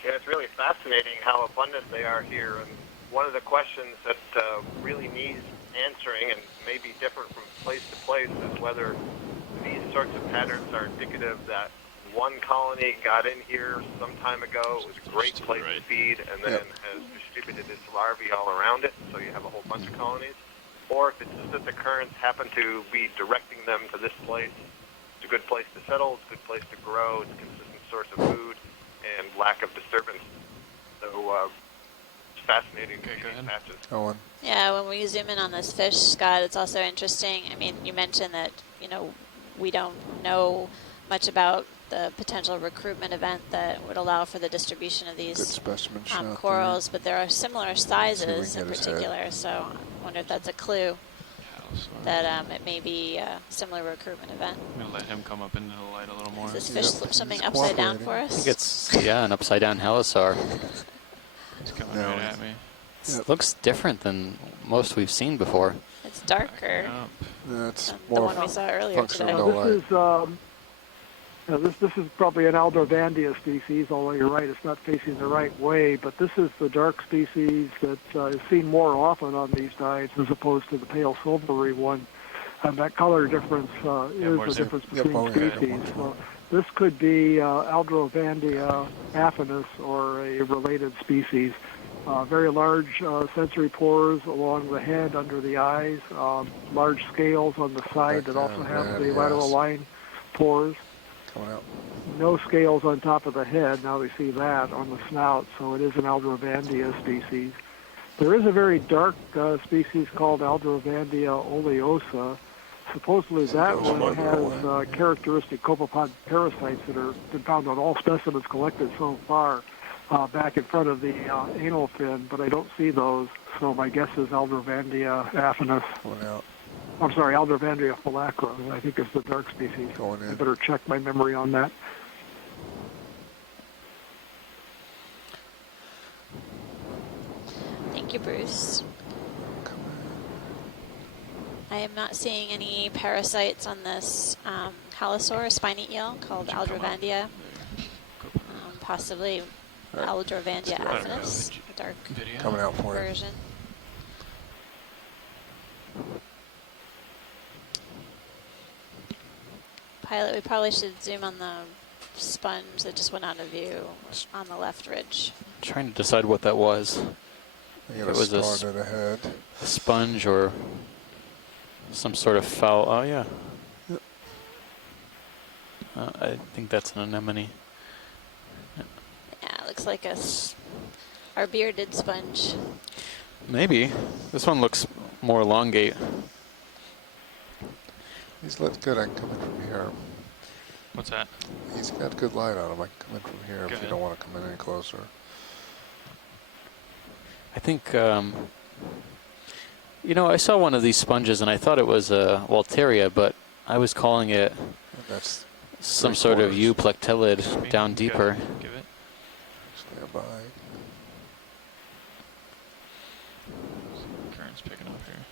Yeah, it's really fascinating how abundant they are here. And one of the questions that really needs answering and may be different from place to place is whether these sorts of patterns are indicative that one colony got in here some time ago. It was a great place to feed and then has distributed its larvae all around it, so you have a whole bunch of colonies. Or if it's just that the currents happen to be directing them to this place. It's a good place to settle, it's a good place to grow, it's a consistent source of food, and lack of disturbance. So it's fascinating to see these patches. Owen. Yeah, when we zoom in on this fish, Scott, it's also interesting. I mean, you mentioned that, we don't know much about the potential recruitment event that would allow for the distribution of these Good specimen shot corals, but there are similar sizes in get his particular, head. so I wonder if that's a clue that it may be a similar recruitment event. I'm going to let him come up into the light a little more. Is this fish swimming upside down for I us? think it's, an upside down helisaur. He's coming right at me. It looks different than most we've seen before. It's darker That's than more the one we saw earlier today. This is probably an Aldrovandia species, although you're right, it's not facing the right way, but this is the dark species that is seen more often on these dives as opposed to the pale silvery one. And that color difference is the difference between species. So this could be Aldrovandia affinis or a related species. Very large sensory pores along the head, under the eyes, large scales on the side that also have the lateral line pores. Coming out. No scales on top of the head. Now we see that on the snout, so it is an Aldrovandia species. There is a very dark species called Aldrovandia oleosa. Supposedly that one has characteristic copepod parasites that have been found on all specimens collected so far back in front of the anal fin, but I don't see those, so my guess is Aldrovandia affinis. I'm sorry, Aldrovandia phylacra, I think is the dark species. I better check my memory on that. Thank you, Bruce. I am not seeing any parasites on this halosaur, spiny eel, called Aldrovandia. Possibly Aldrovandia affinis, a dark version. Pilot, we probably should zoom on the sponge that just went out of view on the left ridge. I'm trying to decide what that was. If it was a sponge or some sort of foul. Oh, yeah. I think that's an anemone. Yeah, it looks like our bearded sponge. Maybe. This one looks more elongate. He's lit good. I can come in from here. What's that? He's got good light on him. I can come in from here if you don't want to come in any closer. I think, I saw one of these sponges and I thought it was a Walteria, but I was calling it some sort of euplectillid down deeper. Give it. Stand by. Current's picking up here.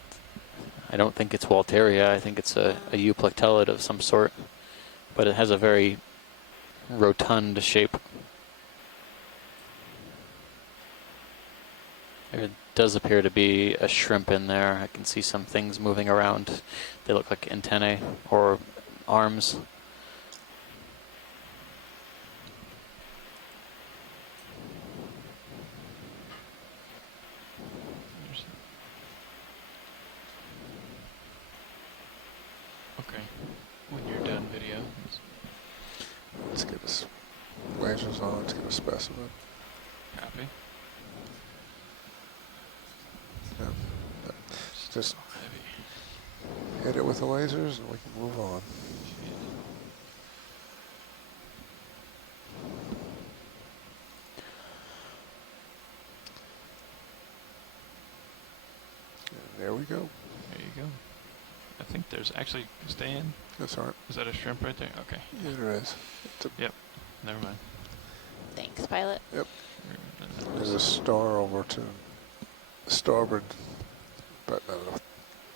I don't think it's Walteria. I think it's a euplectillid of some sort, but it has a very rotund shape. does appear to be a shrimp in there. I can see some things moving around. They look like antennae or arms. Okay. When you're done video. Let's get his lasers on. Let's get a specimen. Copy. Yeah. Just hit it with the lasers and we can move on. And there we go. There you go. I think there's actually, stay in. That's all right. Is that a shrimp right there? Okay. Yeah, there is. Yep. Never mind. Thanks, pilot. Yep. There's a star over to the starboard. But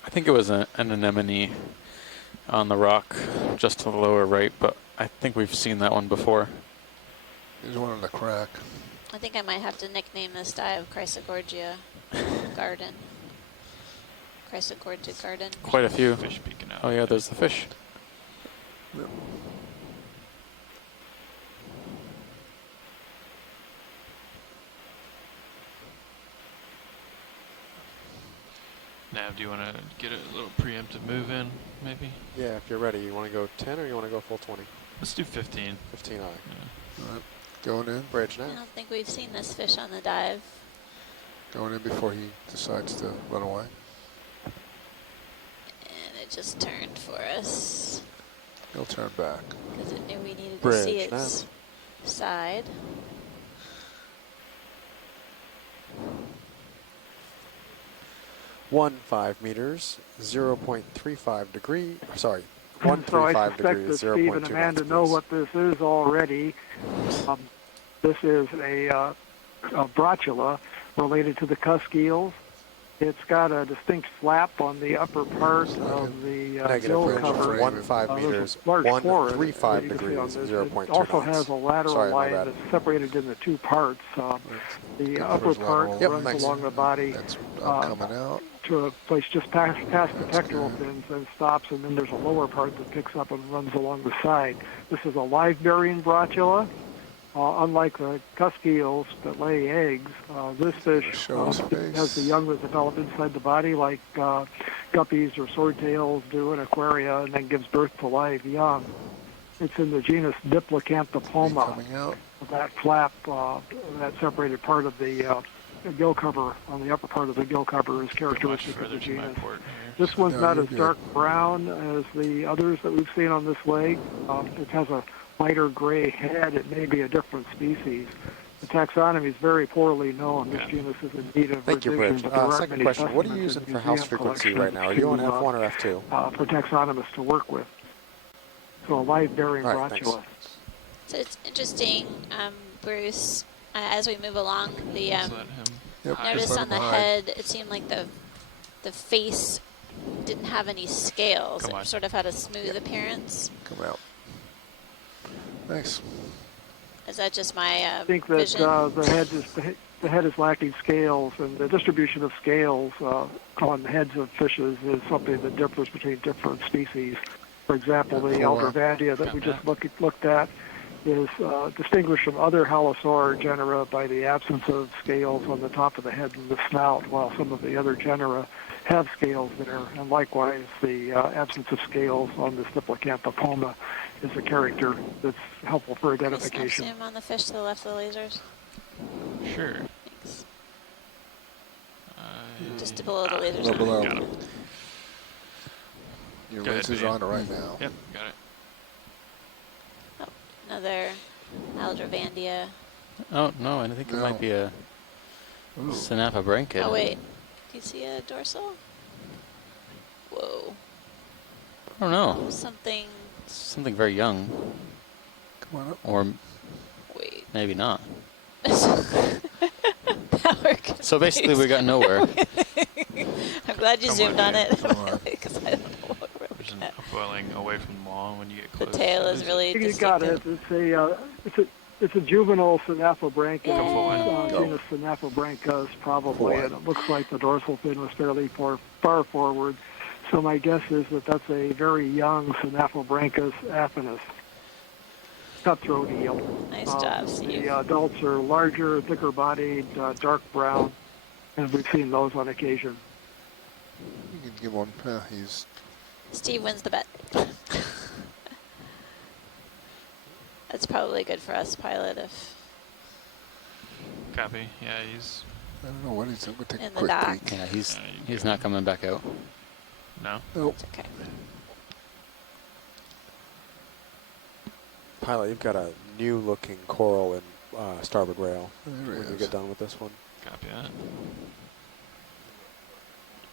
I think it was an anemone on the rock just to the lower right, but I think we've seen that one before. There's one in the crack. I think I might have to nickname this dive Chrysogorgia Garden. Chrysogorgia Garden. Quite a few. Fish peeking out. Oh yeah, there's the fish. Yep. Nav, do you want to get a little preemptive move in, maybe? Yeah, if you're ready. You want to go 10 or you want to go full 20? Let's do 15. 15 eye. Yeah. All right. Going in. Bridge I now. don't think we've seen this fish on the dive. Going in before he decides to run away. And it just turned for us. He'll turn back. Because it knew we needed Bridge to see its side. One 5 meters, 0.35 degree. Sorry, So I 135 suspect degrees, that Steve 0.2 and Amanda knots, know please. what this is already. This is a brotula related to the cusk eels. It's got a distinct flap on the upper part of the Negative gill bridge, cover. 1.5 meters, Large pores, 135 you can see on degrees, this. 0.2 It also knots. has a lateral Sorry, my line bad. that's separated into two parts. The upper part runs along the body coming out. to a place just past the pectoral fins and stops, and then there's a lower part that picks up and runs along the side. This is a live-bearing brotula. Unlike the cusk eels that lay eggs, this fish has the young that develop inside the body like guppies or swordtails do in aquaria, and then gives birth to live young. It's in the genus Diplocanthopoma. Coming out. That flap, that separated part of the gill cover on the upper part of the gill cover is characteristic of the genus. This one's not as dark brown as the others that we've seen on this leg. It has a lighter gray head. It may be a different species. The taxonomy is very poorly known. This genus is indeed a Thank you, Bridge. Second question, what are you using for house frequency right now? Are you on F1 or F2? For taxonomists to work with. So a live-bearing All right, brotula. thanks. So it's interesting, Bruce, as we move along, the notice on the head, it seemed like the face didn't have any scales. It sort of had a smooth appearance. Come out. Thanks. Is that just my I think that vision? the head is lacking scales, and the distribution of scales on heads of fishes is something that differs between different species. For example, the Aldrovandia that we just looked at is distinguished from other halosaur genera by the absence of scales on the top of the head and the snout, while some of the other genera have scales there. And likewise, the absence of scales on this Diplocanthopoma is a character that's helpful for identification. Zoom on the fish to the left of the lasers. Sure. Thanks. Just below the lasers. Low below. Got him. Your Go ahead, laser's video. on right now. Yep, got it. Oh, another Aldrovandia. Oh no, I think it might be a Sinapa brinket. Oh wait, do you see a dorsal? Whoa. I don't know. Something very young. Come on up. Or wait. maybe not. So basically we got nowhere. I'm glad you zoomed on it. There's an upwelling away from the lawn when you get close. The tail is really You got it. It's it's a juvenile Synaphobranchus, Yay. genus Synaphobranchus probably, and it looks like the dorsal fin was fairly far forward. So my guess is that that's a very young Synaphobranchus affinis, cutthroat eel. Nice job, Steve. The adults are larger, thicker bodied, dark brown, and we've seen those on occasion. You can give one. He's. Steve wins the bet. That's probably good for us, pilot, if Copy. Yeah, he's. I don't know what he's going to take in a the quick dock. peek. Yeah, he's not coming back out. No. Nope. It's okay. Pilot, you've got a new-looking coral in starboard rail. There when he you is. get done with this one. Copy that.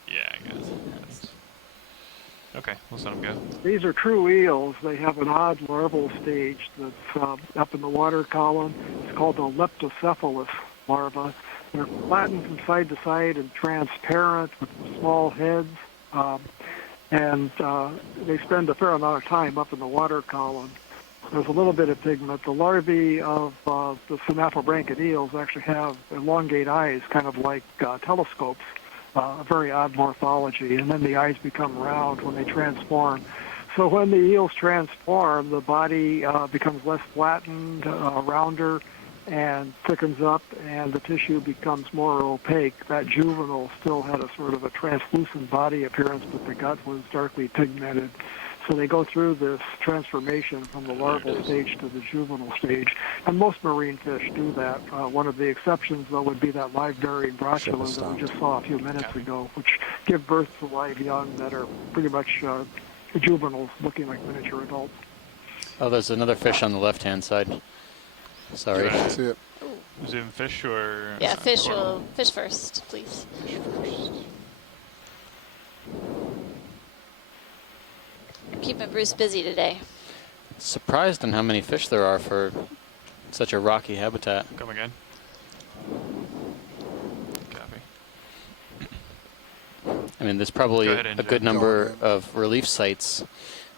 Yeah, I guess. Okay, we'll let them go. These are true eels. They have an odd larval stage that's up in the water column. It's called the leptocephalus larva. They're flattened from side to side and transparent with small heads. And they spend a fair amount of time up in the water column. There's a little bit of pigment. The larvae of the Synaphobranchid eels actually have elongate eyes, kind of like telescopes, a very odd morphology. And then the eyes become round when they transform. So when the eels transform, the body becomes less flattened, rounder, and thickens up, and the tissue becomes more opaque. That juvenile still had a sort of a translucent body appearance, but the gut was darkly pigmented. So they go through this transformation from the larval stage to the juvenile stage. And most marine fish do that. One of the exceptions, though, would be that live-bearing brochula that we just saw a few minutes ago, which give birth to live young that are pretty much juveniles looking like miniature adults. Oh, there's another fish on the left-hand side. Sorry. That's it. Zoom fish or? Yeah, fish first, please. Fish first. Keeping Bruce busy today. Surprised on how many fish there are for such a rocky habitat. Come again. Copy. I mean, there's probably Go ahead, a Angel. good number of relief sites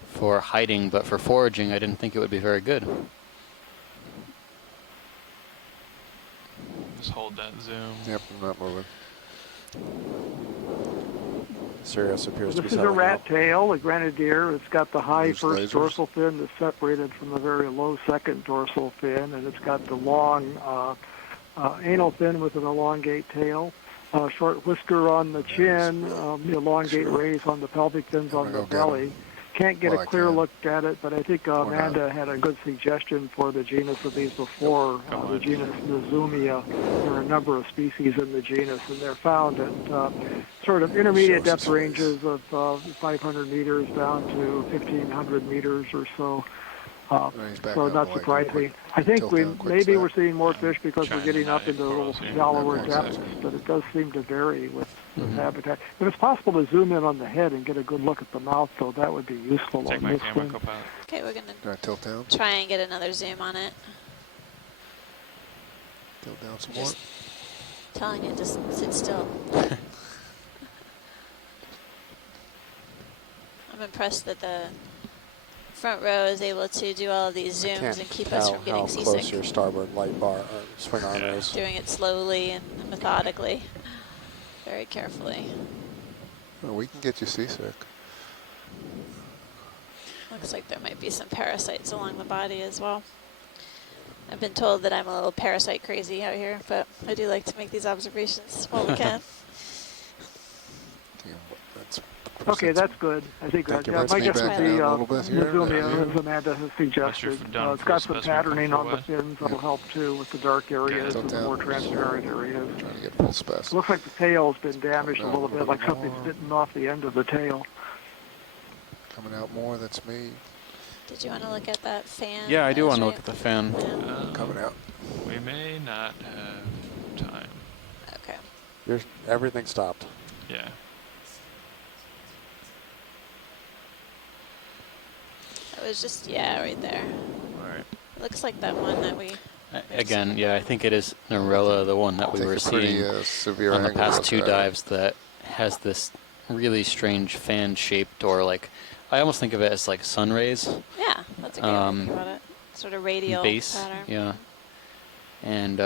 for hiding, but for foraging, I didn't think it would be very good. Just hold that zoom. Yep, I'm not moving. Sirius appears to be This is a settling rat out. tail, a grenadier. It's got the high Loose first lasers. dorsal fin that's separated from the very low second dorsal fin, and it's got the long anal fin with an elongate tail, short whisker on the chin, the elongate rays on the pelvic fins on I'm the gonna go get belly. 'em. Can't get Well, a I clear can. look at it, but I think not? Amanda had a good suggestion for the genus of these before, the genus Nizumia. There are a number of species in the genus, and they're found at sort of intermediate Shows his depth ranges of 500 meters down to 1,500 meters or so. He's back So up, not Mike. surprising. I think Tilt we down, quick maybe snap. we're seeing more fish because we're Trying getting to up into a little corals here. shallower One depths, second. but it does seem to vary with habitat. If it's possible to zoom in on the head and get a good look at the mouth, though, that would be useful Take on my this camera, one. co-pilot. Okay, we're gonna Do I tilt down? try and get another zoom on it. Tilt down some more? Just telling you, just sit still. I'm impressed that the front row is able to do all of these I zooms can't and keep us tell from getting how seasick. close your starboard light bar or swing arm is. Doing it slowly and methodically, very carefully. Oh, we can get you seasick. Looks like there might be some parasites along the body as well. I've been told that I'm a little parasite crazy out here, but I do like to make these observations while we can. Okay, that's good. I think Thank you. my Let's guess be would back be down a little bit here. Nizumia, as Amanda has suggested. down It's for got a some specimen patterning for on the what? fins that'll help too with the dark areas Tilt and the down. more transparent areas. Trying to get full space. Looks like the tail's been damaged a down little a little bit, like bit something's more. bitten off the end of the tail. Coming out more, that's me. Did you want to look at that fan? Yeah, I do want to Right. look at the fan. Coming out. We may not have time. Okay. Everything stopped. Yeah. It was just, yeah, right there. All right. It looks like that one that we... Again, yeah, I think it is Norella, the one that we Take were a pretty, seeing severe on the angle past look two at it. dives that has this really strange fan-shaped, or like, I almost think of it as like sun rays. Yeah, that's a good way to think about it. Sort of radial base, pattern. yeah. and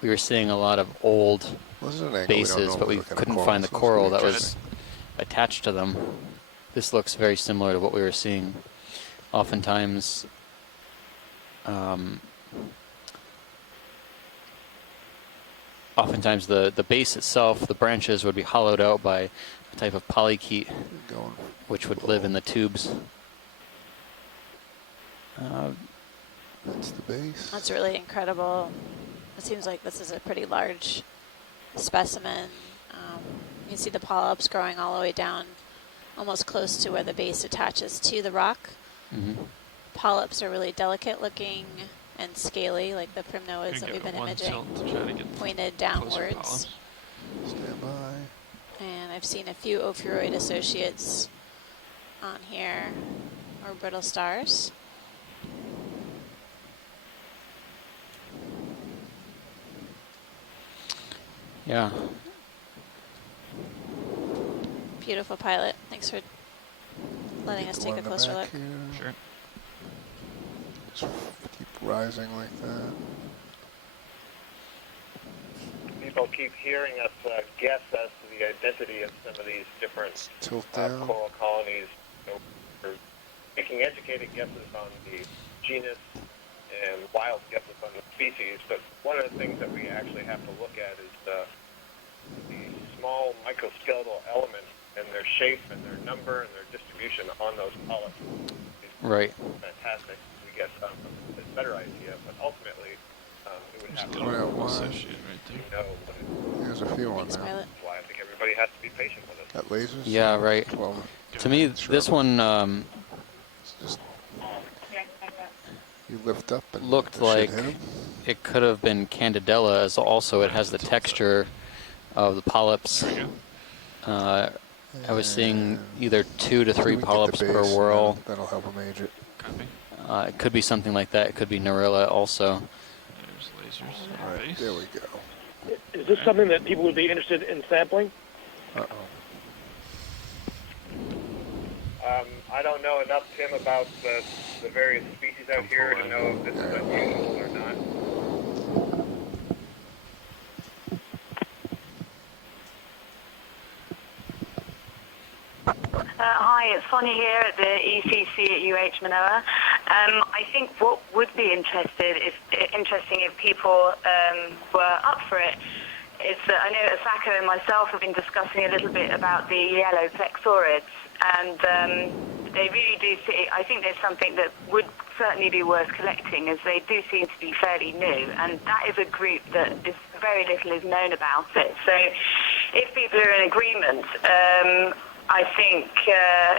we were seeing a lot of old bases, but we couldn't find the coral that was attached to them. This looks very similar to what we were seeing. Oftentimes, the base itself, the branches would be hollowed out by a type of polychaete, which would live in the tubes. That's the base. That's really incredible. It seems like this is a pretty large specimen. You can see the polyps growing all the way down, almost close to where the base attaches to the rock. Mm-hmm. Polyps are really delicate looking and scaly, like the primnoids that we've been imaging, pointed downwards. Stand by. And I've seen a few ophiuroid associates on here, or brittle stars. Yeah. Beautiful pilot. Thanks for letting us take a closer look. Sure. Just keep rising like that. People keep hearing us guess as to the identity of some of these different coral colonies. So we're making educated guesses on the genus and wild guesses on the species, but one of the things that we actually have to look at is the small microskeletal elements and their shape and their number and their distribution on those polyps. Right. Fantastic. We get a better idea, but ultimately we would have to associate right there. know what it is. There's a few on there. That's why I think everybody has to be patient with us. That lasers? Yeah, right. Well, to me, this one just you lift up and looked like it could have been Candidella, as also it has the texture of the polyps. I was seeing either 2 to 3 polyps per whirl. That'll help them age it. It could be something like that. It could be Narilla also. There's lasers. All right, there we go. Is this something that people would be interested in sampling? Uh-oh. I don't know enough, Tim, about the various species out here to know if this is unusual or not. Hi, it's Sonia here at the ECC at UH Manoa. I think what would be interesting if people were up for it is that I know Asako and myself have been discussing a little bit about the yellow plexaurids, and they really do see, I think there's something that would certainly be worth collecting, as they do seem to be fairly new, and that is a group that is very little is known about it. So if people are in agreement, I think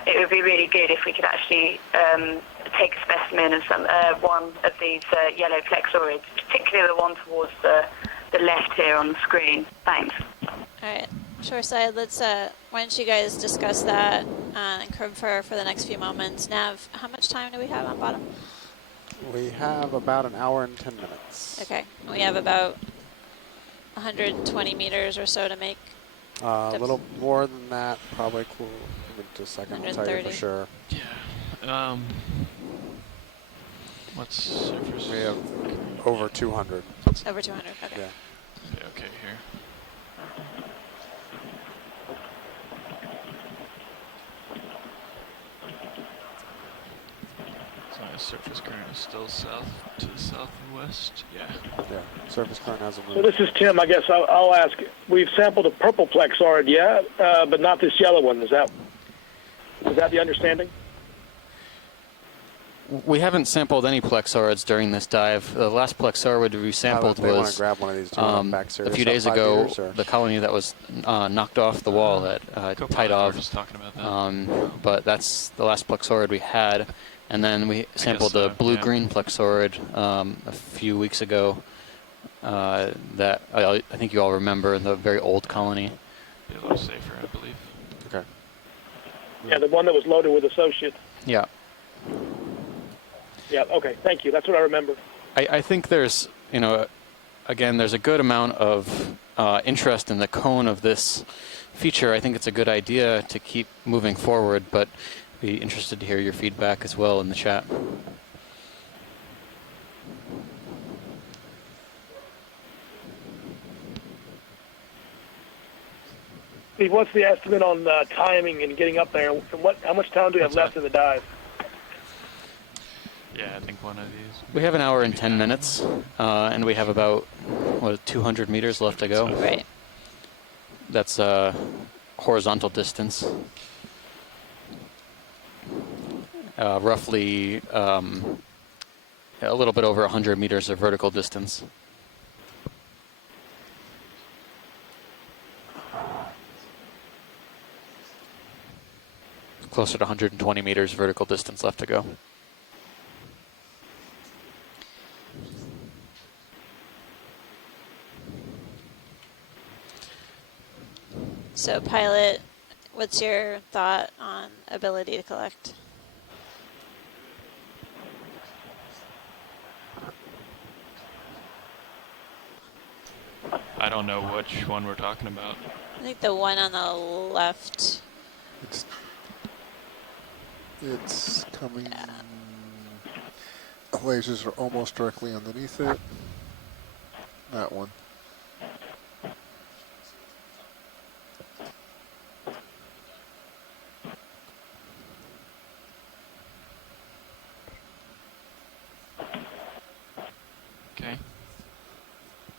it would be really good if we could actually take a specimen of one of these yellow plexaurids, particularly the one towards the left here on the screen. Thanks. All right, shoreside, let's, why don't you guys discuss that and confer for the next few moments. Nav, how much time do we have on bottom? We have about an hour and 10 minutes. Okay, we have about 120 meters or so to make. A little more than that, probably. Cool. Give me just a second, I'll tell you for sure. Yeah. What's surface? We have over 200. Over 200, okay. Yeah. Okay, here. So my surface current is still south to the south and west. Yeah. Yeah. Surface current hasn't So moved. this is Tim. I guess I'll ask. We've sampled a purple plexaurid, yeah, but not this yellow one. Is that the understanding? We haven't sampled any plexaurids during this dive. The last plexaurid we sampled was grab one of these a few days ago. The colony that was knocked off the wall at Tidov. Talking about that. But that's the last plexaurid we had. And then we sampled the blue-green plexaurid a few weeks ago. That I think you all remember, the very old colony. Be a little safer, I believe. Okay. Yeah, the one that was loaded with associates. Yeah. Yeah, okay, thank you. That's what I remember. I think there's, again, there's a good amount of interest in the cone of this feature. I think it's a good idea to keep moving forward, but be interested to hear your feedback as well in the chat. Steve, what's the estimate on timing and getting up there? And how much time do we have left in the dive? Yeah, I think one of these. We have an hour and 10 minutes, and we have about 200 meters left to go. Right. That's horizontal distance. Roughly a little bit over 100 meters of vertical distance. Closer to 120 meters vertical distance left to go. So, pilot, what's your thought on ability to collect? I don't know which one we're talking about. I think the one on the left. It's coming. Lasers are almost directly underneath it. That one. Okay.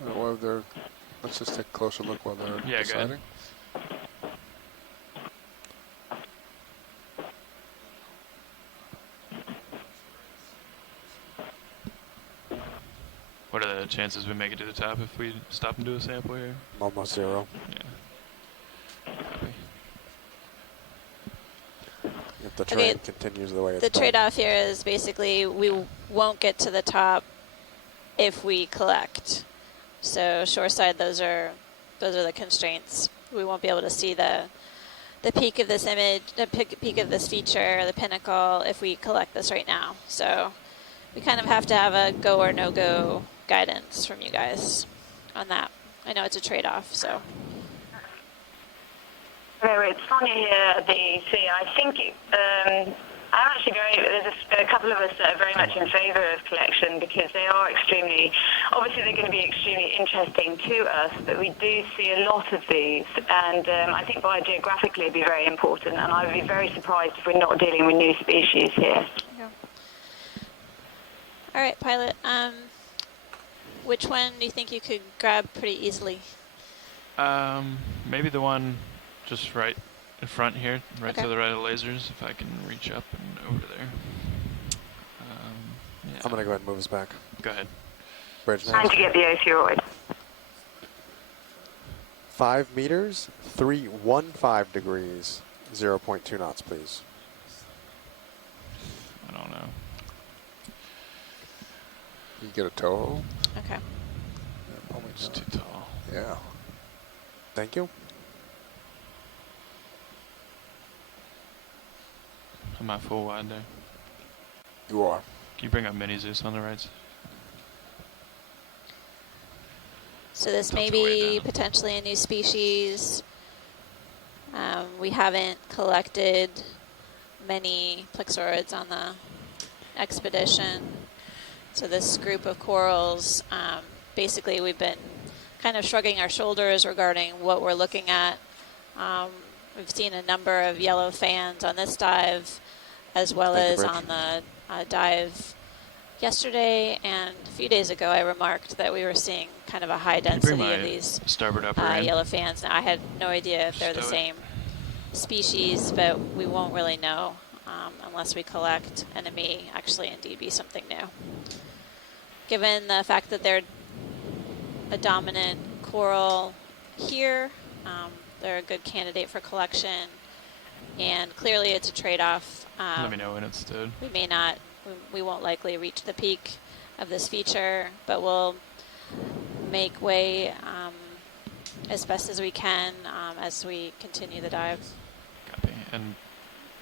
While they're, let's just take a closer look while they're Yeah, deciding. go ahead. What are the chances we make it to the top if we stop and do a sample here? Almost zero. Yeah. Copy. If the train continues the way it's The going. trade-off here is basically we won't get to the top if we collect. So shoreside, those are the constraints. We won't be able to see the peak of this image, the peak of this feature, the pinnacle, if we collect this right now. So we kind of have to have a go or no go guidance from you guys on that. I know it's a trade-off, so. Hello, it's Sonia here at the EC. I think I'm actually there's a couple of us that are very much in favour of collection because they are obviously they're going to be extremely interesting to us, but we do see a lot of these, and I think biogeographically it'd be very important, and I would be very surprised if we're not dealing with new species here. Yeah. All right, pilot. Which one do you think you could grab pretty easily? Maybe the one just right in front here, right Okay. to the right of the lasers, if I can reach up and over there. Yeah. I'm going to go ahead and move us back. Go ahead. Bridge Time now. to get the opioid. 5 meters, 315 degrees, 0.2 knots, please. I don't know. You get a tow. Okay. Yeah, probably It's not. too tall. Yeah. Thank you. Am I full wide there? You are. Can you bring up Mini Zeus on the right? So this may Tilts it way be down. potentially a new species. We haven't collected many plexaurids on the expedition. So this group of corals, basically we've been kind of shrugging our shoulders regarding what we're looking at. We've seen a number of yellow fans on this dive, as well as on the dive yesterday, and a few days ago I remarked that we were seeing kind of a high Can you bring density of my these starboard upper in? yellow fans. Now, I had no idea if they're the Stow it. same species, but we won't really know unless we collect, and it may actually indeed be something new. Given the fact that they're a dominant coral here, they're a good candidate for collection, and clearly it's a trade-off. Let me know when it's stood. We may not, we won't likely reach the peak of this feature, but we'll make way as best as we can as we continue the dive. Copy. And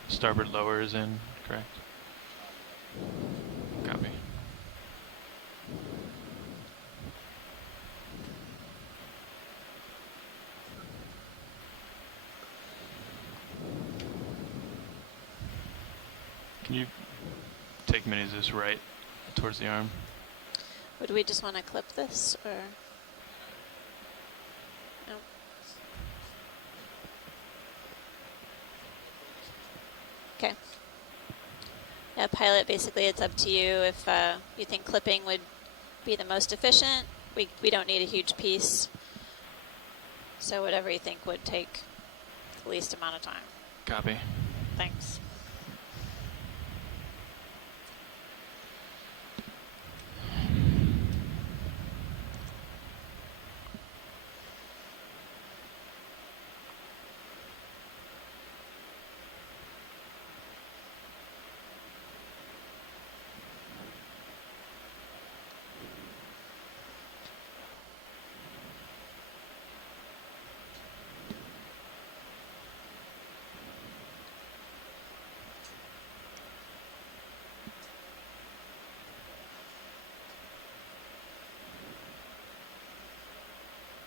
starboard lower is in, correct? Copy. Can you take Mini Zeus right towards the arm? Would we just want to clip this, or? No. Yeah, pilot, basically it's up to you if you think clipping would be the most efficient. We don't need a huge piece. So whatever you think would take the least amount of time. Copy. Thanks.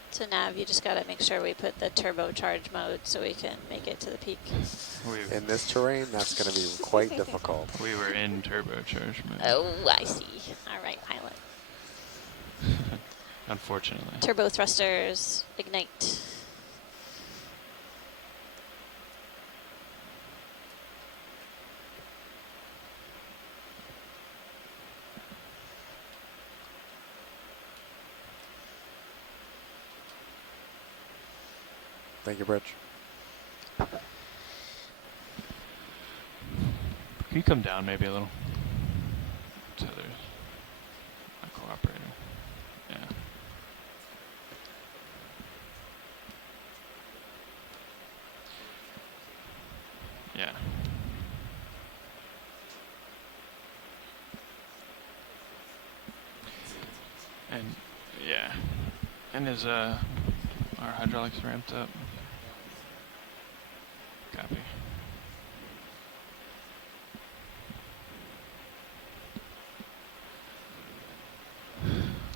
So Nav, you just got to make sure we put the turbocharge mode so we can make it to the peak. In this terrain, that's going to be quite difficult. We were in turbocharge mode. Oh, I see. All right, pilot. Unfortunately. Turbo thrusters, ignite. Thank you, Bridge. Can you come down maybe a little? So there's a cooperator. Yeah. Yeah. And yeah. And is our hydraulics ramped up? Copy.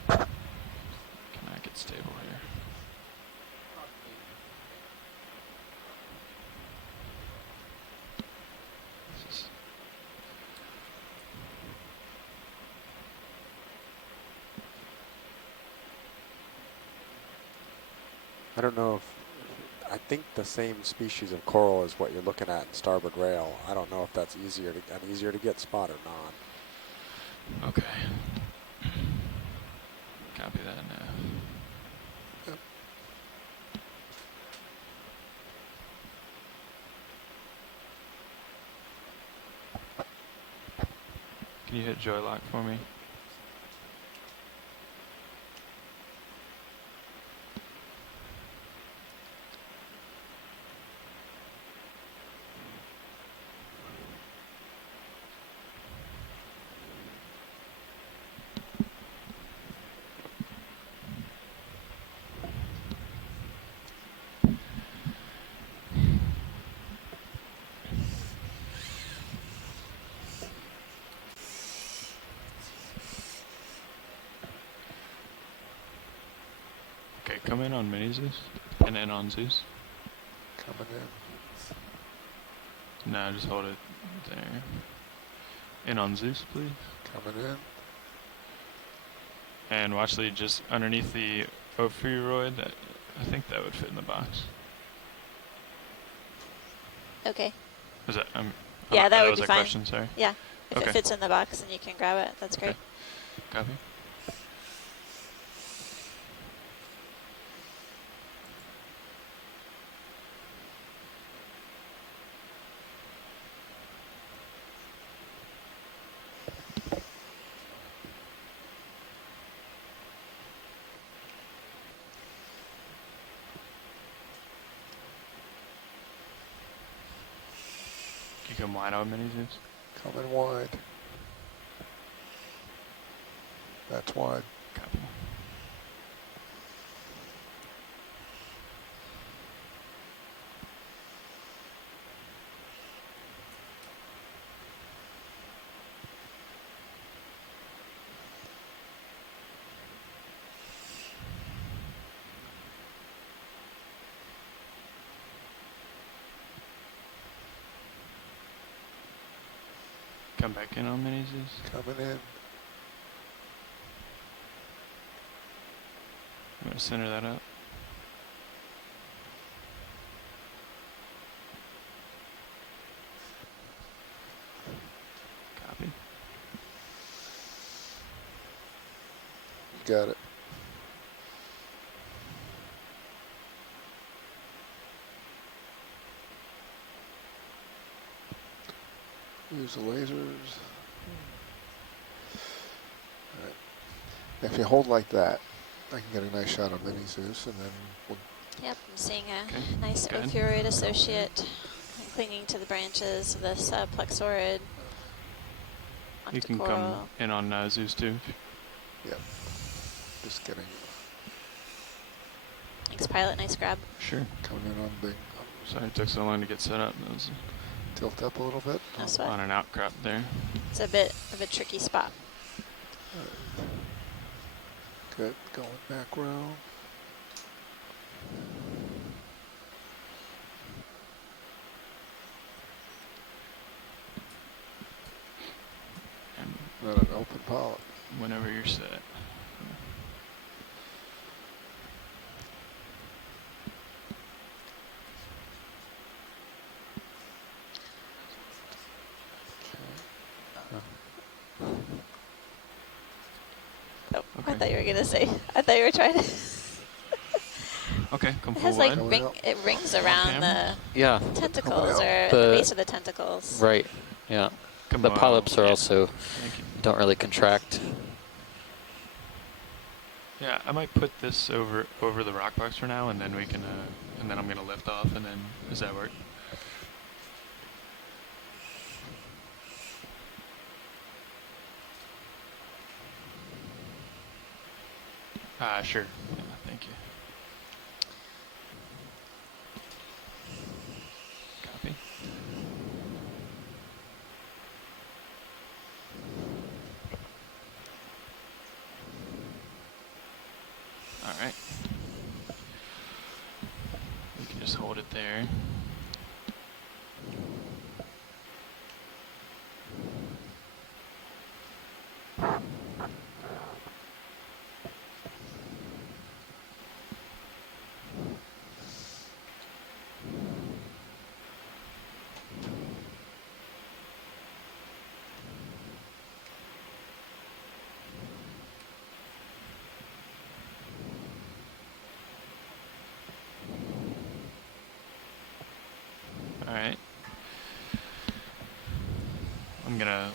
Can I get stable here? This is I don't know if, I think the same species of coral is what you're looking at in starboard rail. I don't know if that's an easier to get spot or not. okay. Copy that now. Yep. Can you hit joy lock for me? Okay, come in on mini Zeus and then on Zeus. Coming in. No, just hold it there. In on Zeus, please. Coming in. And watch the just underneath the ophiuroid. I think that would fit in the box. Okay. Is that? Yeah, that would was be a fine. question. Sorry. Yeah, if Okay. it fits in the box and you can grab it, that's great. Okay. Copy. Can you come wide on mini Zeus? Coming wide. That's wide. Copy. Come back in on mini Zeus. Coming in. I'm going to center that up. Copy. Copy. Got it. Use the lasers. All right. If you hold like that, I can get a nice shot of Mini Zeus, and then we'll. Yep, I'm seeing a nice ophiuroid associate clinging to the branches of this plexaurid. You can come in on Zeus too. Yep. Just getting. Thanks, pilot. Nice grab. Sure. Coming in on big. Sorry it took so long to get set up. That was tilt up a little bit. No sweat. On an outcrop there. It's a bit of a tricky spot. Good. Going back row. Not an open polyp. Whenever you're set. Oh, okay. I thought you were gonna say. I thought you were trying to. Okay, come it has forward. like it rings around the tentacles or the base of the tentacles. Right. Yeah. Come the on. polyps are also don't really contract. Yeah, I might put this over the rock box for now, and then we can, and then I'm gonna lift off, and then does that work? Sure. Yeah, thank you. Copy. All right. We can just hold it there. Alright. I'm gonna...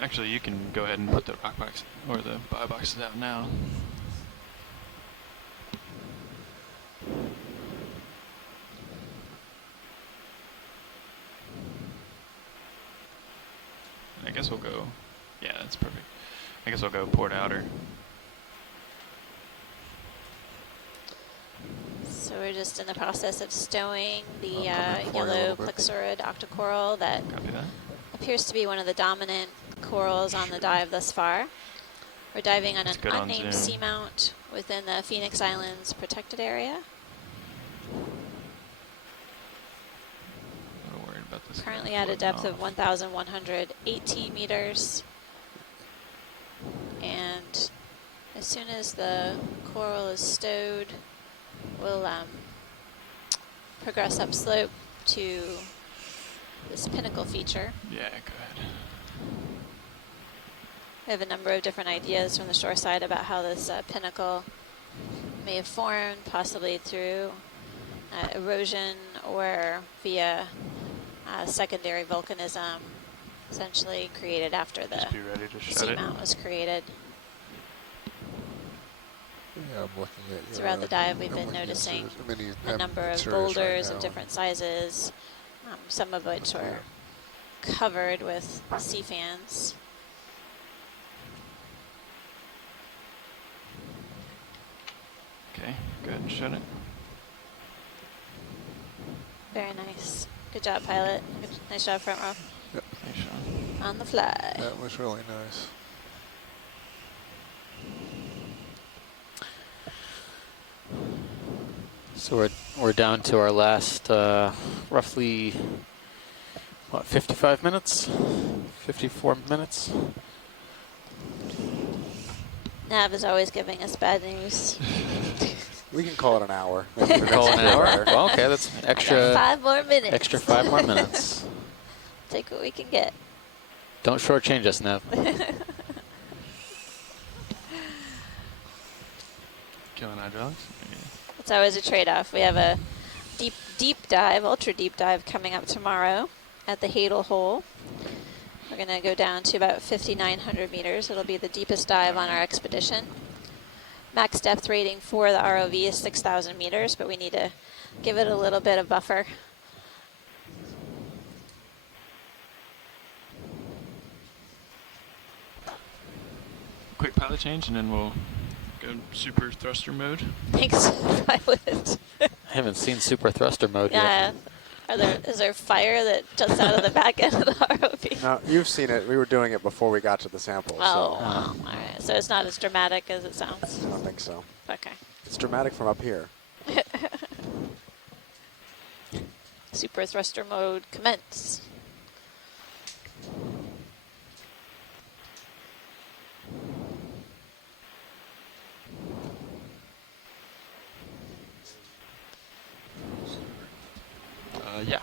Actually, you can go ahead and put the rock box, or the bio boxes out now. I guess we'll go... Yeah, that's perfect. I guess I'll go port outer. So we're just in the process of stowing the yellow plexaurid octocoral that appears to be one of the dominant corals on the dive thus far. We're diving on an unnamed seamount within the Phoenix Islands protected area. A little worried about this. Currently at a depth of 1,118 meters. And as soon as the coral is stowed, we'll progress upslope to this pinnacle feature. Yeah, go ahead. We have a number of different ideas from the shore side about how this pinnacle may have formed, possibly through erosion or via secondary volcanism, essentially created after the seamount was created. Yeah, I'm looking at throughout the dive, we've been noticing a number of boulders of different sizes, some of which are covered with sea fans. Okay, go ahead and shut it. Very nice. Good job, pilot. Nice job, front row. Yep. Nice shot. On the fly. That was really nice. So we're down to our last roughly, what, 55 minutes? 54 minutes? Nav is always giving us bad news. We can call it an hour. We can call it an hour? Well, okay, that's extra. 5 more minutes. Extra 5 more minutes. Take what we can get. Don't shortchange us, Nev. Killing hydraulics? Yeah. It's always a trade-off. We have a deep dive, ultra deep dive coming up tomorrow at the Hadel Hole. We're going to go down to about 5,900 meters. It'll be the deepest dive on our expedition. Max depth rating for the ROV is 6,000 meters, but we need to give it a little bit of buffer. Quick pilot change, and then we'll go super thruster mode. Thanks, pilot. I haven't seen super thruster mode Yeah. yet. Is there fire that jumps out of the back end of the ROV? No, you've seen it. We were doing it before we got to the sample. Oh, so. all right. So it's not as dramatic as it sounds. I don't think so. Okay. It's dramatic from up here. Super thruster mode commence. Yeah.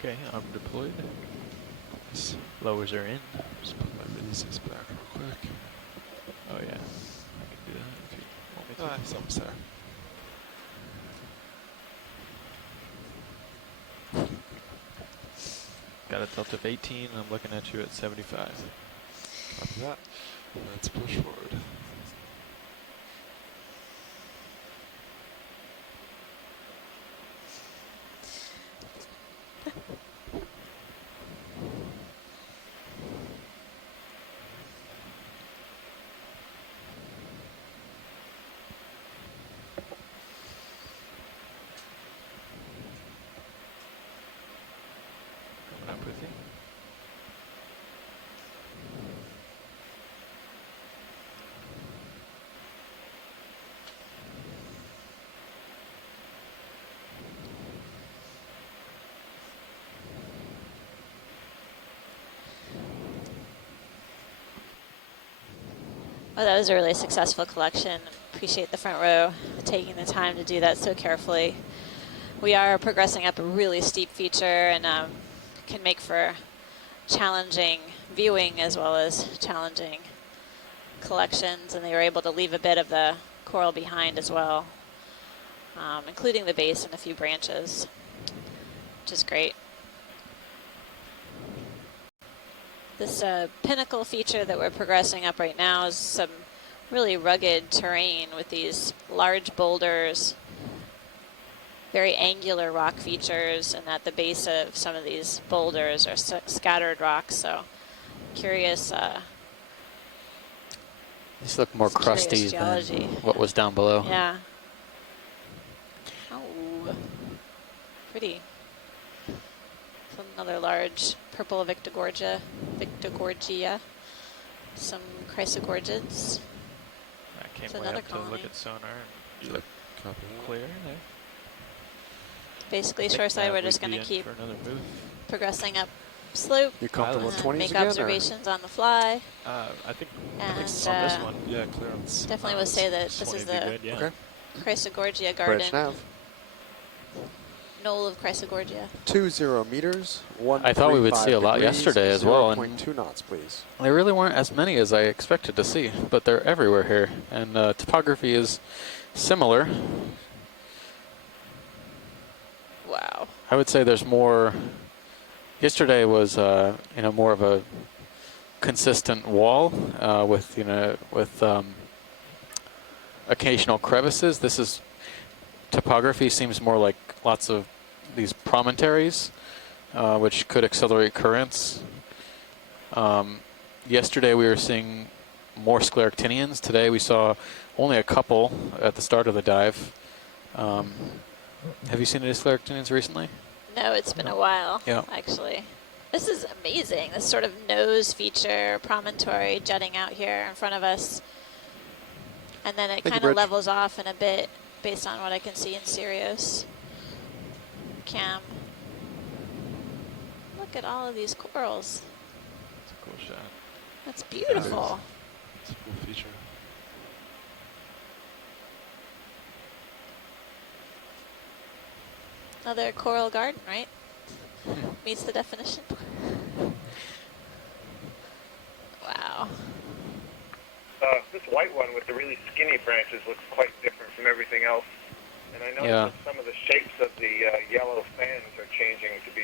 Okay, I'm deployed. Lowers are in. Just put my mini-sys back real quick. Oh yeah, I can do that if you want me to. Ah, it's almost there. Got a delta of 18, I'm looking at you at 75. Copy that. Let's push forward. Coming up with you. Well, that was a really successful collection. Appreciate the front row taking the time to do that so carefully. We are progressing up a really steep feature and can make for challenging viewing as well as challenging collections, and they were able to leave a bit of the coral behind as well, including the base and a few branches, which is great. This pinnacle feature that we're progressing up right now is some really rugged terrain with these large boulders, very angular rock features, and at the base of some of these boulders are scattered rocks. So curious. These look more crusty than what was down below. Yeah. Oh, pretty. Another large purple Victorgorgia, some chrysogorgids. I came It's way another up to colony. look at sonar and Yep. Copy that. clear there. Basically, I think shoreside, we're we'd just be going to in keep for another move. progressing up slope. You comfortable with 20s make again, observations on the fly. I think And on this one. Yeah, clearance. definitely would say that this 20 is would be the good, yeah. Okay. Chrysogorgia Bridge garden, nav. knoll of Chrysogorgia. 20 meters. I thought we would see a lot degrees, yesterday as well, and 0.2 knots, please. there really weren't as many as I expected to see, but they're everywhere here, and topography is similar. Wow. I would say there's more. Yesterday was more of a consistent wall with occasional crevices. This is topography seems more like lots of these promontories, which could accelerate currents. Yesterday we were seeing more scleractinians. Today we saw only a couple at the start of the dive. Have you seen any scleractinians recently? No, it's been a while, Yeah. actually. This is amazing. This sort of nose feature promontory jutting out here in front of us. And then it Thank you, kind of Bridge. levels off in a bit based on what I can see in Sirius cam. Look at all of these corals. It's a cool shot. That's beautiful. It's a cool feature. Another coral garden, right? Meets the definition. Wow. This white one with the really skinny branches looks quite different from everything else. And I noticed Yeah. that some of the shapes of the yellow fans are changing to be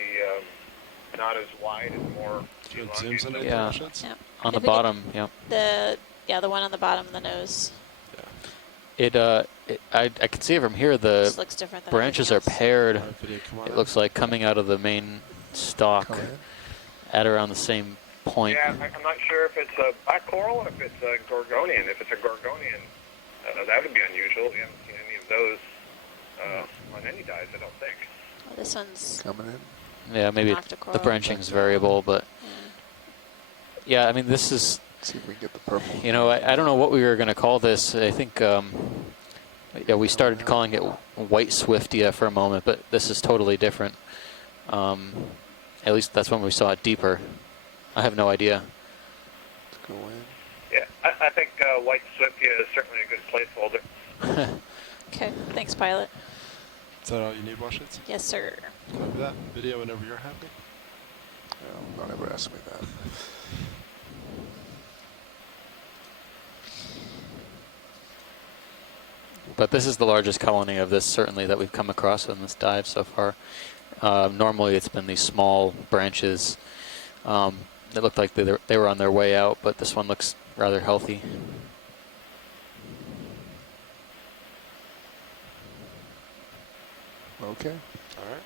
not as wide and more Zooms in it, Yeah. Russians? Yep. On the If we get bottom, yeah. The one on the bottom of the nose. I can see it from here. The Just looks different than branches are everything else. paired. Alright, video, come on It in. looks like coming out of the main stalk Come in. at around the same point. Yeah, I'm not sure if it's a black coral or if it's a gorgonian. If it's a gorgonian, that would be unusual. We haven't seen any of those on any dives, I don't think. Oh, this one's Coming in. Yeah, maybe Nocta the coral. branching is variable, but yeah, I mean, this is, See if we can get the purple. you know, I don't know what we were going to call this. I think, yeah, we started calling it white swiftia for a moment, but this is totally different. At least that's when we saw it deeper. I have no idea. Let's go in. Yeah, I think white swiftia is certainly a good placeholder. Okay, thanks, pilot. Is that all you need, Washits? Yes, sir. Copy that. Video whenever you're happy. No, don't ever ask me that. But this is the largest colony of this, certainly, that we've come across on this dive so far. Normally, it's been these small branches. It looked like they were on their way out, but this one looks rather healthy. Okay. All right.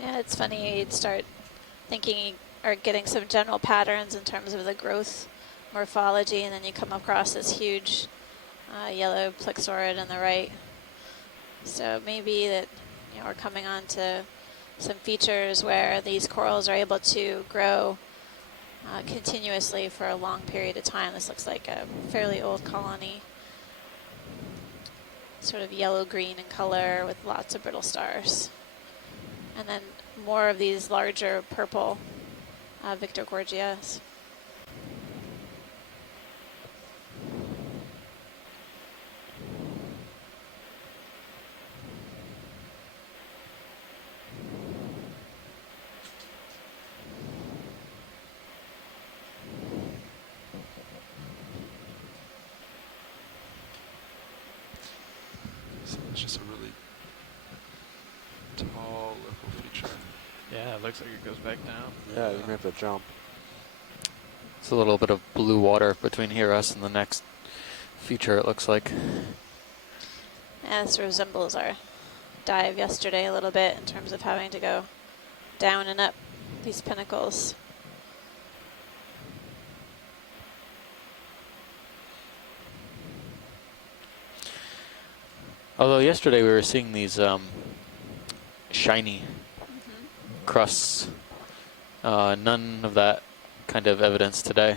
Yeah, it's funny. You'd start thinking or getting some general patterns in terms of the growth morphology, and then you come across this huge yellow plexaurid on the right. So maybe that we're coming on to some features where these corals are able to grow continuously for a long period of time. This looks like a fairly old colony, sort of yellow-green in color with lots of brittle stars. And then more of these larger purple Victor Gorgias. So it's just a really tall local feature. Yeah, it looks like it goes back down. Yeah, you may have to jump. It's a little bit of blue water between here, us, and the next feature, it looks like. Yeah, this resembles our dive yesterday a little bit in terms of having to go down and up these pinnacles. Although yesterday we were seeing these shiny crusts. None of that kind of evidence today.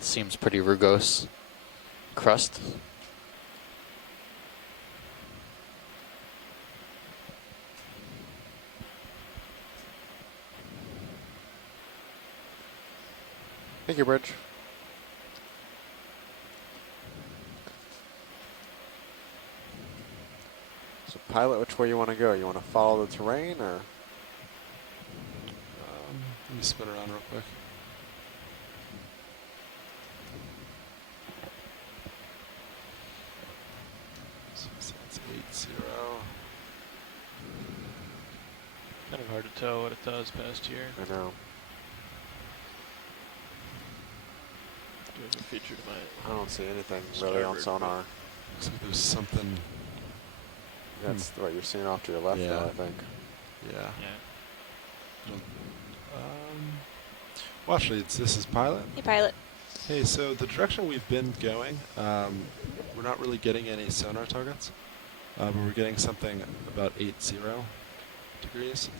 Seems pretty rugose crust. Thank you, Bridge. So, pilot, which way you want to go? You want to follow the terrain, or? Let me spin around real quick. So that's 8-0. Kind of hard to tell what it does past here. I know. Do you have a feature to my? I don't see anything really on sonar. Looks like there's something. That's what you're seeing off to your left, Yeah. though, I think. Yeah. Yeah. Well, actually, this is pilot. Hey, pilot. Hey, so the direction we've been going, we're not really getting any sonar targets, but we're getting something about 80 degrees.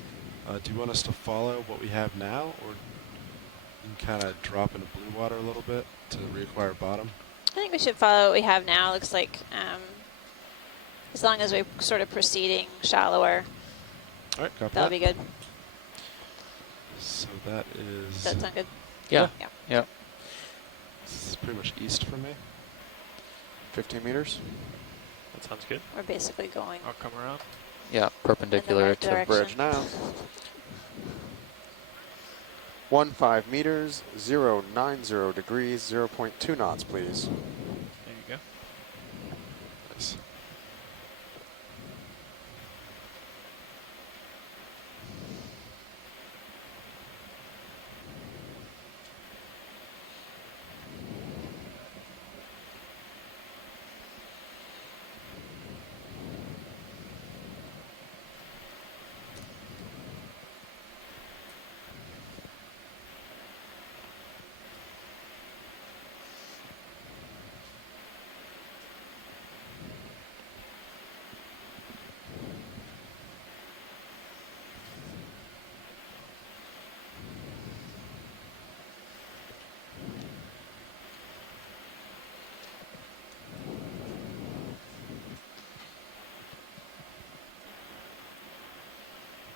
Do you want us to follow what we have now, or you can kind of drop into blue water a little bit to reacquire bottom? I think we should follow what we have now. Looks like as long as we're sort of proceeding shallower, All right, copy that'll that. be good. So that is. Does that sound good? Yeah. Yeah. Yeah. This is pretty much east from me. 15 meters. That sounds good. We're basically going. I'll come around. Yeah, perpendicular right to direction. Bridge now. 15 meters, 090 degrees, 0.2 knots, please. There you go. Nice.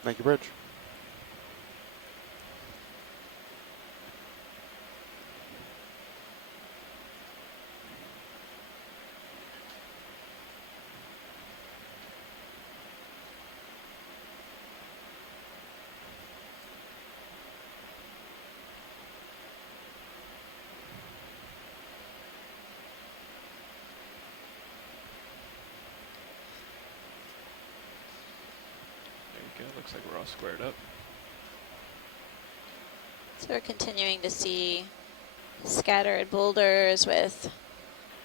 Thank you, Bridge. There you go. Looks like we're all squared up. So we're continuing to see scattered boulders with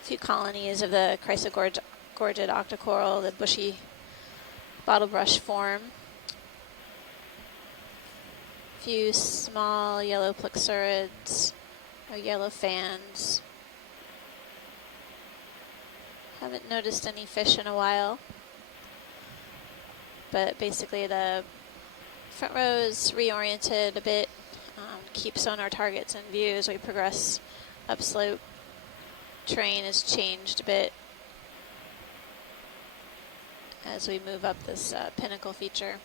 a few colonies of the chrysogorgid octocoral, the bushy bottlebrush form. A few small yellow plexurids, or yellow fans. Haven't noticed any fish in a while. But basically the front row is reoriented a bit, keep sonar targets in view as we progress upslope. Terrain has changed a bit as we move up this pinnacle feature.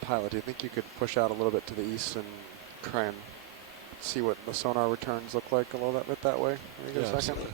Pilot, do you think you could push out a little bit to the east and try and see what the sonar returns look like a little bit that way? Can you get a second? Absolutely.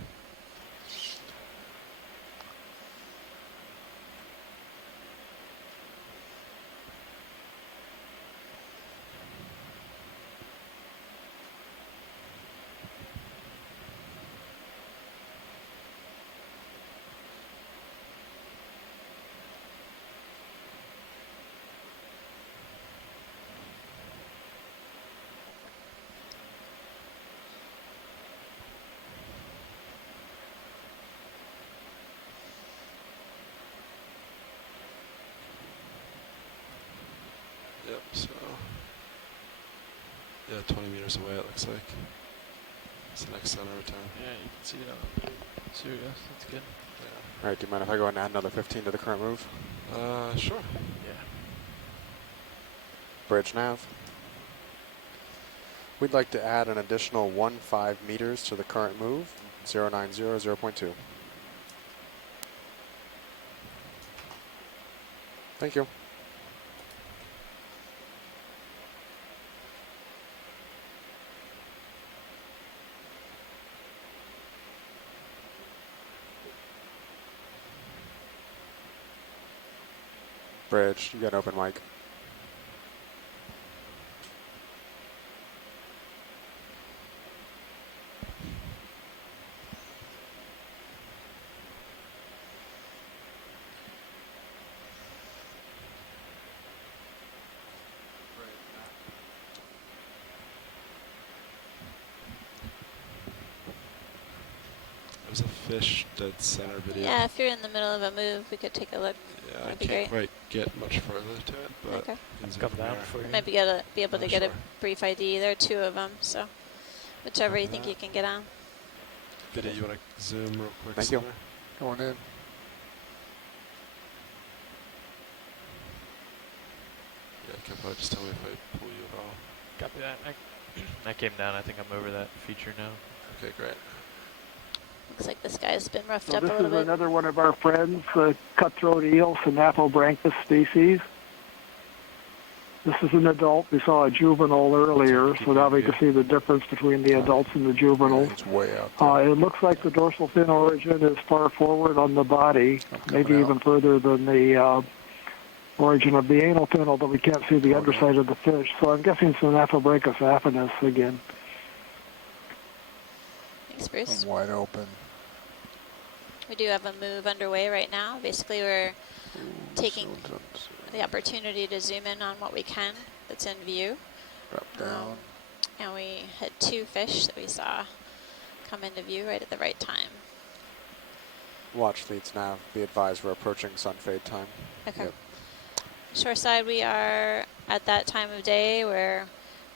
Yep, so, yeah, 20 meters away it looks like. It's the next center return. Yeah, you can see it on Sirius. That's good. Yeah. All right, do you mind if I go and add another 15 to the current move? Sure. Yeah. Bridge nav. We'd like to add an additional 15 meters to the current move, 090, 0.2. Thank you. Bridge, you got an open mic. There's a fish dead center video. Yeah, if you're in the middle of a move, we could take a look. Yeah, I That'd be can't great. quite get much further to it, but Okay. things Come are down there. for you. Might be able to get a brief ID. There are 2 of them, so whichever you think you can get on. Vida, you want to zoom real quick? Thank you. center? Going in. Yeah, you can probably just tell me if I pull you at all. Copy that. I came down. I think I'm over that feature now. Okay, great. Looks like this guy's been roughed So up a this little is bit. another one of our friends, the cutthroat eel, Synaphobranchus species. This is an adult. We saw a juvenile earlier, so now we can see the difference between the adults and the juveniles. It's way out there. It looks like the dorsal fin origin is far forward on the body, maybe out. even further than the origin of the anal fin, although we can't see the underside of the fish. So I'm guessing Synaphobranchus affinis again. Thanks, Bruce. Wide open. We do have a move underway right now. Basically, we're taking the opportunity to zoom in on what we can that's in view. Drop down. And we hit 2 fish that we saw come into view right at the right time. Watch leads nav. Be advised we're approaching sunfade time. Okay. Shoreside, we are at that time of day where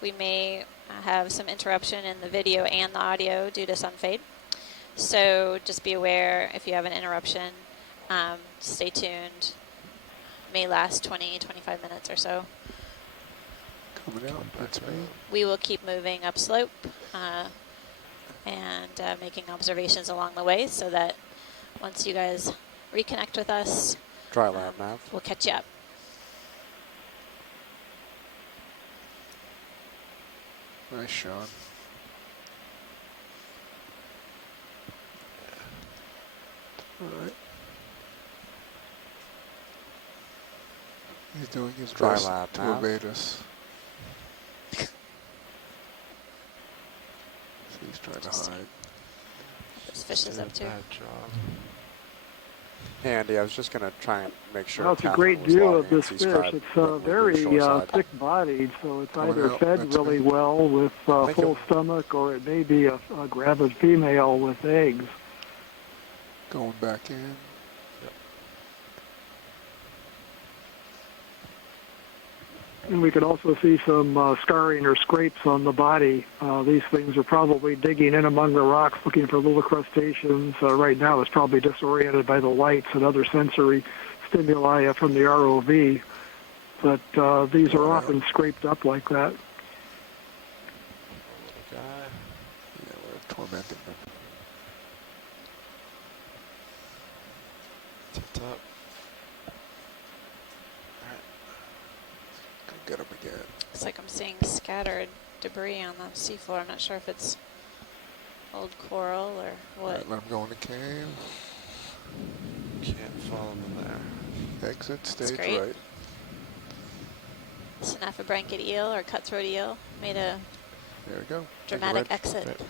we may have some interruption in the video and the audio due to sunfade. So just be aware if you have an interruption, stay tuned. May last 20, 25 minutes or so. Coming out. That's me. We will keep moving upslope and making observations along the way so that once you guys reconnect with us, Dry lab nav. we'll catch you up. Nice, Sean. All right. He's doing his Dry best lab to nav. evade us. He's trying to hide. This fish is up too. Bad job. Hey, Andy, I was just going to try and make sure. Well, it's a Catherine great was view logging of this and fish. subscribed It's when we do very shoreside. thick-bodied, so it's Coming either out, fed that's really me. well with Thank full you. stomach, or it may be a gravid female with eggs. Going back in. And we can also see some scarring or scrapes on the body. These things are probably digging in among the rocks looking for little crustaceans. Right now it's probably disoriented by the lights and other sensory stimuli from the ROV. But these are often scraped up like that. Guy. Yeah, we're tormenting them. Tipped up. Go get him again. Looks like I'm seeing scattered debris on the seafloor. I'm not sure if it's old coral or All what. right, let him go in the cave. Can't follow him in there. Exit stage great. right. Synaphobranchid eel or cutthroat eel made a There we go. dramatic Reg. exit. Right.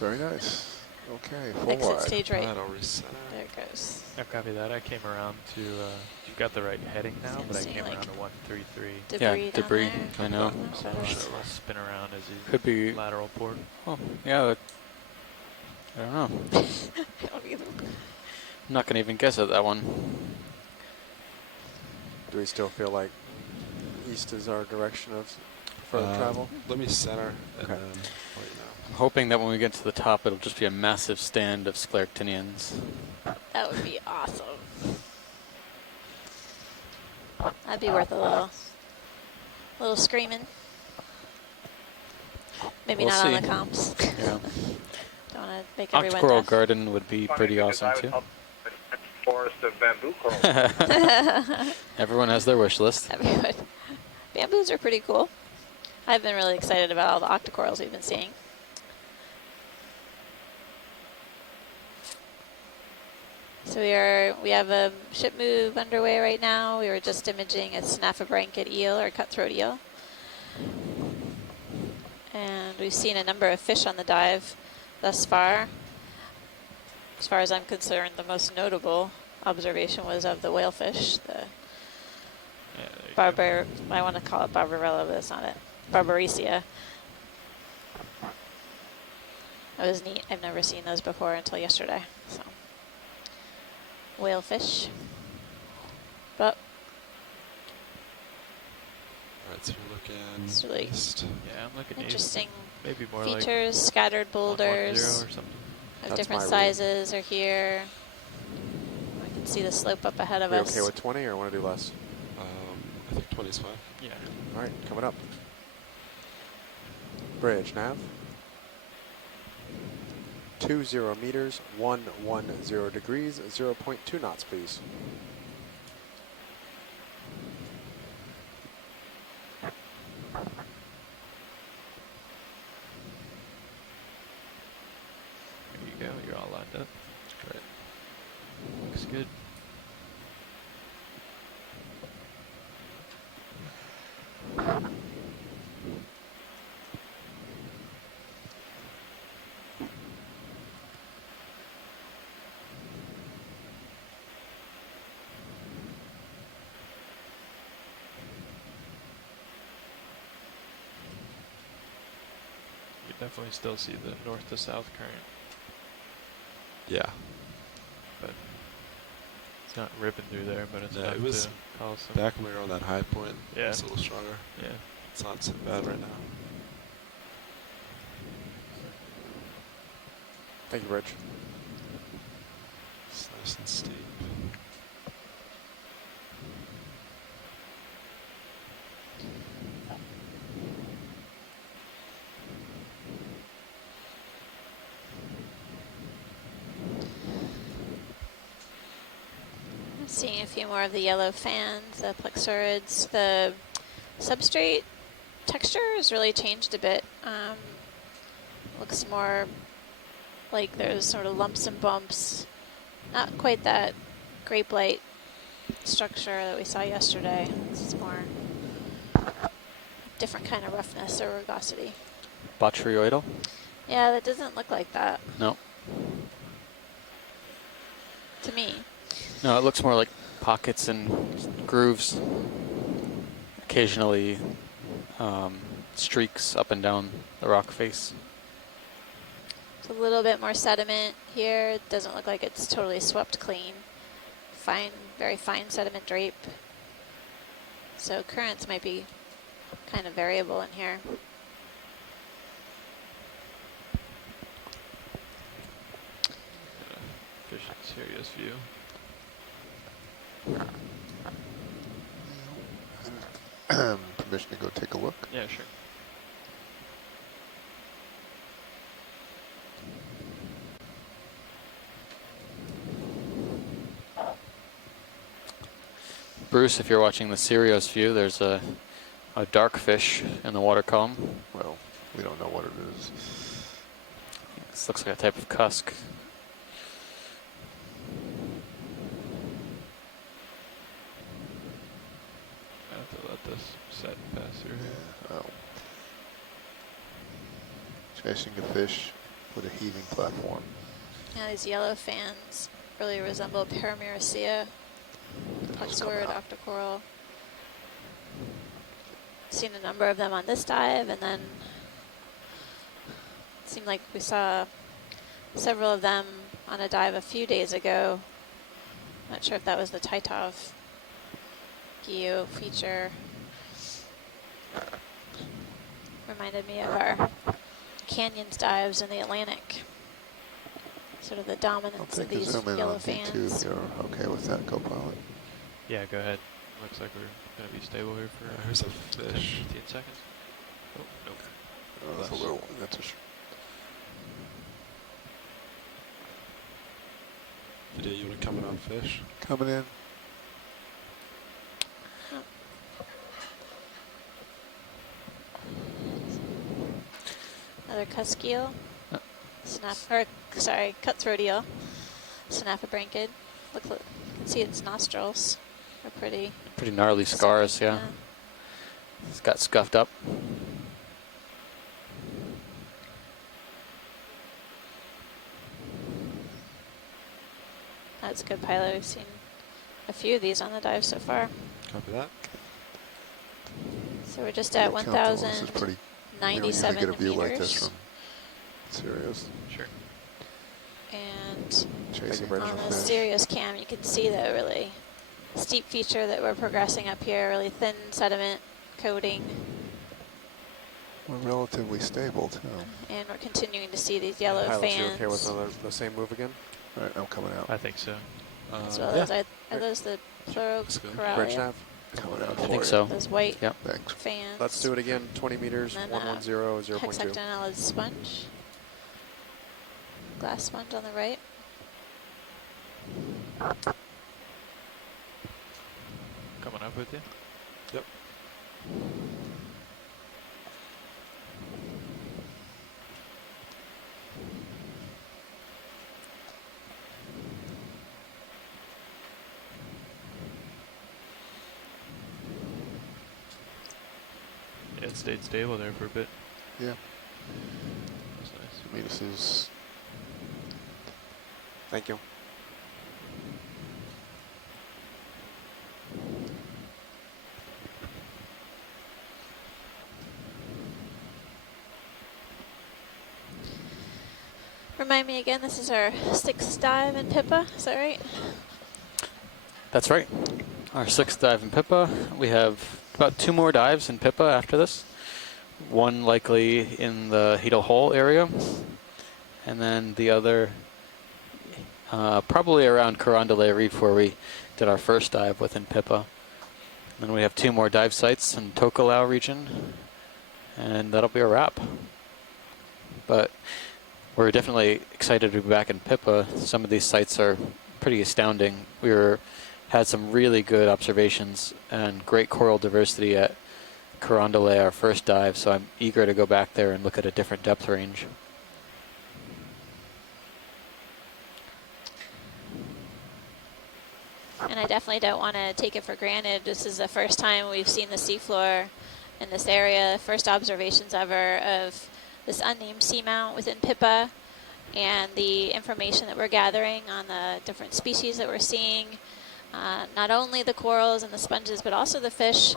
Very nice. Okay, full Exit wide. stage right. That'll recenter. There it goes. I copy that. I came around to, you've got the right heading now, but I Seems came like around to 133. Debris Yeah, down debris. there. I know. So I'll spin around as you Could be. lateral port. Oh, yeah. I don't know. I don't either. I'm not gonna even guess at that one. Do we still feel like east is our direction of further travel? Let me center and Okay. then let you know. I'm hoping that when we get to the top, it'll just be a massive stand of scleractinians. That would be awesome. That'd be worth a little screaming. Maybe We'll not on see. the comps. Yeah. Don't want to make everyone Octocoral deaf. Garden would be pretty because awesome I was too. up in a forest of bamboo coral. Everyone has their wish list. Everyone. Bamboos are pretty cool. I've been really excited about all the octocorals we've been seeing. So we have a ship move underway right now. We were just imaging a Synaphobranchid eel or cutthroat eel. And we've seen a number of fish on the dive thus far. As far as I'm concerned, the most notable observation was of the whalefish, the I want to call it Barbarella, but it's not it. Barbaricea. That was neat. I've never seen those before until yesterday. So, whalefish. But Alright, so you're looking it's really east. Yeah, I'm looking interesting east. Maybe more features, like scattered 110 boulders or something. of That's different my read. sizes are here. I can see the slope up ahead of We us. okay with 20 or want to do less? I think 20 is fine. Yeah. All right, coming up. Bridge, nav. 20 meters, 110 degrees, 0.2 knots, please. There you go. You're all lined up. Great. Looks good. You definitely still see the north to south current, Yeah. but it's not ripping through there, but it's Yeah, enough it was to cause some. back when we were on that high point. Yeah. It's a little stronger. Yeah. It's not so bad right now. Thank you, Bridge. It's nice and steep. I'm seeing a few more of the yellow fans, the plexurids. The substrate texture has really changed a bit. Looks more like there's sort of lumps and bumps. Not quite that grape-like structure that we saw yesterday. This is more different kind of roughness or rugosity. Botryoidal? Yeah, that doesn't look like that No. to me. No, it looks more like pockets and grooves. Occasionally streaks up and down the rock face. It's a little bit more sediment here. It doesn't look like it's totally swept clean. Fine, very fine sediment drape. So currents might be kind of variable in here. Fish serious view. Permission to go take a look? Yeah, sure. Bruce, if you're watching the Sirius view, there's a dark fish in the water column. Well, we don't know what it is. This looks like a type of cusk. I have to let this set and pass through here. Oh. Chasing a fish with a heaving platform. Yeah, these yellow fans really resemble Paramyricea, plexurid octocoral. Seen a number of them on this dive, and then it seemed like we saw several of them on a dive a few days ago. Not sure if that was the Titov Geo feature. Reminded me of our canyons dives in the Atlantic. Sort of the I'll dominance of take a these zoom in yellow on D2 fans. if you're okay with that, co-pilot. Yeah, go ahead. Looks like we're going to be stable here for Here's a 10, fish. 15 seconds. Oh, nope. Oh, that's a Less. little one. That's a Video, you want to come in on fish? coming in. Another cusk eel. Cutthroat eel. Snaphobranchid. Look, you can see its nostrils are pretty. Pretty gnarly scars, yeah. It's got scuffed up. That's a good pilot. We've seen a few of these on the dive so far. Copy that. So we're just at Yeah, count those. It's pretty- we don't usually 1,097 get a view like this meters. from Serious. Sure. And Chasing on the Sirius cam, you can see the really steep feature that we're progressing up here, really thin sediment coating. We're relatively stable, too. And we're continuing to see these yellow Pilots, fans. you okay with the same move again? All right, I'm coming out. I think so. As well as, are those the Bridge pleurocoralia? nav? Coming out. I think so. Those white Yep. Thanks. fans. Let's do it again. 20 meters, And then, 110, 0.2. hexagonal sponge. Glass sponge on the right. Coming up with you. Yep. Yeah, it stayed stable there for a bit. Yeah. That's nice. I mean, this is... Thank you. Remind me again, this is our 6th dive in Pippa, is that right? That's right. Our 6th dive in Pippa. We have about 2 more dives in Pippa after this. One likely in the Heedle Hole area, and then the other probably around Carondelet Reef where we did our first dive within Pippa. Then we have 2 more dive sites in Tokelau region, and that'll be a wrap. But we're definitely excited to be back in Pippa. Some of these sites are pretty astounding. Had some really good observations and great coral diversity at Carondelet, our first dive, so I'm eager to go back there and look at a different depth range. And I definitely don't want to take it for granted. This is the first time we've seen the seafloor in this area, first observations ever of this unnamed seamount within Pippa, and the information that we're gathering on the different species that we're seeing, not only the corals and the sponges, but also the fish,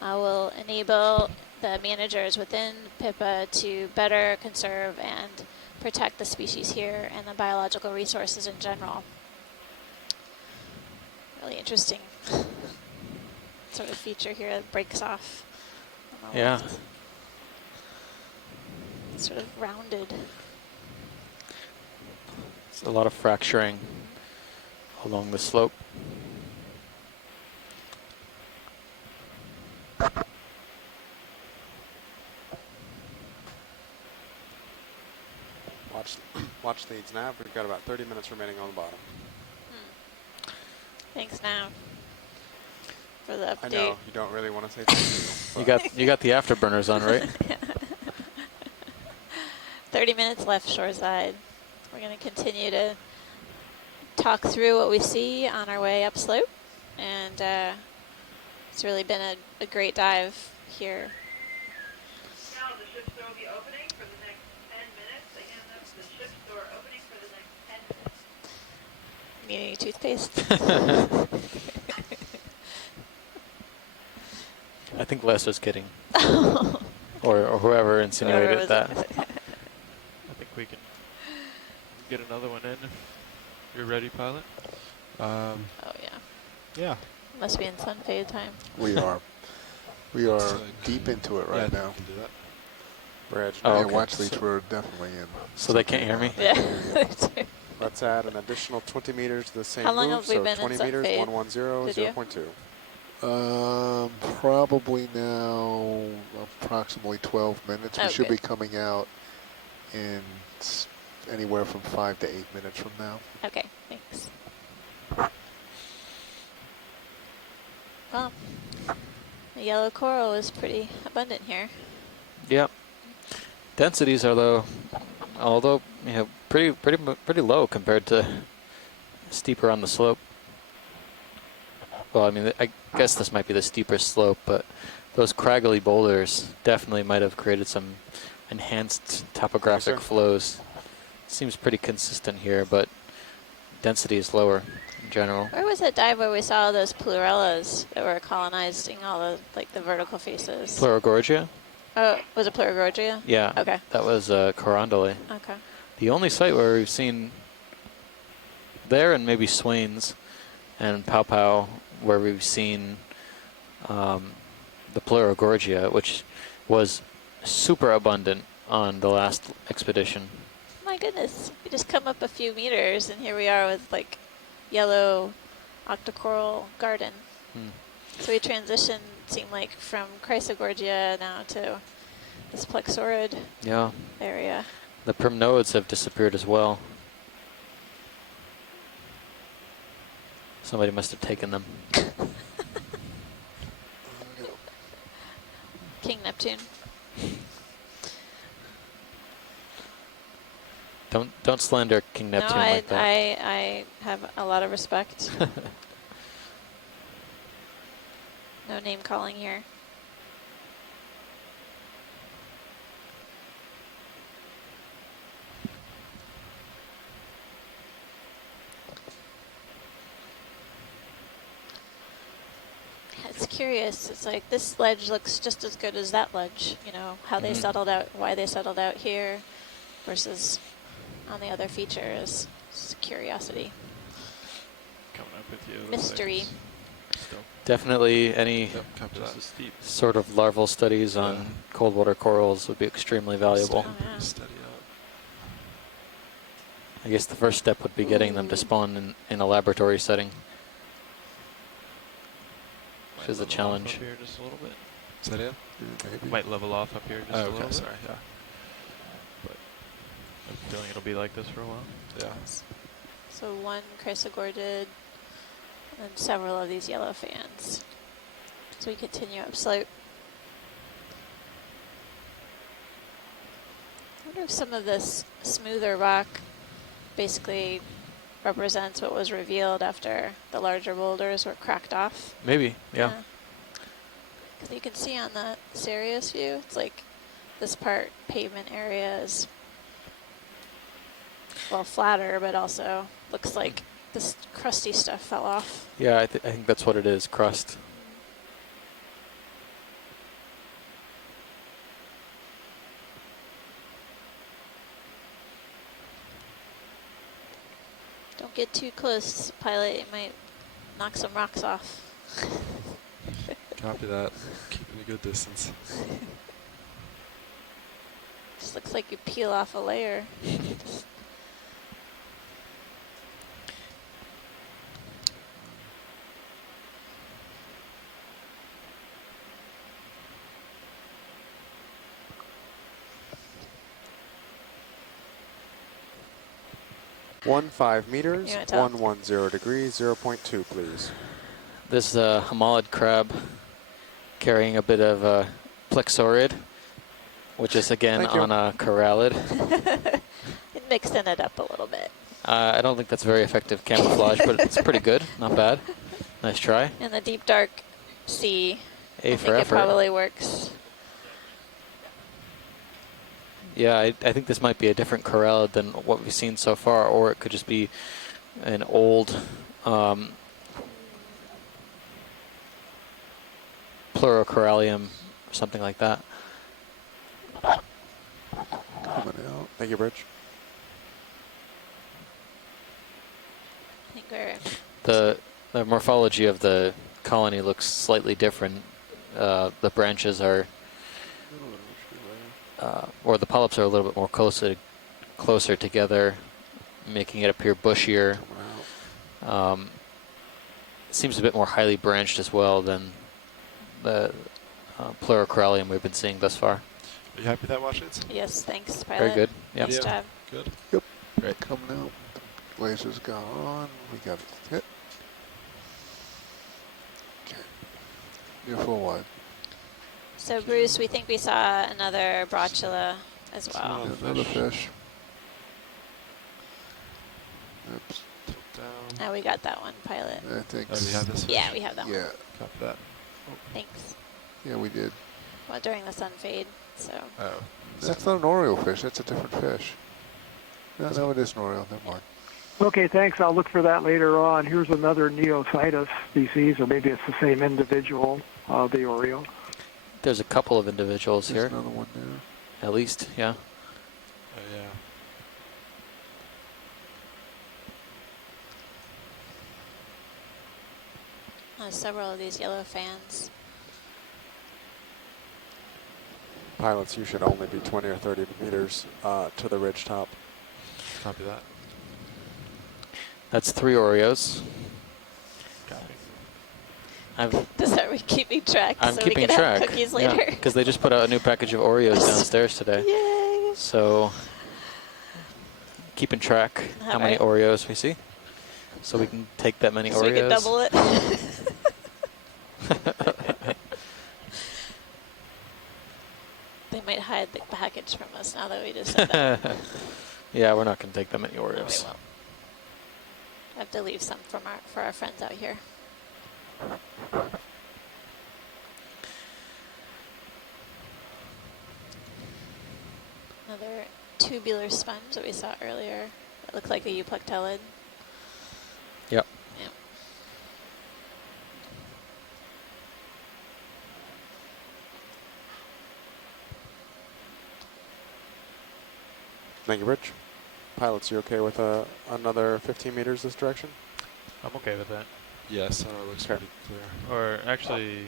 will enable the managers within Pippa to better conserve and protect the species here and the biological resources in general. Really interesting sort of feature here that breaks off. Yeah. Sort of rounded. It's a lot of fracturing along the slope. Watch leads nav. We've got about 30 minutes remaining on the bottom. Thanks now for the update. I know you don't really want to say thank You got the afterburners on, right? 30 minutes left shoreside. We're going to continue to talk through what we see on our way upslope, and it's really been a great dive here. Now the ship's door will be opening for the next 10 minutes. Again, that's the ship's door opening for the next 10 minutes. Need any toothpaste? I think Les was kidding. or whoever insinuated that. I think we can get another one in if you're ready, pilot. Oh, yeah. Yeah. Must be in sun fade time. We are. We are deep into it right Yeah, now. we can do that. Bridge. Oh, Yeah, okay. watch leads were definitely in. So they can't hear me? Yeah. Let's add an additional 20 meters to the same How long move. have we So been in 20 sun meters, fade? 110, Did you? 0.2. Probably now approximately 12 minutes. We should Okay. be coming out in anywhere from 5 to 8 minutes from now. Okay, thanks. Well, the yellow coral is pretty abundant here. Yep. Densities are low, although pretty low compared to steeper on the slope. Well, I mean, I guess this might be the steepest slope, but those craggly boulders definitely might have created some enhanced topographic Yes, sir. flows. Seems pretty consistent here, but density is lower in general. Where was that dive where we saw those pleurellas that were colonizing all the the vertical faces? Pleurogorgia? Oh, was it Pleurogorgia? Yeah. Okay. That was Corondale. Okay. The only site where we've seen there, and maybe Swains and Pow Pow, where we've seen the Pleurogorgia, which was super abundant on the last expedition. My goodness, we just come up a few meters, and here we are with like yellow octocoral garden. So we transitioned, seemed like, from Chrysogorgia now to this plexaurid area. The primnoids have disappeared as well. Somebody must have taken them. King Neptune. Don't slander King Neptune like that. I have a lot of respect. No name calling here. It's curious. It's like this ledge looks just as good as that ledge. You know, how they settled out, why they settled out here versus on the other feature is curiosity. Coming up with you. Mystery. Definitely any sort of larval studies on cold water corals would be extremely valuable. I guess the first step would be getting them to spawn in a laboratory setting, which is a challenge. Up here just a little bit. Is that it? Maybe. Might level off up here just a little bit. Sorry, yeah. But I'm feeling it'll be like this for a while. Yeah. So one chrysogorgid and several of these yellow fans. So we continue upslope. I wonder if some of this smoother rock basically represents what was revealed after the larger boulders were cracked off. Maybe, yeah. Because you can see on the Sirius view, it's like this part pavement area is, well, flatter, but also looks like this crusty stuff fell off. Yeah, I think that's what it is, crust. Don't get too close, pilot. You might knock some rocks off. Copy that. Keeping a good distance. Just looks like you peel off a layer. One 5 meters, You want to tell? 110 degrees, 0.2, please. This is a Hamalid crab carrying a bit of plexaurid, which is again on a corallid. Mixing it up a little bit. I don't think that's very effective camouflage, but it's pretty good. Not bad. Nice try. In the deep dark sea, A I for think effort. it probably works. Yeah, I think this might be a different corallid than what we've seen so far, or it could just be an old pleurocorallium or something like that. Coming out. Thank you, Bridge. I think we're The morphology of the colony looks slightly different. The branches are, or the polyps are a little bit more closer together, making it appear bushier. It seems a bit more highly branched as well than the pleurocorallium we've been seeing thus far. Are you happy with that, Washington? Yes, thanks, pilot. Very good. Yep. Nice job. Good. Yep. Great. Coming out. Laser's gone. We got it hit. Okay. You're full wide. So, Bruce, we think we saw another Brotula as well. Another fish. Oops. Oh, we got that one, pilot. I think. Oh, we have this fish? Yeah, we have that one. Yeah. Copy that. Thanks. Yeah, we did. Well, during the sun fade, so. Oh. That's not an Oreo fish. That's a different fish. No, no, it is an Oreo. Never mind. Okay, thanks. I'll look for that later on. Here's another Neocytus species, or maybe it's the same individual, the Oreo. there's a couple of individuals There's here. another one there. At least, yeah. Oh, yeah. Several of these yellow fans. Pilots, you should only be 20 or 30 meters to the ridge top. Copy that. That's 3 Oreos. Does that we keeping track? I'm so keeping we can track. Have cookies later. Because they just put out a new package of Oreos downstairs today. Yay! So, keeping track how many Oreos we see. So we can take that many so Oreos. we can double it. They might hide the package from us now that we just said that. Yeah, we're not going to take that many Oreos. No, we won't. I have to leave some for our friends out here. Another tubular sponge that we saw earlier. It looked like a euplectellid. Yep. Yep. Thank you, Rich. Pilots, you okay with another 15 meters this direction? I'm okay with that. Yeah, center looks pretty clear. Or actually,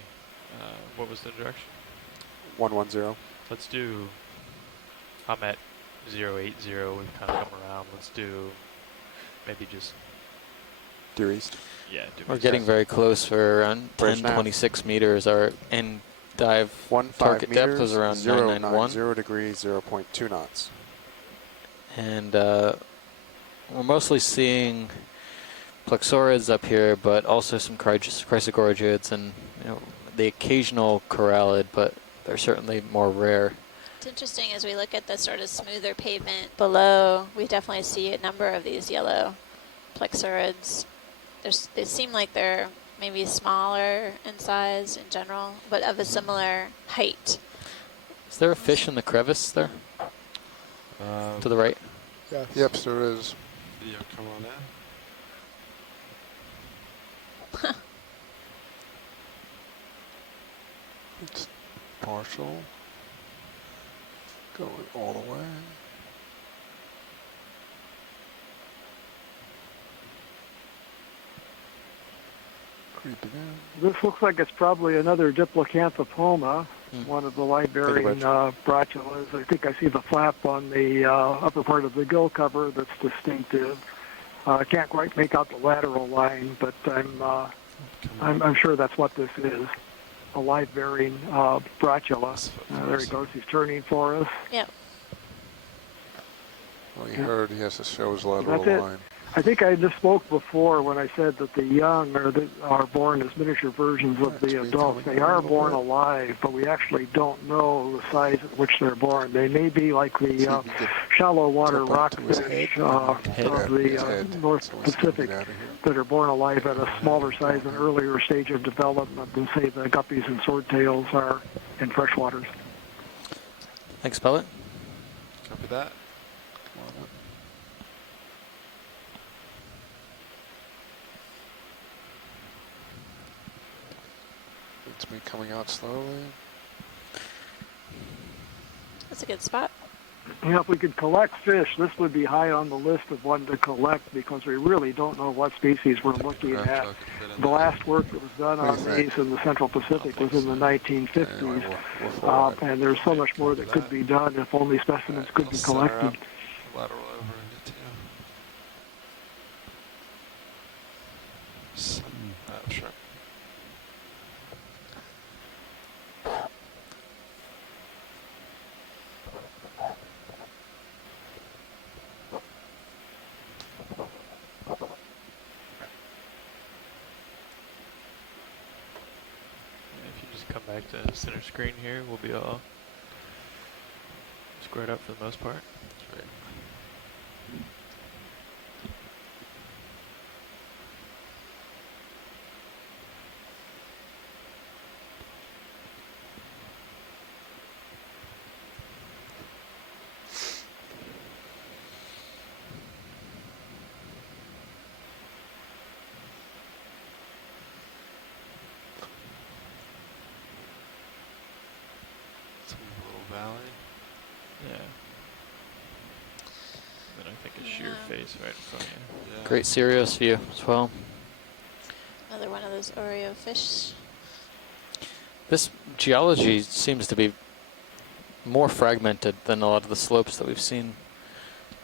what was the direction? 110. Let's do, I'm at 080, we've kind of come around. Let's do maybe just due east. Yeah, due We're east. getting very close. We're around Bridge 10, 26 meters. Our end dive target depth was around 991. 0 degrees, 0.2 knots. And we're mostly seeing plexaurids up here, but also some chrysogorgiids and the occasional corallid, but they're certainly more rare. It's interesting as we look at the sort of smoother pavement below, we definitely see a number of these yellow plexaurids. They seem like they're maybe smaller in size in general, but of a similar height. Is there a fish in the crevice there? To the right? Yeah. Yep, there is. Video, come on in. It's partial. Going all the way. Creeping in. This looks like it's probably another Diplocanthopoma, one of the light-bearing brachylas. I think I see the flap on the upper part of the gill cover that's distinctive. I can't quite make out the lateral line, but I'm sure that's what this is, a light-bearing brachyla. There he goes. He's turning for us. Yep. Well, you heard he has to show his lateral That's it. line. I think I just spoke before when I said that the young are born as miniature versions of the adults. They are born alive, but we actually don't know the size at which they're born. They may be like the shallow water rockfish of the North Pacific that are born alive at a smaller size and earlier stage of development than, say, the guppies and swordtails are in freshwaters. Thanks, Pellet. Copy that. It's me coming out slowly. That's a good spot. You know, if we could collect fish, this would be high on the list of one to collect because we really don't know what species we're looking at. The last work that was done on these in the Central Pacific was in the 1950s, and there's so much more that could be done if only specimens could be collected. Lateral over into sure. If you just come back to center screen here, we'll be all squared up for the most part. Great. valley. Yeah. And then I think a sheer face right in front of you. Yeah. Great Sirius view as well. Another one of those Oreo fish. This geology seems to be more fragmented than a lot of the slopes that we've seen.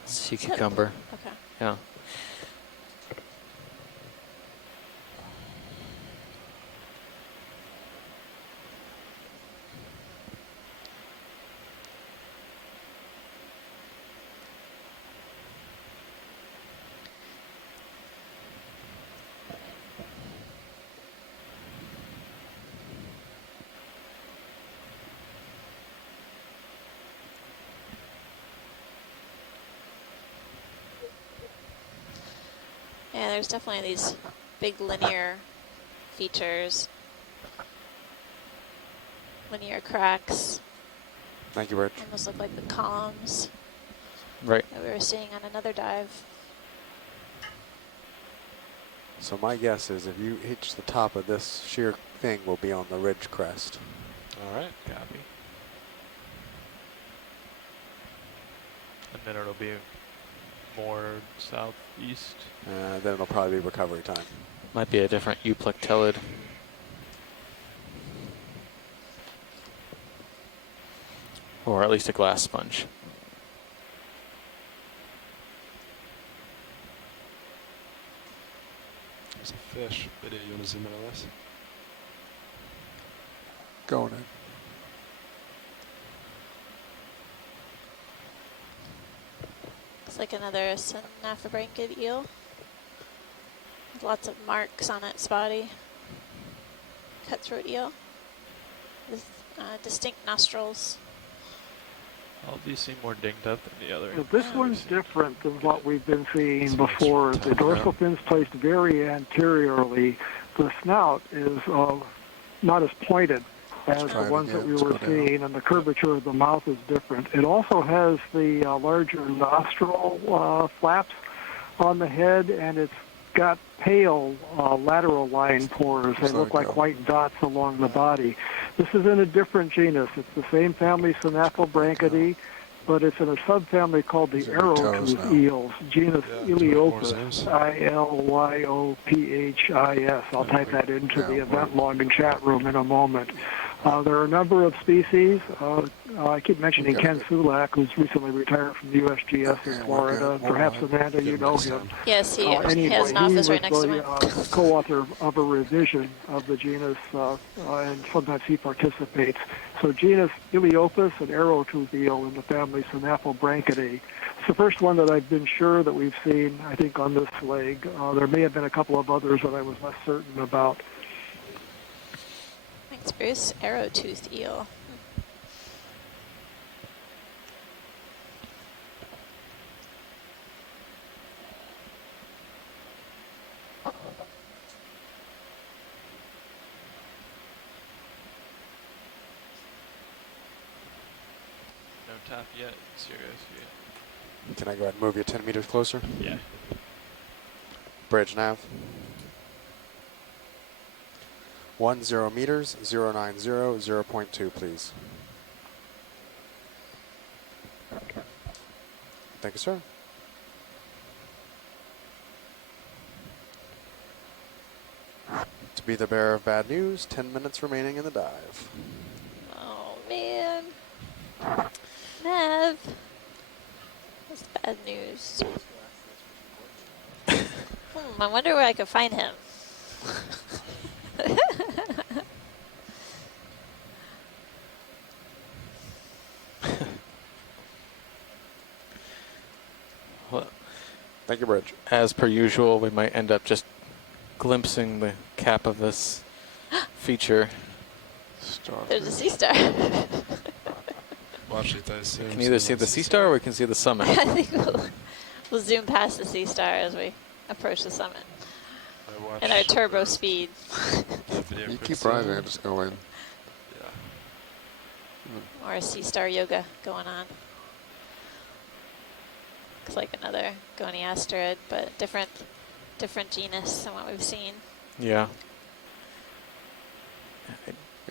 Sea cucumber. Okay. Yeah. Yeah, there's definitely these big linear features, linear cracks. Thank you, Rich. Almost look like the columns Right. that we were seeing on another dive. So my guess is if you hit the top of this sheer thing, we'll be on the ridge crest. All right. Copy. And then it'll be more southeast. Then it'll probably be recovery time. Might be a different euplectellid. Or at least a glass sponge. There's a fish. Video, you want to zoom in on this? Going in. Looks like another synaphobranchid eel. Lots of marks on its body. Cutthroat eel with distinct nostrils. All of these seem more dinged up than the other. Well, this one's different than what we've been seeing before. The dorsal fin's placed very anteriorly. The snout is not as pointed as the ones that we were seeing, and the curvature of the mouth is different. It also has the larger nostril flaps on the head, and it's got pale lateral line pores. They look like white dots along the body. This is in a different genus. It's the same family, Synaphobranchidae, but it's in a subfamily called the arrow-tooth eels, genus Ilyophis, I-L-Y-O-P-H-I-S. I'll type that into the event log and chat room in a moment. There are a number of species. I keep mentioning Ken Sulak, who's recently retired from the USGS in Florida. Perhaps, Amanda, you know him. Yes, he Anyway, has an office right next to mine. Co-author of a revision of the genus, and sometimes he participates. So genus Ilyophis, an arrow-tooth eel in the family Synaphobranchidae. It's the first one that I've been sure that we've seen, I think, on this leg. There may have been a couple of others that I was less certain about. Thanks, Bruce. Arrow-toothed eel. No top yet. Serious yet. Can I go ahead and move you 10 meters closer? Yeah. Bridge nav. 10 meters, 090, 0.2, please. Thank you, sir. To be the bearer of bad news, 10 minutes remaining in the dive. Oh, man. Nev. That's bad news. I wonder where I could find him. Well, thank you, Bridge. As per usual, we might end up just glimpsing the cap of this feature. There's a sea star. Watch it, I assume. We can either see the sea star or we can see the summit. I think we'll zoom past the sea star as we approach the summit. And our turbo speed. You keep riding and just go in. Or a sea star yoga going on. Looks like another goniasterid, but different genus than what we've seen. Yeah.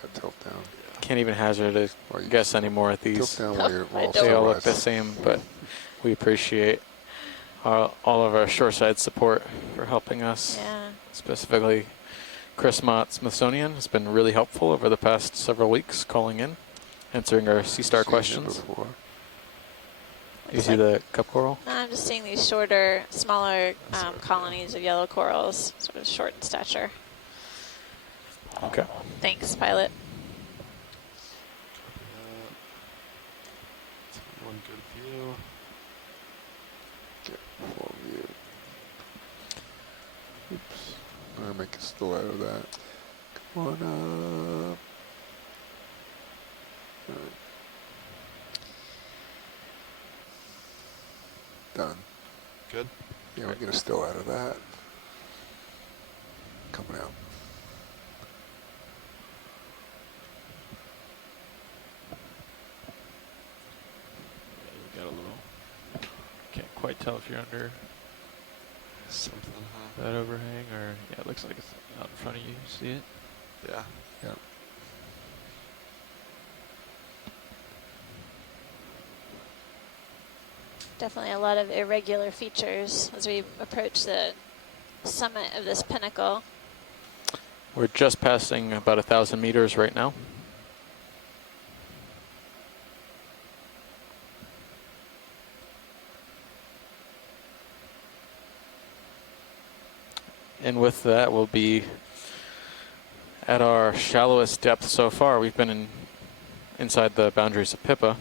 Got tilt down. can't even hazard a guess anymore at these. Tilt down while you're while They all look the rising. same, but we appreciate all of our shoreside support for helping us. Yeah. Specifically, Chris Mott Smithsonian has been really helpful over the past several weeks, calling in, answering our sea star Seen him questions. before. You see the cup coral? No, I'm just seeing these shorter, smaller colonies of yellow corals, sort of short in stature. Okay. Thanks, pilot. One good view. Get full view. Oops. I'm gonna make a still out of that. Come on up. Alright. Done. Good? Yeah, we get a still out of that. Coming out. You got a little. Can't quite tell if you're under Something, huh? that overhang, or yeah, it looks like it's out in front of you. See it? Yeah. Yeah. Definitely a lot of irregular features as we approach the summit of this pinnacle. We're just passing about 1,000 meters right now. And with that, we'll be at our shallowest depth so far. We've been inside the boundaries of Pippa.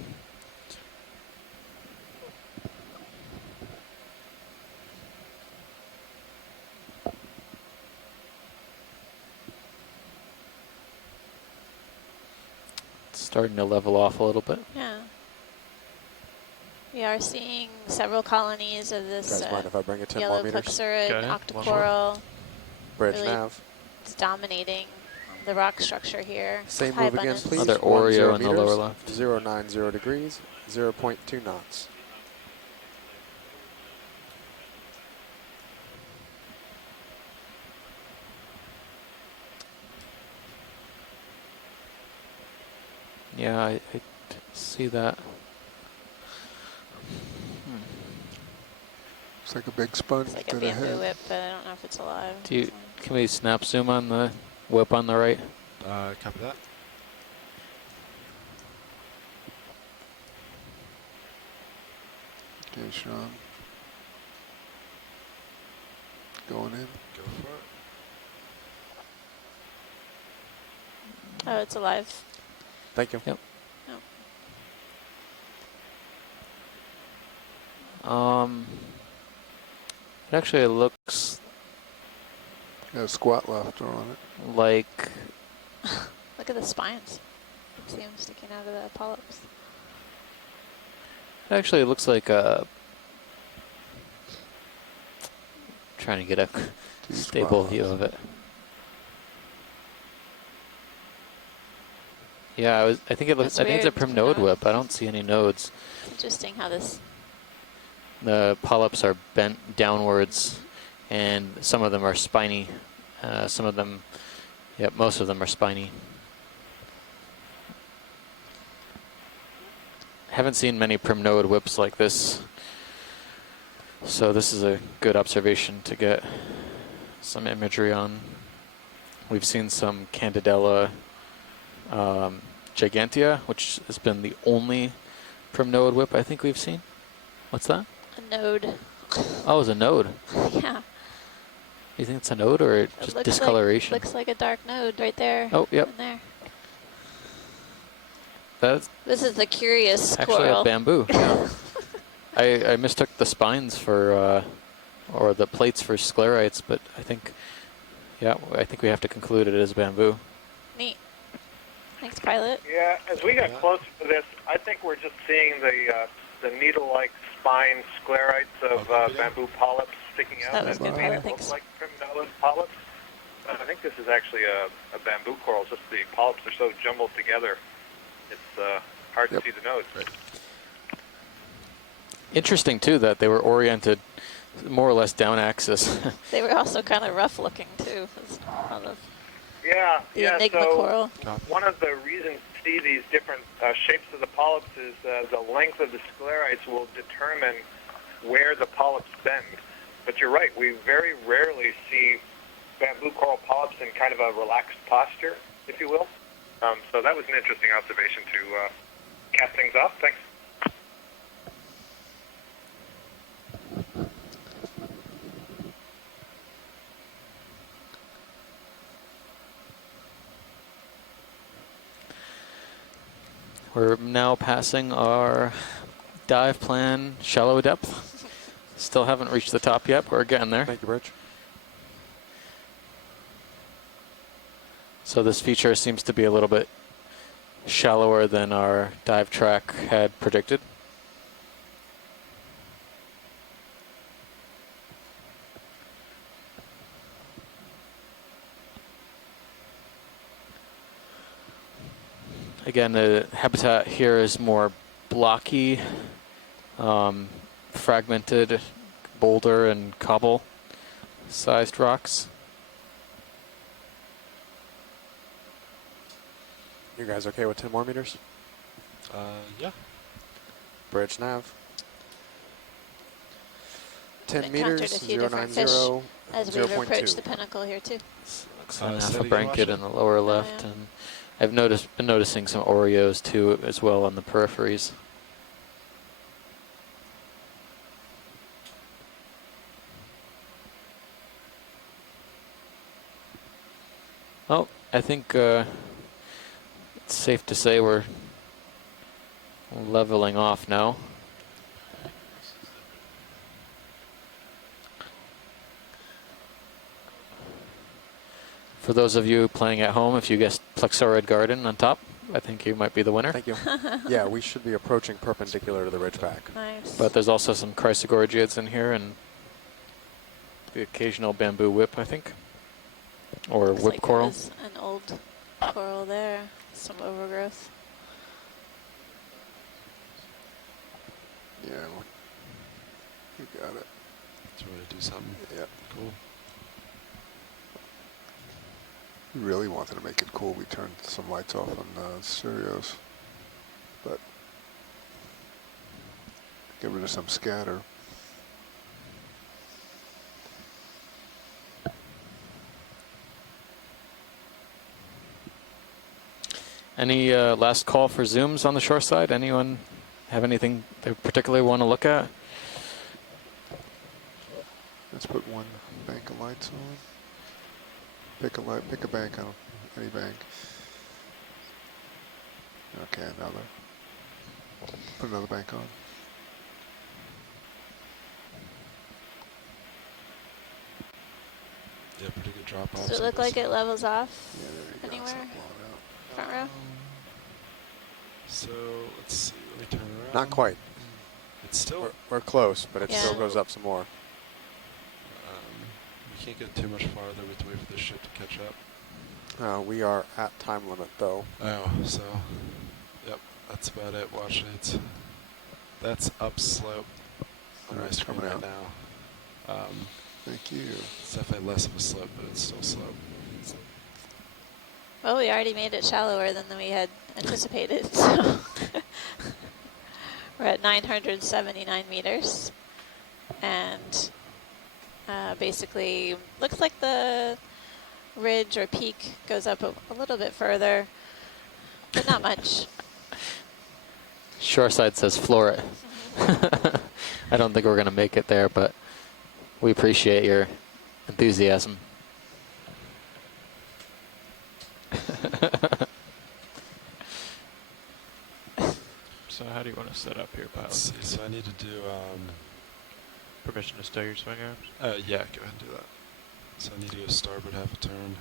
It's starting to level off a little bit. Yeah. We are seeing several colonies of this Guys, mind if I bring it 10 yellow more meters? plexurid Okay, octocoral. Bridge Really, nav. it's dominating the rock structure here. Same High move again, abundance. please. Another 10 Oreo in the meters, lower left. 090 degrees, 0.2 knots. Yeah, I see that. It's like a big sponge It's like a to the bamboo head. whip, but I don't know if it's alive. Can we snap zoom on the whip on the right? Copy that. Okay, Sean. Going in. Go for it. Oh, it's alive. Thank you. Yep. Oh. It actually looks Got a squat left on it. like Look at the spines. See them sticking out of the polyps. it actually looks like a. Trying to get a stable squat view of it. Yeah, I think it looks. That's I think it's a weird. primnode whip. I don't see any nodes. It's interesting how this. The polyps are bent downwards, and some of them are spiny. Some of them, yep, most of them are spiny. Haven't seen many primnode whips like this, so this is a good observation to get some imagery on. We've seen some Candidella gigantea, which has been the only primnode whip I think we've seen. What's that? A node. Oh, it's a node. Yeah. You think it's a node or It just looks discoloration? Looks like a dark node right there. Oh, yep. In there. That's This is the curious actually squirrel. a bamboo. Yeah. I mistook the spines for, or the plates for sclerites, but I think we have to conclude it is bamboo. Neat. Thanks, pilot. Yeah, as we get closer to this, I think we're just seeing the needle-like spine sclerites of bamboo polyps sticking out. That was good, pilot. Look Thanks. like primnode polyps. I think this is actually a bamboo coral. It's just the polyps are so jumbled together, it's hard to see the nodes. Interesting too that they were oriented more or less down axis. They were also kind of rough looking too. It's kind of the enigma so coral. one of the reasons to see these different shapes of the polyps is the length of the sclerites will determine where the polyps bend. But you're right, we very rarely see bamboo coral polyps in kind of a relaxed posture, if you will. So that was an interesting observation to cap things off. Thanks. We're now passing our dive plan shallow depth. Still haven't reached the top yet, but we're getting there. Thank you, Birch. So this feature seems to be a little bit shallower than our dive track had predicted. Again, the habitat here is more blocky, fragmented boulder and cobble sized rocks. You guys okay with 10 more meters? Yeah. Bridge nav. 10 I've meters, encountered a few different fish 090, as we've 0.2. approached the pinnacle here too. Looks like half a blanket in the lower left, and I've been noticing some Oreos too as well on the peripheries. Oh, I think it's safe to say we're leveling off now. For those of you playing at home, if you guessed Plexaurid Garden on top, I think you might be the winner. Thank you. Yeah, we should be approaching perpendicular to the ridgeback. Nice. But there's also some Chrysogorgiids in here and the occasional bamboo whip, I think. Or Looks whip like coral. There's an old coral there, some overgrowth. Yeah, you got it. Do you want to do something? Yeah. Cool. We really wanted to make it cool. We turned some lights off on stereos, but get rid of some scatter. Any last call for zooms on the shore side? Anyone have anything they particularly want to look at? Let's put one bank of lights on. Pick a light, pick a bank on any bank. Okay, another. Put another bank on. Yeah, pretty good drop off. Does it look like it levels off anywhere? Front row? So let's see. Let me turn around. Not quite. It's still. We're close, but it Yeah. still goes up some more. We can't get too much farther. We have to wait for the ship to catch up. We are at time limit, though. Oh, so. Yep, that's about it. Watch it. That's upslope on my screen coming right out. now. Thank you. It's definitely less of a slope, but it's still slope. Well, we already made it shallower than we had anticipated. So we're at 979 meters. And basically, looks like the ridge or peak goes up a little bit further, but not much. Shoreside says floor it. I don't think we're going to make it there, but we appreciate your enthusiasm. So how do you want to set up here, pilot? Let's see. So I need to do. Permission to stow your swing arms? Yeah, go ahead and do that. So I need to go starboard half a turn.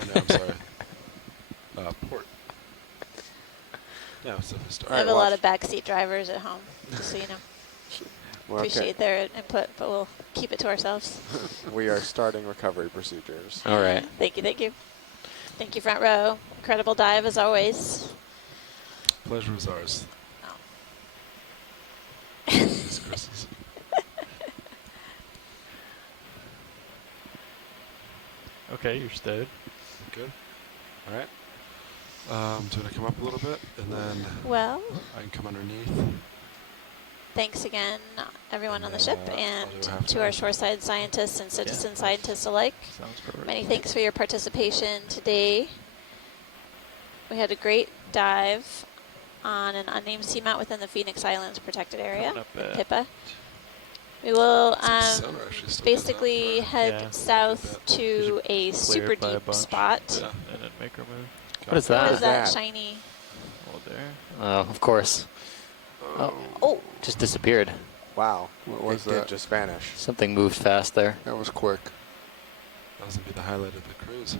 Or no, I'm sorry. Port. No, so I have a lot of backseat drivers at home, just so you know. Well, okay. Appreciate their input, but we'll keep it to ourselves. We are starting recovery procedures. All right. Thank you, thank you. Thank you, front row. Incredible dive as always. Pleasure was ours. Oh. It's Chris's. Okay, you're stowed. Good. All right. Do you want to come up a little bit, and then Well, I can come underneath? thanks again, everyone on the then, ship, I'll and do half to our time. shoreside scientists and citizen Yeah, scientists alike. Sounds perfect. Many thanks for your participation today. We had a great dive on an unnamed seamount within the Phoenix Islands protected area Coming up in at- Pippa. We will It's like sonar actually still basically goes up for head Yeah. south Could to you a clear super it by a deep bunch? spot. Yeah. And then make her move. What is What that? is that shiny? Oh, there. Oh, of course. Oh, Just disappeared. Wow. What was it did that? just vanish. Something moved fast there. That was quick. That was gonna be the highlight of the cruise.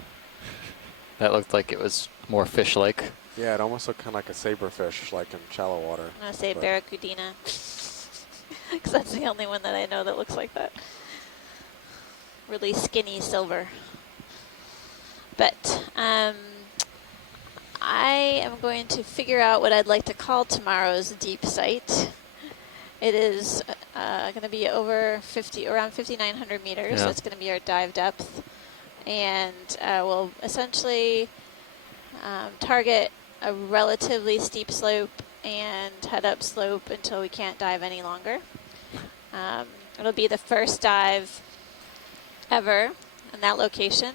That looked like it was more fish-like. Yeah, it almost looked kind of like a saberfish, like in shallow water. I'm going to say But- Barracuda. Because that's the only one that I know that looks like that. Really skinny silver. But I am going to figure out what I'd like to call tomorrow's deep site. It is going to be around 5,900 meters. Yeah. That's going to be our dive depth. And we'll essentially target a relatively steep slope and head up slope until we can't dive any longer. It'll be the first dive ever in that location,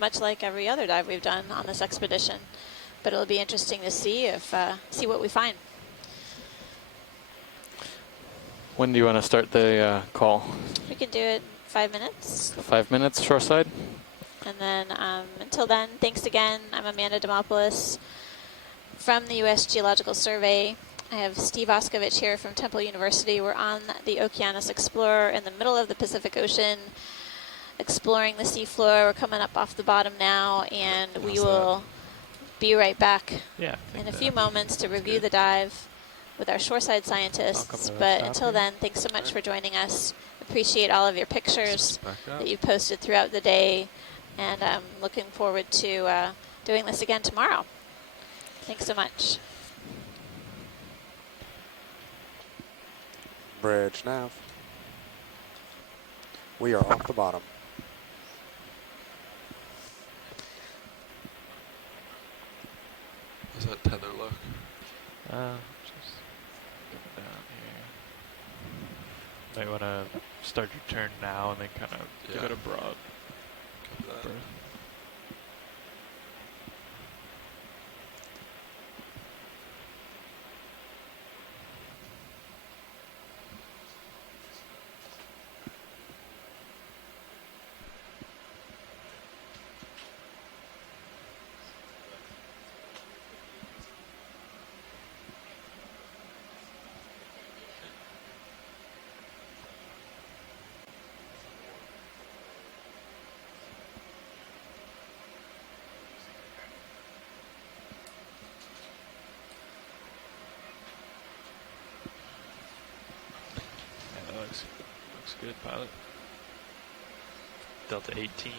much like every other dive we've done on this expedition. But it'll be interesting to see see what we find. When do you want to start the call? We can do it in 5 minutes. 5 minutes shoreside? And then until then, thanks again. I'm Amanda Demopoulos from the U.S. Geological Survey. I have Steve Oskovich here from Temple University. We're on the Okeanos Explorer in the middle of the Pacific Ocean, exploring the seafloor. We're coming up off the bottom now, and we will be right back Yeah. in a few moments to review the dive with our shoreside scientists. to the But top until here. then, thanks so much for joining us. Appreciate all of your pictures Back up. that you've posted throughout the day, and I'm looking forward to doing this again tomorrow. Thanks so much. Bridge nav. We are off the bottom. How's that tether look? Just down here. Might want to start your turn now and then kind of give Yeah. it a broad Copy that. berth. Yeah, that looks good, pilot. Delta 18.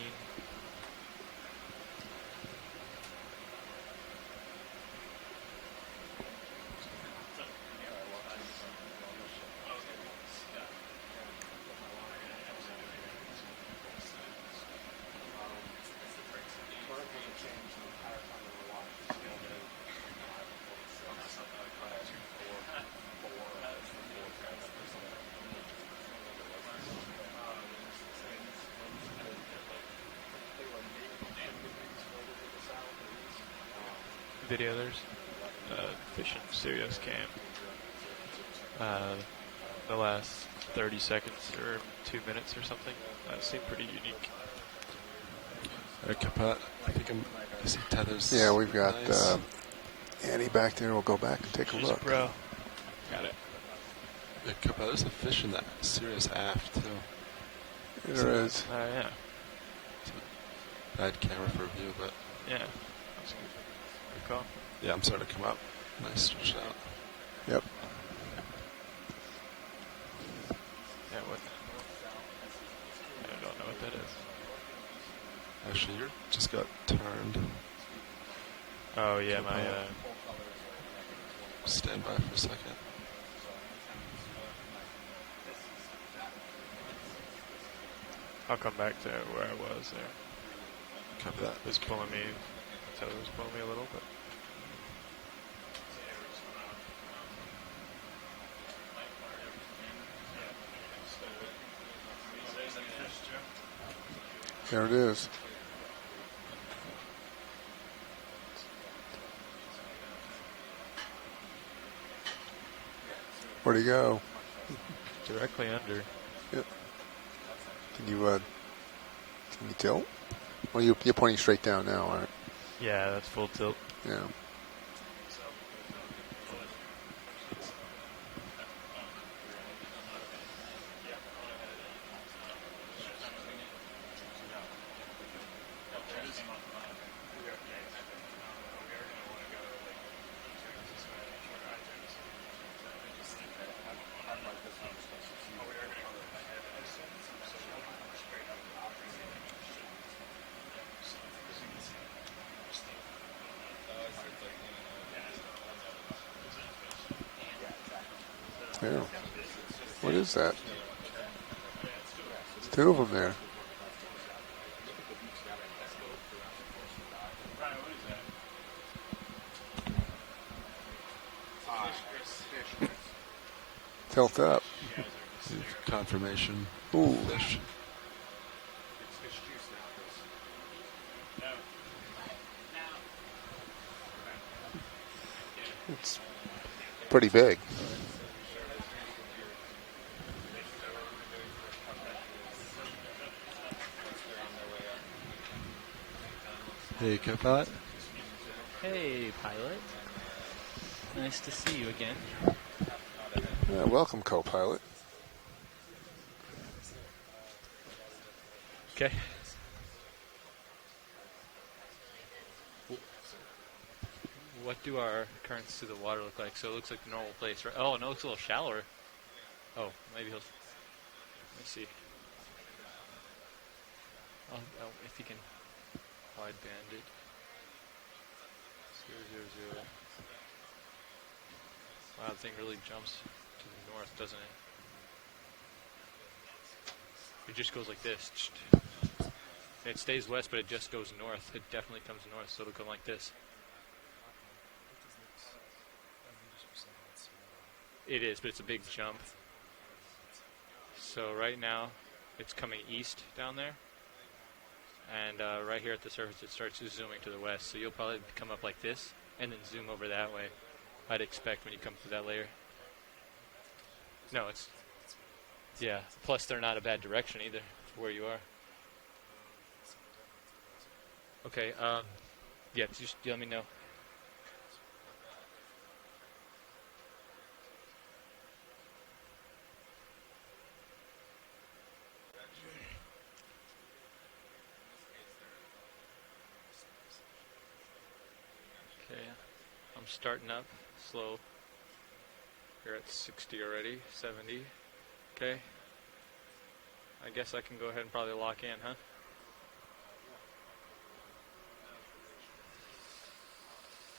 Video, there's fish in Sirius cam. The last 30 seconds or 2 minutes or something. That seemed pretty unique. Alright, Capat. I think I see tethers. Yeah, we've got Nice. Annie back there. We'll go back and take a She's look. pro. Got it. Yeah, Capat, there's a fish in that Sirius aft, too. There is. Oh, yeah. Bad camera for view, but Yeah. That's good. Good call. yeah, I'm starting to come up. Nice stretch out. Yep. Yeah, what? I don't know what that is. Actually, you just got turned. Oh, yeah, my, Stand by for a second. I'll come back to where I was there. Copy that. It was pulling me, so it was pulling me a little, but. There it is. Where'd he go? Directly under. Yep. Can you tilt? Well, you're pointing straight down now, all right? Yeah, that's full tilt. Yeah. Yeah. What is that? There's two of them there. Tilt up. Confirmation. Ooh. Fish. It's pretty big. Hey, co-pilot. Hey, pilot. Nice to see you again. Yeah, welcome, co-pilot. Okay. What do our currents through the water look like? So it looks like the normal place, right? Oh, no, it looks a little shallower. Oh, maybe he'll... Let me see. Oh, if he can wideband it. 000. Wow, the thing really jumps to the north, doesn't it? It just goes like this. It stays west, but it just goes north. It definitely comes north, so it'll come like this. It is, but it's a big jump. So right now, it's coming east down there. And right here at the surface, it starts zooming to the west. So you'll probably come up like this, and then zoom over that way. I'd expect when you come through that layer. No, it's... Yeah, plus they're not a bad direction either for where you are. Okay, yeah, just let me know. Okay, I'm starting up slow. You're at 60 already, 70. Okay. I guess I can go ahead and probably lock in, huh?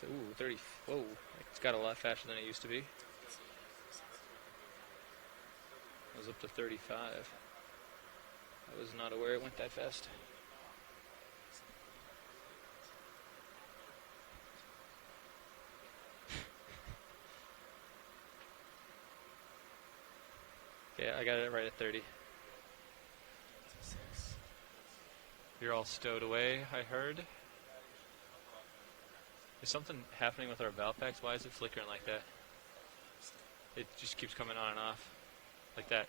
Ooh, 30. Whoa, it's got a lot faster than it used to be. It was up to 35. I was not aware it went that fast. Yeah, I got it right at 30. You're all stowed away, I heard. Is something happening with our valve packs? Why is it flickering like that? It just keeps coming on and off. Like that.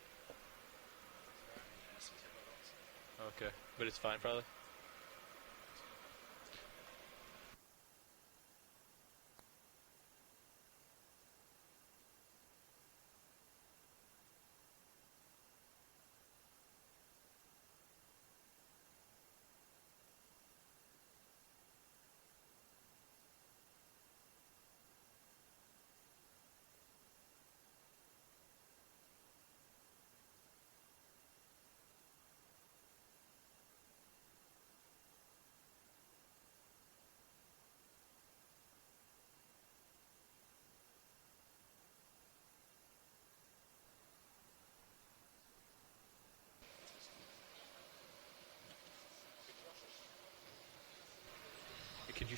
Okay, but it's fine probably?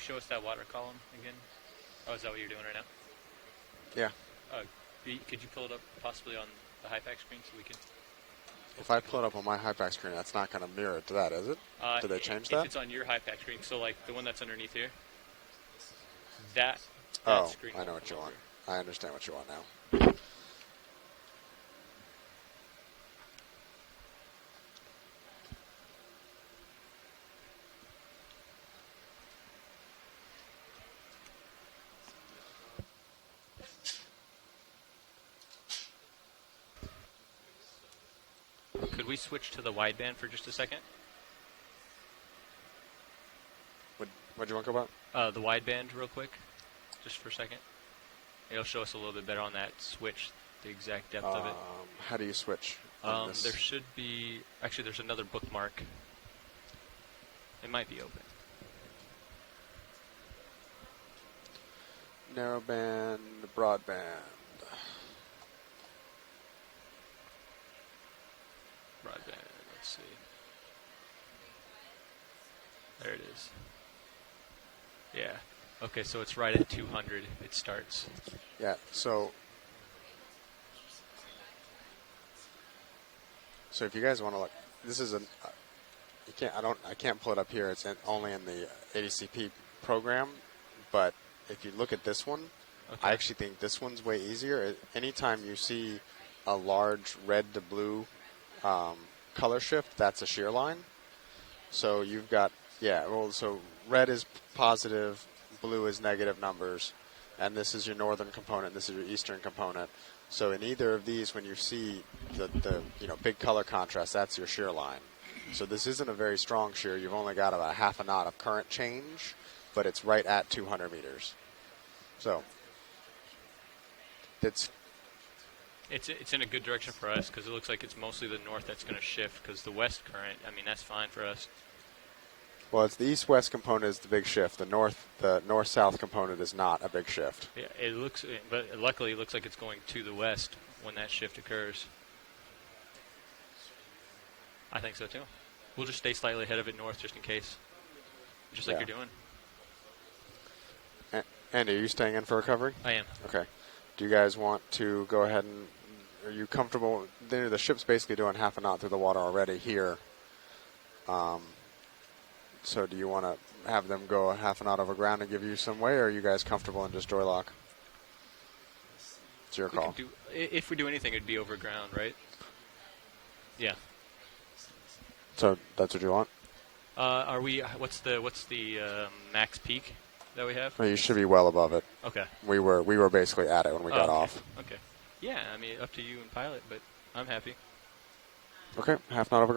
show us that water column again? Oh, is that what you're doing right now? Yeah. Could you pull it up possibly on the HiPAC screen so we can... If I pull it up on my HiPAC screen, that's not going to mirror to that, is it? Did they change that? If it's on your HiPAC screen, so like the one that's underneath here, that Oh, screen I know will what you come want. over. I understand what you want now. Could we switch to the wideband for just a second? What do you want to go about? The wideband real quick, just for a second. It'll show us a little bit better on that switch, the exact depth of it. How do you switch? On this? There should be... Actually, there's another bookmark. It might be open. Narrowband, broadband. Broadband, let's see. There it is. Yeah. Okay, so it's right at 200. It starts. Yeah. So if you guys want to look, this is I can't pull it up here. It's only in the ADCP program. But if you look at this one, I actually think this one's way easier. Anytime you see a large red to blue color shift, that's a shear line. So you've got, so red is positive, blue is negative numbers, and this is your northern component, this is your eastern component. So in either of these, when you see the big color contrast, that's your shear line. So this isn't a very strong shear. You've only got about half a knot of current change, but it's right at 200 meters. So it's in a good direction for us because it looks like it's mostly the north that's going to shift because the west current, I mean, that's fine for us. Well, it's the east-west component is the big shift. The north-south component is not a big shift. Yeah, it looks, but luckily it looks like it's going to the west when that shift occurs. I think so too. We'll just stay slightly ahead of it north just in case, just like you're doing. Andy, are you staying in for recovery? I am. Okay. Do you guys want to go ahead and, are you comfortable? The ship's basically doing half a knot through the water already here. So do you want to have them go a half a knot over ground and give you some way, or are you guys comfortable in just joy lock? It's your call. If we do anything, it'd be over ground, right? Yeah. So that's what you want? Are we? What's the max peak that we have? Well, you should be well above it. Okay. We were basically at it when we got off. Okay. Yeah, I mean, up to you and pilot, but I'm happy. Okay, half knot over ground.